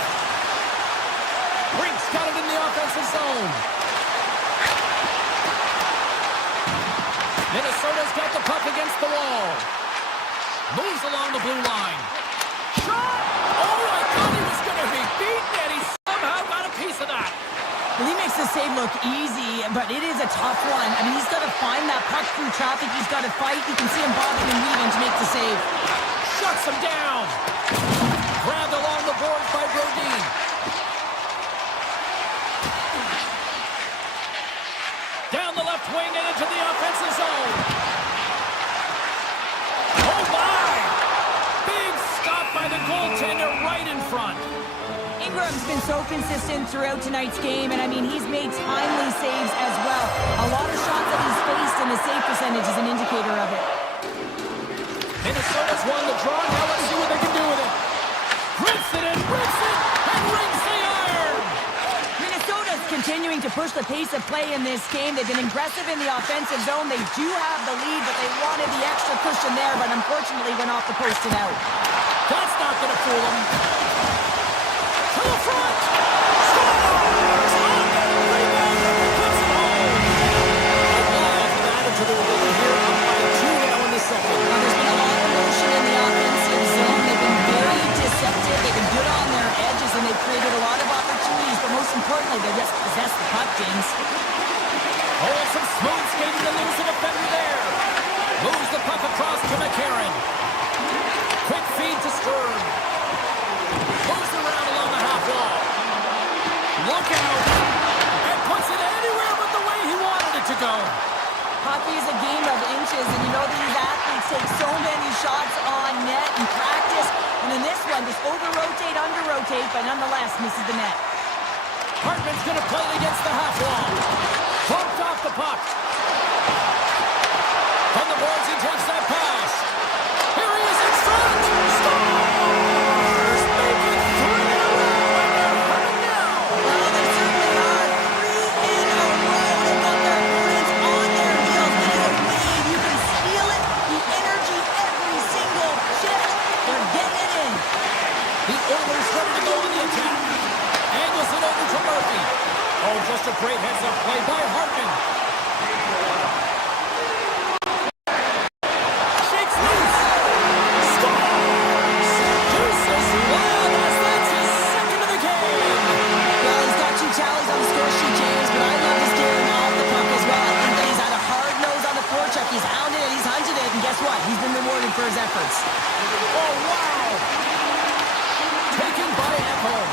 Brink's got it in the offensive zone. Minnesota's got the puck against the wall. Moves along the blue line. Shot! Oh, I thought he was going to be beaten, and he somehow got a piece of that. Well, he makes the save look easy, but it is a tough one. I mean, he's got to find that puck through traffic. He's got to fight. You can see him bobbing and weaving to make the save. Shuts him down. Grabbed along the boards by Brodin. Down the left wing and into the offensive zone. Oh, my! Big stop by the goaltender right in front. Ingram's been so consistent throughout tonight's game, and I mean, he's made timely saves as well. A lot of shots that he's faced, and the save percentage is an indicator of it. Minnesota's won the draw. Now let's see what they can do with it. Rips it and rings the iron. Minnesota's continuing to push the pace of play in this game. They've been aggressive in the offensive zone. They do have the lead, but they wanted the extra cushion there, but unfortunately went off the post and out. That's not going to fool them. To the front. Scores! On the rebound and puts it home. The Wild have added to their lead here, up by 2 now in the second. Now, there's been a lot of motion in the offensive zone. They've been very deceptive. They've been good on their edges, and they've created a lot of opportunities, but most importantly, they just possess the puck, James. Oh, some smooth skating to lose the defender there. Moves the puck across to McCarron. Quick feed to Stern. Moves around along the half wall. Look out. And puts it anywhere but the way he wanted it to go. Hockey is a game of inches, and you know these athletes take so many shots on net in practice, and in this one, just over-rotate, under-rotate, but nonetheless misses the net. Hartman's going to play it against the half wall. Bumped off the puck. From the boards, he takes that pass. Here he is in front. Scores! Make it 3 in a row, and they're hurting now. Well, they certainly are. 3 in a row. They've got their opponents on their heels. They get a lead. You can feel it. The energy every single shift. They're getting it in. The Oilers ready to go on the attack. Angles it over to Murphy. Oh, just a great heads-up play by Hartman. Shakes loose. Scores! Deuces Love, that's his second of the game. Well, he's got 2 tallies on the score sheet, James, but I love his game off the puck as well. I think that he's had a hard nose on the forecheck. He's hounded it, he's hunted it, and guess what? He's been rewarded for his efforts. Oh, wow! Taken by Edmont.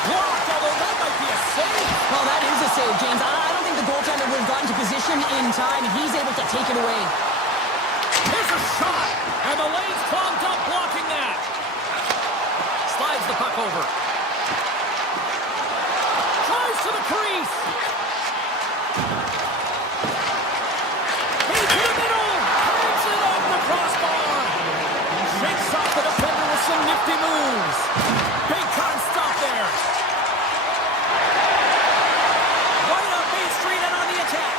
Blocked, although that might be a save. Well, that is a save, James. I don't think the goaltender would have gotten to position in time, and he's able to take it away. Here's a shot, and the lane's clogged up blocking that. Slides the puck over. Tries to the crease. Into the middle. Hands it off the crossbar. Shakes off the defender with some nifty moves. Big time stop there. Right on Main Street and on the attack.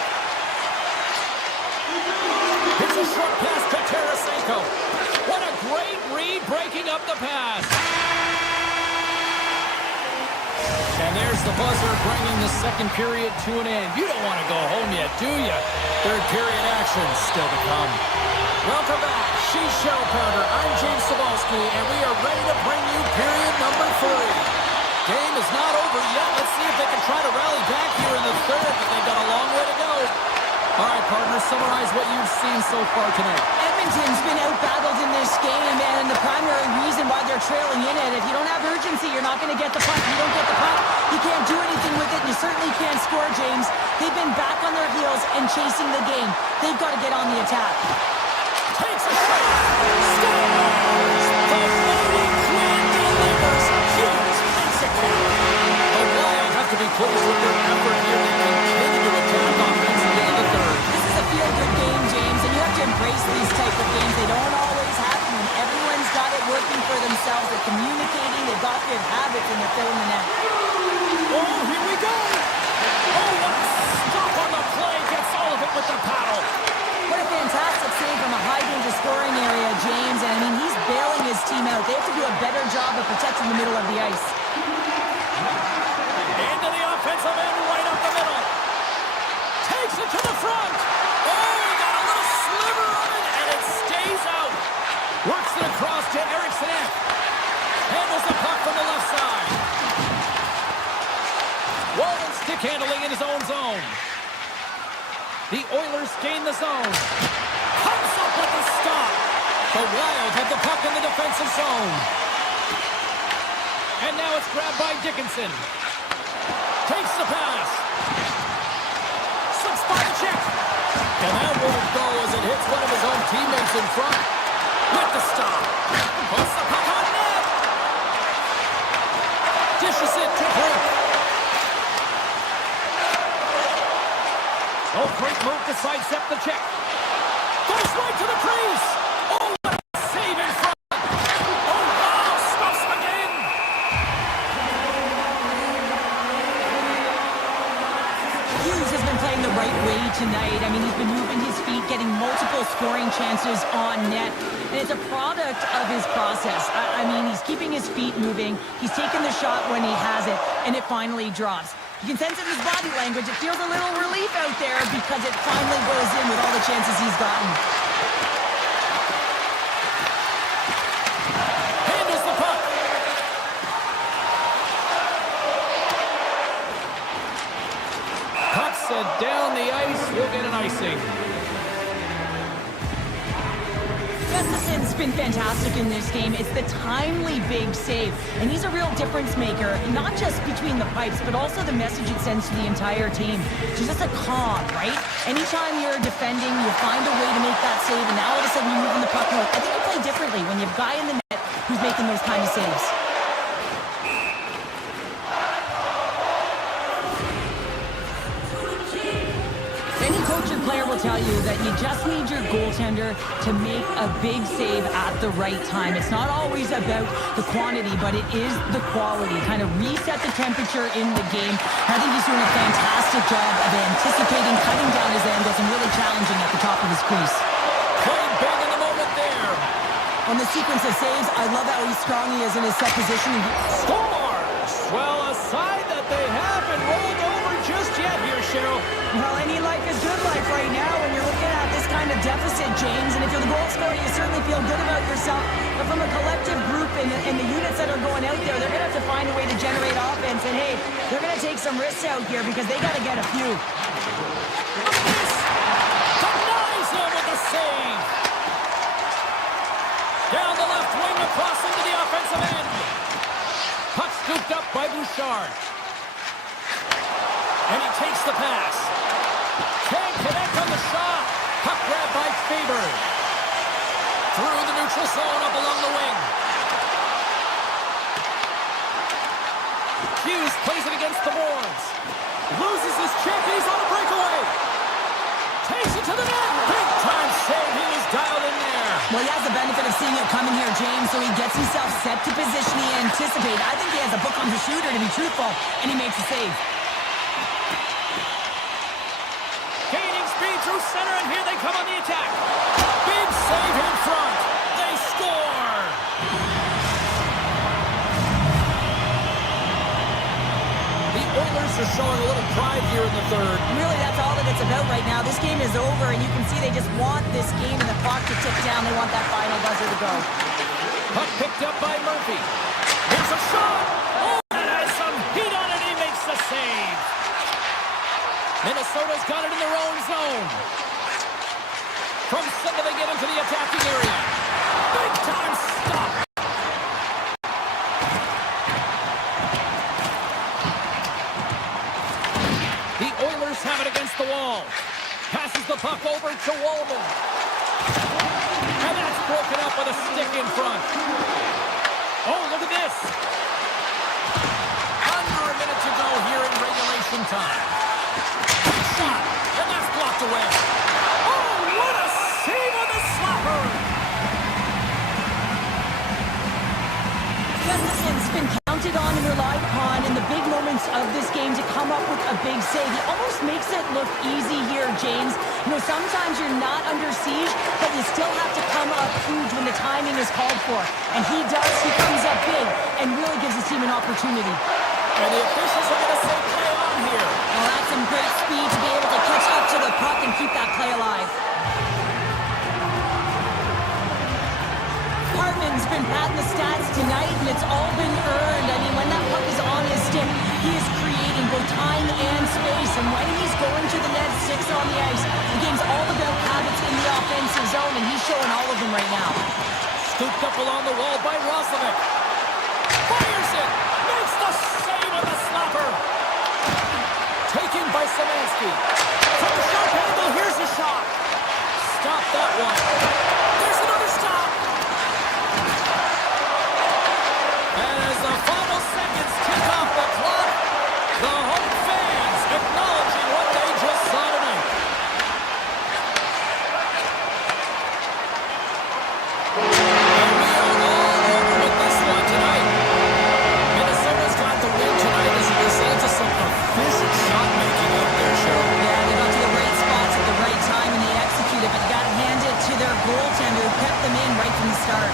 It's a short pass to Tarasenko. What a great read breaking up the pass. And there's the buzzer bringing the second period to an end. You don't want to go home yet, do you? Third period action still to come. Welcome back. She's Cheryl Carter. I'm James Cebulski, and we are ready to bring you period number 3. Game is not over yet. Let's see if they can try to rally back here in the third, but they've got a long way to go. All right, partners, summarize what you've seen so far tonight. Edmonton's been outbattled in this game, and the primary reason why they're trailing in it, if you don't have urgency, you're not going to get the puck. You don't get the puck, you can't do anything with it, and you certainly can't score, James. They've been back on their heels and chasing the game. They've got to get on the attack. Takes a shot. Scores! The Mighty Quinn delivers. Hughes makes it count. The Wild have to be pleased with their effort here. They continue to attack offensively in the third. This is a feel-good game, James, and you have to embrace these type of games. They don't always happen, and everyone's got it working for themselves. They're communicating, they've got good habits, and they're filling the net. Oh, here we go. Oh, what a stop on the play. Gets all of it with the paddle. What a fantastic save from a high-danger scoring area, James. And, I mean, he's bailing his team out. They have to do a better job of protecting the middle of the ice. Into the offensive end, right up the middle. Takes it to the front. Oh, he got a little sliver of it, and it stays out. Works it across to Eriksson. Handles the puck from the left side. Walden stick handling in his own zone. The Oilers gain the zone. Comes up with the stop. The Wild have the puck in the defensive zone. And now it's grabbed by Dickinson. Takes the pass. Slips by the check. And that won't go as it hits one of his own teammates in front. With the stop. Puts the puck on net. Dishes it to Brink. Oh, great move to sidestep the check. Goes right to the crease. Oh, what a save in front. Oh, wow, stuffs him again. Hughes has been playing the right way tonight. I mean, he's been moving his feet, getting multiple scoring chances on net. And it's a product of his process. I mean, he's keeping his feet moving. He's taking the shot when he has it, and it finally drops. You can sense in his body language, it feels a little relief out there because it finally goes in with all the chances he's gotten. Handles the puck. Puck set down the ice. We'll get an icing. Gustafson's been fantastic in this game. It's the timely big save, and he's a real difference maker, not just between the pipes, but also the message it sends to the entire team. It's just a calm, right? Anytime you're defending, you find a way to make that save, and now all of a sudden you're moving the puck more. I think you play differently when you have a guy in the net who's making those kind of saves. Any coach or player will tell you that you just need your goaltender to make a big save at the right time. It's not always about the quantity, but it is the quality. Kind of reset the temperature in the game. I think he's doing a fantastic job of anticipating, cutting down his angles, and really challenging at the top of his crease. Playing big in the moment there. On the sequence of saves, I love how strong he is in his set position. Scores! Well, a sign that they haven't rolled over just yet here, Cheryl. Well, any life is good life right now when you're looking at this kind of deficit, James. And if you're the goal scorer, you certainly feel good about yourself. But from a collective group and the units that are going out there, they're going to have to find a way to generate offense. And, hey, they're going to take some risks out here because they got to get a few. Denies him with the save. Down the left wing, across into the offensive end. Puck scooped up by Bouchard. And he takes the pass. Can't connect on the shot. Puck grabbed by Faber. Through the neutral zone up along the wing. Hughes plays it against the boards. Loses his check. He's on a breakaway. Takes it to the net. Big time save. He was dialed in there. Well, he has the benefit of seeing it coming here, James, so he gets himself set to position he anticipated. I think he has a book on the shooter, to be truthful, and he makes a save. Gaining speed through center, and here they come on the attack. Big save in front. They score. The Oilers are showing a little pride here in the third. Really, that's all that it's about right now. This game is over, and you can see they just want this game and the clock to tick down. They want that final buzzer to go. Puck picked up by Murphy. Here's a shot. Oh, and has some Minnesota's got it in their own zone. From center they get into the attacking area. Big time stop. The Oilers have it against the wall. Passes the puck over to Wallman. And that's broken up with a stick in front. Oh, look at this. Under a minute to go here in regulation time. Shot, and that's blocked away. Oh, what a save on the slapper! Gustafson's been counted on and relied upon in the big moments of this game to come up with a big save. He almost makes it look easy here, James. You know, sometimes you're not under siege, but you still have to come up huge when the timing is called for. And he does. He comes up big and really gives his team an opportunity. And the officials are going to say play on here. Well, that's some great speed to be able to catch up to the puck and keep that play alive. Hartman's been patting the stats tonight, and it's all been earned. I mean, when that puck is on his stick, he is creating both time and space. And when he's going to the net, 6 on the ice, the game's all about habits in the offensive zone, and he's showing all of them right now. Scooped up along the wall by Roslovic. Fires it! Makes the save on the slapper! Taken by Szymanski. From the sharp angle, here's a shot. Stop that one. There's another stop. As the final seconds tick off the clock, the home fans acknowledging what they just saw tonight. And we are all over with this one tonight. Minnesota's got the win tonight as a result of some efficient shot making out there, Cheryl. Yeah, they got to the right spots at the right time, and they executed, but you got to hand it to their goaltender who kept them in right from the start.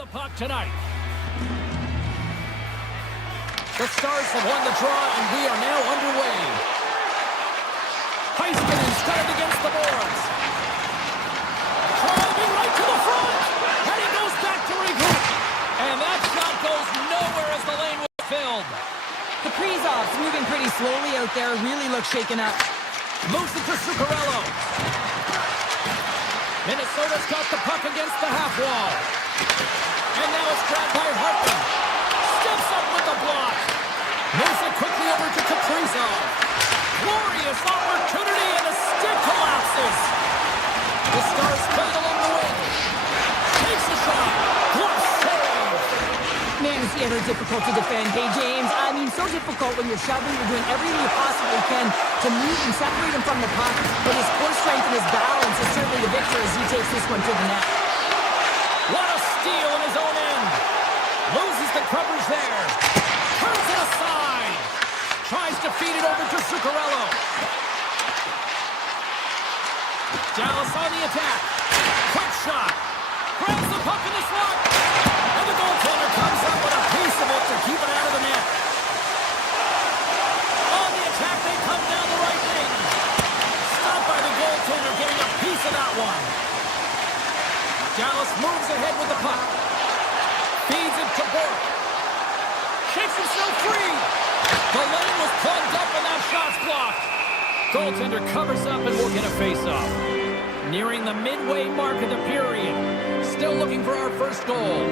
The puck tonight. The Stars have won the draw, and we are now underway. Heiskanen's got it against the boards. Driving right to the front, and he goes back to regroup. And that shot goes nowhere as the lane was filled. Kaprizov's moving pretty slowly out there, really looks shaken up. Moves it to Zuccarello. Minnesota's got the puck against the half wall. And now it's grabbed by Hartman. Steps up with the block. Moves it quickly over to Kaprizov. Glorious opportunity, and the stick collapses. The Stars played along the wing. Takes a shot. Glove save. Man, is he ever difficult to defend. Hey, James, I mean, so difficult when you're shoving, you're doing everything you possibly can to move and separate him from the puck. But his core strength and his balance is certainly the victor as he takes this one to the net. What a steal in his own end. Loses the coverage there. Turns it aside. Tries to feed it over to Zuccarello. Dallas on the attack. Quick shot. Grabs the puck in the slot. And the goaltender comes up with a piece of it to keep it out of the net. On the attack, they come down the right wing. Stopped by the goaltender, getting a piece of that one. Dallas moves ahead with the puck. Feeds it to Bork. Shakes himself free. The lane was plugged up and that shot's blocked. Goaltender covers up and we'll get a face-off. Nearing the midway mark of the period. Still looking for our first goal.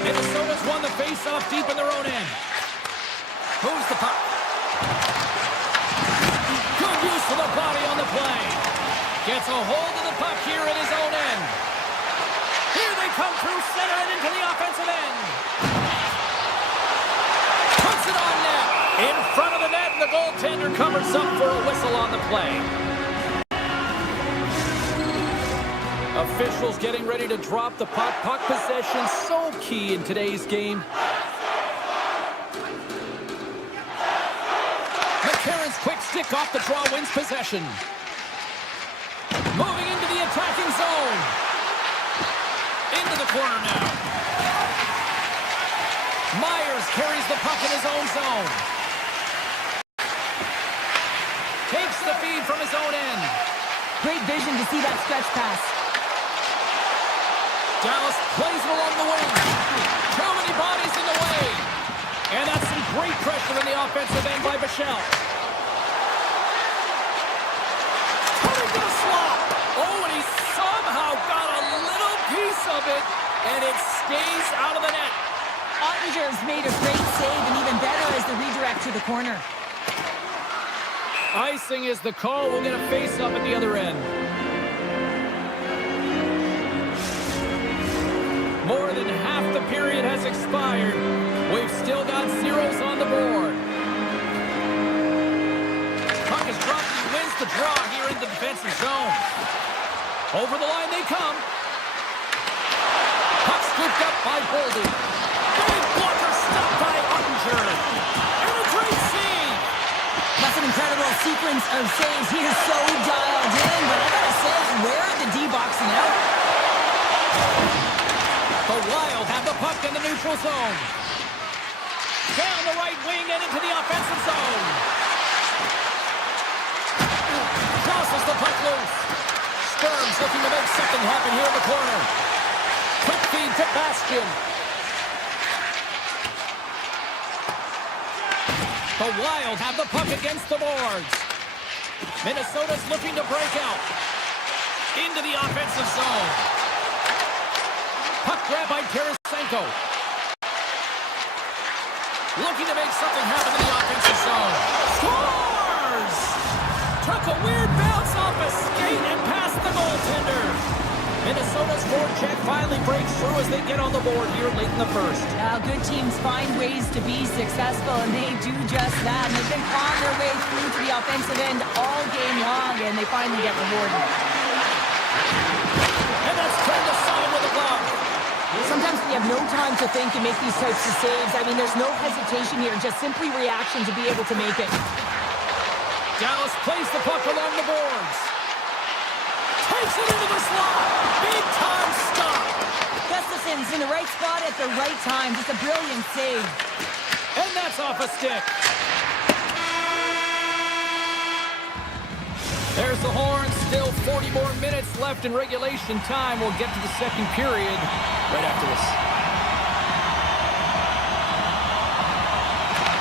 Minnesota's won the face-off deep in their own end. Moves the puck. Good use of the body on the play. Gets a hold of the puck here at his own end. Here they come through center and into the offensive end. Puts it on net. In front of the net, and the goaltender covers up for a whistle on the play. Officials getting ready to drop the puck. Puck possession so key in today's game. McCarron's quick stick off the draw wins possession. Moving into the attacking zone. Into the corner now. Myers carries the puck in his own zone. Takes the feed from his own end. Great vision to see that stretch pass. Dallas plays it along the wing. Too many bodies in the way. And that's some great pressure in the offensive end by Bichelle. Turning to the slot. Oh, and he somehow got a little piece of it, and it stays out of the net. Ottinger's made a great save, and even better as the redirect to the corner. Icing is the call. We'll get a face-up at the other end. More than half the period has expired. We've still got zeros on the board. Puck is dropped and he wins the draw here in the defensive zone. Over the line they come. Puck scooped up by Boldy. Big blocker stopped by Ottinger. And a great save. That's an incredible sequence of saves. He is so dialed in, but I gotta say, where are the D-boxing out? The Wild have the puck in the neutral zone. Down the right wing and into the offensive zone. Crosses the puck loose. Sturm's looking to make something happen here in the corner. Quick feed to Bastian. The Wild have the puck against the boards. Minnesota's looking to break out. Into the offensive zone. Puck grab by Tarasenko. Looking to make something happen in the offensive zone. Scores! Took a weird bounce off a skate and past the goaltender. Minnesota's forecheck finally breaks through as they get on the board here late in the first. Now, good teams find ways to be successful, and they do just that. And they've been clawing their way through to the offensive end all game long, and they finally get rewarded. And that's turned aside with a glove. Sometimes we have no time to think and make these types of saves. I mean, there's no hesitation here, just simply reaction to be able to make it. Dallas plays the puck along the boards. Takes it into the slot. Big time stop. Gustafson's in the right spot at the right time. Just a brilliant save. And that's off a stick. There's the horn. Still 40 more minutes left in regulation time. We'll get to the second period right after this.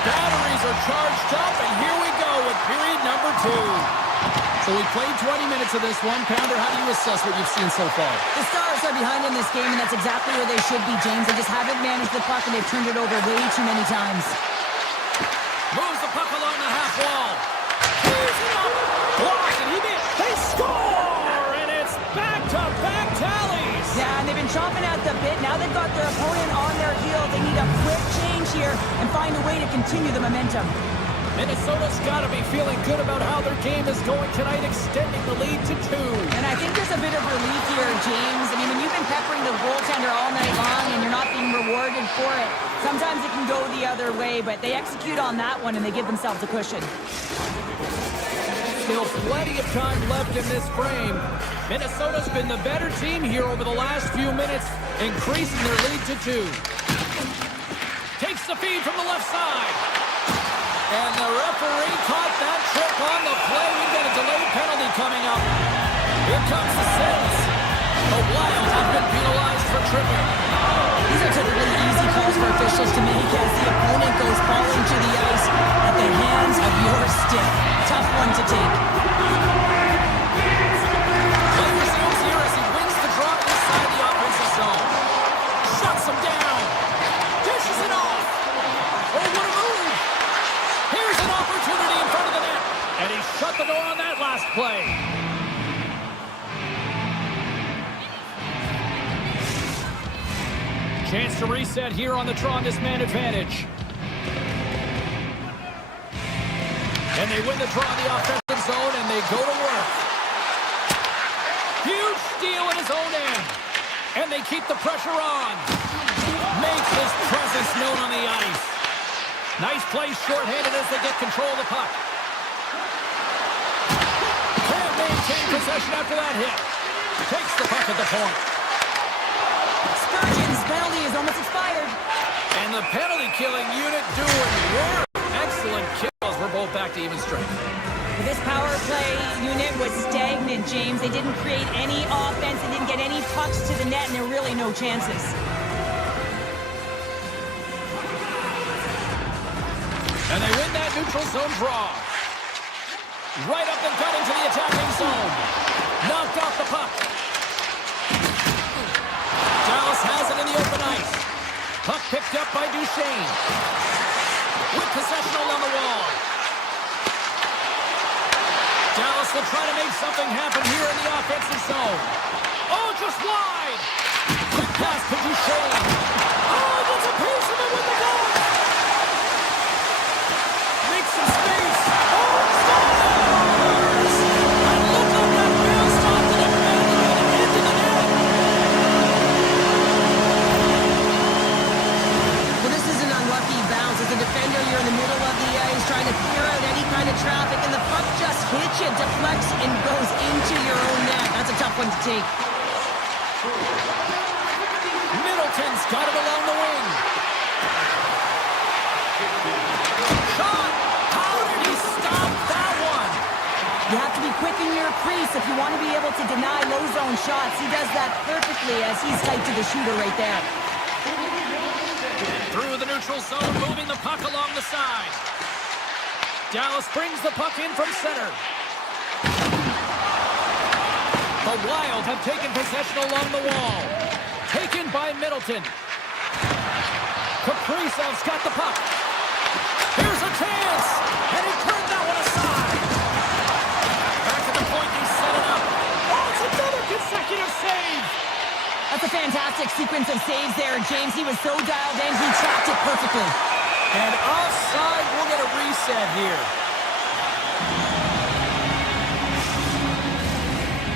Batteries are charged up, and here we go with period number 2. So we played 20 minutes of this one. Pounder, how do you assess what you've seen so far? The Stars are behind in this game, and that's exactly where they should be, James. They just haven't managed the puck, and they've turned it over way too many times. Moves the puck along the half wall. Here's it up. Block, and they score! And it's back-to-back tallies. Yeah, and they've been chomping at the bit. Now they've got their opponent on their heels. They need a quick change here and find a way to continue the momentum. Minnesota's got to be feeling good about how their game is going tonight, extending the lead to 2. And I think there's a bit of relief here, James. I mean, when you've been peppering the goaltender all night long and you're not being rewarded for it, sometimes it can go the other way, but they execute on that one and they give themselves a cushion. Still plenty of time left in this frame. Minnesota's been the better team here over the last few minutes, increasing their lead to 2. Takes the feed from the left side. And the referee caught that trick on the play. We've got a delayed penalty coming up. Here comes the Sens. The Wild have been penalized for tripping. These are typically easy calls for officials to make as the opponent goes falling to the ice at the hands of your stick. Tough one to take. Play resumes here as he wins the draw inside the offensive zone. Shuts him down. Dishes it off. Oh, what a move. Here's an opportunity in front of the net. And he shut the door on that last play. Chance to reset here on the draw on this man advantage. And they win the draw in the offensive zone, and they go to work. Huge steal in his own end. And they keep the pressure on. Makes his presence known on the ice. Nice play shorthanded as they get control of the puck. Can't maintain possession after that hit. Takes the puck at the point. Spurgeon's penalty is almost expired. And the penalty-killing unit doing work. Excellent kills. We're both back to even strength. This power play unit was stagnant, James. They didn't create any offense. They didn't get any pucks to the net, and there were really no chances. And they win that neutral zone draw. Right up the gut into the attacking zone. Knocked off the puck. Dallas has it in the open ice. Puck picked up by Duchesne. With possession along the wall. Dallas will try to make something happen here in the offensive zone. Oh, just wide. Quick pass to Duchesne. Oh, gets a piece of it with the goal. Makes some space. Oh, scores! And look at that bounce off the defender and into the net. Well, this is an unlucky bounce. As a defender, you're in the middle of the ice trying to clear out any kind of traffic, and the puck just hits you, deflects, and goes into your own net. That's a tough one to take. Middleton's got it along the wing. Shot! How did he stop that one? You have to be quick in your crease if you want to be able to deny low zone shots. He does that perfectly as he's tight to the shooter right there. Through the neutral zone, moving the puck along the side. Dallas brings the puck in from center. The Wild have taken possession along the wall. Taken by Middleton. Kaprizov's got the puck. Here's a chance! And he turned that one aside. Back at the point, he set it up. Oh, it's another consecutive save! That's a fantastic sequence of saves there, James. He was so dialed in, he tracked it perfectly. And offside, we'll get a reset here.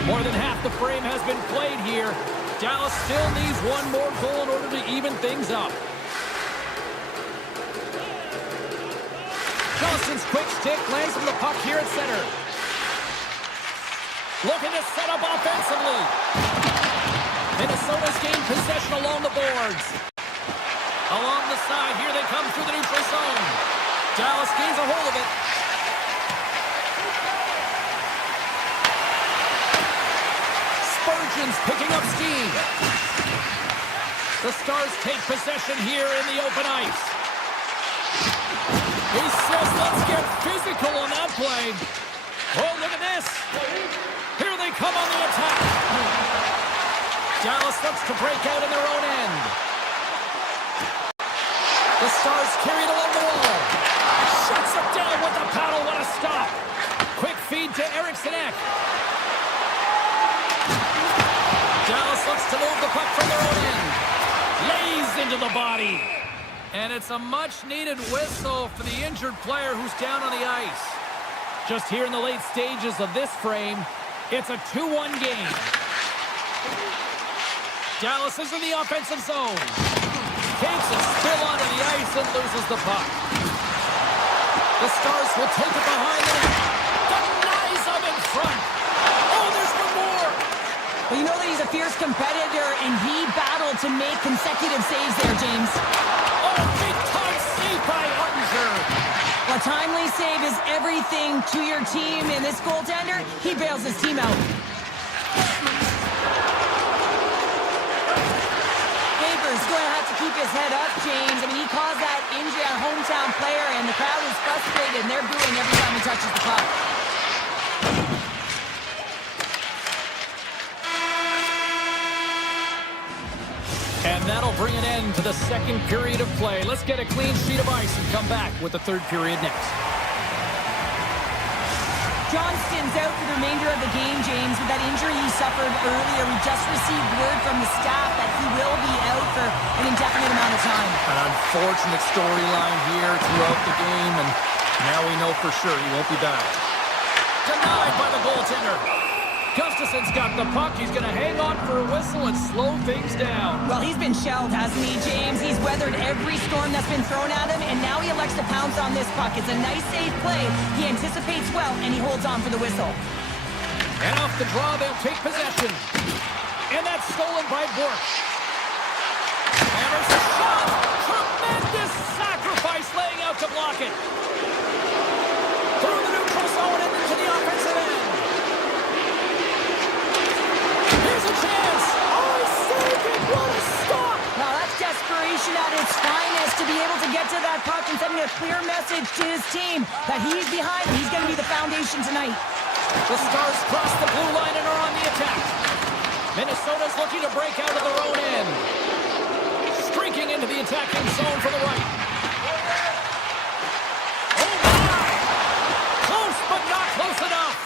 More than half the frame has been played here. Dallas still needs one more goal in order to even things up. Johnson's quick stick lands from the puck here at center. Looking to set up offensively. Minnesota's gained possession along the boards. Along the side, here they come through the neutral zone. Dallas gains a hold of it. Spurgeon's picking up steam. The Stars take possession here in the open ice. He says, let's get physical on that play. Oh, look at this. Here they come on the attack. Dallas looks to break out in their own end. The Stars carry it along the wall. Shuts it down with the paddle. What a stop. Quick feed to Eriksson Ek. Dallas looks to move the puck from their own end. Lays into the body. And it's a much-needed whistle for the injured player who's down on the ice. Just here in the late stages of this frame, it's a 2-1 game. Dallas is in the offensive zone. Takes it still onto the ice and loses the puck. The Stars will take it behind the net. Denies him in front. Oh, there's one more. Well, you know that he's a fierce competitor, and he battled to make consecutive saves there, James. Oh, big-time save by Ottinger. A timely save is everything to your team, and this goaltender, he bails his team out. Baker's going to have to keep his head up, James. I mean, he caused that injury on a hometown player, and the crowd is frustrated, and they're booing every time he touches the puck. And that'll bring an end to the second period of play. Let's get a clean sheet of ice and come back with the third period next. Johnston's out for the remainder of the game, James, with that injury he suffered earlier. We just received word from the staff that he will be out for an indefinite amount of time. An unfortunate storyline here throughout the game, and now we know for sure he won't be back. Denied by the goaltender. Gustafson's got the puck. He's going to hang on for a whistle and slow things down. Well, he's been shelled, hasn't he, James? He's weathered every storm that's been thrown at him, and now he elects to pounce on this puck. It's a nice, safe play. He anticipates well, and he holds on for the whistle. And off the draw, they'll take possession. And that's stolen by Bork. And there's a shot. Tremendous sacrifice laying out to block it. Through the neutral zone and into the offensive end. Here's a chance. Oh, he saved it. What a stop. Now, that's desperation at its finest to be able to get to that puck and sending a clear message to his team that he's behind and he's going to be the foundation tonight. The Stars cross the blue line and are on the attack. Minnesota's looking to break out of their own end. Streaking into the attacking zone for the right. Oh, my. Close, but not close enough.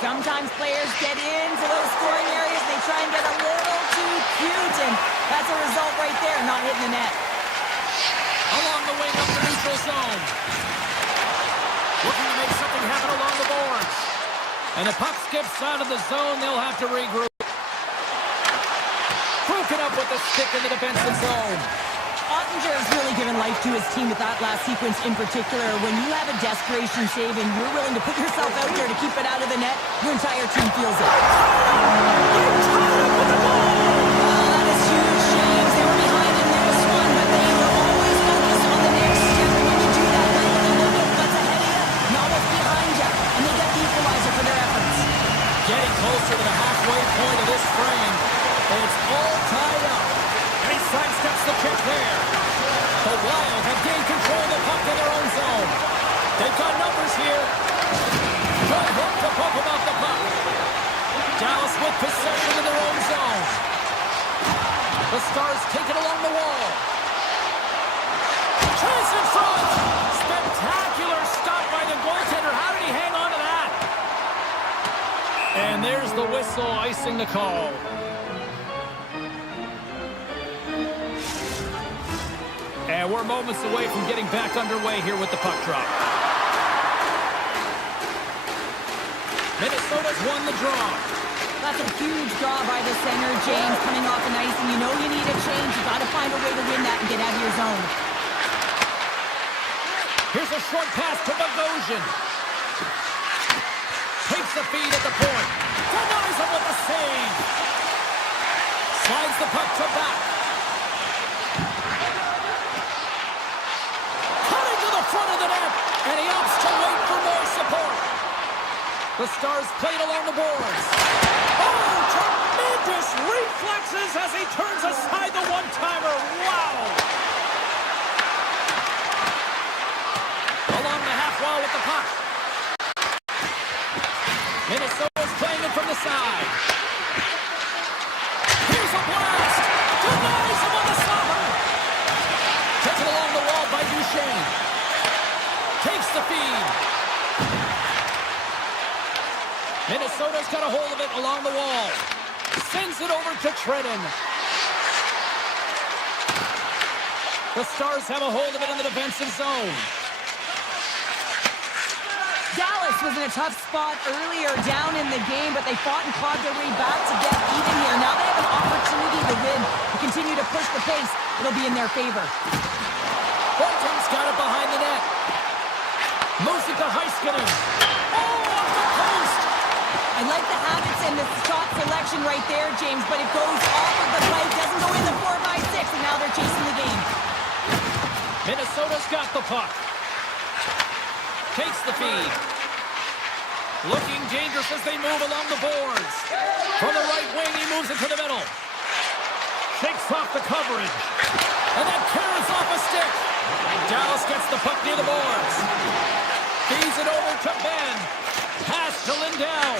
Sometimes players get into those scoring areas, they try and get a little too cute, and that's a result right there, not hitting the net. Along the wing up the neutral zone. Looking to make something happen along the boards. And the puck skips out of the zone. They'll have to regroup. Broken up with the stick in the defensive zone. Ottinger has really given life to his team with that last sequence in particular. When you have a desperation save and you're willing to put yourself out there to keep it out of the net, your entire team feels it. That is huge, James. They were behind in this one, but they were always focused on the next step. And when you do that, you're able to look at what's ahead of you, not what's behind you. And they get the equalizer for their efforts. Getting closer to the halfway point of this frame. It's all tied up. And he sidesteps the kick there. The Wild have gained control of the puck in their own zone. They've got numbers here. Good hook to bump him off the puck. Dallas with possession in their own zone. The Stars take it along the wall. Chase in front. Spectacular stop by the goaltender. How did he hang on to that? And there's the whistle icing the call. And we're moments away from getting back underway here with the puck drop. Minnesota's won the draw. That's a huge draw by the center, James, coming off the ice, and you know you need a change. You got to find a way to win that and get out of your zone. Here's a short pass to Bogosian. Takes the feed at the point. Denies him with the save. Slides the puck to back. Front of the net, and he opts to wait for more support. The Stars played along the boards. Oh, tremendous reflexes as he turns aside the one-timer. Wow! Along the half wall with the puck. side. Here's a blast. Denies him on the stopper. Taken along the wall by Duchesne. Takes the feed. Minnesota's got a hold of it along the wall. Sends it over to Trenton. The Stars have a hold of it in the defensive zone. Dallas was in a tough spot earlier down in the game, but they fought and clawed their way back to get even here. Now they have an opportunity to win, to continue to push the pace. It'll be in their favor. Bolton's got it behind the net. Moves it to Hasky. Oh, off the post! I like the habits and the shot selection right there, James, but it goes off of the plate, doesn't go in the 4-by-6, and now they're chasing the game. Minnesota's got the puck. Takes the feed. Looking dangerous as they move along the boards. From the right wing, he moves it to the middle. Shakes off the coverage. And then carries off a stick. Dallas gets the puck near the boards. Feeds it over to Ben. Pass to Lindell.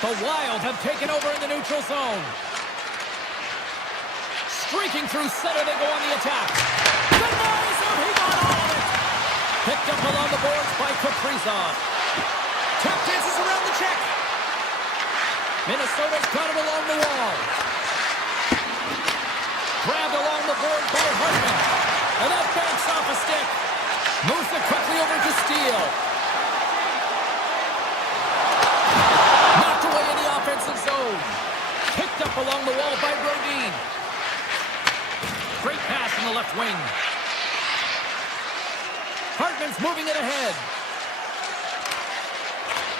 The Wild have taken over in the neutral zone. Streaking through center, they go on the attack. Denies him, he got all of it. Picked up along the boards by Kaprizov. Tap dances around the check. Minnesota's got it along the wall. Grabbed along the board by Hartman. And that banks off a stick. Moves it quickly over to Steele. Knocked away in the offensive zone. Picked up along the wall by Brodin. Great pass in the left wing. Hartman's moving it ahead.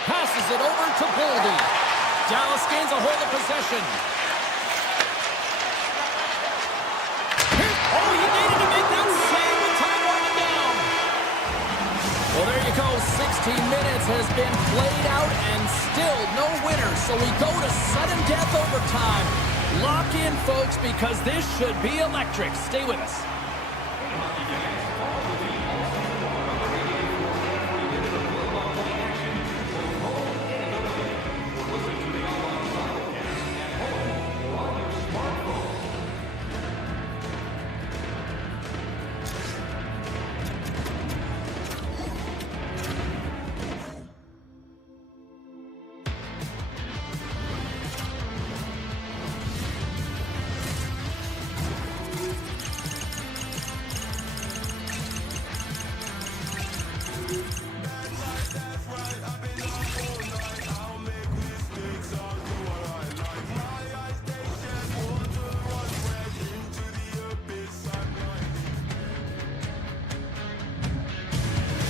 Passes it over to Boldy. Dallas gains a hold of possession. Oh, he needed to make that save with time running down. Well, there you go. 16 minutes has been played out and still no winner. So we go to sudden death overtime. Lock in, folks, because this should be electric. Stay with us.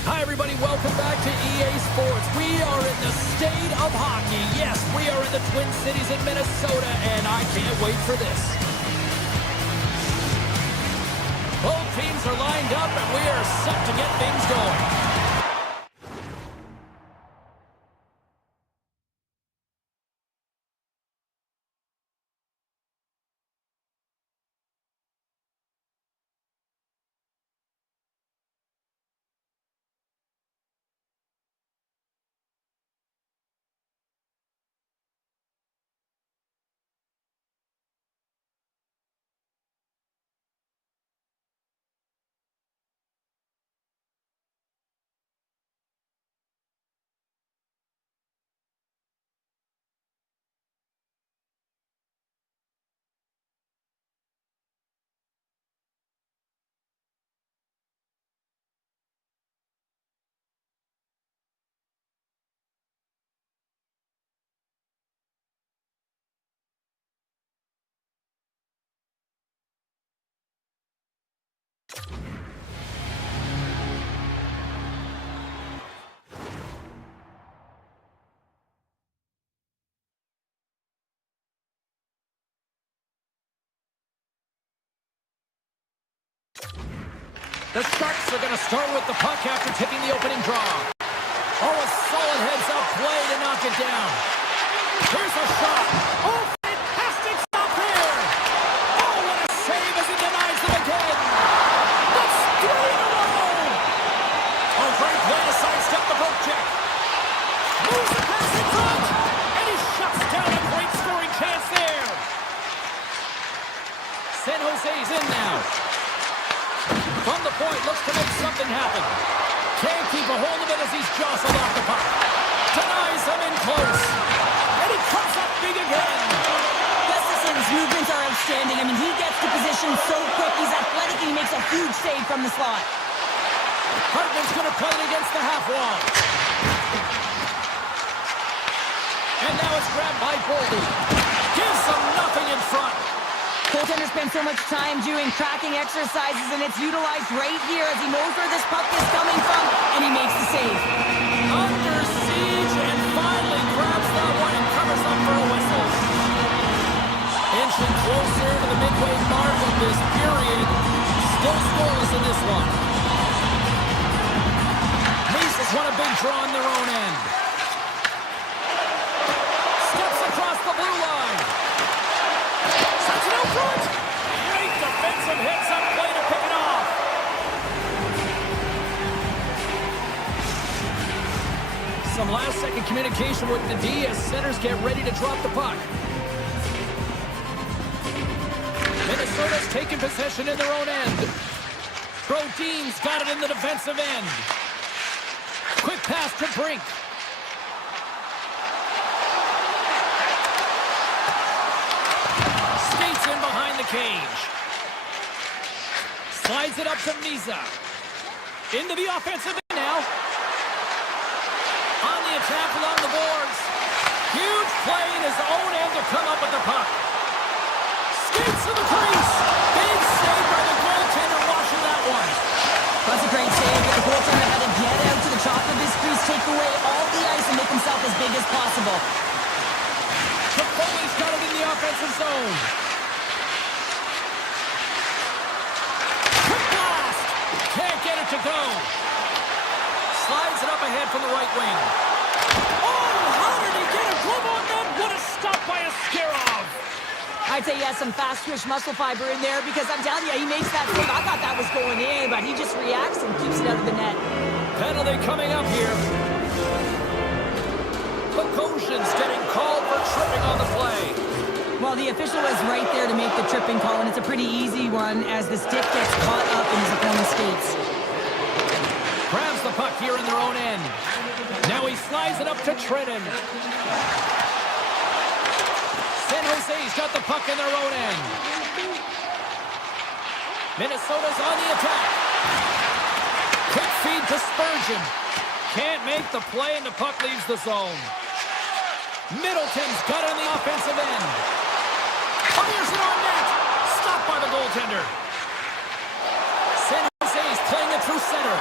Hi, everybody. Welcome back to EA Sports. We are in the state of hockey. Yes, we are in the Twin Cities in Minnesota, and I can't wait for this. Both teams are lined up, and we are set to get things going. The Sharks are going to start with the puck after taking the opening draw. Oh, a solid heads-up play to knock it down. Here's a shot. Oh, fantastic stop here. Oh, what a save as he denies them again. That's 3 in a row. Oh, great play to sidestep the poke check. Moves the pass in front. And he shuts down a in now. From the point, looks to make something happen. Can't keep a hold of it as he's jostled off the puck. Denies him in close. And he comes up big again. Gustafson's movements are outstanding. I mean, he gets to position so quick. He's athletic and he makes a huge save from the slot. Hartman's going to play it against the half wall. And now it's grabbed by Boldy. Gives him nothing in front. Goaltender spends so much time doing tracking exercises, and it's utilized right here as he knows where this puck is coming from, and he makes the save. Under siege, and finally grabs that one and covers up for a whistle. Inching closer to the midway mark of this period. Still scoreless in this one. Maces want a big draw on their own end. Steps across the blue line. Sets it out front. Great defensive hits on play to pick it off. Some last-second communication with the D as centers get ready to drop the puck. Minnesota's taking possession in their own end. Brodin's got it in the defensive end. Quick pass to Brink. Skates in behind the cage. Slides it up to Misa. Into the offensive end now. On the attack along the boards. Huge play in his own end to come up with the puck. Skates to the crease. Big save by the goaltender washing that one. That's a great save, but the goaltender had to get out to the top of his crease, take away all the ice, and make himself as big as possible. Foley's got it in the offensive zone. Quick blast. Can't get it to go. Slides it up ahead from the right wing. Oh, how did he get a glove on that? What a stop by Askarov. I'd say he has some fast-twitch muscle fiber in there because I'm telling you, he makes that save. I thought that was going in, but he just reacts and keeps it out of the net. Penalty coming up here. Bogosian's getting called for tripping on the play. Well, the official is right there to make the tripping call, and it's a pretty easy one as the stick gets caught up in his opponent's skates. Grabs the puck here in their own end. Now he slides it up to Trenton. San Jose's got the puck in their own end. Minnesota's on the attack. Quick feed to Spurgeon. Can't make the play, and the puck leaves the zone. Middleton's got it on the offensive end. Fires it on net. Stopped by the goaltender. San Jose's playing it through center.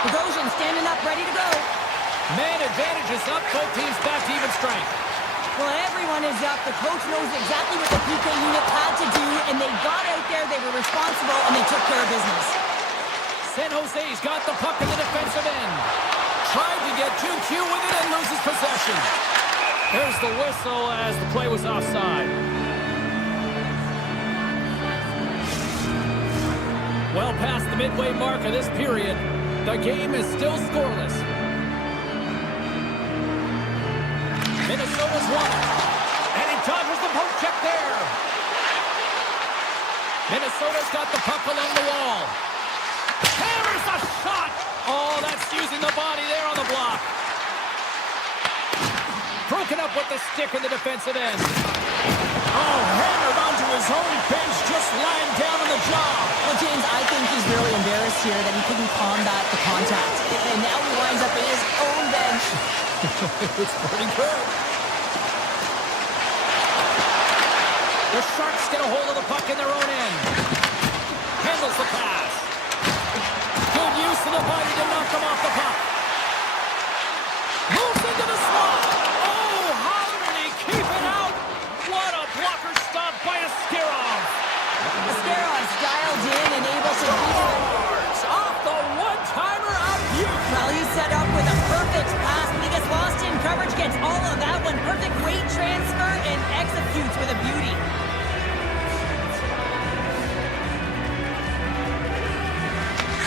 Bogosian standing up, ready to go. Man advantage is up. Both teams back to even strength. Well, everyone is up. The coach knows exactly what the PK unit had to do, and they got out there, they were responsible, and they took care of business. San Jose's got the puck in the defensive end. Tried to get too cute with it and loses possession. There's the whistle as the play was offside. Well past the midway mark of this period, the game is still scoreless. Minnesota's won it. And he dodges the poke check there. Minnesota's got the puck along the wall. Hammers a shot. Oh, that's using the body there on the block. Broken up with the stick in the defensive end. Oh, hammered onto his own bench, just lying down on the job. Well, James, I think he's really embarrassed here that he couldn't combat the contact. And now he winds up in his own bench. It's pretty good. The Sharks get a hold of the puck in their own end. Handles the pass. Good use of the body to knock them off the puck. Moves into the slot. Oh, how did he keep it out? What a blocker stop by Askarov. Ascarov's dialed in and able to beat it. Off the one-timer out you. Well, he's set up with a perfect pass, but he gets lost in coverage, gets all of that one. Perfect weight transfer and executes with a beauty.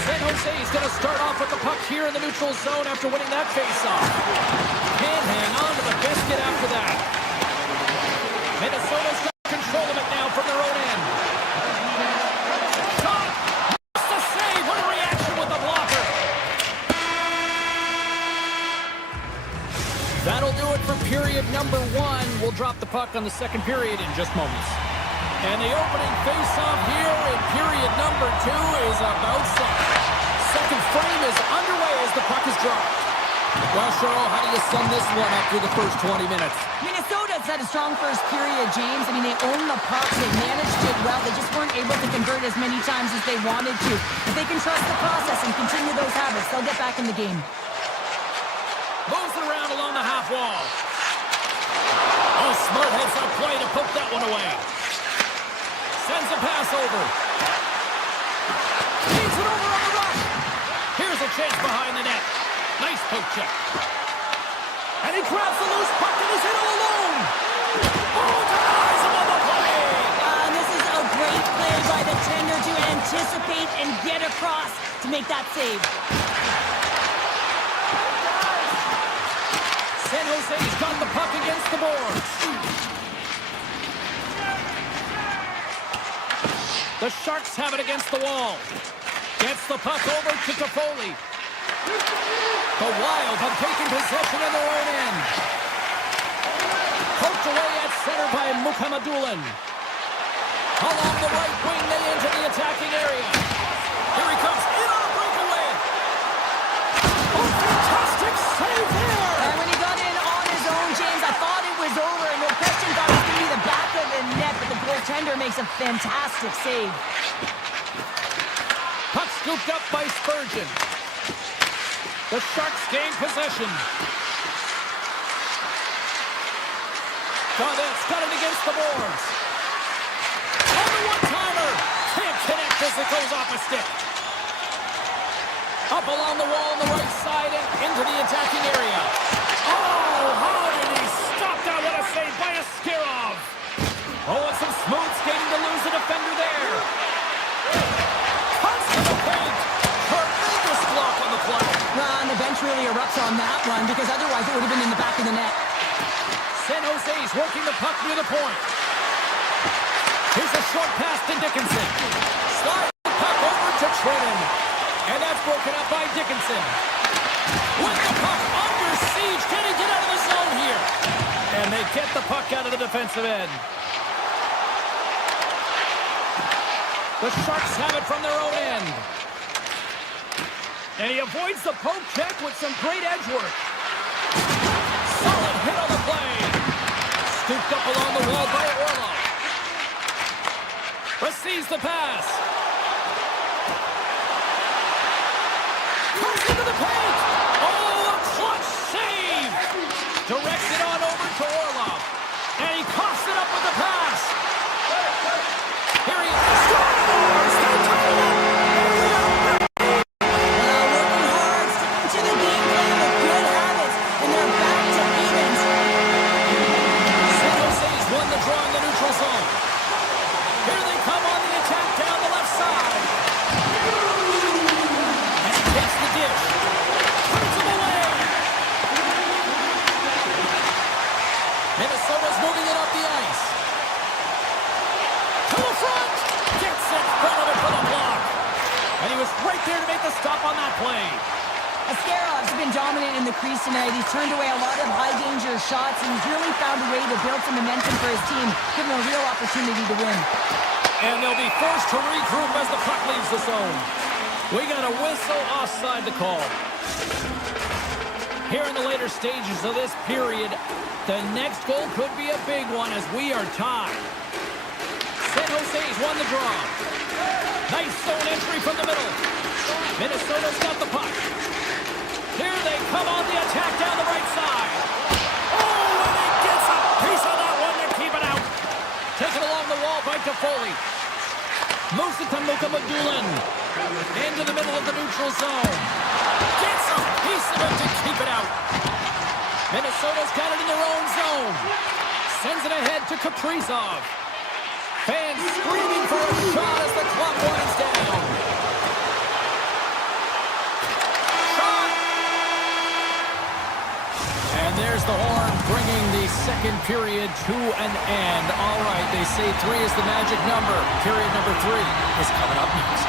San Jose's going to start off with the puck here in the neutral zone after winning that faceoff. Can't hang on to the biscuit after that. Minnesota's got control of it now from their own end. That'll do it for period number 1. We'll drop the puck on the second period in just moments. And the opening face-off here in period number 2 is about set. Second frame is underway as the puck is dropped. Well, Cheryl, how do you sum this one up through the first 20 minutes? Minnesota's had a strong first period, James. I mean, they owned the puck. They managed it well. They just weren't able to convert as many times as they wanted to. If they can trust the process and continue those habits, they'll get back in the game. Moves it around along the half wall. Oh, smart heads-up play to poke that one away. Sends a pass over. Feeds it over on the rush. Here's a chance behind the net. Nice poke check. And he grabs the loose puck and is in all alone. Oh, denies him on the play. And this is a great play by the tender to anticipate and get across to make that save. San Jose's got the puck against the boards. The Sharks have it against the wall. Gets the puck over to Toffoli. The Wild have taken possession in their own end. Poked away at center by Mukhamadullin. Along the right wing, they enter the attacking area. Here he comes in on a breakaway. Oh, fantastic save there! And when he got in on his own, James, I thought it was over, and no question thought it was going to be the back of the net, but the goaltender makes a fantastic save. Puck scooped up by Spurgeon. The Sharks gain possession. Gaudet's got it against the boards. On the one-timer. Can't connect as it goes off a stick. Up along the wall on the right side and into the attacking area. Oh, how did he stop that? What a save by Askarov. Oh, and some smooth skating to lose a defender there. Cuts to the paint. Tremendous block on the play. And the bench really erupts on that one because otherwise it would have been in the back of the net. San Jose's working the puck near the point. Here's a short pass to Dickinson. Slides the puck over to Trenton. And that's broken up by Dickinson. With the puck under siege. Can he get out of the zone here? And they get the puck out of the defensive end. The Sharks have it from their own end. And he avoids the poke check with some great edge work. Solid hit on the play. Scooped up along the wall by Orlov. Receives the pass. Comes into the paint. Oh, a clutch save. Directs it on over to Orlov. And he coughs it up with the pass. Here he is. Scores! They're tied up. Working hard, sticking to the game plan with good habits, and they're back to evens. San Jose's won the draw in the neutral zone. Here they come on the attack down the left side. And he takes the dish. Puts him away. Minnesota's moving it up the ice. To the front. Gets in front of it for the block. And he was right there to make the stop on that play. Askarov's been dominant in the crease tonight. He's turned away a lot of high-danger shots, and he's really found a way to build some momentum for his team, giving him a real opportunity to win. And they'll be forced to regroup as the puck leaves the zone. We got a whistle offside the call. Here in the later stages of this period, the next goal could be a big one as we are tied. San Jose's won the draw. Nice zone entry from the middle. Minnesota's got the puck. Here they come on the attack down the right side. Oh, and he gets a piece of that one to keep it out. Taken along the wall by Toffoli. Moves it to Mukhamadullin. Into the middle of the neutral zone. Gets a piece of it to keep it out. Minnesota's got it in their own zone. Sends it ahead to Kaprizov. Fans screaming for a shot as the clock winds down. Shot! And there's the horn bringing the second period to an end. All right, they say 3 is the magic number. Period number 3 is coming up next.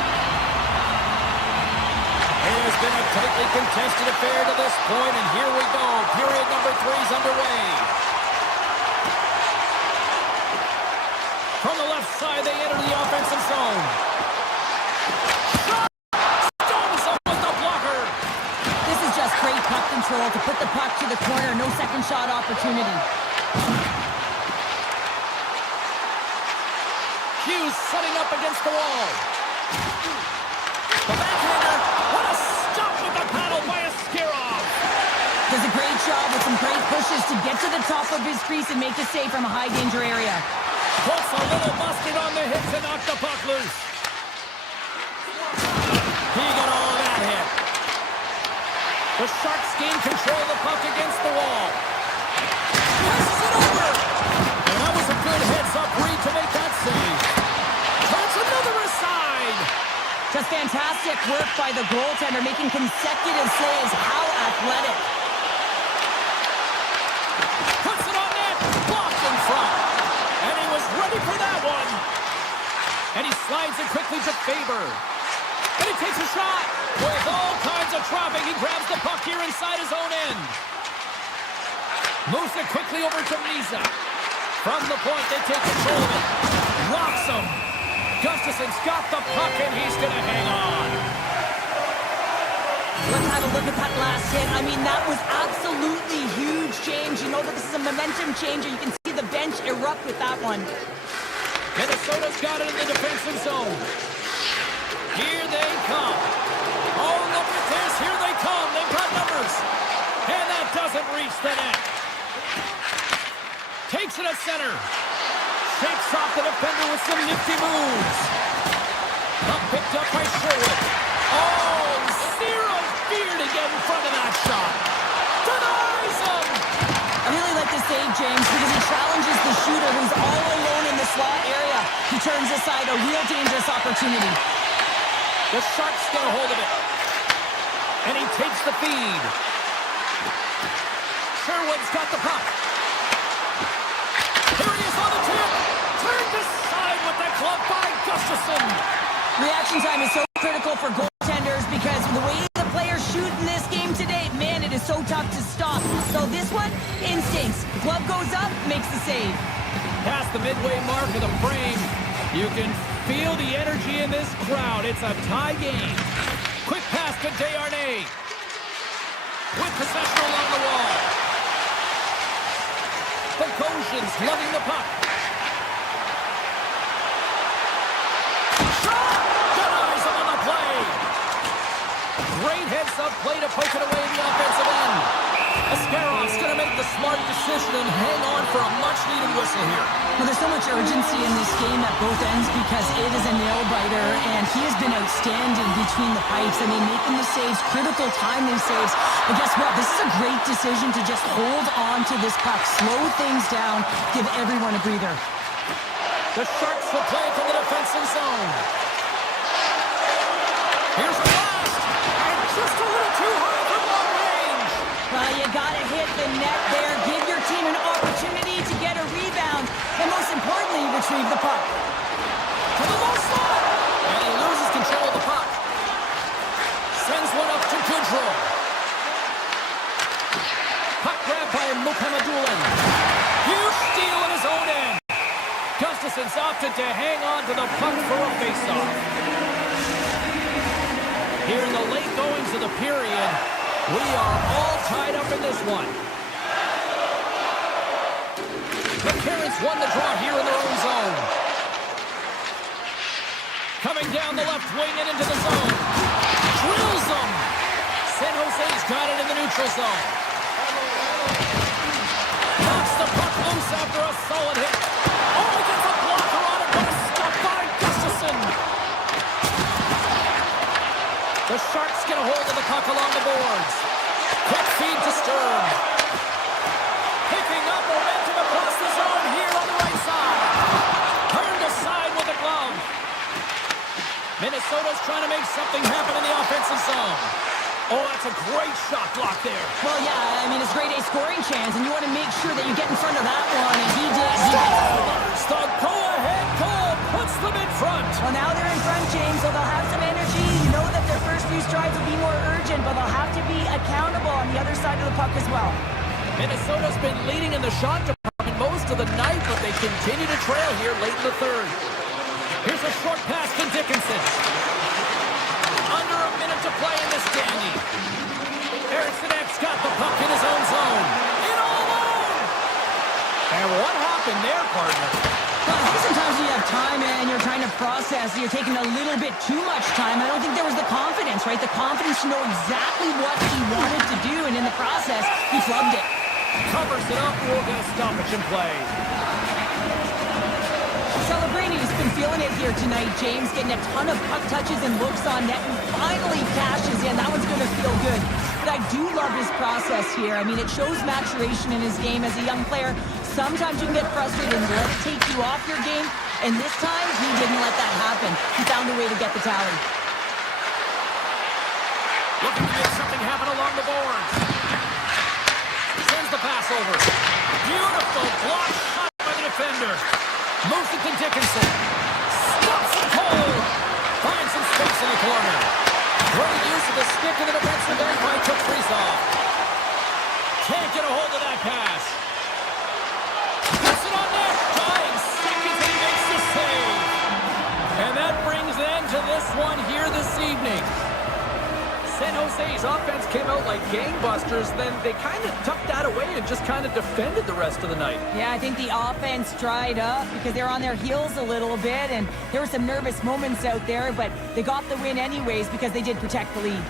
It has been a tightly contested affair to this point, and here we go. Period number 3's the puck to the corner. No second shot opportunity. Hughes setting up against the wall. The backhander. What a stop with the paddle by Askarov. Does a great job with some great pushes to get to the top of his crease and make a save from a high-danger area. Puts a little mustard on the hit to knock the puck loose. He got all of that hit. The Sharks gain control of the puck against the wall. Passes it over. And that was a good heads-up read to make that save. Turns another aside. Just fantastic work by the goaltender, making consecutive saves. How athletic. Puts it on net. Blocked in front. And he was ready for that one. And he slides it quickly to Faber. And he takes a shot. With all kinds of traffic, he grabs the puck here inside his own end. Moves it quickly over to Misa. From the point, they take control of it. Rocks him. Gustafson's got the puck, and he's going to hang on. Let's have a look at that last hit. I mean, that was absolutely huge change. You know that this is a momentum changer. You can see the bench erupt with that one. Minnesota's got it in the defensive zone. Here they come. Oh, look at this. Here they come. They've got numbers. And that doesn't reach the net. Takes it at center. Shakes off the defender with some nifty moves. Up picked up by Sherwood. Oh, zero fear to get in front of that shot. Denies him. I really like this save, James, because he challenges the shooter who's all alone in the slot area. He turns aside a real dangerous opportunity. The Sharks get a hold of it. And he takes the feed. Sherwood's got the puck. Here he is on the tip. Turned aside with the glove by Gustafson. Reaction time is so critical for goaltenders because the way the players shoot in this game today, man, it is so tough to stop. So this one, instincts. Glove goes up, makes the save. Past the midway mark of the frame. You can feel the energy in this crowd. It's a tie game. Quick pass to Desharnais. With possession along the wall. The Goshen's loving the puck. Shot! Denies him on the play. Great heads-up play to poke it away in the offensive end. Askarov's going to make the smart decision and hang on for a much-needed whistle here. Well, there's so much urgency in this game at both ends because it is a nail-biter, and he has been outstanding between the pipes. I mean, making the saves, critical timely saves. But guess what? This is a great decision to just hold on to this puck, slow things down, give everyone a breather. The Sharks will play it to the defensive zone. Here's the blast, and just a little too high for long range. Well, you gotta hit the net there, give your team an opportunity to get a rebound, and most importantly, retrieve the puck. To the low slot, and he loses control of the puck. Sends one up to Goodrow. Puck grabbed by Mukhamadullin. Huge steal in his own end. Gustafson's opted to hang on to the puck for a faceoff. Here in the late goings of the period, we are all tied up in this one. The Carrots won the draw here in their own zone. Coming down the left wing and into the zone. Drills them. San Jose's got it in the neutral zone. Knocks the puck loose after a solid hit. Oh, he gets a blocker on it, but stopped by Gustafson. The Sharks get a hold of the puck along the boards. Quick feed to Sturm. Picking up momentum across the zone here on the right side. Turned aside with a glove. Minnesota's trying to make something happen in the offensive zone. Oh, that's a great shot block there. Well, yeah, I mean, it's grade A scoring chance, and you want to make sure that you get in front of that one, and he did. The go-ahead goal puts them in front. Well, now they're in front, James, so they'll have some energy. You know that their first few strides will be more urgent, but they'll have to be accountable on the other side of the puck as well. Minnesota's been leading in the shot department most of the night, but they continue to trail here late in the third. Here's a short pass to Dickinson. Under a minute to play in this dandy. Ericsson's got the puck in his own zone. In all alone. And what happened there, partner? Well, I think sometimes when you have time and you're trying to process, you're taking a little bit too much time. I don't think there was the confidence, right? The confidence to know exactly what he wanted to do, and in the process, he flubbed it. Covers it up. We'll get a stoppage in play. Celebrini has been feeling it here tonight, James, getting a ton of puck touches and looks on net, and finally cashes in. That one's going to feel good. But I do love his process here. I mean, it shows maturation in his game as a young player. Sometimes you can get frustrated and let it take you off your game, and this time, he didn't let that happen. He found a way to get the tally. Looking to make something happen along the boards. Sends the pass over. Beautiful block shot by the defender. Moves it to Dickinson. Stops it cold. Finds some space in the corner. Great use of the stick in the defensive end by took Freesoff. Can't get a hold of that pass. Puts it on net. Dying seconds and he makes the save. And that brings an end to this one here this evening. San Jose's offense came out like gangbusters, then they kind of tucked that away and just kind of defended the rest of the night. Yeah, I think the offense dried up because they're on their heels a little bit, and there were some nervous moments out there, but they got the win anyways because they did protect the lead.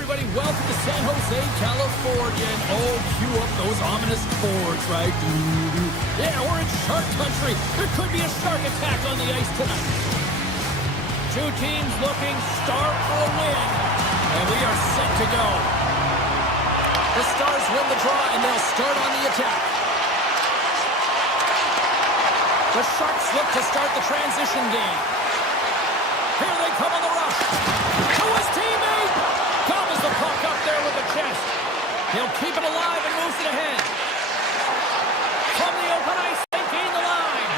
everybody. Welcome to San Jose, California. And oh, cue up those ominous chords, right? Yeah, we're in shark country. There could be a shark attack on the ice tonight. Two teams looking stark for a win. And we are set to go. The Stars win the draw, and they'll start on the attack. The Sharks look to start the transition game. Here they come on the rush. To his teammate. Gobbles the puck up there with the chest. He'll keep it alive and moves it ahead. From the open ice, they gain the line.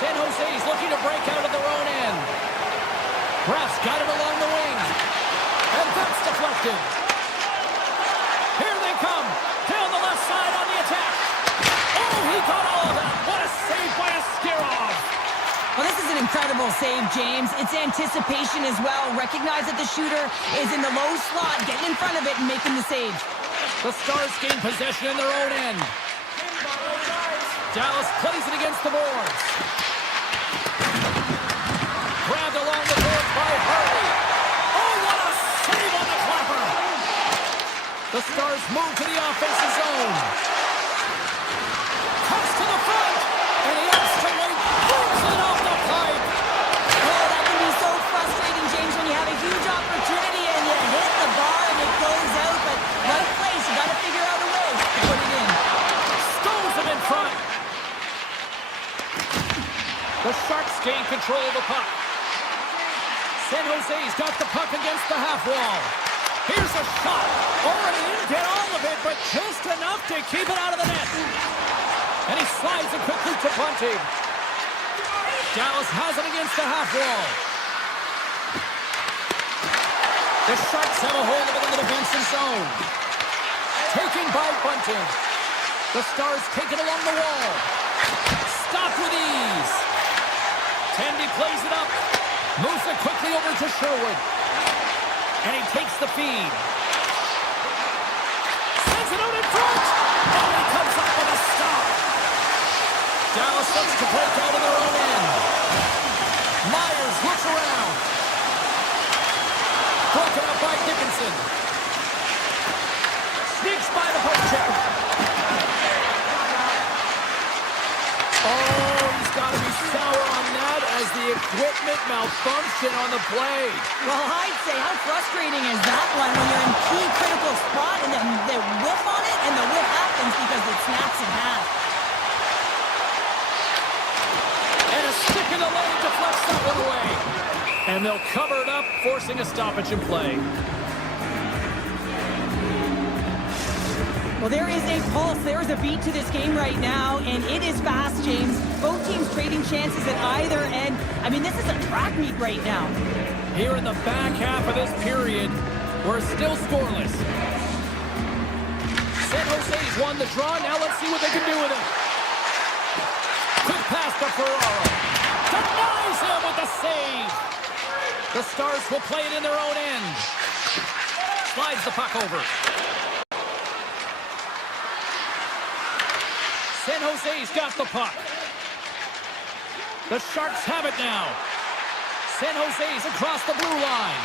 San Jose's looking to break out of their own end. Raff's got it along the wing. And that's deflected. Here they come. Down the left side on the attack. Oh, he got all of that. What a save by Askarov. Well, this is an incredible save, James. It's anticipation as well. Recognize that the shooter is in the low slot, getting in front of it and making the save. The Stars gain possession in their own end. Dallas plays it against the boards. Grabbed along the boards by Harley. Oh, what a save on the clapper. The Stars move to the offensive zone. Cuts to the front. And he instantly booms it off the pipe. Oh, that can be so frustrating, James, when you have a huge opportunity and you hit the bar and it goes out. But right place, you got to figure out a way to put it in. Stones him in front. The Sharks gain control of the puck. San Jose's got the puck against the half wall. Here's a shot. Oh, and he didn't get all of it, but just enough to keep it out of the net. And he slides it quickly to Bunting. Dallas has it against the half wall. The Sharks have a hold of it in the defensive zone. Taken by Bunting. The Stars take it along the wall. Stopped with ease. Tandy plays it up. Moves it quickly over to Sherwood. And he takes the feed. Sends it out in front. Oh, he comes up with a stop. Dallas looks to break out of their own end. Myers looks around. Broken up by Dickinson. Sneaks by the poke check. Oh, he's got to be sour on that as the equipment malfunction on the play. Well, I'd say, how frustrating is that one when you're in key critical spot and then they whiff on it and the whiff happens because it snaps in half. And a stick in the leg deflects that one away. And they'll cover it up, forcing a stoppage in play. Well, there is a pulse. There is a beat to this game right now, and it is fast, James. Both teams trading chances at either end. I mean, this is a track meet right now. Here in the back half of this period, we're still scoreless. San Jose's won the draw. Now let's see what they can do with it. Quick pass to Ferraro. Denies him with the save. The Stars will play it in their own end. Slides the puck over. San Jose's got the puck. The Sharks have it now. San Jose's across the blue line.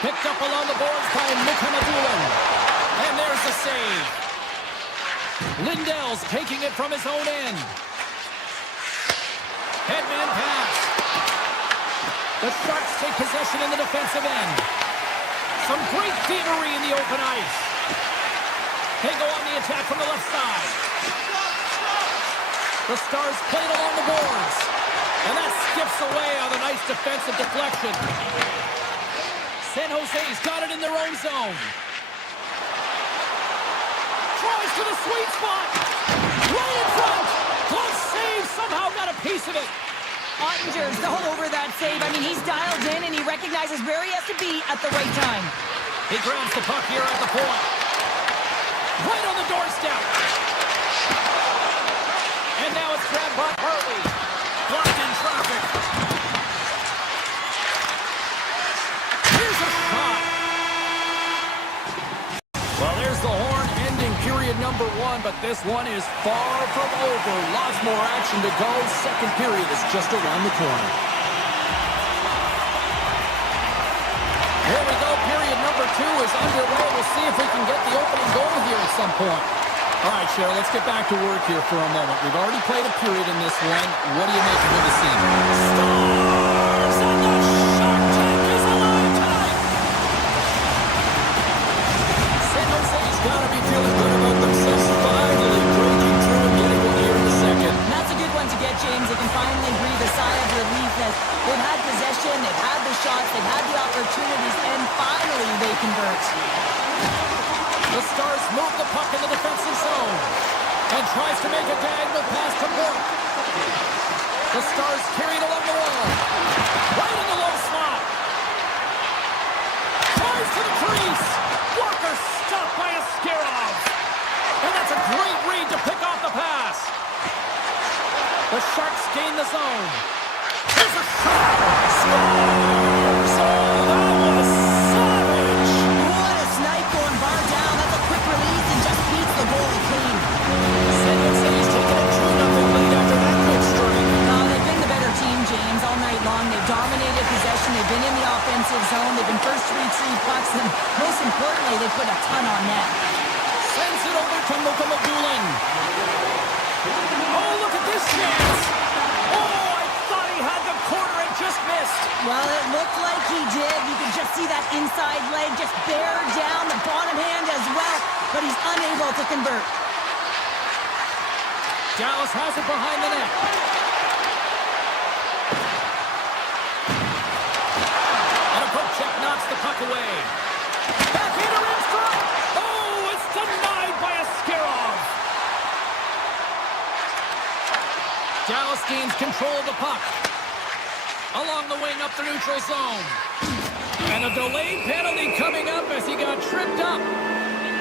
Picked up along the boards by Mukhamadullin. And there's the save. Lindell's taking it from his own end. Headman pass. The Sharks take possession in the defensive end. Some great thievery in the open ice. They go on the attack from the left side. The Stars played along the boards. And that skips away on a nice defensive deflection. San Jose's got it in their own zone. Tries to the sweet spot. Right in front. Close save. Somehow got a piece of it. Ottinger's all over that save. I mean, he's dialed in and he recognizes where he has to be at the right time. He grabs the puck here at the point. Right on the doorstep. And now it's grabbed by Harley. Blocked in traffic. Here's a shot. Well, there's the horn ending period number 1, but this one is far from over. Lots more action to go. Second period is just around the corner. Here we go. Period number 2 is underway. We'll see if we can get the opening goal here at some point. All right, Cheryl, let's get back to work here for a moment. We've already played a period in this one. What do you make of the scene? Stars! And the Shark Tank is alive tonight! San Jose's got to be feeling good about themselves finally breaking through and getting one here in the second. And that's a good one to get, James. They can finally breathe a sigh of relief as they've had possession, they've had the shots, they've had the opportunities, and finally they convert. The Stars move the puck in the defensive zone and tries to make a diagonal pass to Bork. The Stars carry it along the wall. Right in the low slot. Tries to the crease. Walker stopped by Askarov. And that's a great read to pick off the pass. The Sharks gain the zone. Here's a shot. Scores! Oh, that was savage. What a snipe going bar down. That's a quick release and just beats the goalie clean. San Jose's taking a 2-0 lead after that quick strike. They've been the better team, James, all night long. They've dominated possession. They've been in the offensive zone. They've been first to retrieve pucks, and most importantly, they put a ton on net. Sends it over to Mukamadulin. Oh, look at this chance. Oh, I thought he had the corner and just missed. Well, it looked like he did. You could just see that inside leg just bear down the bottom hand as well, but he's unable to convert. Dallas has it behind the net. And a poke check knocks the puck away. Backhander in front. Oh, it's denied by Askarov. Dallas gains control of the puck. Along the wing up the neutral zone. And a delayed penalty coming up as he got tripped up.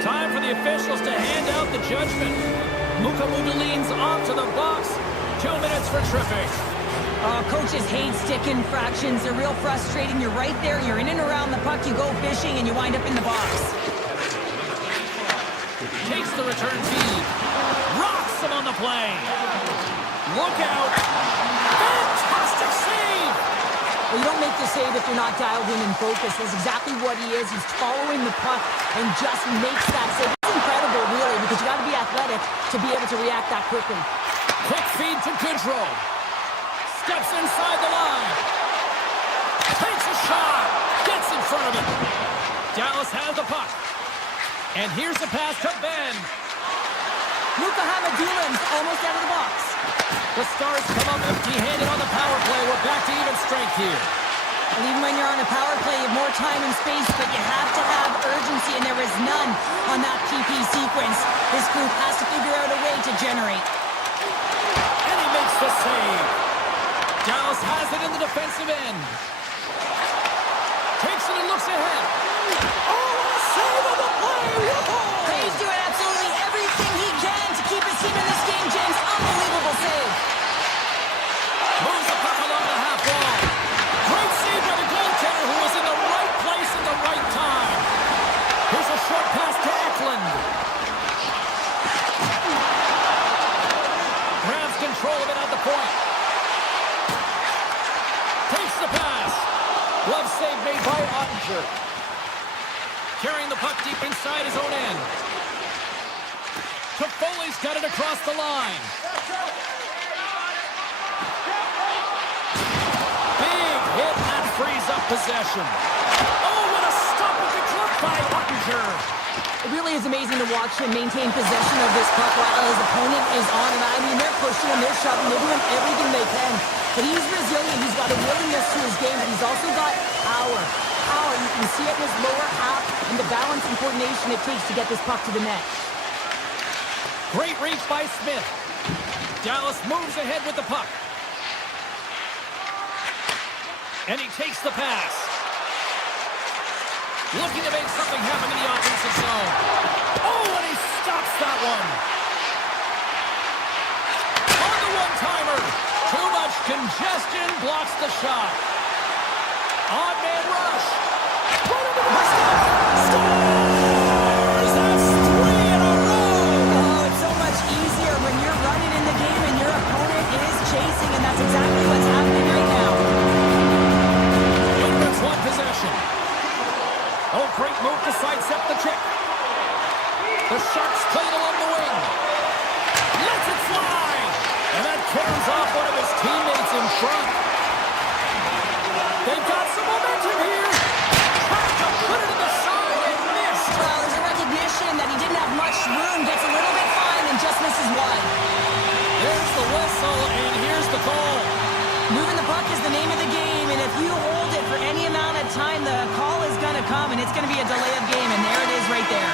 Time for the officials to hand out the judgment. Mukamudulin's off to the box. 2 minutes for tripping. Coaches hate stick infractions. They're real frustrating. You're right there. You're in and around the puck. You go fishing, and you wind up in the box. Takes the return feed. Rocks him on the play. Look out. Fantastic save. Well, you don't make the save if you're not dialed in and focused. That's exactly what he is. He's following the puck and just makes that save. It's incredible, really, because you got to be athletic to be able to react that quickly. Quick feed to Goodrow. Steps inside the line. Takes a shot. Gets in front of it. Dallas has the puck. And here's the pass to Ben. Mukamadulin almost out of the box. The Stars come up empty-handed on the power play. We're back to even strength here. And even when you're on a power play, you have more time and space, but you have to have urgency, and there is none on that PP sequence. This group has to figure out a way to generate. And he makes the save. Dallas has it in the defensive end. Takes it and looks ahead. Oh, what a save of the play! Whoa! He's doing absolutely everything he can to keep his team in this game, James. Unbelievable save. Moves the puck along the half wall. Great save by the goaltender who was in the right place at the right time. Here's a short pass to Eklund. Grabs control of it at the point. Takes the pass. Glove save made by Ottinger. Carrying the puck deep inside his own end. Toffoli's got it across the line. Big hit that frees up possession. Oh, what a stop with the glove by Ottinger. It really is amazing to watch him maintain possession of this puck while his opponent is on him. I mean, they're pushing him, they're shoving, they're doing everything they can. But he's resilient, he's got a willingness to his game, but he's also got power. Power, you can see it in his lower half and the balance and coordination it takes to get this puck to the net. Great reach by Smith. Dallas moves ahead with the puck. And he takes the pass. Looking to make something happen in the offensive zone. Oh, and he stops that one. On the one-timer. Too much congestion blocks the shot. Odd man rush. Right over the Stars! That's 3 in a row! Oh, it's so much easier when you're running in the game and your opponent is chasing, and that's exactly what's happening right now. Windberg's won possession. Burns off one of his teammates in front. They've got some momentum here. Trying to put it in the side and missed. Well, there's a recognition that he didn't have much room, gets a little bit fine, and just misses wide. There's the whistle, and here's the call. Moving the puck is the name of the game, and if you hold it for any amount of time, the call is going to come, and it's going to be a delay of game, and there it is right there.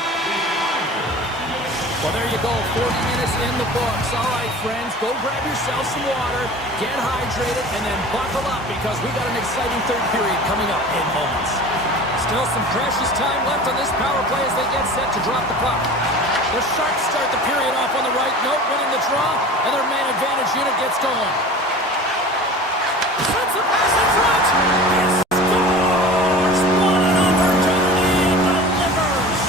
Well, there you go. 40 minutes in the books. All right, friends, go grab yourself some water, get hydrated, and then buckle up because we got an exciting third period coming up in moments. Still some precious time left on this power play as they get set to drop the puck. The Sharks start the period off on the right note, winning the draw, and their man advantage unit gets going. Sends a pass in front. He scores! What an opportunity and delivers!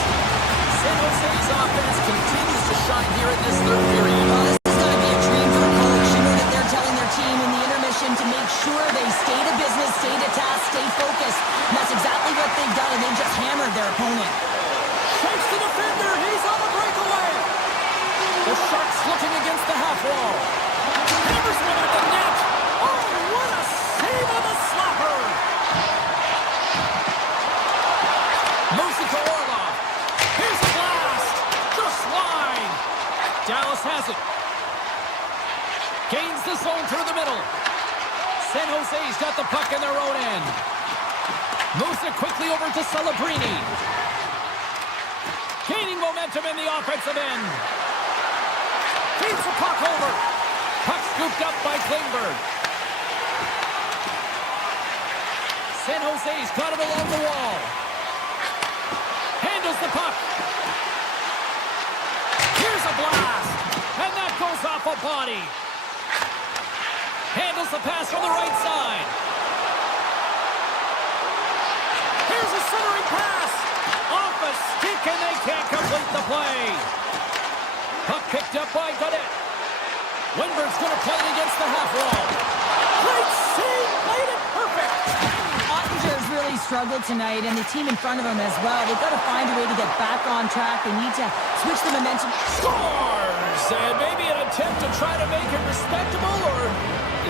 San Jose's offense continues to shine here in this third period. Well, this is going to be a dream for a coach. You know that they're telling their team in the intermission to make sure they stay to business, stay to task, stay focused. And that's exactly what they've done, and they've just hammered their opponent. Shakes the defender. He's on the breakaway. The Sharks looking against the half wall. Hammers one at the net. Oh, what a save on the slapper. Moves it to Orlov. Here's a blast. Just wide. Dallas has it. Gains the zone through the middle. San Jose's got the puck in their own end. Moves it quickly over to Celebrini. Gaining momentum in the offensive end. Feeds the puck over. Puck scooped up by Klingberg. San Jose's got it along the wall. Handles the puck. Here's a blast. And that goes off a body. Handles the pass from the right side. Here's a centering pass. Off a stick, and they can't complete the play. Puck picked up by Godet. Winberg's going to play it against the half wall. Great save, played it perfect. Ottinger's really struggled tonight, and the team in front of him as well. They've got to find a way to get back on track. They need to switch the momentum. Scores! And maybe an attempt to try to make it respectable, or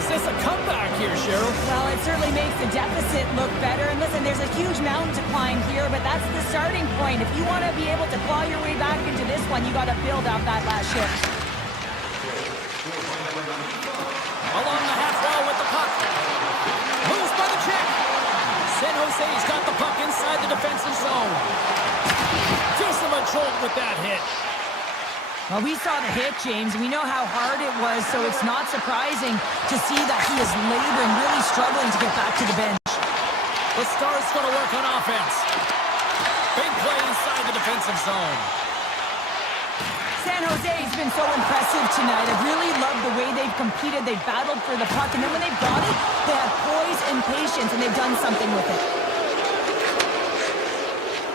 is this a comeback here, Cheryl? Well, it certainly makes the deficit look better. And listen, there's a huge mountain to climb here, but that's the starting point. If you want to be able to claw your way back into this one, you got to build out that last shift. Along the half wall with the puck. Moves by the check. San Jose's got the puck inside the defensive zone. Gives them a jolt with that hit. Well, we saw the hit, James, and we know how hard it was, so it's not surprising to see that he is laboring, really struggling to get back to the bench. The Stars going to work on offense. Big play inside the defensive zone. San Jose's been so impressive tonight. I've really loved the way they've competed. They've battled for the puck, and then when they've got it, they have poise and patience, and they've done something with it.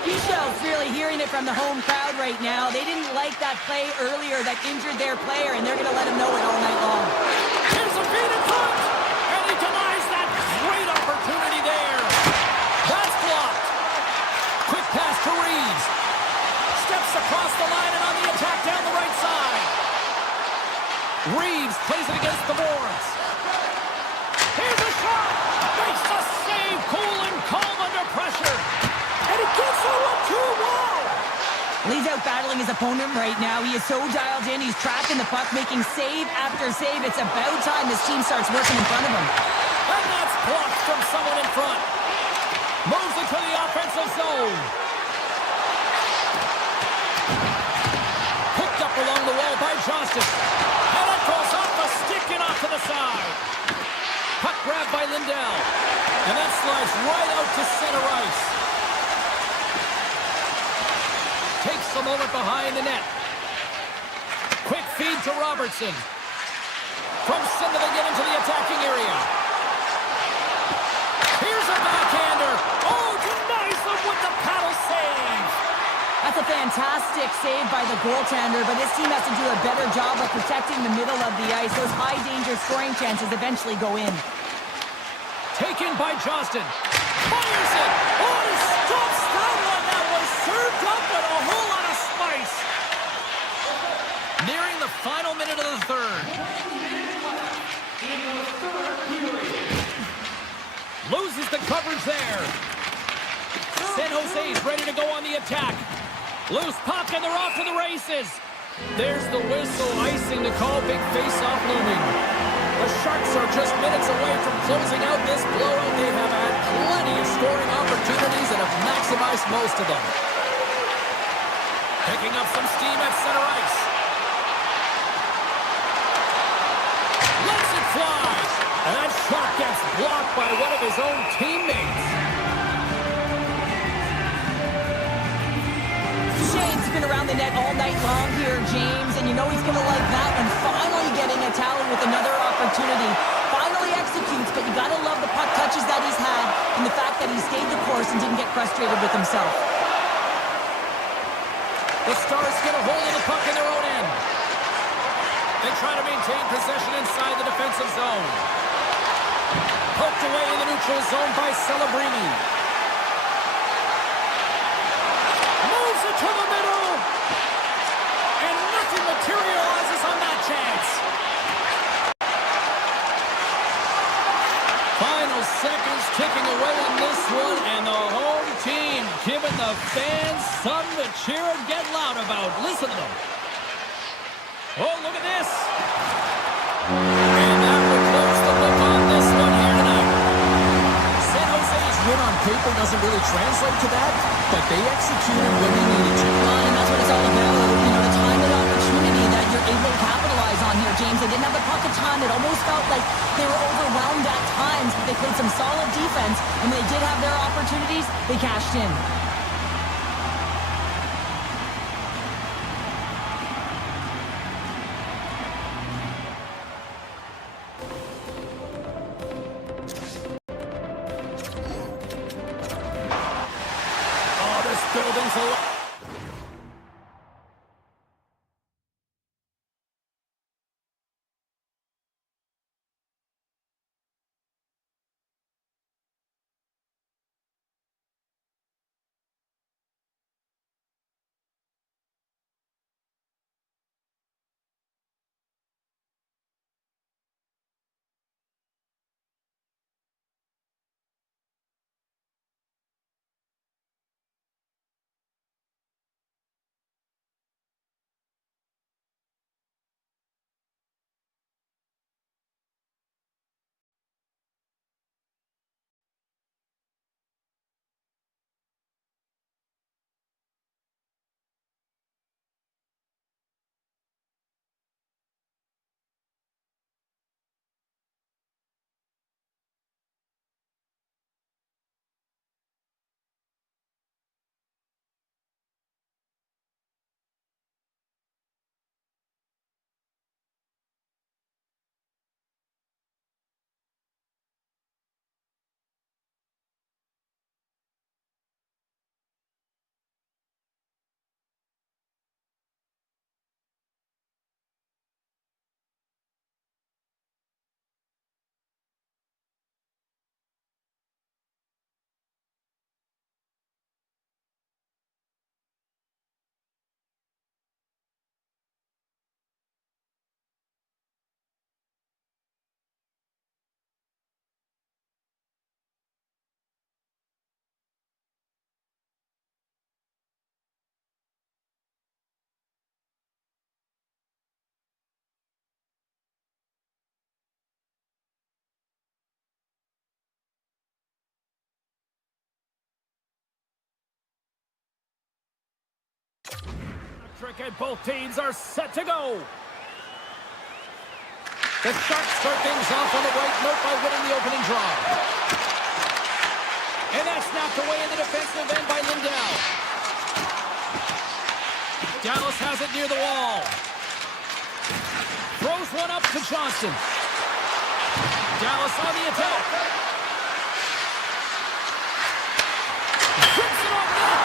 Michel's really hearing it from the home crowd right now. They didn't like that play earlier that injured their player, and they're going to let him know it all night long. Here's a feed in front, and he denies that great opportunity there. That's blocked. Quick pass to Reeves. Steps across the line and on the attack down the right side. Reeves plays it against the boards. Here's a shot. Makes the save. Cool and calm under pressure. And he gets over to a wall. Well, he's out battling his opponent right now. He is so dialed in. He's tracking the puck, making save after save. It's about time this team starts working in front of him. And that's blocked from someone in front. Moves it to the offensive zone. Picked up along the wall by Johnston. And it goes off the stick and off to the side. Puck grabbed by Lindell. And that slides right out to center ice. Takes a moment behind the net. Quick feed to Robertson. From center they get into the attacking area. Here's a backhander. Oh, denies them with the paddle save. That's a fantastic save by the goaltender, but this team has to do a better job of protecting the middle of the ice. Those high-danger scoring chances eventually go in. Taken by Johnston. Fires it. Oh, he stops that one. That was served up with a whole lot of spice. Nearing the final minute of the third. there. San Jose's ready to go on the attack. Loose puck, and they're off to the races. There's the whistle, icing the call. Big face-off looming. The Sharks are just minutes away from closing out this blowout. They have had plenty of scoring opportunities and have maximized most of them. Picking up some steam at center ice. Lets it fly. And that shot gets blocked by one of his own teammates. Shane's been around the net all night long here, James, and you know he's going to like that one. Finally getting a tally with another opportunity. Finally executes, but you got to love the puck touches that he's had and the fact that he stayed the course and didn't get frustrated with himself. The Stars get a hold of the puck in their own end. They try to maintain possession inside the defensive zone. Poked away in the neutral zone by Celebrini. Moves it to the middle. And nothing materializes on that chance. Final seconds ticking away on this one, and the home team giving the fans something to cheer and get loud about. Listen to them. Oh, look at this. And that will close the book on this one here tonight. San Jose's win on paper doesn't really translate to that, but they executed when they needed to. And that's what it's all about. You know, the time and opportunity that you're able to capitalize on here, James. They didn't have the puck a ton. It almost felt like they were overwhelmed at times, but they played some solid defense, and when they did have their opportunities, they cashed in. Oh, this building's a... And both teams are set to go. The Sharks start things off on the right note by winning the opening draw. And that's snapped away in the defensive end by Lindell. Dallas has it near the wall. Throws one up to Johnson. Dallas on the attack. Grips it on net.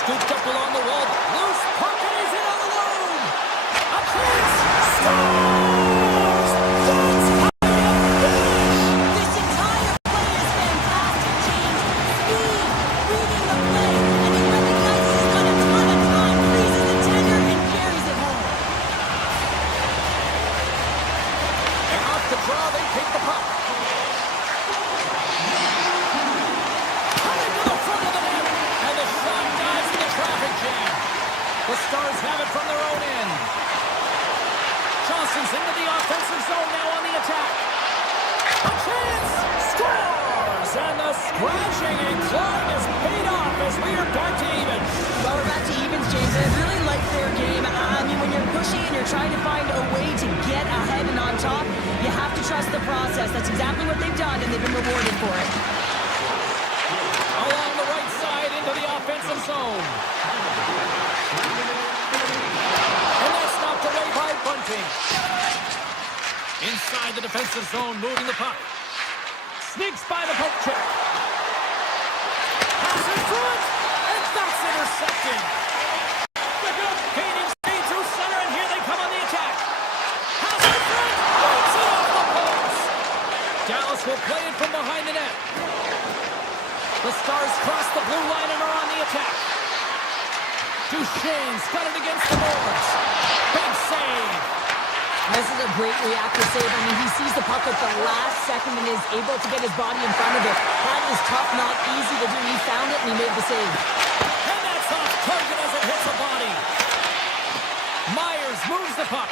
Scooped up along the wall. Loose puck, and he's in on the loom. A chance. Scores! That's how you finish. This entire play is fantastic, James. Speed, reading the play, and he recognizes he's got a ton of time, freezes the tender, and carries it home. And off the draw, they take the puck. The Stars have it from their own end. Johnson's into the offensive zone now on the attack. A chance! Scores! And the scratching and clawing is paid off as we are back to even. Well, we're back to evens, James. I really like their game. I mean, when you're pushing and you're trying to find a way to get ahead and on top, you have to trust the process. That's exactly what they've done, and they've been rewarded for it. Along the right side into the offensive zone. And that's knocked away by Bunting. Inside the defensive zone, moving the puck. Sneaks by the poke check. Pass in front, and that's intercepted. Gaining speed through center, and here they come on the attack. Pass in front, breaks it off the post. Dallas will play it from behind the net. The Stars cross the blue line and are on the attack. Duchesne's got it against the boards. Big save. This is a great reactive save. I mean, he sees the puck at the last second and is able to get his body in front of it. That is tough, not easy to do. He found it and he made the save. And that's off target as it hits a body. Myers moves the puck.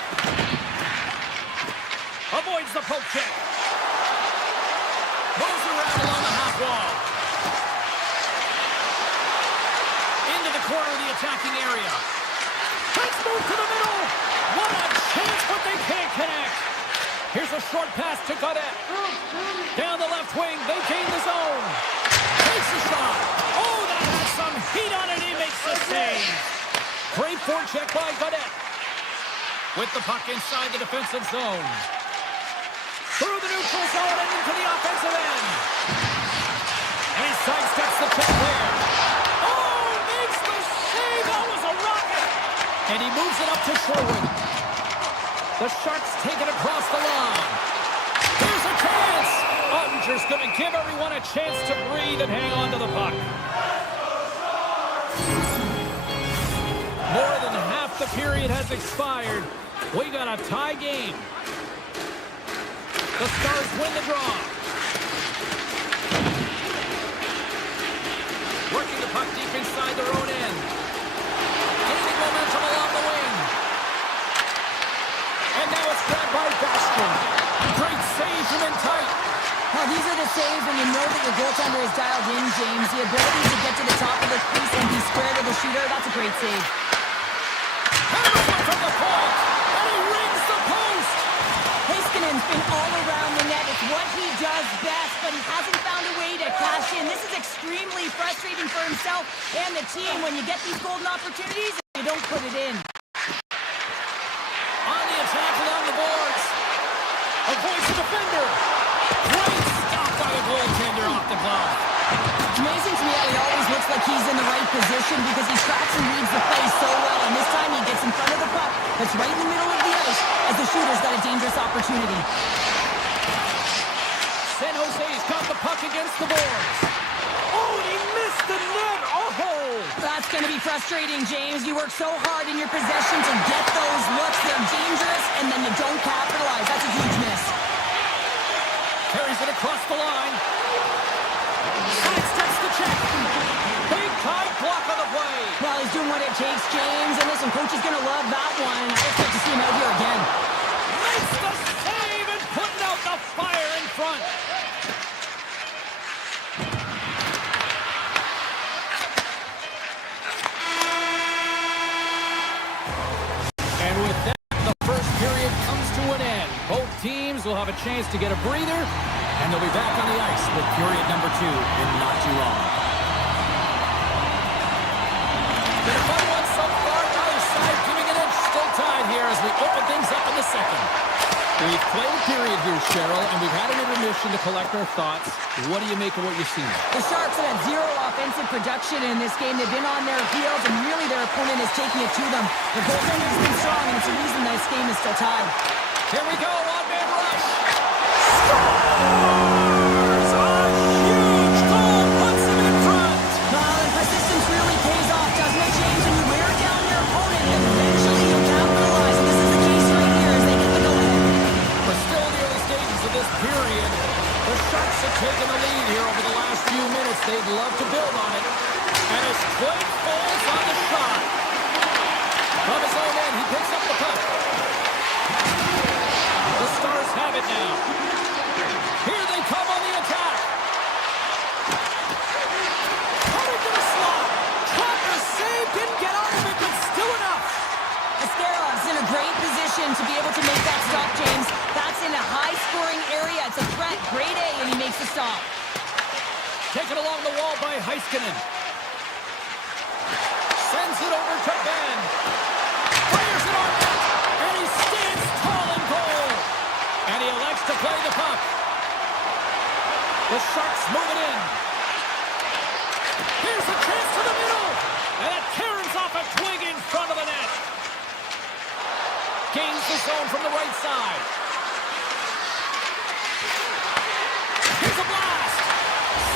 Avoids the poke check. Moves around along the half wall. Into the corner of the attacking area. Let's move to the middle. What a chance, but they can't connect. Here's a short pass to Godet. Down the left wing, they gain the zone. Takes a shot. Oh, that has some heat on it. He makes the save. Great forecheck by Godet. With the puck inside the defensive zone. Through the neutral zone and into the offensive end. And he sidesteps the check there. Oh, makes the save. That was a rocket. And he moves it up to Sherwood. The Sharks take it across the line. Here's a chance. Ottinger's going to give everyone a chance to breathe and hang on to the puck. More than half the period has expired. We got a tie game. The Stars win the draw. Working the puck deep inside their own end. Gaining momentum along the wing. And now it's grabbed by Bastian. Great save from in tight. Well, these are the saves when you know that your goaltender is dialed in, James. The ability to get to the top of the crease and be square to the shooter, that's a great save. And from the point. And he rings the post. Heiskanen's been all around the net. It's what he does best, but he hasn't found a way to cash in. This is extremely frustrating for himself and the team when you get these golden opportunities and you don't put it in. On the attack along the boards. Avoids the defender. Great stop by the goaltender off the glove. It's amazing to me how he always looks like he's in the right position because he tracks and reads the play so well. And this time he gets in front of the puck that's right in the middle of the ice as the shooter's got a dangerous opportunity. San Jose's got the puck against the boards. Oh, he missed the net. Oh! That's going to be frustrating, James. You work so hard in your possession to get those looks. They're dangerous, and then you don't capitalize. That's a huge miss. Carries it across the line. Sidesteps the check. Big time block on the play. Well, he's doing what it takes, James. And listen, coach is going to love that one. I expect to see him out here again. Makes the save and putting out the fire in front. And with that, the first period comes to an end. Both teams will have a chance to get a breather, and they'll be back on the ice with period number 2 in not too long. Been a fun one so far. Neither side giving an inch. Still tied here as we open things up in the second. We've played a period here, Cheryl, and we've had an intermission to collect our thoughts. What do you make of what you've seen? The Sharks have had zero offensive production in this game. They've been on their heels, and really their opponent is taking it to them. The goaltender's been strong, and it's a reason this game is still tied. Here we go, one-man rush. Scores! A huge goal puts them in front. Well, and persistence really pays off, doesn't it, James? When you wear down your opponent, and eventually you capitalize. And this is the case right here as they get the go-ahead. We're still in the early stages of this period. The Sharks have taken the lead here over the last few minutes. They'd love to build on it. And as Clay falls on the shot. makes the stop. Taken along the wall by Heiskanen. Sends it over to Ben. Fires it on net. And he stands tall in goal. And he elects to play the puck. The Sharks move it in. Here's a chance to the middle. And it caroms off a twig in front of the net. Gains the zone from the right side. Here's a blast.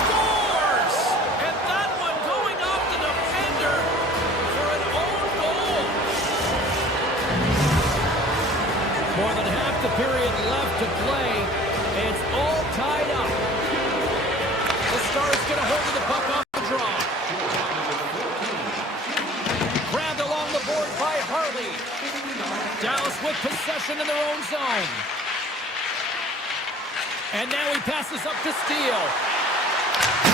Scores! And that one going off the defender for an own goal. More than half the period left to play. It's all tied up. The Stars get a hold of the puck off the draw. Grabbed along the board by Harley. Dallas with possession in their own zone. And now he passes up to Steele.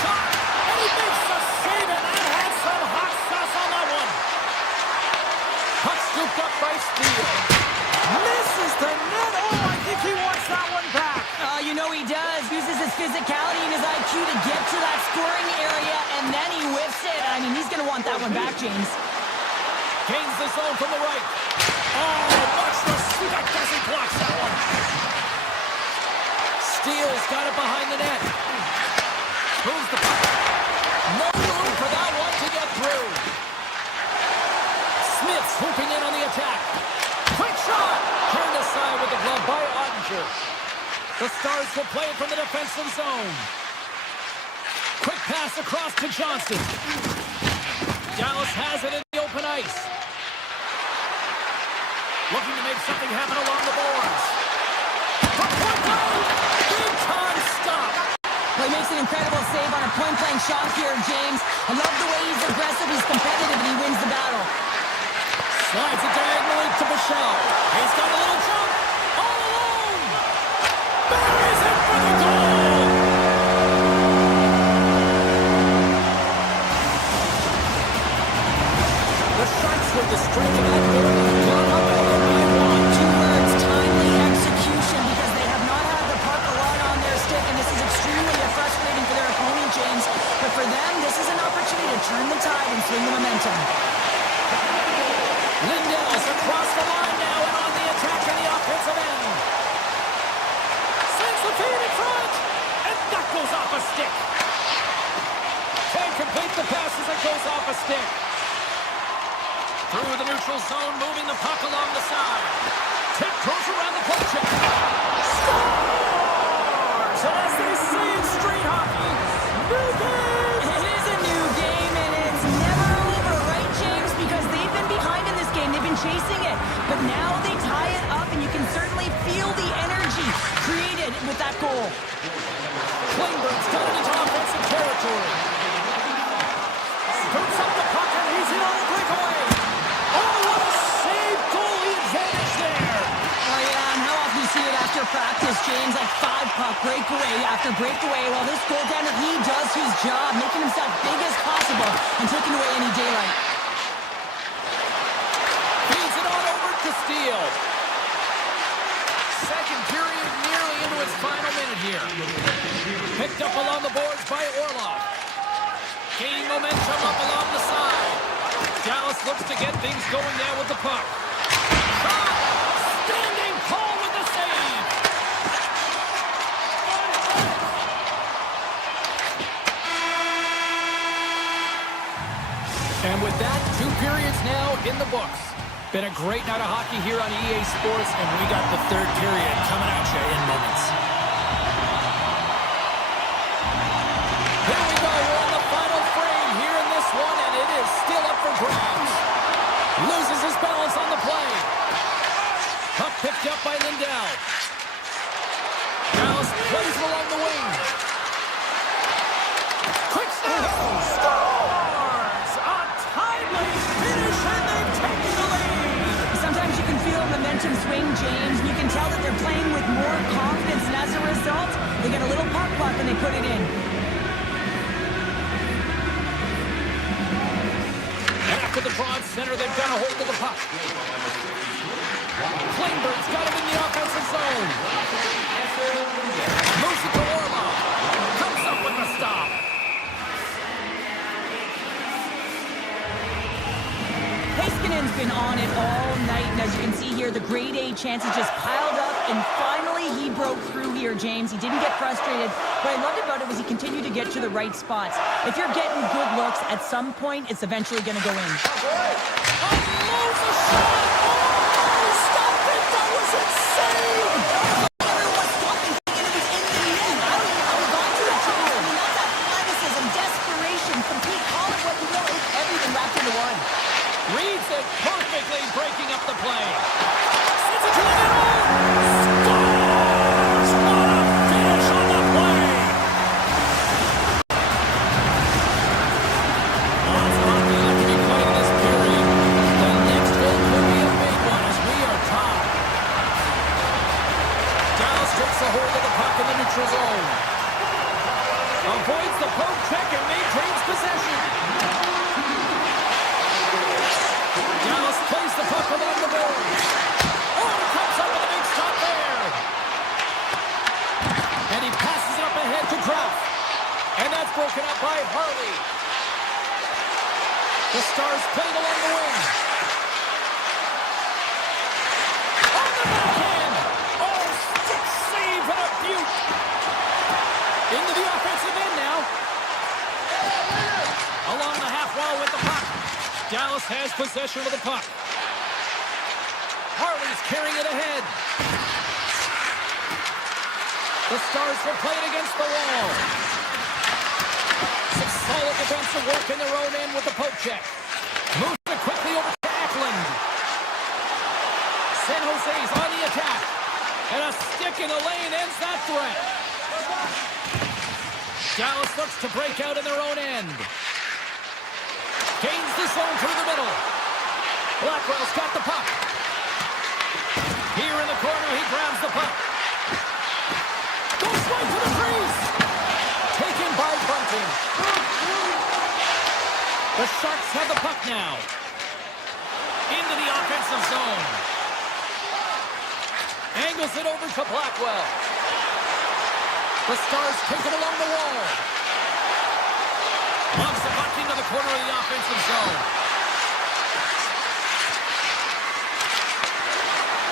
Shot! And he makes the save, and that has some hot sauce on that one. Puck scooped up by Steele. Misses the net. Oh, I think he wants that one back. You know he does. Uses his physicality and his IQ to get to that scoring area, and then he whiffs it. I mean, he's going to want that one back, James. Gains the zone from the right. Oh, watch the stick as he blocks that one. Steele's got it behind the net. Moves the puck. No room for that one to get through. Smith's swooping in on the attack. Quick shot! Turned aside with the glove by Ottinger. The Stars will play it from the defensive zone. Quick pass across to Johnston. Dallas has it in the open ice. Looking to make something happen along the boards. Big time stop. Well, he makes an incredible save on a point-blank shot here, James. I love the way he's aggressive, he's competitive, and he wins the battle. Slides it diagonally to Bichelle. He's got a little jump. All alone. Buries it for the goal. The Sharks with the strength of that goal have gone up ahead by one. Two words, timely execution, because they have not had the puck a lot on their stick, and this is extremely frustrating for their opponent, James. But for them, this is an opportunity to turn the tide and swing the momentum. Lindell's across the line now and on the attack in the offensive end. Sends the feed in front, and that goes off a stick. Can't complete the pass as it goes off a stick. Through the neutral zone, moving the puck along the side. Tiptoes around the play check. Scores! And as they say in street hockey, new game! It is a new game, and it's never over, right, James? Because they've been behind in this game. They've been chasing it. But now they tie it up, and you can certainly feel the energy created with that goal. Klingberg's got it into offensive territory. Scoops up the puck, and he's in on a breakaway. Oh, what a save! Goalie advantage there! Oh, yeah, and how often you see it after practice, James? Like 5-puck breakaway after breakaway. Well, this goaltender, he does his job, making himself big as possible and taking away any daylight. Feeds it on over to Steele. Second period nearly into its final minute here. Picked up along the boards by Orlov. Gaining momentum up along the side. Dallas looks to get things going now with the puck. Shot! Standing tall with the save. And with that, 2 periods now in the books. Been a great night of hockey here on EA Sports, and we got the third period coming at you in moments. Here we go, we're on the final frame here in this one, and it is still up for grabs. Loses his balance on the play. Puck picked up by Lindell. Dallas plays it along the wing. Quick snap. Scores! A timely finish, and they've taken the lead. Sometimes you can feel momentum swing, James. You can tell that they're playing with more confidence, and as a result, they get a little puck luck and they put it in. After the broad center, they've got a hold of the puck. Klingberg's got it in the offensive zone. Moves it to Orlov. chances just piled up, and finally he broke through here, James. He didn't get frustrated. What I loved about it was he continued to get to the right spots. If you're getting good looks, at some point, it's eventually going to go in. Unloads a shot! Oh, stop it! That was insane! Everyone stopping, and it was in the end. I was on to it, James. I mean, that's athleticism, desperation, complete, call it what you will. It's everything wrapped into one. Reads it perfectly, breaking up the play. Sends it to the middle. Scores! What a finish on the play! Lots of hockey left to be played in this period. The next goal could be a big one as we are tied. Dallas takes a hold of the puck in the neutral zone. Avoids the poke check and maintains possession. Dallas plays the puck along the boards. Oh, he comes up with a big stop there. And he passes it up ahead to Kraft. And that's broken up by Harley. The Stars played along the wing. On the backhand. Oh, stick save and a beaut. Into the offensive end now. Along the half wall with the puck. Dallas has possession of the puck. Harley's carrying it ahead. The Stars will play it against the wall. Some solid defensive work in their own end with the poke check. Moves it quickly over to Eklund. San Jose's on the attack. And a stick in the lane ends that threat. Dallas looks to break out in their own end. Gains the zone through the middle. Blackwell's got the puck. Here in the corner, he grabs the puck. Goes right to the crease. Taken by Bunting. The Sharks have the puck now. Into the offensive zone. Angles it over to Blackwell. The Stars take it along the wall. Lobs the puck into the corner of the offensive zone.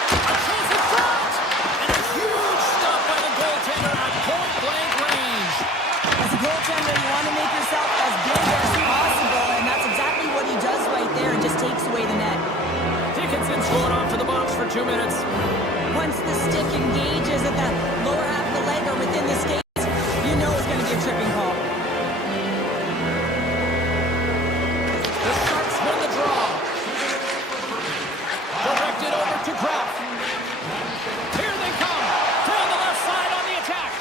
A chance in front! And a huge stop by the goaltender at point-blank range. As a goaltender, you want to make yourself as big as possible, and that's exactly what he does right there and just takes away the net. Dickinson's going off to the box for 2 minutes. Once the stick engages at the lower half of the leg or within the skates, you know it's going to be a tripping call. The Sharks win the draw. Directed over to Kraft. Here they come. Down the left side on the attack.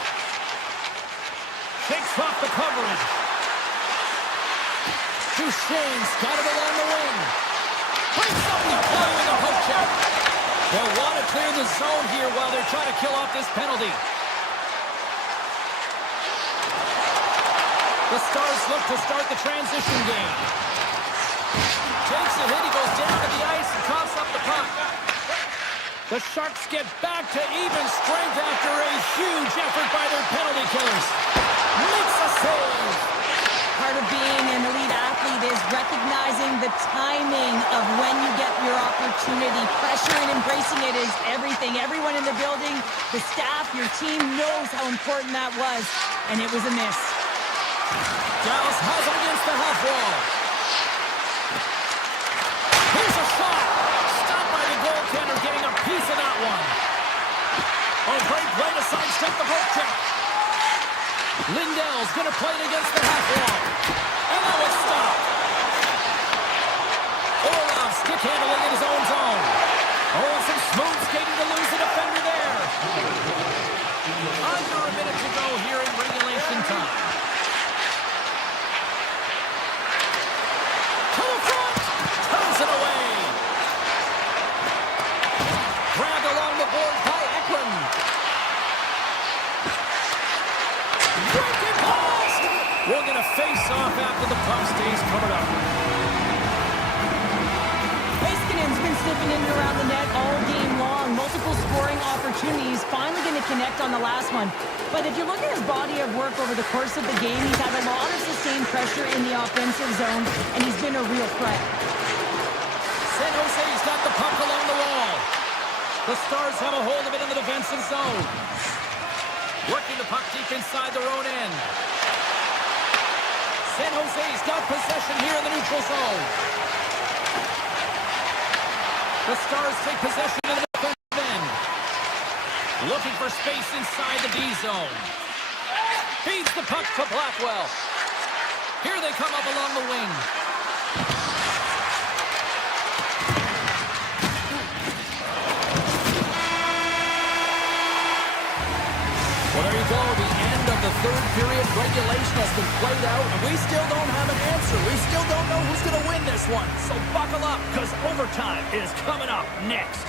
Shakes off the coverage. Duchesne's got it along the wing. Breaks up the play with a poke check. They'll want to clear the zone here while they're trying to kill off this penalty. The Stars look to start the transition game. Takes a hit, he goes down to the ice and coughs up the puck. The Sharks get back to even strength after a huge effort by their penalty killers. Makes a save. Part of being an elite athlete is recognizing the timing of when you get your opportunity. Pressure and embracing it is everything. Everyone in the building, the staff, your team knows how important that was, and it was a miss. Dallas has it against the half wall. Here's a shot. Stopped by the goaltender, getting a piece of that one. Oh, great play to sidestep the poke check. Lindell's going to play it against the half wall. And that was stopped. Orlov stick handling in his own zone. Oh, some smooth skating to lose the defender there. Under a minute to go here in regulation time. To the front. Turns it away. Grabbed along the board by Eklund. Breaking past. We're going to face off after the puck stays covered up. Haskinen's been sniffing in and around the net all game long. Multiple scoring opportunities. Finally going to connect on the last one. But if you look at his body of work over the course of the game, he's had a lot of sustained pressure in the offensive zone, and he's been a real threat. San Jose's got the puck along the wall. The Stars have a hold of it in the defensive zone. Working the puck deep inside their own end. San Jose's got possession here in the neutral zone. The Stars take possession in the defensive end. Looking for space inside the D zone. Feeds the puck to Blackwell. Here they come up along the wing. Well, there you go. The end of the third period. Regulation has been played out, and we still don't have an answer. We still don't know who's going to win this one. So buckle up, because overtime is coming up next.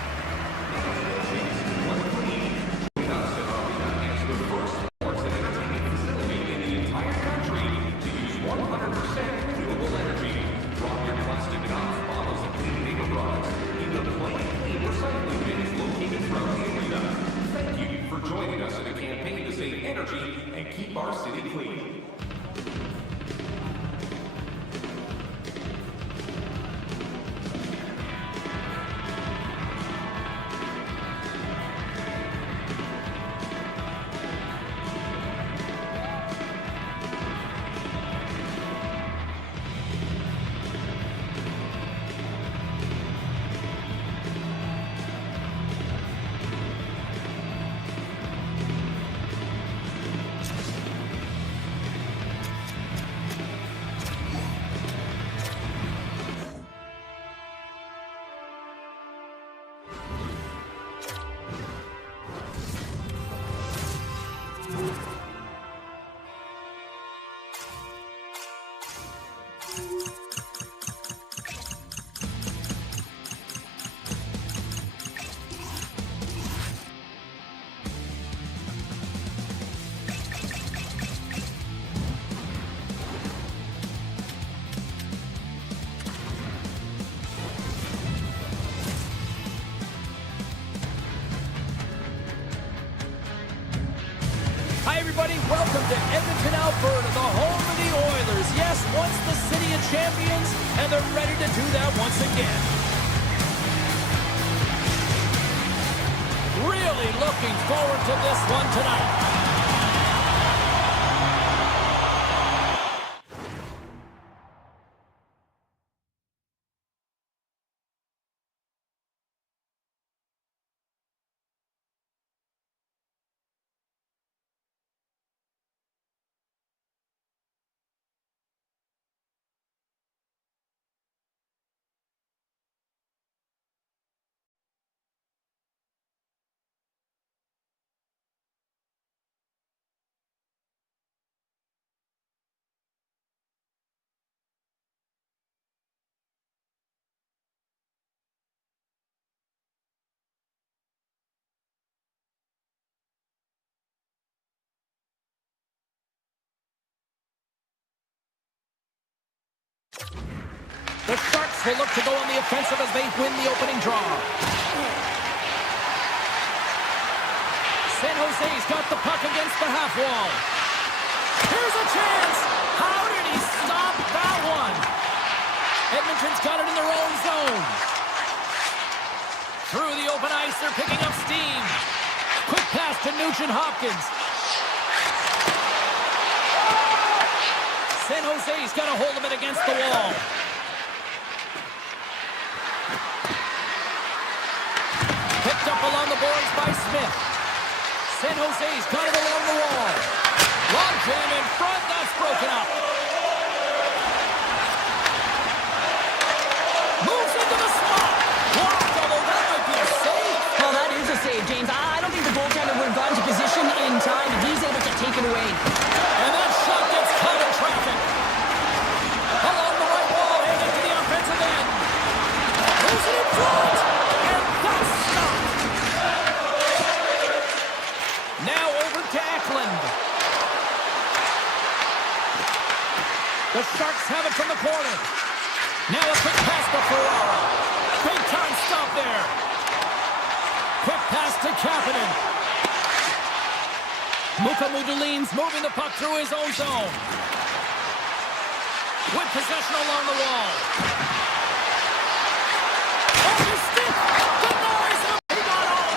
And keep our city clean. Hi, everybody. Welcome to Edmonton, Alberta, the home of the Oilers. Yes, once the city of champions, and they're ready to do that once again. Really looking forward to this one tonight. The Sharks will look to go on the offensive as they win the opening draw. San Jose's got the puck against the half wall. Here's a chance. How did he stop that one? Edmonton's got it in their own zone. Through the open ice, they're picking up steam. Quick pass to Nugent-Hopkins. San Jose's got a hold of it against the wall. Picked up along the boards by Smith. San Jose's got it along the wall. Long jam in front, that's broken up. Moves into the slot. Blocked, although that might be a save. Well, that is a save, James. I don't think the goaltender would have gotten to position in time, and he's able to take it away. And that shot gets caught in traffic. Along the right wall, heading to the offensive end. Moves it in front. And that's stopped. Now over to Eklund. The Sharks have it from the corner. Now a quick pass to Ferrara. Big time stop there. Quick pass to Kapanen. Mukamudulin's moving the puck through his own zone. With possession along the wall. Oh, his stick! The noise! He got all of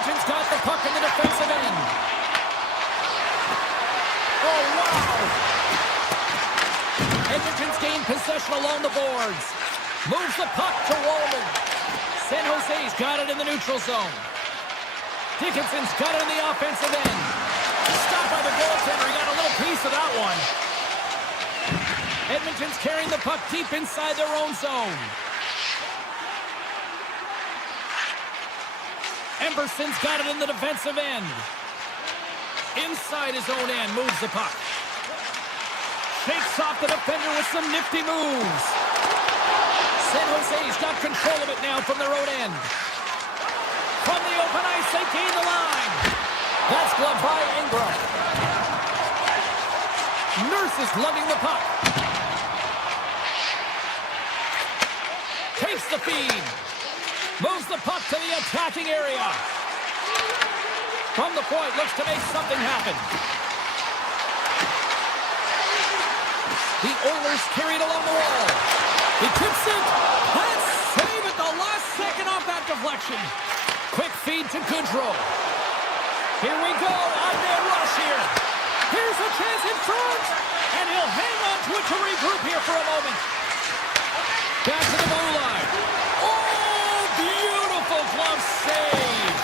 Edmonton's got the puck in the defensive end. Oh, wow! Edmonton's gained possession along the boards. Moves the puck to Wallman. San Jose's got it in the neutral zone. Dickinson's got it in the offensive end. Stopped by the goaltender. He got a little piece of that one. Edmonton's carrying the puck deep inside their own zone. Emberson's got it in the defensive end. Inside his own end, moves the puck. Shakes off the defender with some nifty moves. San Jose's got control of it now from their own end. From the open ice, they gain the line. That's gloved by Ingram. Nurse is lugging the puck. Takes the feed. Moves the puck to the attacking area. From the point, looks to make something happen. The Oilers carry it along the wall. He tips it. Let's save it the last second off that deflection. Quick feed to Goodrow. Here we go. On-man rush here. Here's a chance in front. And he'll hang on to it to regroup here for a moment. Back to the blue line. Oh, beautiful glove save.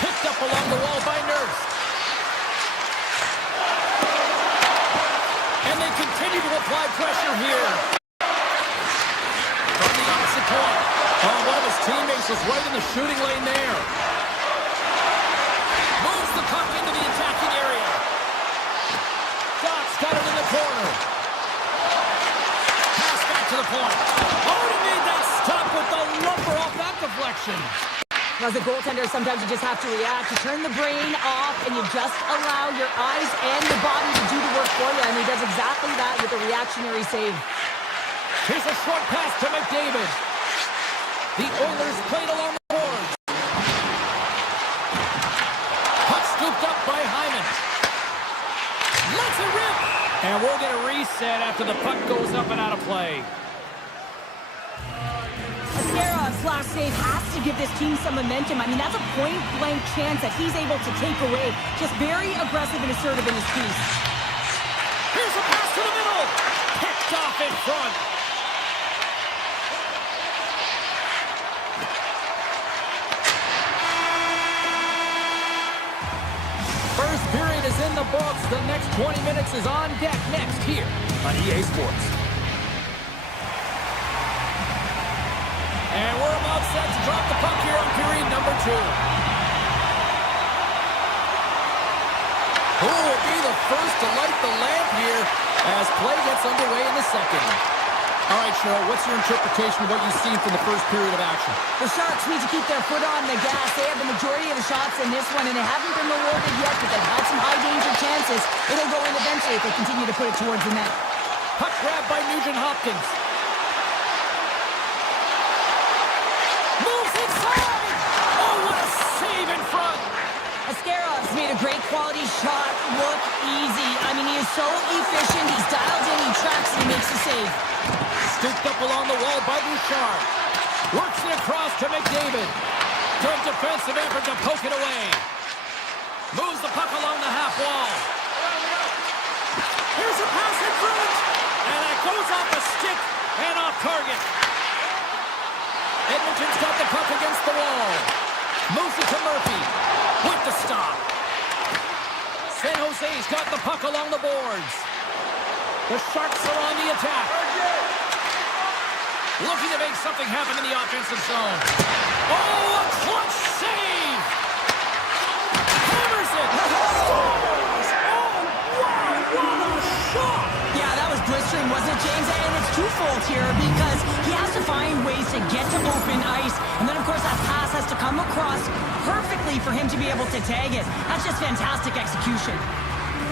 Picked up along the wall by Nurse. And they continue to apply pressure here. From the opposite point. Oh, one of his teammates was right in the shooting lane there. Moves the puck into the attacking area. Doc's got it in the corner. Pass back to the point. Oh, he made that stop with the lumber off that deflection. As a goaltender, sometimes you just have to react. You turn the brain off, and you just allow your eyes and your body to do the work for you, and he does exactly that with a reactionary save. Here's a short pass to McDavid. The Oilers played along the boards. Puck scooped up by Hyman. Lets it rip. And we'll get a reset after the puck goes up and out of play. Ascara's last save has to give this team some momentum. I mean, that's a point-blank chance that he's able to take away. Just very aggressive and assertive in his piece. Here's a pass to the middle. Picked off in front. First period is in the books. The next 20 minutes is on deck next here on EA Sports. And we're about set to drop the puck here on period number 2. Who will be the first to light the lamp here as play gets underway in the second? All right, Cheryl, what's your interpretation of what you've seen from the first period of action? The Sharks need to keep their foot on the gas. They have the majority of the shots in this one, and they haven't been rewarded yet, but they've had some high-danger chances. It'll go in eventually if they continue to put it towards the net. Puck grab by Nugent-Hopkins. Moves inside! Oh, what a save in front! Ascara's made a great quality shot look easy. I mean, he is so efficient. He's dialed in, he tracks, and he makes the save. Scooped up along the wall by Bouchard. Works it across to McDavid. Good defensive effort to poke it away. Moves the puck along the half wall. Here's a pass in front. And it goes off a stick and off target. Edmonton's got the puck against the wall. Moves it to Murphy. With the stop. San Jose's got the puck along the boards. The Sharks are on the attack. Looking to make something happen in the offensive zone. Oh, a clutch save! Hammers it! Scores! Oh, wow, what a shot! Yeah, that was blistering, wasn't it, James? And it's twofold here because he has to find ways to get to open ice. And then, of course, that pass has to come across perfectly for him to be able to tag it. That's just fantastic execution.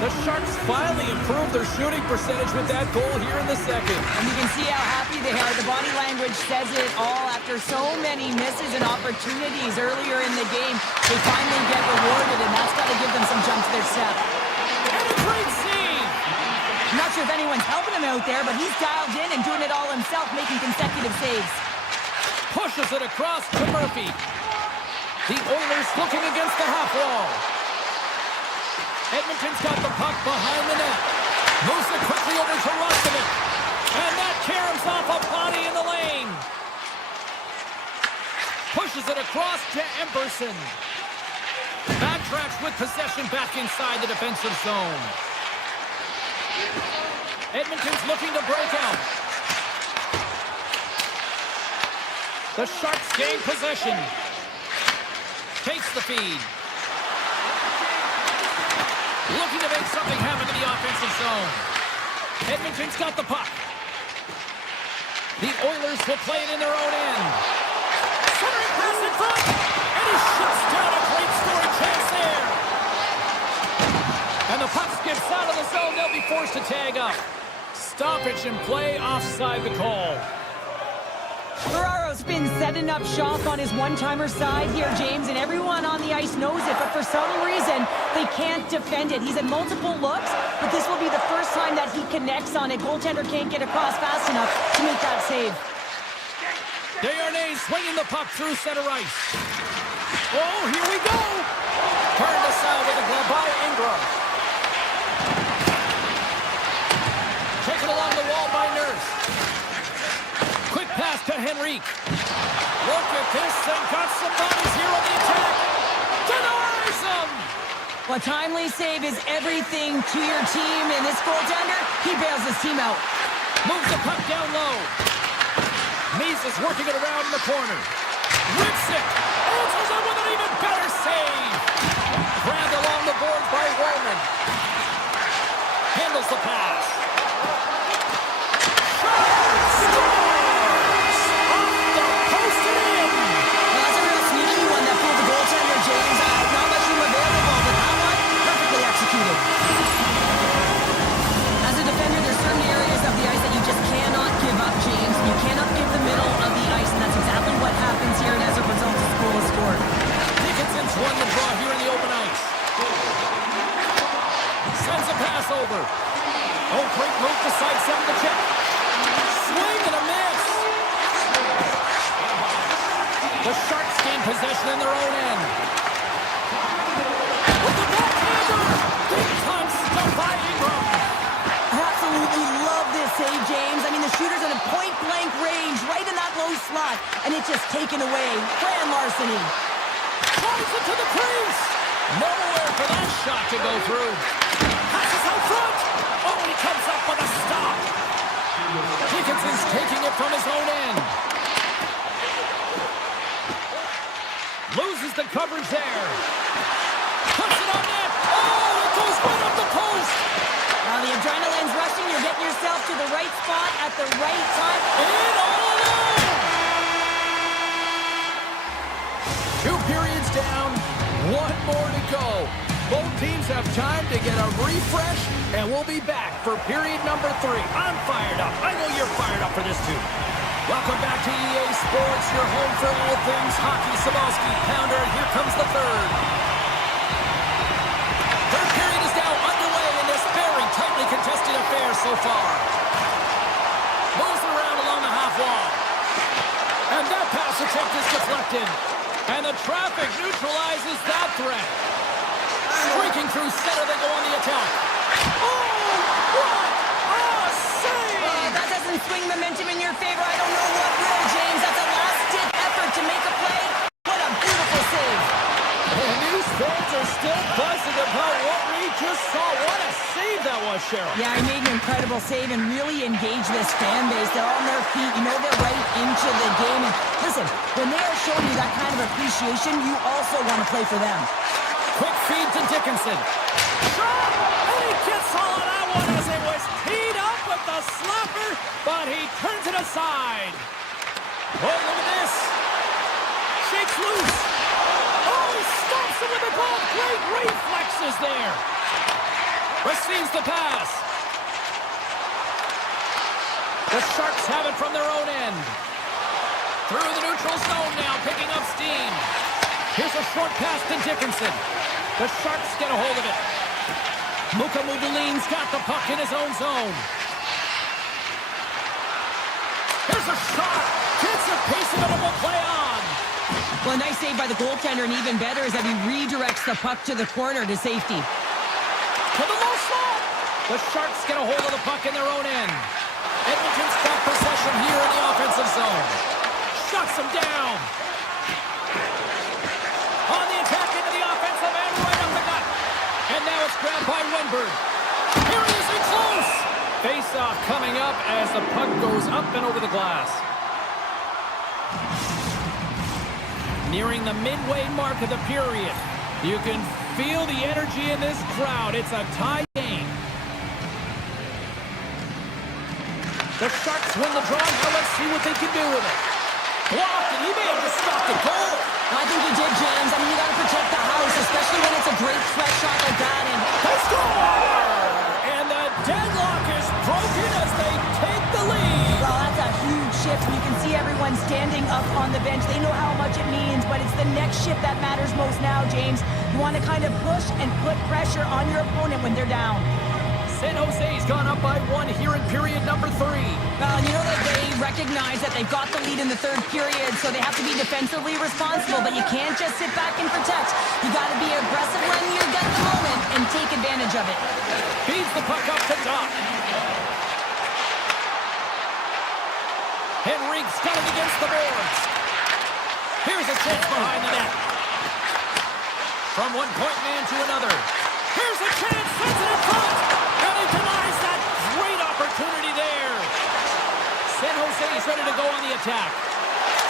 The Sharks finally improved their shooting percentage with that goal here in the second. And you can see how happy they are. The body language says it all. After so many misses and opportunities earlier in the game, they finally get rewarded, and that's got to give them some jump to their step. And a great save! I'm not sure if anyone's helping him out there, but he's dialed in and doing it all himself, making consecutive saves. Pushes it across to Murphy. The Oilers looking against the half wall. Edmonton's got the puck behind the net. Moves it quickly over to Rostovich. And that caroms off a body in the lane. Pushes it across to Emberson. Backtracks with possession back inside the defensive zone. Edmonton's looking to break out. The Sharks gain possession. Takes the feed. Looking to make something happen in the offensive zone. Edmonton's got the puck. The Oilers will play it in their own end. Centering pass in front. And he shuts down a great scoring chance there. And the puck skips out of the zone. They'll be forced to tag up. Stoppage in play, offside the call. Ferraro's been setting up shop on his one-timer side here, James, and everyone on the ice knows it, but for some reason, they can't defend it. He's had multiple looks, but this will be the first time that he connects on it. Goaltender can't get across fast enough to make that save. Desharnais swinging the puck through center ice. Oh, here we go! Turned aside with a glove by Ingram. Taken along the wall by Nurse. Quick pass to Henrique. Look at this, and got some bodies here on the attack. Denies him! A timely save is everything to your team, and this goaltender, he bails his team out. Moves the puck down low. Mies is working it around in the corner. Rips it. Answers it with an even better save. Grabbed along the boards by Roman. Handles the pass. As a defender, there's certain areas of the ice that you just cannot give up, James. You cannot give the middle of the ice, and that's exactly what happens here, and as a result, the goal is scored. Dickinson's won the draw here in the open ice. Sends a pass over. Oh, great move to sidestep the check. Swing and a miss. The Sharks gain possession in their own end. With the backhander. Big time stuff by Ingram. Absolutely love this save, James. I mean, the shooter's in a point-blank range, right in that low slot, and it's just taken away. Grand larceny. Tries it to the crease. Nowhere for that shot to go through. Passes out front. Oh, he comes up with a stop. Dickinson's taking it from his own end. Loses the coverage there. Puts it on net. Oh, it goes right up the post. Now the adrenaline's rushing. You're getting yourself to the right spot at the right time. And all alone. 2 periods down. 1 more to go. Both teams have time to get a refresh, and we'll be back for period number 3. I'm fired up. I know you're fired up for this too. Welcome back to EA Sports, your home for all things hockey. Sabalski, Pounder, and here comes the third. Third period is now underway in this very tightly contested affair so far. Moves around along the half wall. And that pass attempt is deflected. And the traffic neutralizes that threat. Streaking through center, they go on the attack. Oh, what a save! That doesn't swing momentum in your favor. I don't know what will, James. That's a last-ditch effort to make a play. What a beautiful save. And these fans are still buzzing about what we just saw. What a save that was, Cheryl. Yeah, he made an incredible save and really engaged this fan base. They're on their feet. You know they're right into the game. And listen, when they are showing you that kind of appreciation, you also want to play for them. Quick feed to Dickinson. Shot! And he gets all of that one as it was teed up with the slapper, but he turns it aside. Oh, look at this. Shakes loose. Oh, he stops him with the glove. Great reflexes there. Receives the pass. The Sharks have it from their own end. Through the neutral zone now, picking up steam. Here's a short pass to Dickinson. The Sharks get a hold of it. Muka Mudulin's got the puck in his own zone. Here's a shot. Gets a piece of it and will play on. Well, a nice save by the goaltender, and even better is that he redirects the puck to the corner to safety. To the low slot. The Sharks get a hold of the puck in their own end. Edmonton's got possession here in the offensive zone. Shuts them down. On the attack into the offensive end, right up the gut. And now it's grabbed by Wenberg. Here he is in close. Face-off coming up as the puck goes up and over the glass. Nearing the midway mark of the period. You can feel the energy in this crowd. It's a tie game. The Sharks win the draw. Now let's see what they can do with it. Blocked, and he may have just stopped the goal. I think he did, James. I mean, you got to protect the house, especially when it's a great threat shot like that. And they score! And the deadlock is broken as they take the lead. Well, that's a huge shift. You can see everyone standing up on the bench. They know how much it means, but it's the next shift that matters most now, James. You want to kind of push and put pressure on your opponent when they're down. San Jose's gone up by 1 here in period number 3. Well, you know that they recognize that they've got the lead in the third period, so they have to be defensively responsible, but you can't just sit back and protect. You got to be aggressive when you get the moment and take advantage of it. Feeds the puck up to top. Henrique's got it against the boards. Here's a chance behind the net. From one point man to another. Here's a chance, sends it in front, and he denies that great opportunity there. San Jose's ready to go on the attack.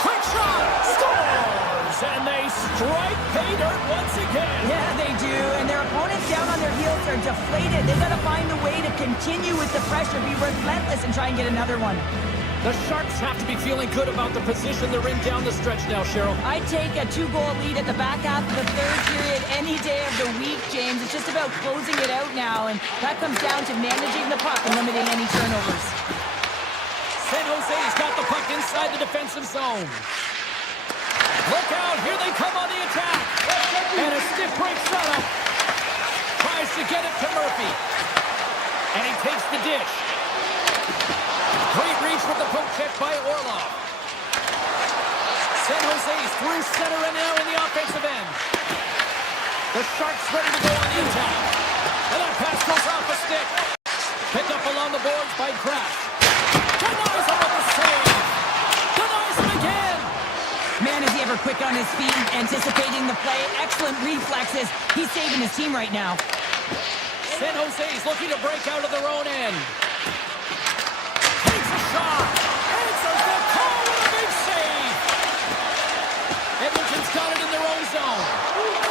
Quick shot, scores, and they strike pay dirt once again. Yeah, they do, and their opponents down on their heels are deflated. They've got to find a way to continue with the pressure, be relentless, and try and get another one. The Sharks have to be feeling good about the position they're in down the stretch now, Cheryl. I'd take a 2-goal lead at the back half of the third period any day of the week, James. It's just about closing it out now, and that comes down to managing the puck and limiting any turnovers. San Jose's got the puck inside the defensive zone. Look out, here they come on the attack. And a stiff break setup. Tries to get it to Murphy. And he takes the dish. Great reach with the poke check by Orlov. San Jose's through center and now in the offensive end. The Sharks ready to go on the attack. And that pass goes off a stick. Picked up along the boards by Kraft. Denies him with the save. Denies him again. Man, is he ever quick on his feet, anticipating the play. Excellent reflexes. He's saving his team right now. San Jose's looking to break out of their own end. Shot. Answers the call with a big save. Edmonton's got it in their own zone.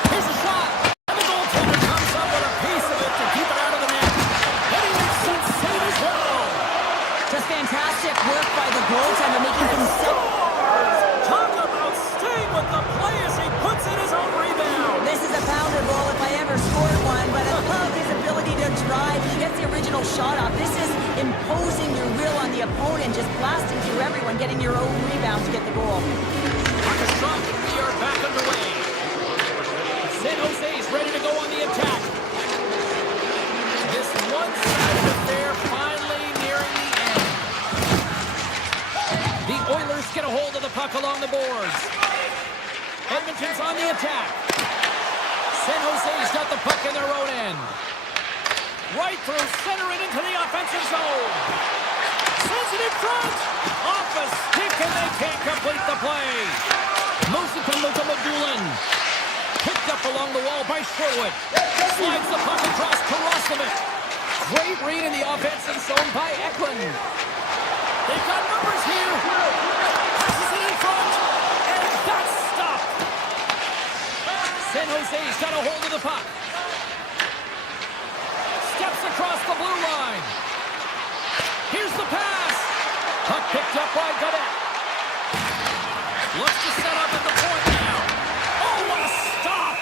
Here's a shot. And the goaltender comes up with a piece of it to keep it out of the net. And he makes that save as well. Just fantastic work by the goaltender, making him Talk about staying with the play as he puts in his own rebound. This is a pounder goal if I ever scored one, but I love his ability to drive. He gets the original shot off. This is imposing your will on the opponent, just blasting through everyone, getting your own rebound to get the goal. Orchestra, we are back underway. San Jose's ready to go on the attack. This one-sided affair finally nearing the end. The Oilers get a hold of the puck along the boards. Edmonton's on the attack. San Jose's got the puck in their own end. Right through center and into the offensive zone. Sends it in front. Off a stick and they can't complete the play. Moves it to Luka Modulin. Picked up along the wall by Sherwood. Slides the puck across to Rostovic. Great read in the offensive zone by Eklund. They've got numbers here. Passes it in front. And that's stopped. San Jose's got a hold of the puck. Steps across the blue line. Here's the pass. Puck picked up by Godet. Looks to set up at the point now. Oh, what a stop!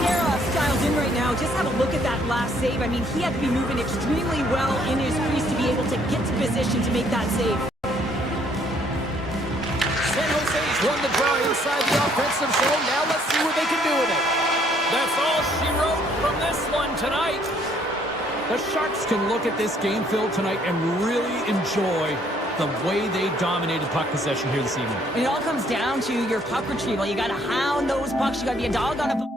Sarah styles in right now. Just have a look at that last save. I mean, he had to be moving extremely well in his crease to be able to get to position to make that save. San Jose's won the draw inside the offensive zone. Now let's see what they can do with it. That's all she wrote from this one tonight. The Sharks can look at this game, Phil, tonight and really enjoy the way they dominated puck possession here this evening. And it all comes down to your puck retrieval. You got to hound those pucks. You got to be a dog on a...